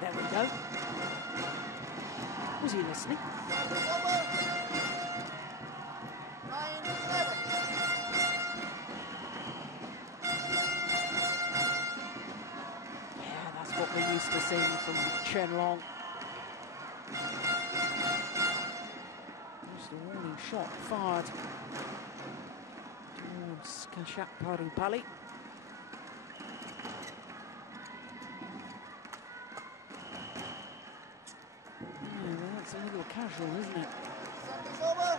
There we go. Was he listening? Yeah, that's what we're used to seeing from Chen Long. Just a warning shot fired towards Kashat Parupali. It's a little casual, isn't it? Service over.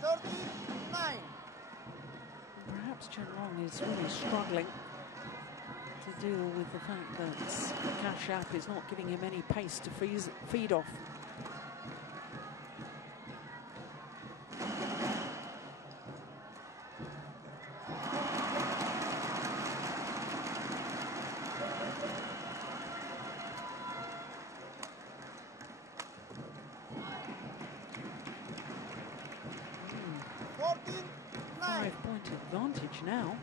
12-9. Perhaps Chen Long is really struggling to deal with the fact that Kashat is not giving him any pace to feed off. advantage now.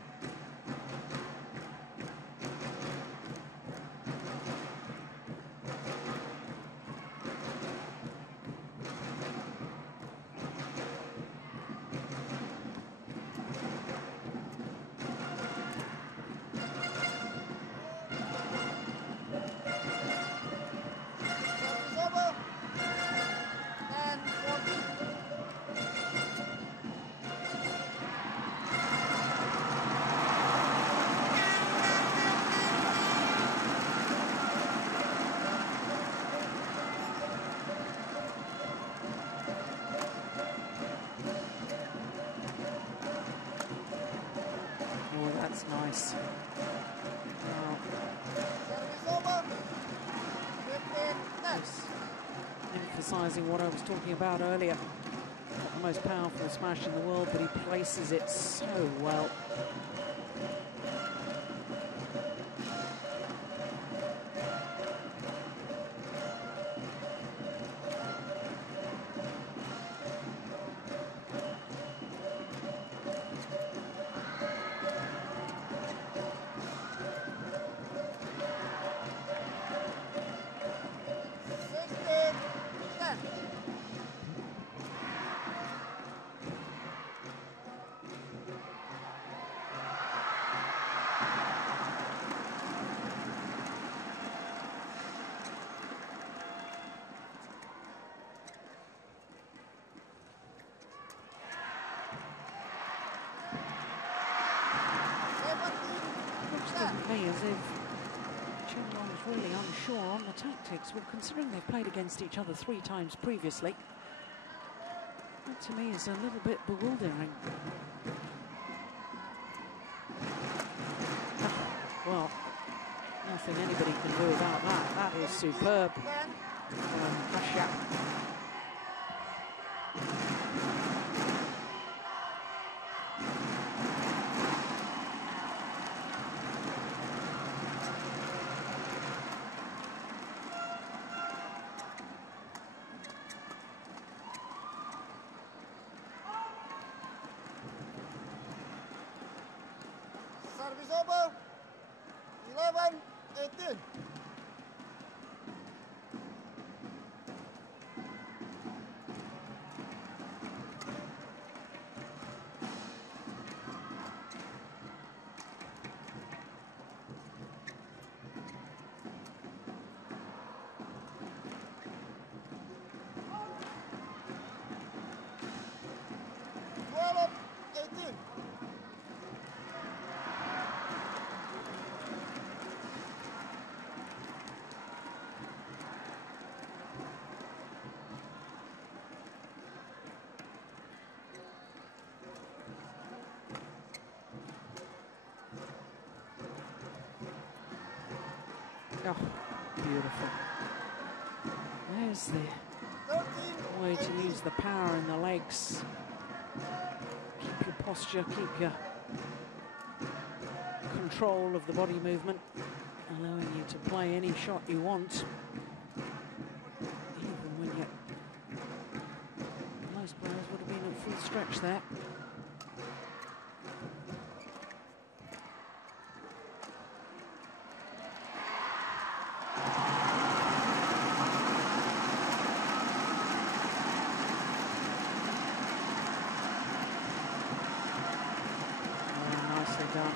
That's nice. Emphasizing what I was talking about earlier. Not the most powerful smash in the world, but he places it so well. Me as if Chen-Long is really unsure on the tactics. Well, considering they've played against each other 3 times previously, that to me is a little bit bewildering. Well, nothing anybody can do about that. That is superb. Russia. Service over. 11-18. Oh, beautiful. There's the way to use the power in the legs. Keep your posture, keep your control of the body movement, allowing you to play any shot you want. Even when most players would have been at full stretch there. Done.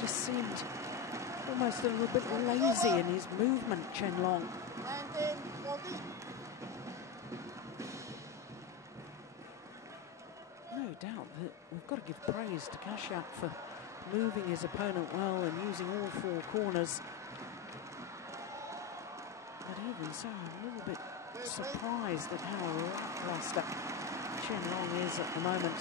Just seemed almost a little bit lazy in his movement, Chen-Long. 19-40. No doubt that we've got to give praise to Kashyap for moving his opponent well and using all four corners. But even so, I'm a little bit surprised at how lackluster Chen Long is at the moment.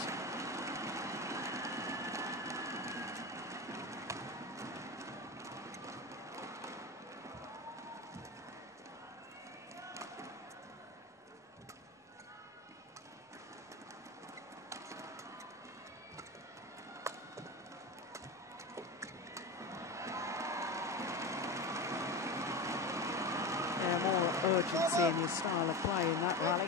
Urgency in his style of play in that rally.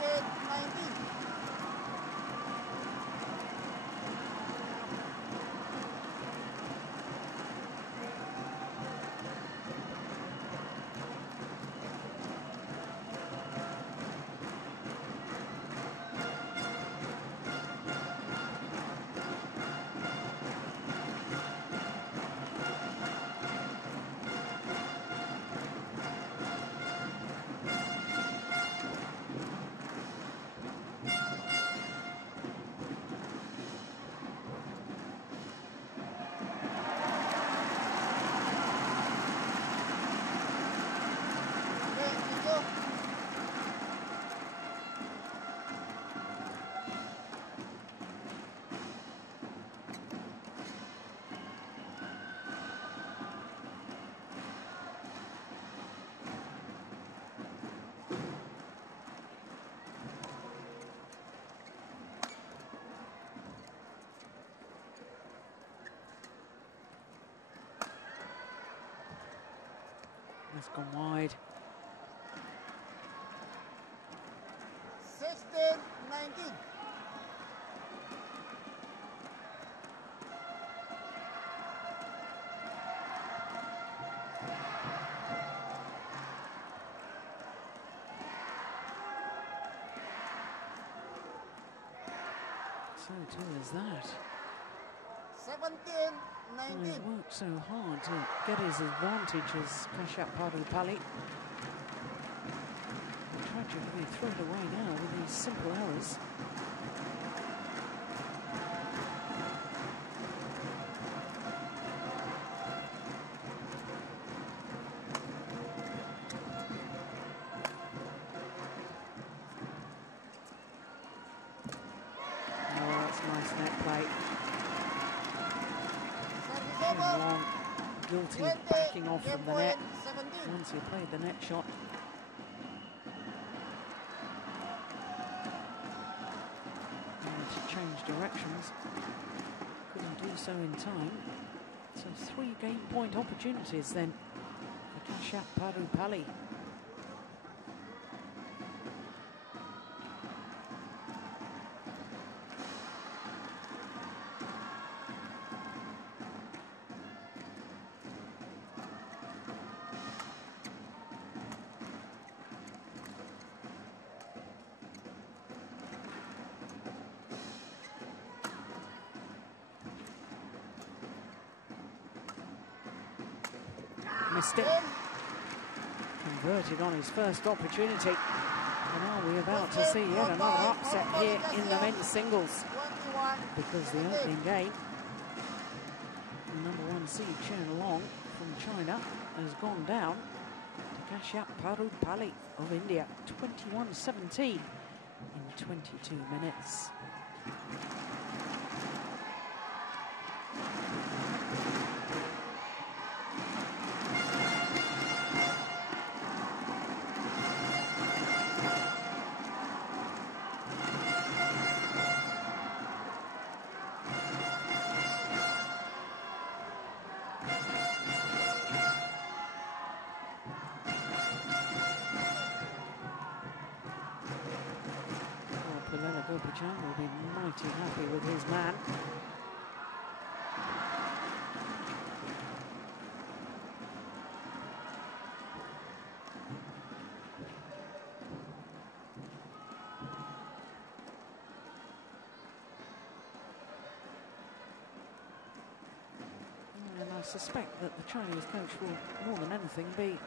That's gone wide. 16-19. So too is that. 17-19. He's worked so hard to get his advantage as Kashyap Padupalli. Tragically throw it away now with these simple errors. Oh, that's a nice net play. Long, guilty of backing off from the net once he played the net shot. And to change directions, couldn't do so in time. So 3 game point opportunities then for Kashyap Padupalli. Missed it. Converted on his first opportunity. And are we about to see yet another upset here in the men's singles? Because the opening game, the #1 seed Chen Long from China has gone down to Kashyap Padupalli of India, 21-17 in 22 minutes. Jam will be mighty happy with his man. And I suspect that the Chinese coach will, more than anything, be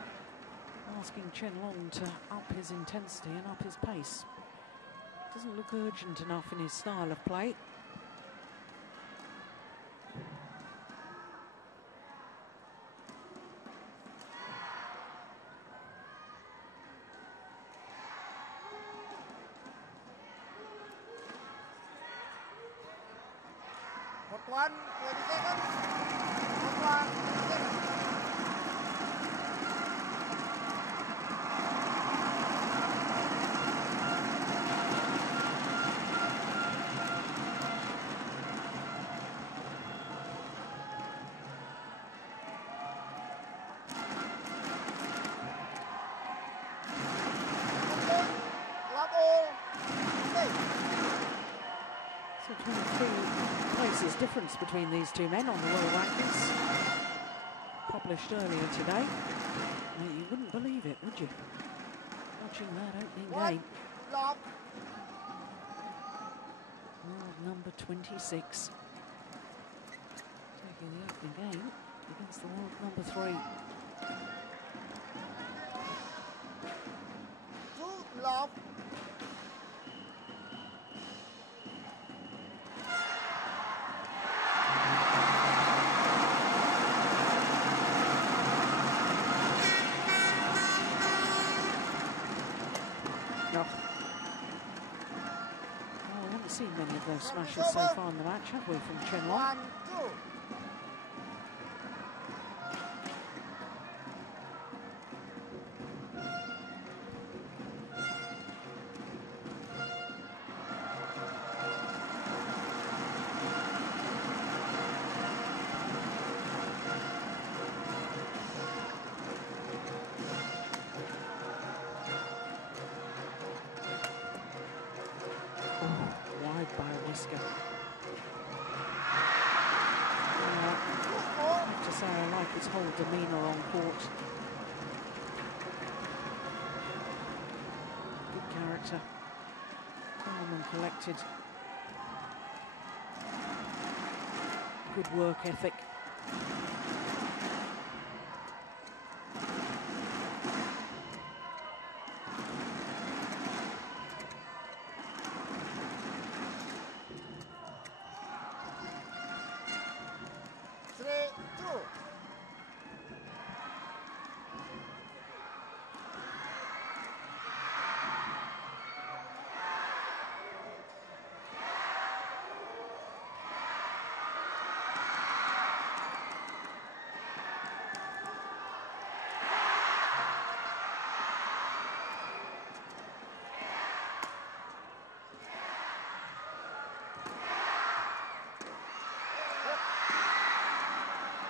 asking Chen Long to up his intensity and up his pace. Doesn't look urgent enough in his style of play. 1, 20 seconds. Court 1, 20 seconds. Love all. Stay. So 23 places difference between these two men on the world rankings. Published earlier today. Now, you wouldn't believe it, would you? Watching that opening game. Love. World number 26. Taking the opening game against the world number 3. 2, love. No. Well, I haven't seen many of those smashes so far in the match, have we, from Chen Long? 1, 2. Wide by a whisker. I have to say I like his whole demeanour on court. Good character. Calm and collected. Good work ethic.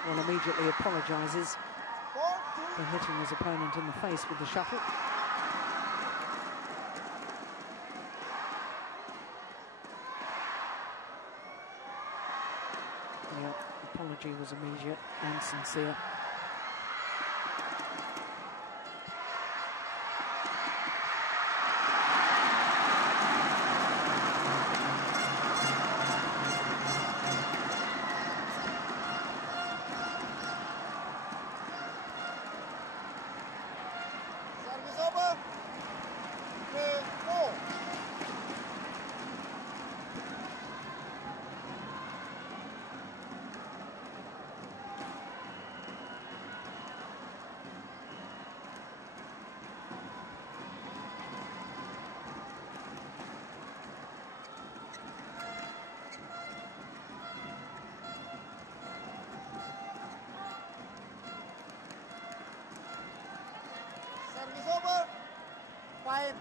Well, immediately apologises for hitting his opponent in the face with the shuttle. Yeah, apology was immediate and sincere. Service over. 3, 4. Service over. 5,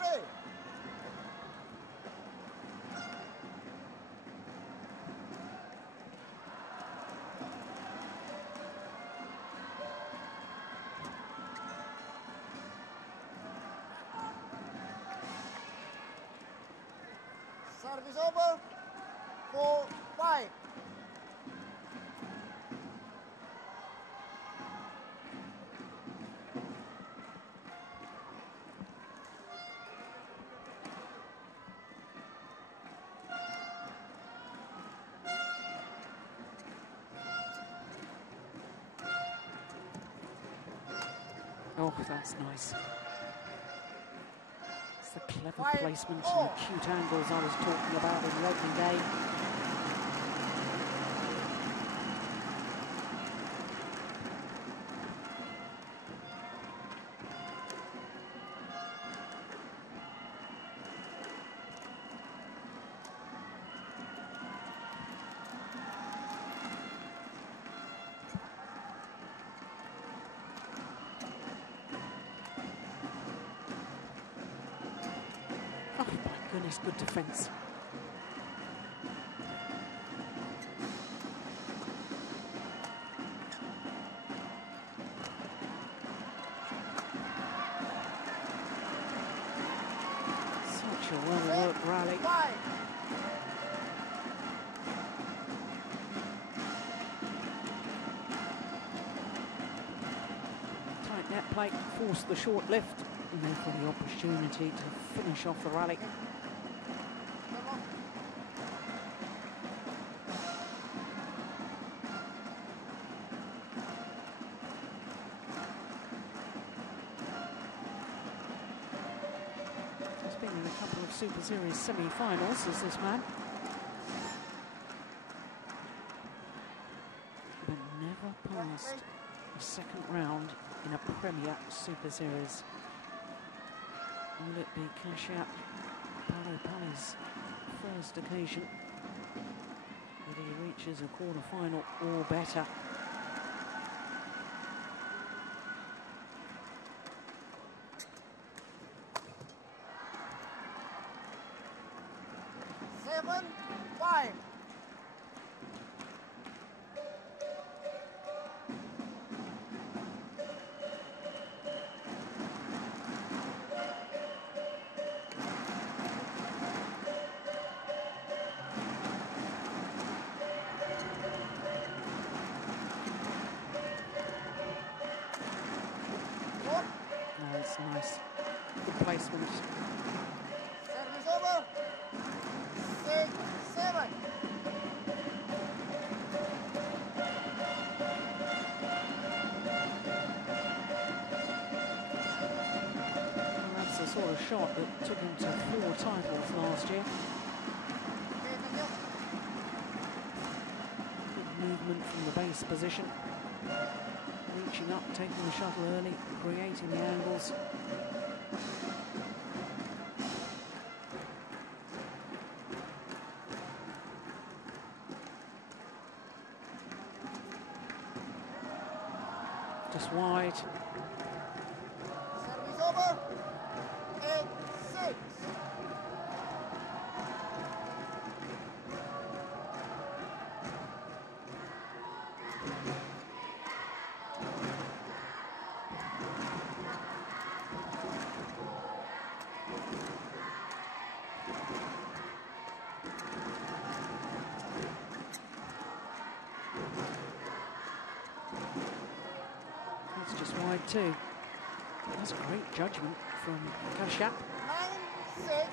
3. Service over. 4, 5. Oh, that's nice. It's the clever 5, placement 4. and the cute angles I was talking about in the opening game. Goodness, good defence. Such a well-worked rally. Tight net play, forced the short lift, and therefore the opportunity to finish off the rally. He's been in a couple of Super Series semi-finals as this man, but never passed the second round in a Premier Super Series. Will it be Kashyap Palopali's first occasion that he reaches a quarter-final or better? Nice. Good placement. Service over. 6-7. Well, that's the sort of shot that took him to 4 titles last year. Good movement from the base position. Reaching up, taking the shuttle early, creating the angles. Just wide. Service over. 8-6. That's just wide too. That's great judgment from Kashyap. 9-6.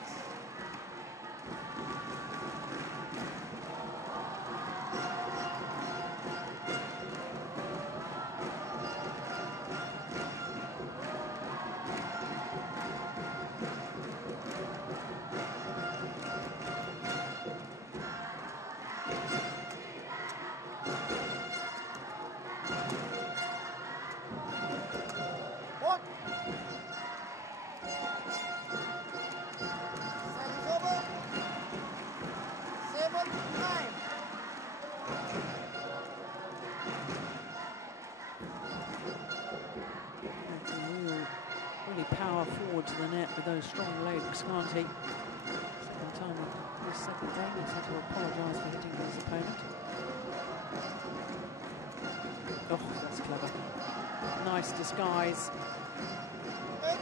Really power forward to the net with those strong legs, can't he? Second time in this second game, he's had to apologise for hitting his opponent. Oh, that's clever. Nice disguise. 8-9.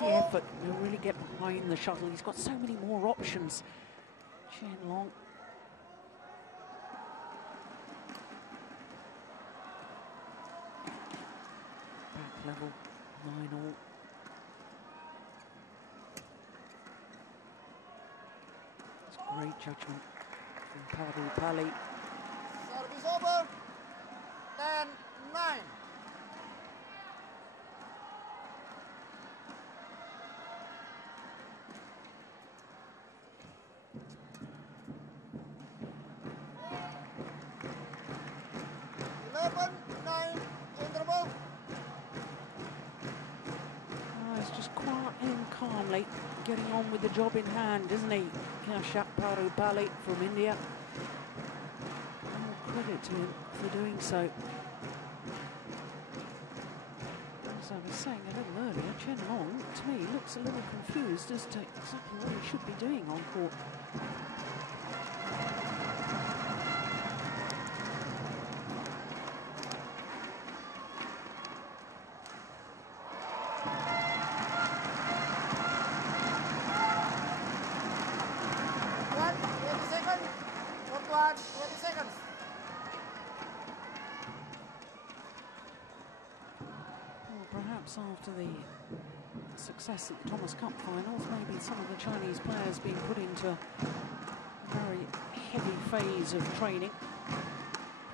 The effort to really get behind the shuttle. He's got so many more options. Chen Long. Back level, 9-all. It's great judgment from Palopali. Service over. 10-9. calmly, getting on with the job in hand, isn't he? Kashyap Parupalli from India. All credit to him for doing so. As I was saying a little earlier, Chen Long, to me, looks a little confused as to exactly what he should be doing on court. After the success at the Thomas Cup finals, maybe some of the Chinese players being put into a very heavy phase of training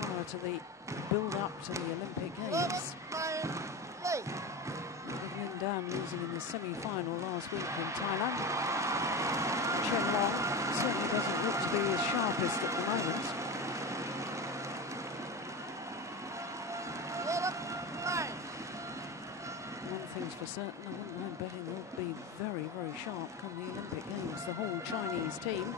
prior to the build-up to the Olympic Games. With Lin Dan losing in the semi-final last week in Thailand, Chen Long certainly doesn't look to be his sharpest at the moment. Things for certain, I wouldn't mind betting they'll be very, very sharp come the Olympic Games, the whole Chinese team.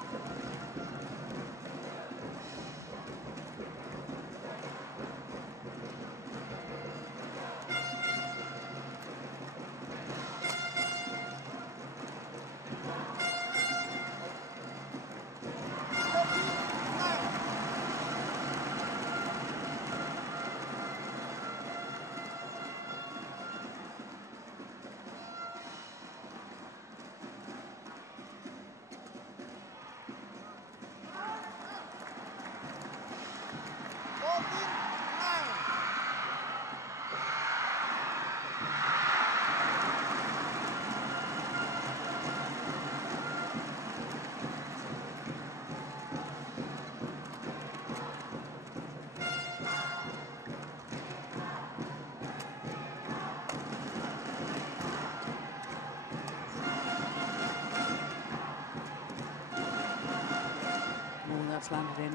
Landed in.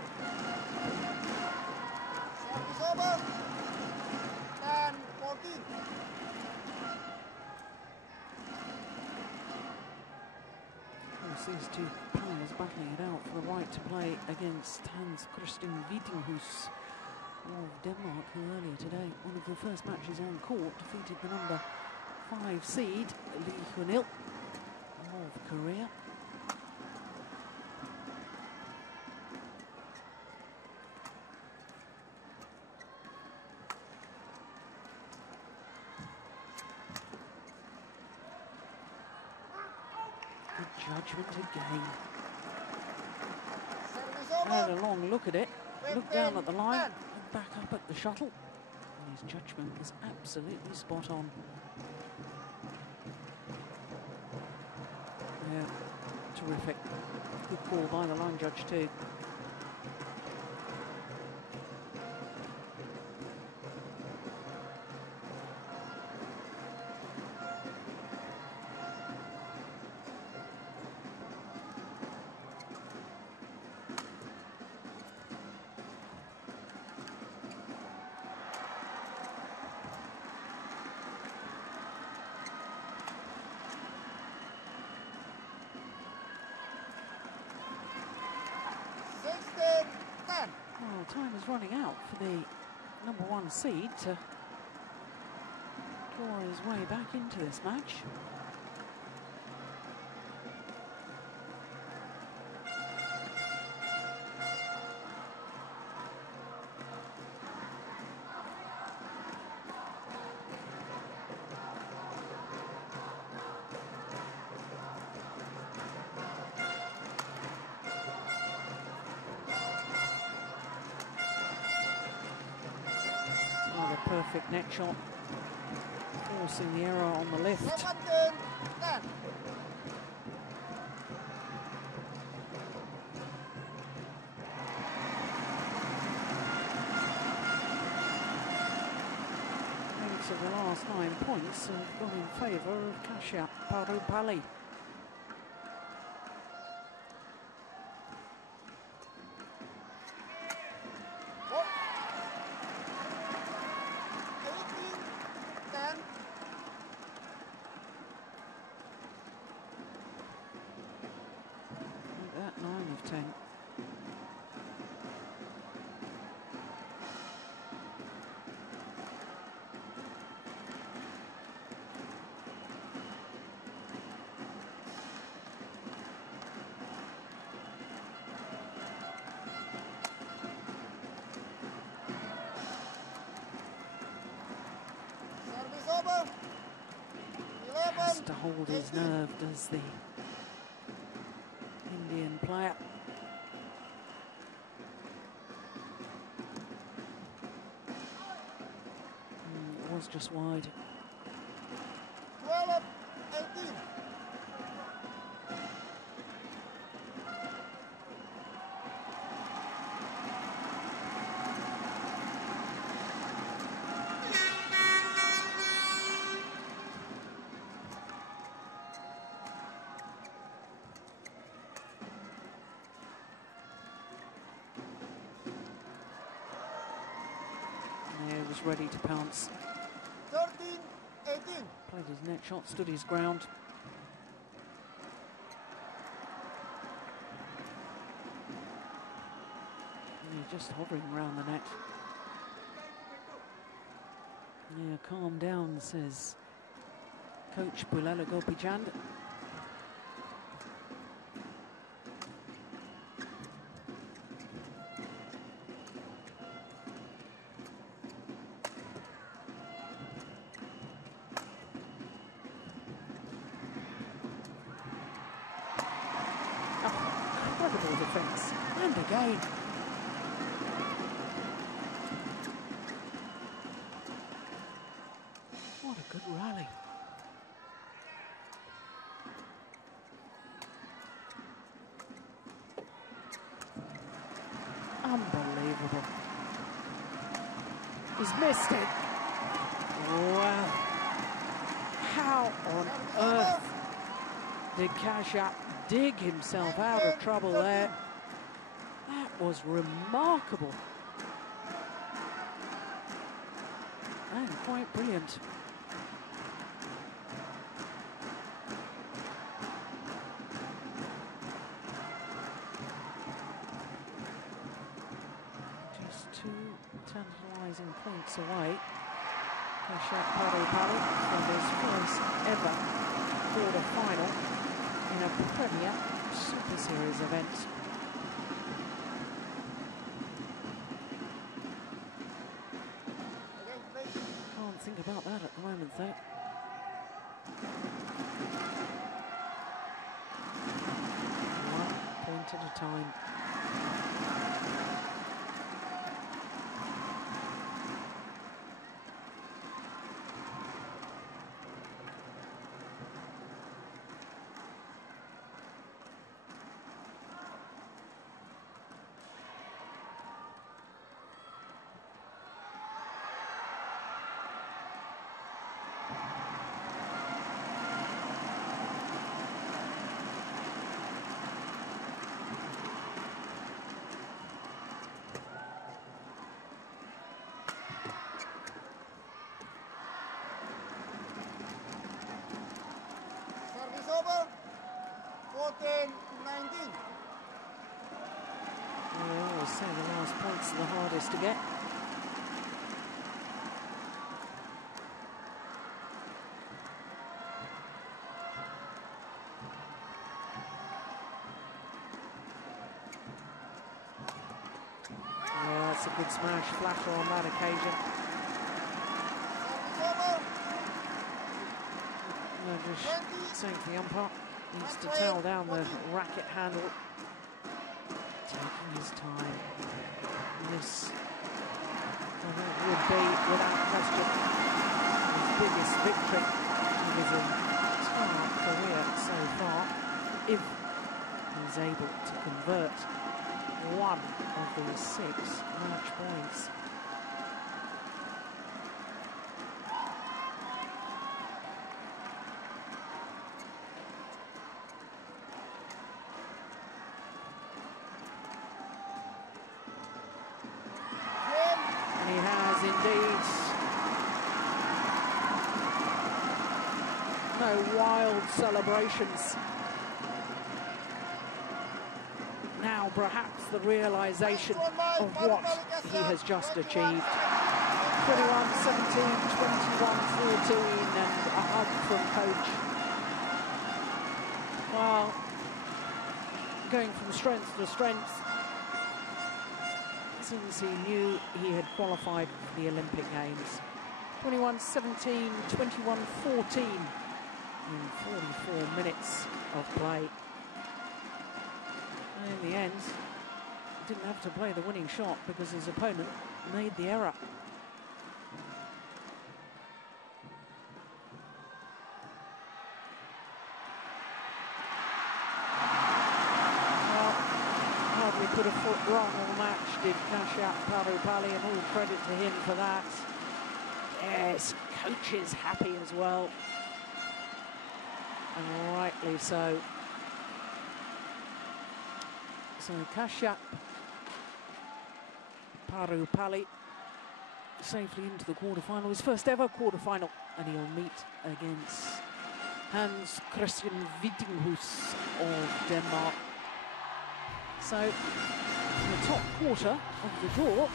Service over. 10-14. Of course, these two players battling it out for the right to play against Hans Christian Wittenhus of Denmark, who earlier today, one of the first matches on court, defeated the number 5 seed, Lee Hyun-il of Korea. Judgment again. Had a long look at it, looked down at the line, and back up at the shuttle. And his judgment was absolutely spot on. Yeah, terrific. Good call by the line judge too. Time is running out for the number 1 seed to claw his way back into this match. Perfect net shot, forcing the error on the lift. 17-10. Points of the last 9 points have gone in favour of Kashyap Parupalli. to hold his nerve, does the Indian player. It was just wide. 12-18. Was ready to pounce. 13-18. Played his net shot, stood his ground. And he's just hovering around the net. Yeah, calm down, says Coach Bulala Gopijand. Defense. And again. What a good rally. Unbelievable. He's missed it. Wow. How on earth did Kashyap dig himself out of trouble there? That was remarkable. And quite brilliant. Just two tantalising points away. Kashyap Padopalli from his first ever quarter-final in a Premier Superseries event. Can't think about that at the moment, though. One point at a time. Over 14-19. I always say the last points are the hardest to get. Oh, that's a good smash flasher on that occasion. Saying to the umpire, needs to tail down the racket handle. Taking his time. And this would be, without question, his biggest victory of his entire career so far, if he's able to convert one of these 6 match points. No wild celebrations. Now perhaps the realization of what he has just achieved. 21-17, 21-14 and a hug from coach. Well, going from strength to strength since he knew he had qualified for the Olympic Games. 21-17, 21-14. in 44 minutes of play. And in the end, he didn't have to play the winning shot because his opponent made the error. Put a foot wrong all match, did Kashyap Parupalli, and all credit to him for that. Yes, coach is happy as well, and rightly so. So Kashyap Parupalli safely into the quarterfinal, his first ever quarterfinal, and he'll meet against Hans Christian Vittinghus of Denmark. So, in the top quarter of the draw,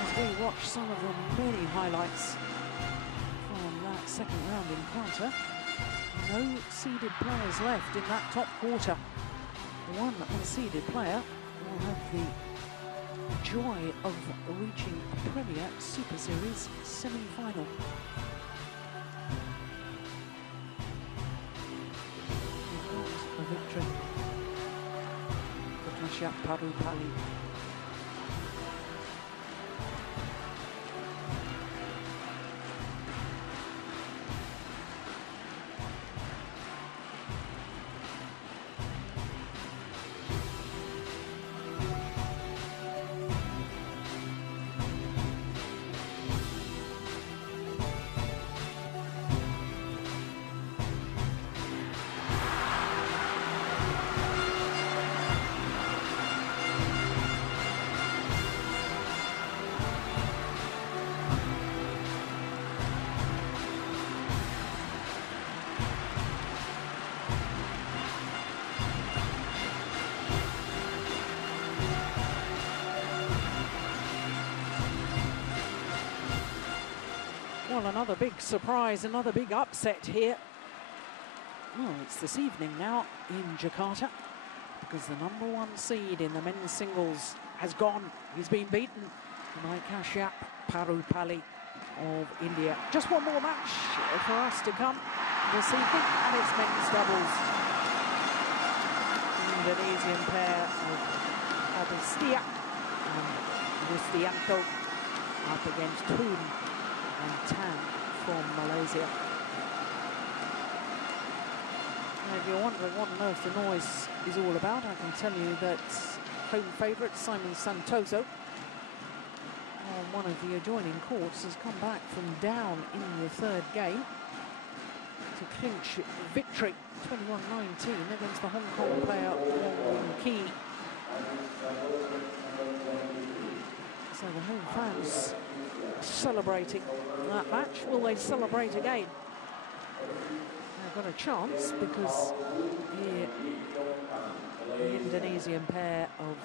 as we watch some of the many highlights from that second round encounter, no seeded players left in that top quarter. The one unseeded player will have the joy of reaching a Premier Super Series semi-final. A victory. Kashyap Parupalli. Well, another big surprise, another big upset here. Well, it's this evening now in Jakarta, because the #1 seed in the men's singles has gone. He's been beaten by Kashyap Parupalli of India. Just one more match for us to come this evening, and it's men's doubles. Indonesian pair of Adestia and Rustianto up against Toon and Tan from Malaysia. And if you're wondering what on earth the noise is all about, I can tell you that home favourite Simon Santoso on one of the adjoining courts has come back from down in the third game to clinch victory 21-19 against the Hong Kong player Wong Ki. So the home fans celebrating that match. Will they celebrate again? They've got a chance because the Indonesian pair of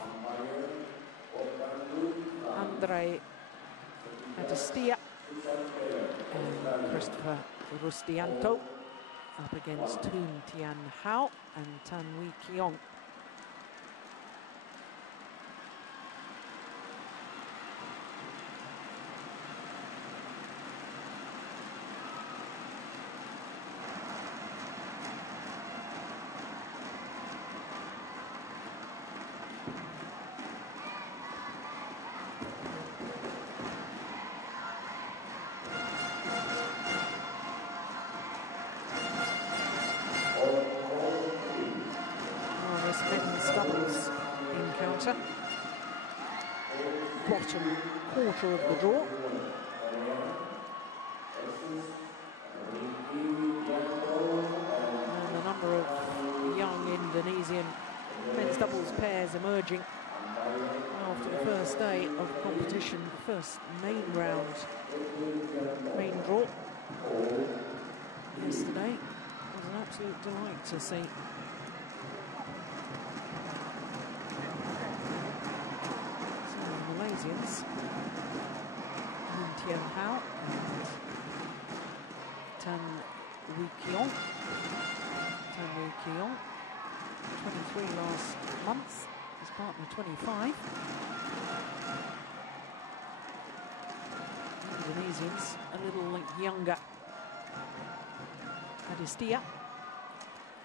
Andre Adestia and Christopher Rustianto up against Toon Tian Hao and Tan Wee Kiong. Encounter. Bottom quarter of the draw. And a number of young Indonesian men's doubles pairs emerging after the first day of competition, the first main round, main draw. Yesterday was an absolute delight to see. Malaysians, Tian Hao and Tan Wee Kiong. Tan Wee Kiong, 23 last month, his partner 25. Indonesians a little younger. Adistia,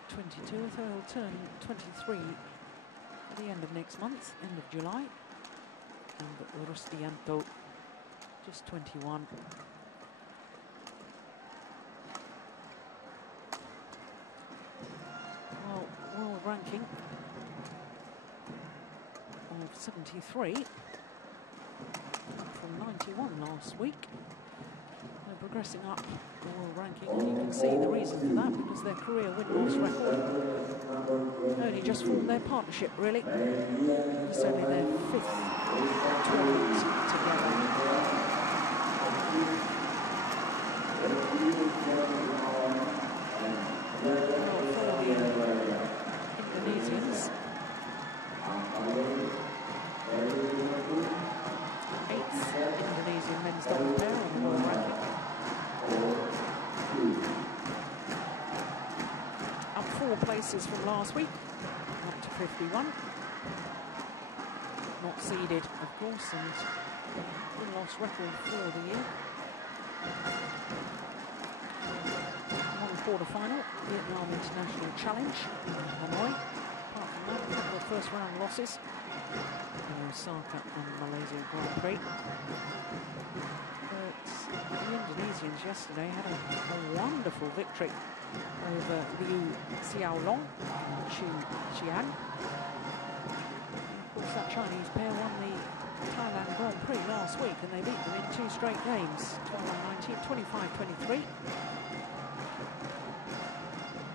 22, so he'll turn 23 at the end of next month, end of July. And Rustianto, just 21. Well, world ranking of 73 from 91 last week. They're progressing up the world ranking, and you can see the reason for that, because their career win-loss record only just formed their partnership, really. It's only their 5th tournament together. Well, for the Indonesians, 8th Indonesian men's doubles pair on the world ranking. Up 4 places from last week, up to 51. Not seeded, of course, and win-loss record for the year. One quarter-final, Vietnam International Challenge in Hanoi. Apart from that, a couple of first-round losses in Osaka and Malaysia Grand Prix. But the Indonesians yesterday had a wonderful victory over Liu Xiaolong and Chu Qian. Of course, that Chinese pair won the Thailand Grand Prix last week, and they beat them in 2 straight games, 12-19, 25-23.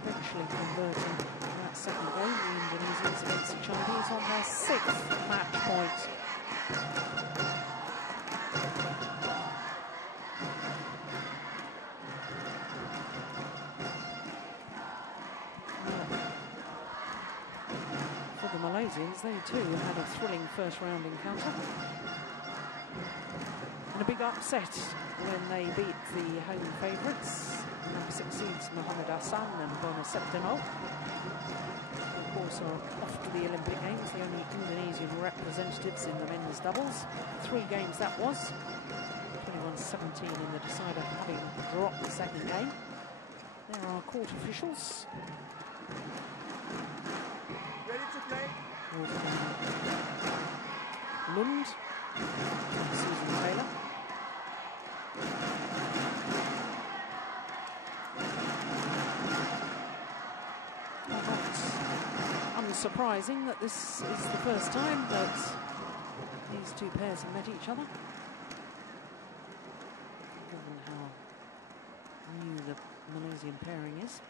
Eventually converting that second game, the Indonesians against the Chinese on their 6th match point. For the Malaysians, they too had a thrilling first-round encounter. And a big upset when they beat the home favourites, number 6 seeds Mohamed Hassan and Bono Septimo. Of course, are off to the Olympic Games, the only Indonesian representatives in the men's doubles. 3 games that was. 21-17 in the decider, having dropped the second game. There are court officials. Ready to play? Lund, Susan Taylor. Not unsurprising that this is the first time that these two pairs have met each other. Given how new the Malaysian pairing is.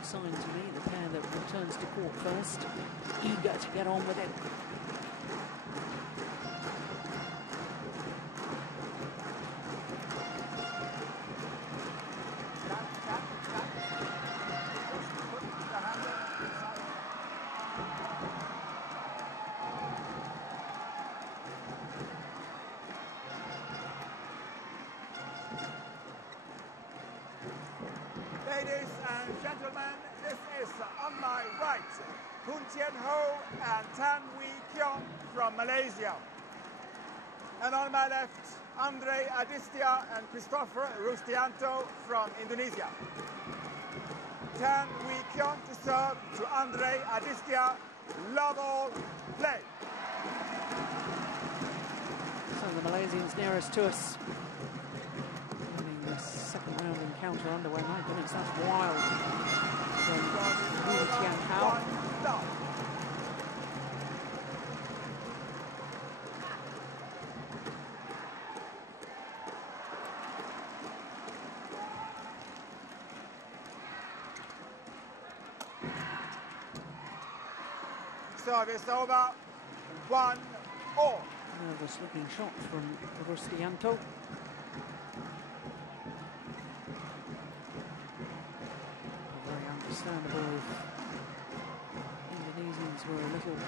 Sign to me, the pair that returns to court first, eager to get on with it. Ladies and gentlemen, this is on my right, Hun Tien Ho and Tan Wee Kiong from Malaysia. And on my left, Andre Adistia and Christopher Rustianto from Indonesia. Tan Wee Kiong to serve to Andre Adistia. Love all, play. So the Malaysians nearest to us. Second round encounter underway. My goodness, that's wild. From Wu Tianhao. Service over, 1-all. Nervous looking shot from Rustianto. Understandable if Indonesians were a little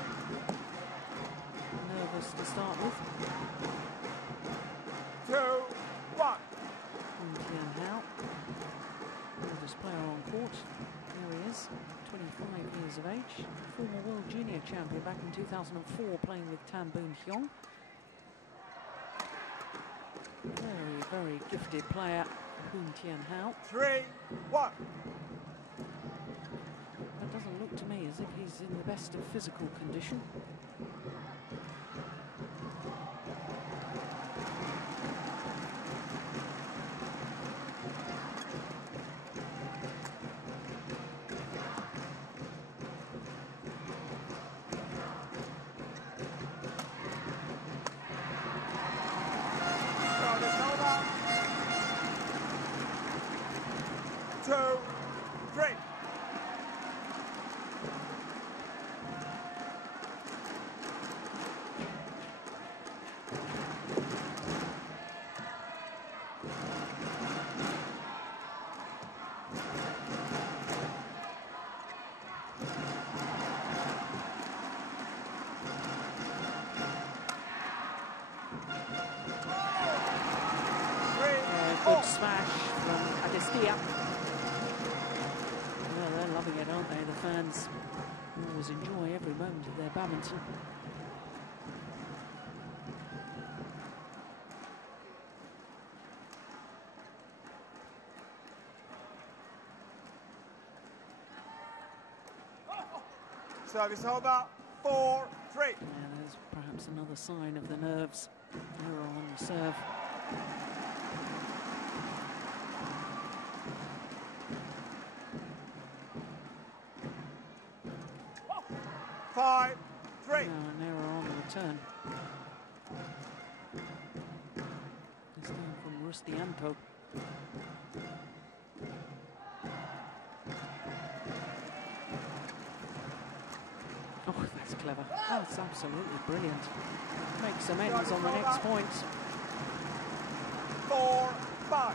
nervous to start with. 2-1. former world junior champion back in 2004, playing with Tan Boon Hyung. Very, very gifted player, Hoon Tien Hao. 3-1. It doesn't look to me as if he's in the best of physical condition. Good smash from Adestia. Well, they're loving it, aren't they? The fans always enjoy every moment of their badminton. Service over, 4-3. Yeah, there's perhaps another sign of the nerves. Error on the serve. An error on the return. This time from Rustianto. Oh, that's clever. That's absolutely brilliant. Makes amends on the next point. 4-5.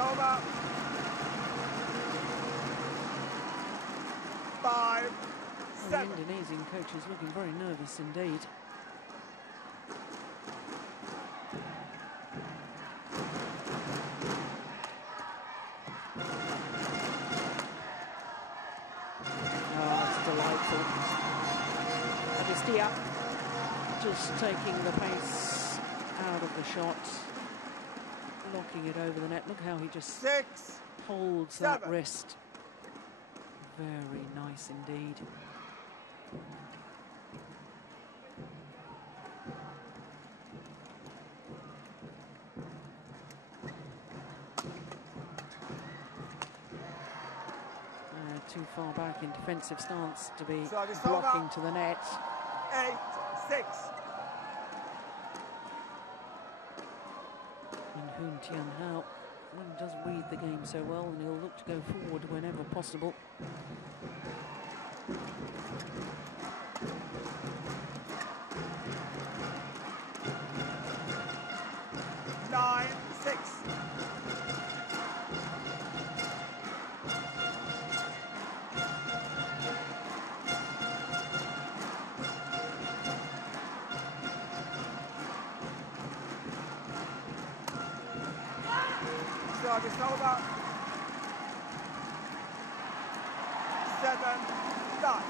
Over. 5-7. The Indonesian coach is looking very nervous indeed. Oh, it's delightful. Adestia just taking the pace out of the shot. Locking it over the net. Look how he just holds that wrist. Very nice indeed. Too far back in defensive stance to be blocking to the net. 8-6. And Hoon Tien Hao does read the game so well, and he'll look to go forward whenever possible. Service over. 7-9.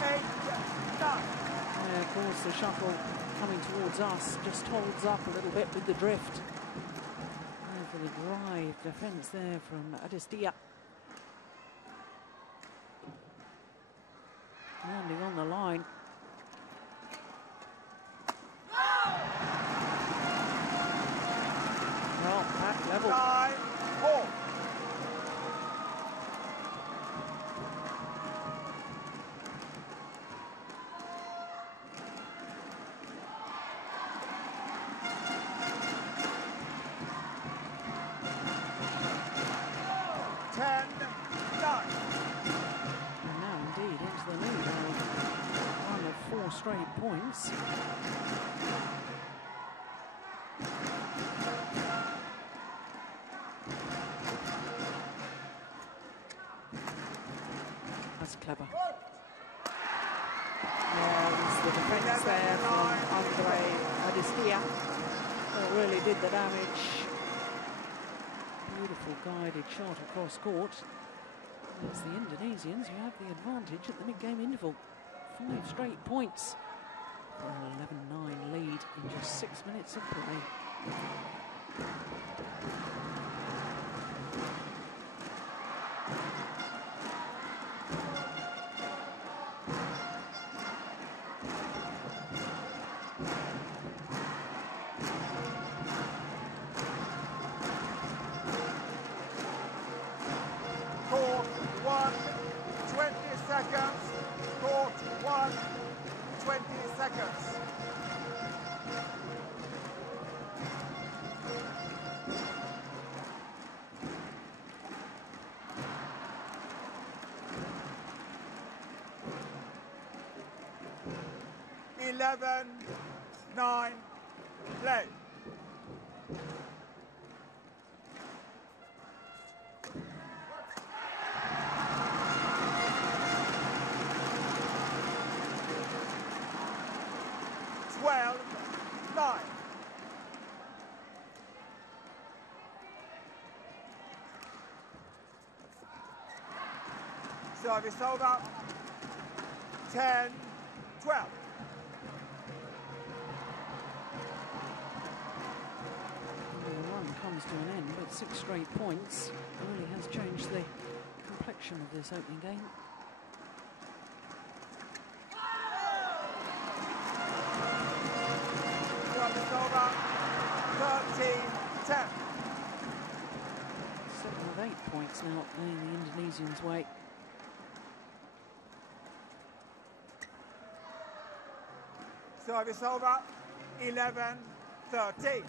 points. And of course, the shuttle coming towards us just holds up a little bit with the drift. And for the drive defence there from Adestia. Landing on the line. Well, back level. 9-4. Straight points. That's clever. There's the defence there from Andre Adestia that really did the damage. Beautiful guided shot across court. As the Indonesians who have the advantage at the mid-game interval. 5 straight points for an 11-9 lead in just 6 minutes of play. Court 1, 20 seconds. Court 1, 20 seconds. Eleven, 9, play. Service over. 10, 12. The run comes to an end, but 6 straight points really has changed the complexion of this opening game. Service over. 13, 10. 7 of 8 points now going the Indonesians' way. Service over. 11, 13.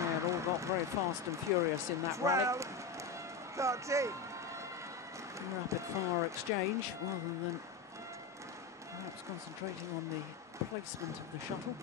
Yeah, it all got very fast and furious in that 12, rally. 13. Rapid fire exchange rather than perhaps concentrating on the placement of the shuttle.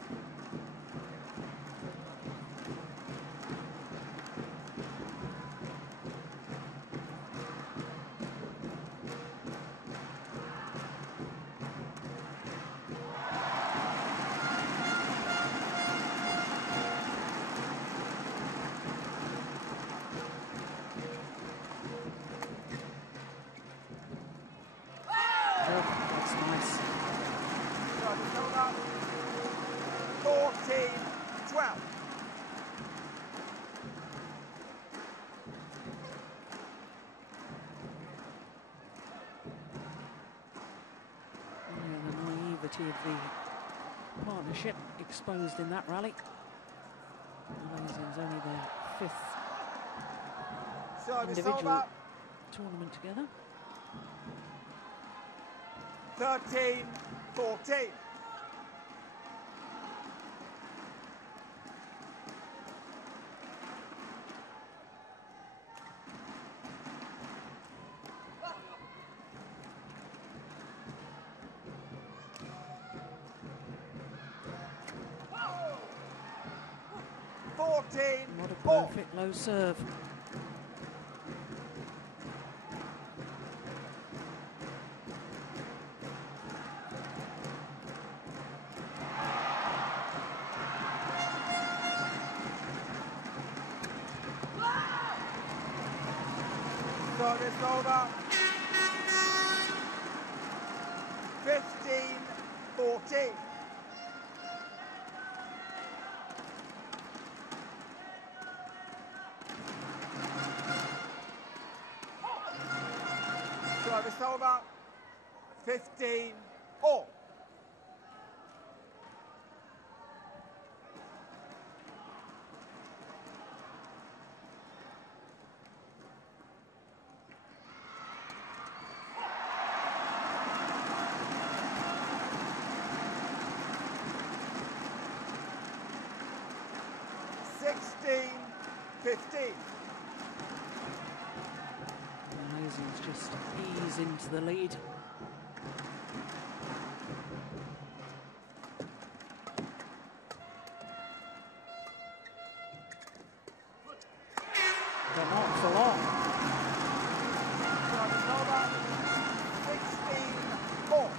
That's nice. 14, 12. The naivety of the partnership exposed in that rally. Malaysians only their 5th Service individual over. tournament together. 13, 14. What a 4. perfect low serve. Service over. 15-14. Service over. 15-all. Malaysians just ease into the lead. But not for long. Service over. 16-all.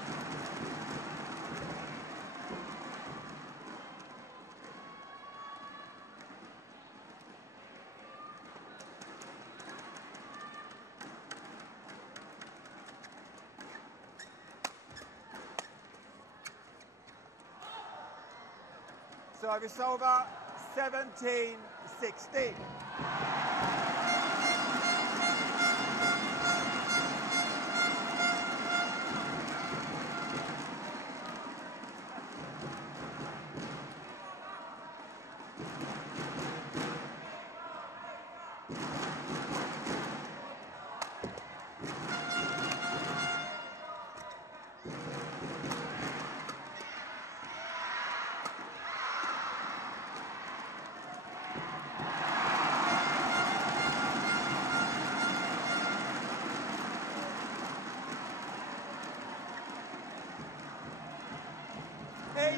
Service over, 17-16.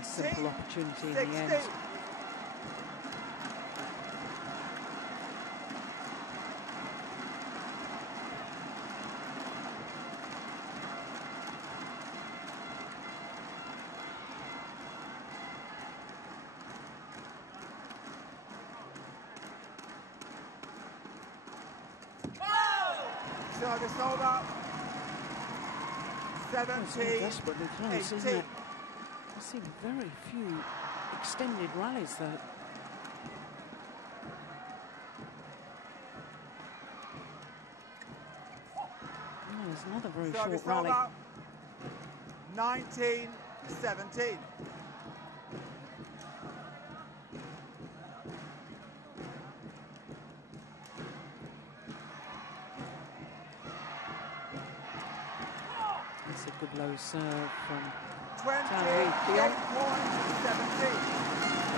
Simple opportunity in the end. Service over, It's so desperately close, isn't 17-18. it? I've seen very few extended rallies, though. Oh, there's another very Service short rally. over, 19-17. That's a good low serve from 28-17.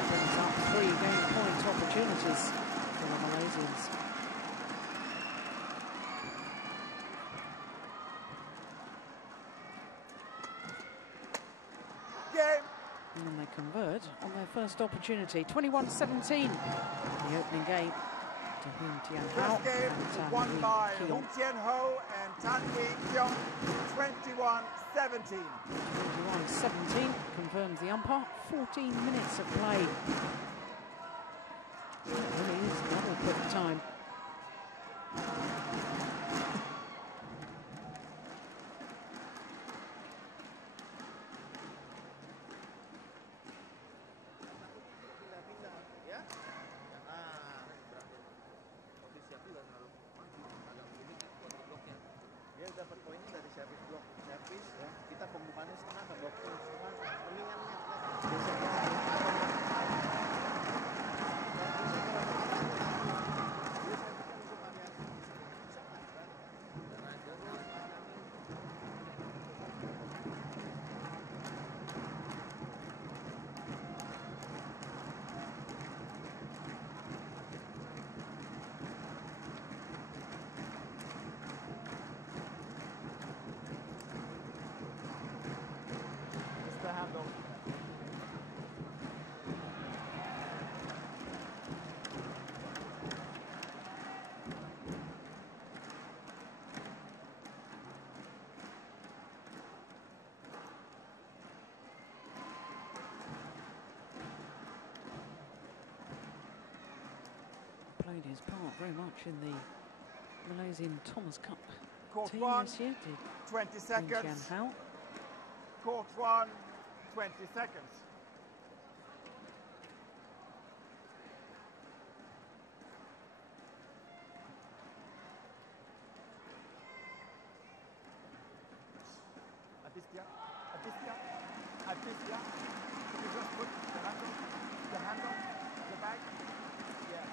brings up 3 game point opportunities for the Malaysians. Game. And then they convert on their first opportunity. 21-17, the opening game. To Hoon Tian Hao First game and Tan won Lee by Keong. Hoon Tian Ho and Tan Lee Keong, 21-17. 21-17 confirms the umpire. 14 minutes of play. It really is double quick time. Dia dapat poinnya dari service block service ya. Kita pembukaannya setengah ke block point cuma mendingannya played his part very much in the Malaysian Thomas Cup Court team 1, this year. 20 seconds. Hao. Court 1, 20 seconds. Aditya. You just put the handle, the bag. Yes.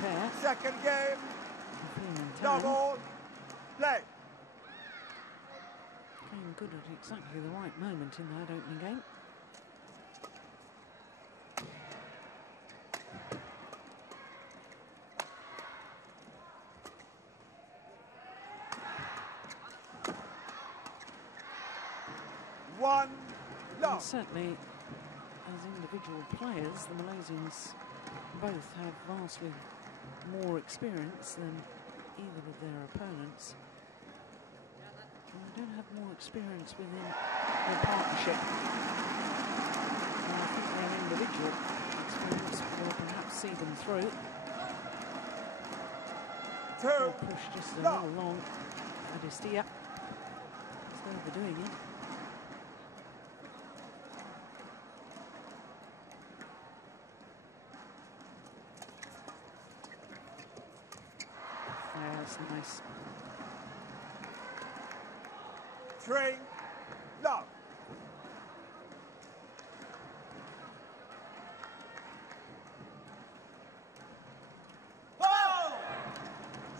Pair. Second game, double play. Came good at exactly the right moment in that opening game. One, and certainly, as individual players, the Malaysians both have vastly more experience than either of their opponents. And they don't have more experience within their partnership. And I think their individual experience will perhaps see them through. They'll push just a little long. Aditya. So they're doing it. That's nice. 3, love. Oh!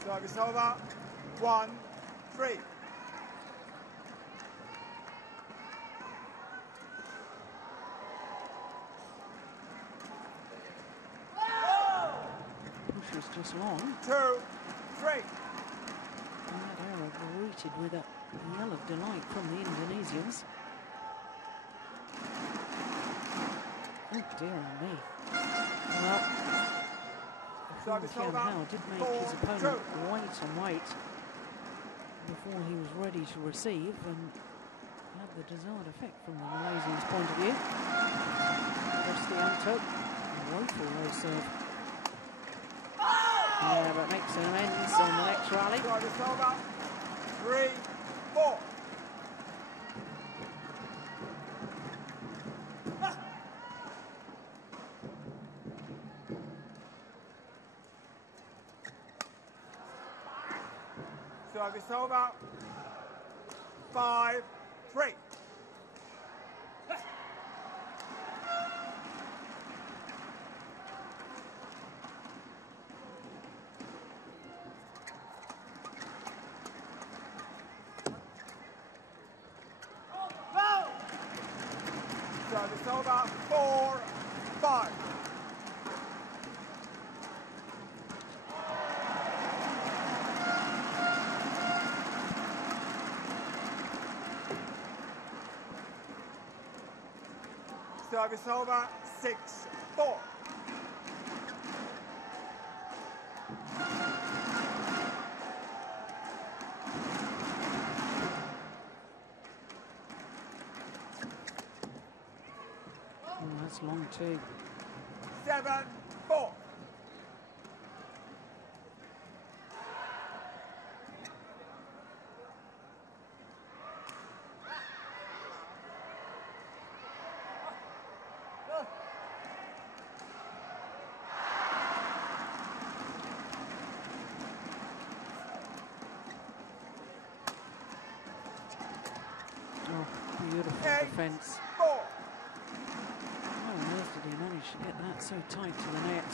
Service over. 1, 3. Push was just long. 2, 3. And that arrow greeted with a yell of delight from the Indonesians. Oh dear me. Well, Djarum Hao did make his opponent wait and wait before he was ready to receive, and had the desired effect from the Malaysians' point of view. Cristianto, woeful low serve. Yeah, but makes some amends on the next rally. 3, 4. Service over. 5, 3. Service over. 4, 5. Service over. 6, 4. That's long too. 7, 4. Oh, beautiful defence. 4. How on earth did he manage to get that so tight to the net?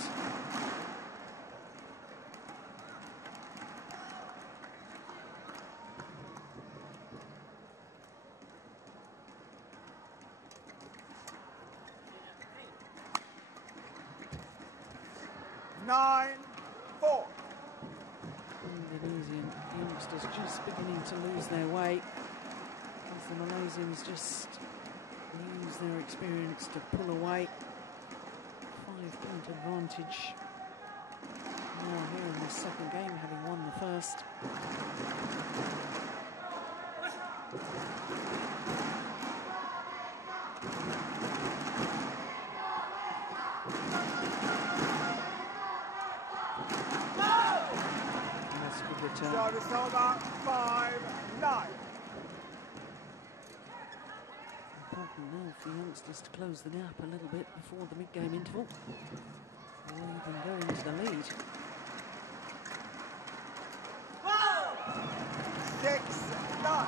Indonesian youngsters just beginning to lose their way. the Malaysians just use their experience to pull away. 5-point advantage now here in the second game, having won the first. That's a good return. Service over, 5-9. Important now for the youngsters to close the gap a little bit before the mid-game interval, or even go into the lead. 6-9.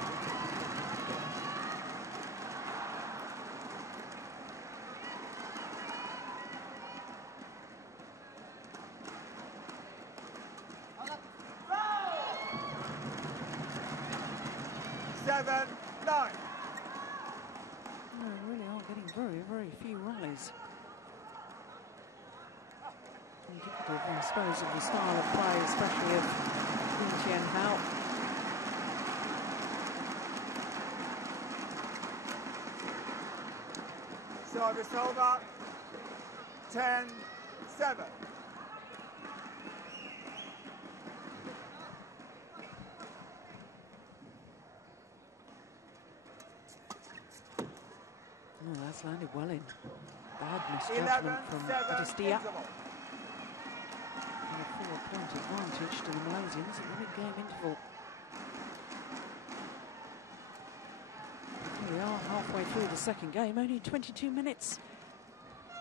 Really are getting very few rallies. Indicative, I suppose, of the style of play, especially of Tian Hao. Service over, 10-7. Oh, that's landed well in. Bad misjudgment from Adestia. And a 4-point advantage to the Malaysians at the mid-game interval. Here we are, halfway through the second game, only 22 minutes.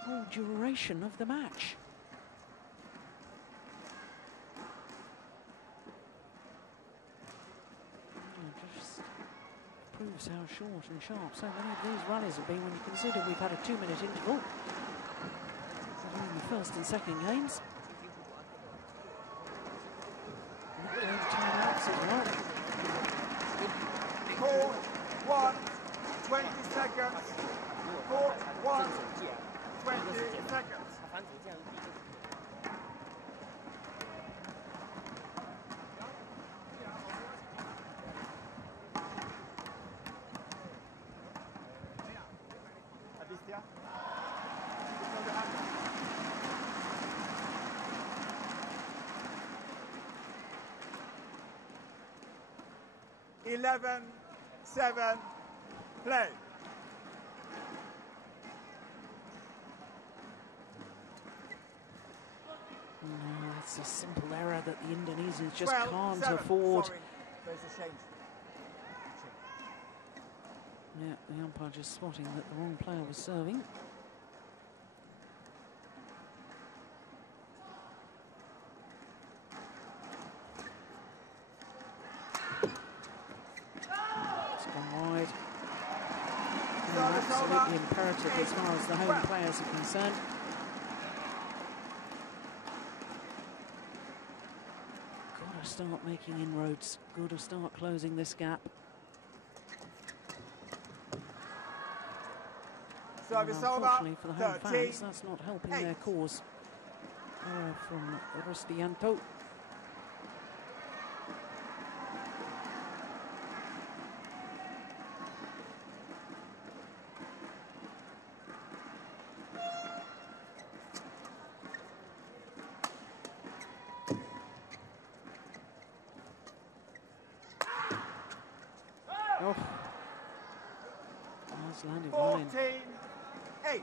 Whole duration of the match. Just proves how short and sharp so many of these rallies have been when you consider we've had a 2-minute interval between the first and second games. Mid-game timeouts as well. Court 1, 20 seconds. Court 1, 20 seconds. 11-7, play. No, that's a simple error that the Indonesians just can't afford. Sorry. There's a change. Yeah, the umpire just spotting that the wrong player was serving. It's gone wide. And absolutely imperative as far as the home players are concerned. Got to start making inroads. Got to start closing this gap. Unfortunately for the home fans, that's not helping their cause. Error from Rustianto. Oh, that's landed well in. 14-8.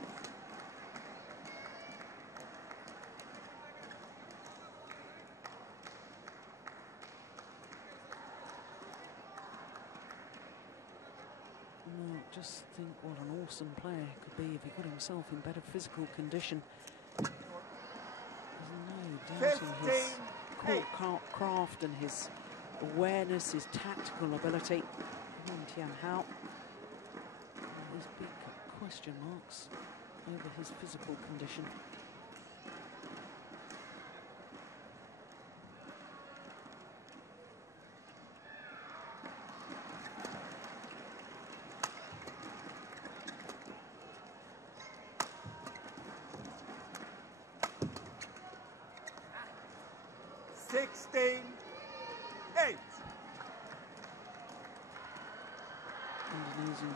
Just think what an awesome player could be if he got himself in better physical condition. There's no doubting his court craft and his awareness, his tactical ability. Tian Hao. There's big question marks over his physical condition.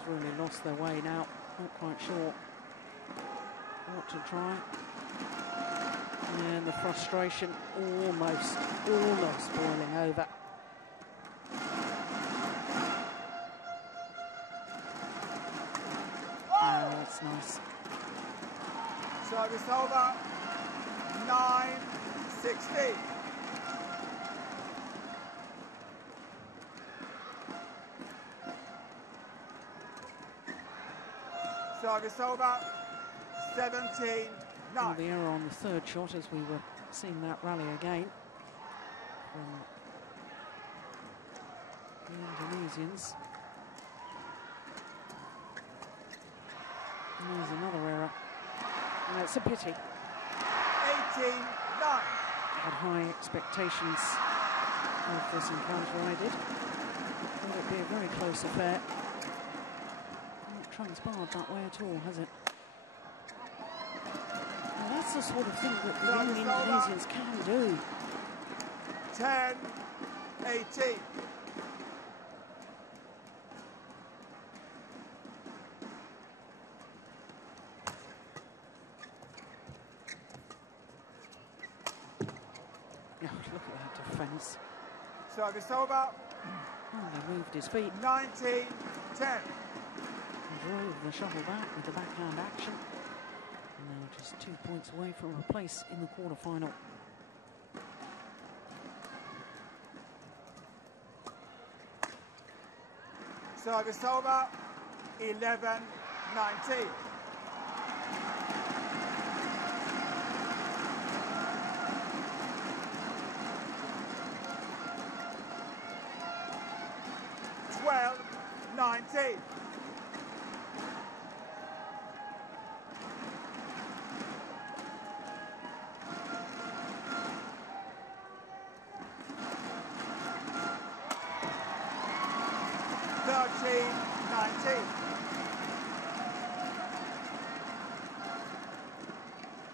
really lost their way now. Not quite sure what to try. And the frustration almost boiling over. Oh, that's nice. Service over. 9-16. Service over. 17-9. Well, the error on the third shot as we were seeing that rally again from the Indonesians. And there's another error. And it's a pity. 18-9. Had high expectations of this encounter, I did. Thought it'd be a very close affair. Not transpired that way at all, has it? Well, that's the sort of thing that the young Indonesians can do. 10-18. Look at that defence. Service over. Oh, he moved his feet. 19-10. Drove the shuttle back with the backhand action. And now just 2 points away from a place in the quarter-final. Service over. 11-19.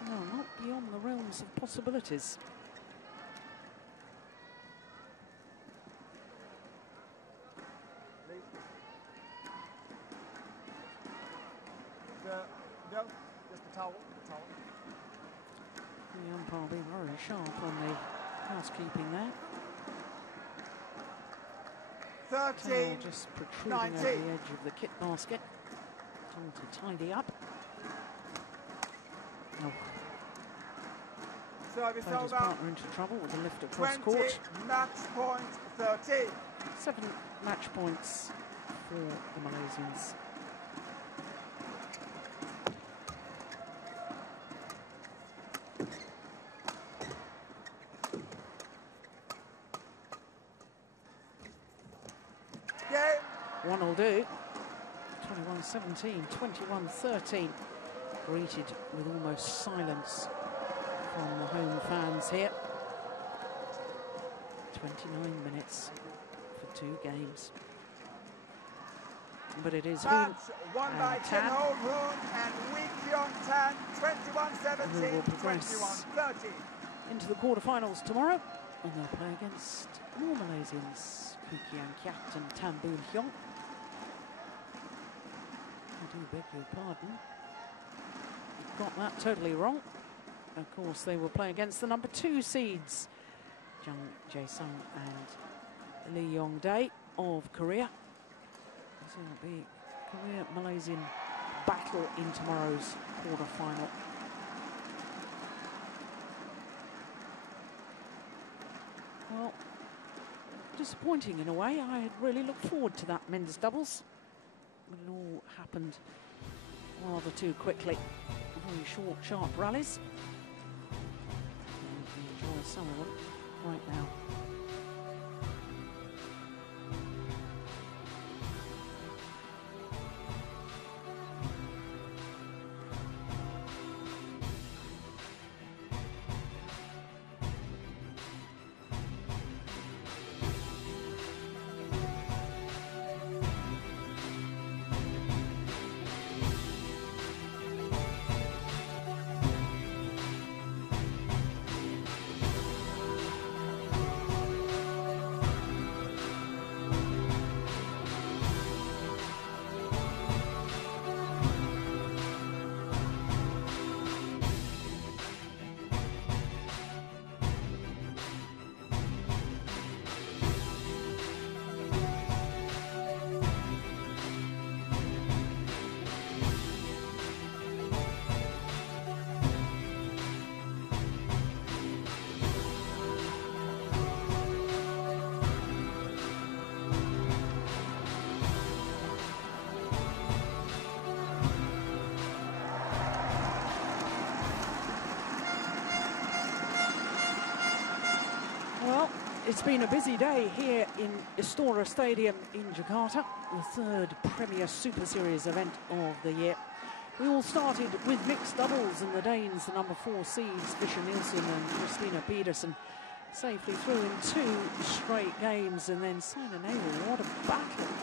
No, not beyond the realms of possibilities. No, just the towel. The umpire being very sharp on the housekeeping there. 13-19. Just protruding over the edge of the kit basket. Told to tidy up. Oh. Service Played his over. partner into trouble with a lift across 20, court. match point 13. 7 match points for the Malaysians. One will do. 21-17, 21-13. Greeted with almost silence from the home fans here. 29 minutes for 2 games. But it is Match won by Tan Chen Ho Hoon and Wee Kyung Tan, 21-17, 21-13. into the quarterfinals tomorrow, and they'll play against more Malaysians, Koo Kian Kiat and Tan Boon Hyong. I do beg your pardon. Got that totally wrong. Of course, they will play against the number 2 seeds, Jung Jae-sung and Lee Yong-dae of Korea. So it'll be Korea-Malaysian battle in tomorrow's quarter-final. Well, disappointing in a way. I had really looked forward to that men's doubles, but it all happened rather too quickly. Very short, sharp rallies. And we can enjoy some of them right now. It's been a busy day here in Istora Stadium in Jakarta, the third Premier Super Series event of the year. We all started with mixed doubles, and the Danes, the number 4 seeds, Fischer Nielsen and Christina Pedersen, safely through in 2 straight games. And then Sina Nehwal, what a battle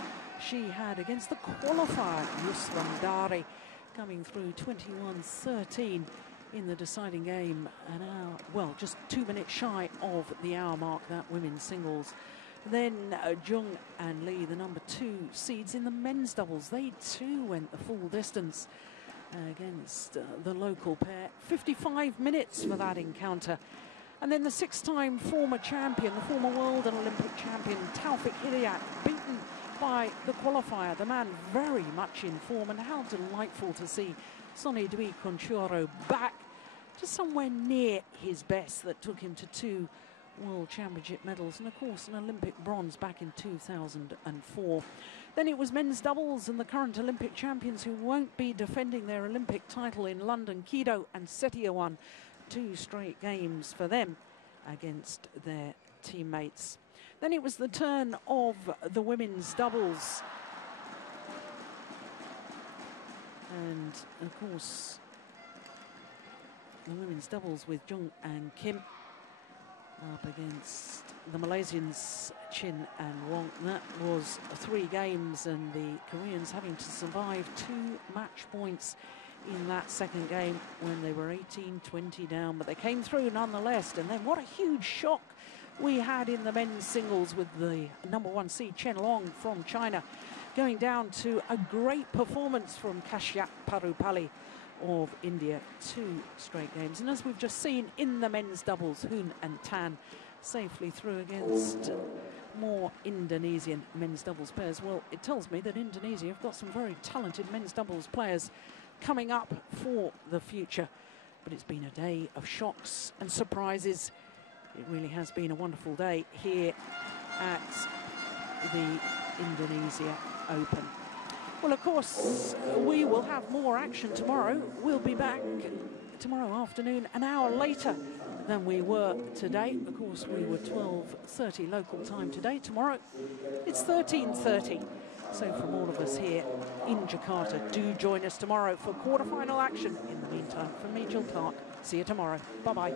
she had against the qualifier, Yusran Dari, coming through 21-13 in the deciding game, an hour, well, just 2 minutes shy of the hour mark, that women's singles. Then Jung and Lee, the number 2 seeds in the men's doubles, they too went the full distance against the local pair. 55 minutes for that encounter. And then the 6-time former champion, the former world and Olympic champion, Taufik Hidayat, beaten by the qualifier, the man very much in form. And how delightful to see Sonny Dwi Conchoro back to somewhere near his best that took him to 2 World Championship medals and, of course, an Olympic bronze back in 2004. Then it was men's doubles, and the current Olympic champions who won't be defending their Olympic title in London, Kido and Setiawan, 2 straight games for them against their teammates. Then it was the turn of the women's doubles. And, of course, the women's doubles with Jung and Kim up against the Malaysians, Chin and Wong. That was 3 games, and the Koreans having to survive 2 match points in that second game when they were 18-20 down. But they came through nonetheless. And then what a huge shock we had in the men's singles with the number 1 seed, Chen Long from China, going down to a great performance from Kashyap Parupalli of India, 2 straight games. And as we've just seen in the men's doubles, Hoon and Tan safely through against more Indonesian men's doubles pairs. Well, it tells me that Indonesia have got some very talented men's doubles players coming up for the future. But it's been a day of shocks and surprises. It really has been a wonderful day here at the Indonesia Open. Well, of course, we will have more action tomorrow. We'll be back tomorrow afternoon, an hour later than we were today. Of course, we were 12:30 local time today. Tomorrow, it's 13:30. So from all of us here in Jakarta, do join us tomorrow for quarterfinal action. In the meantime, from me, Jill Clark, see you tomorrow. Bye-bye.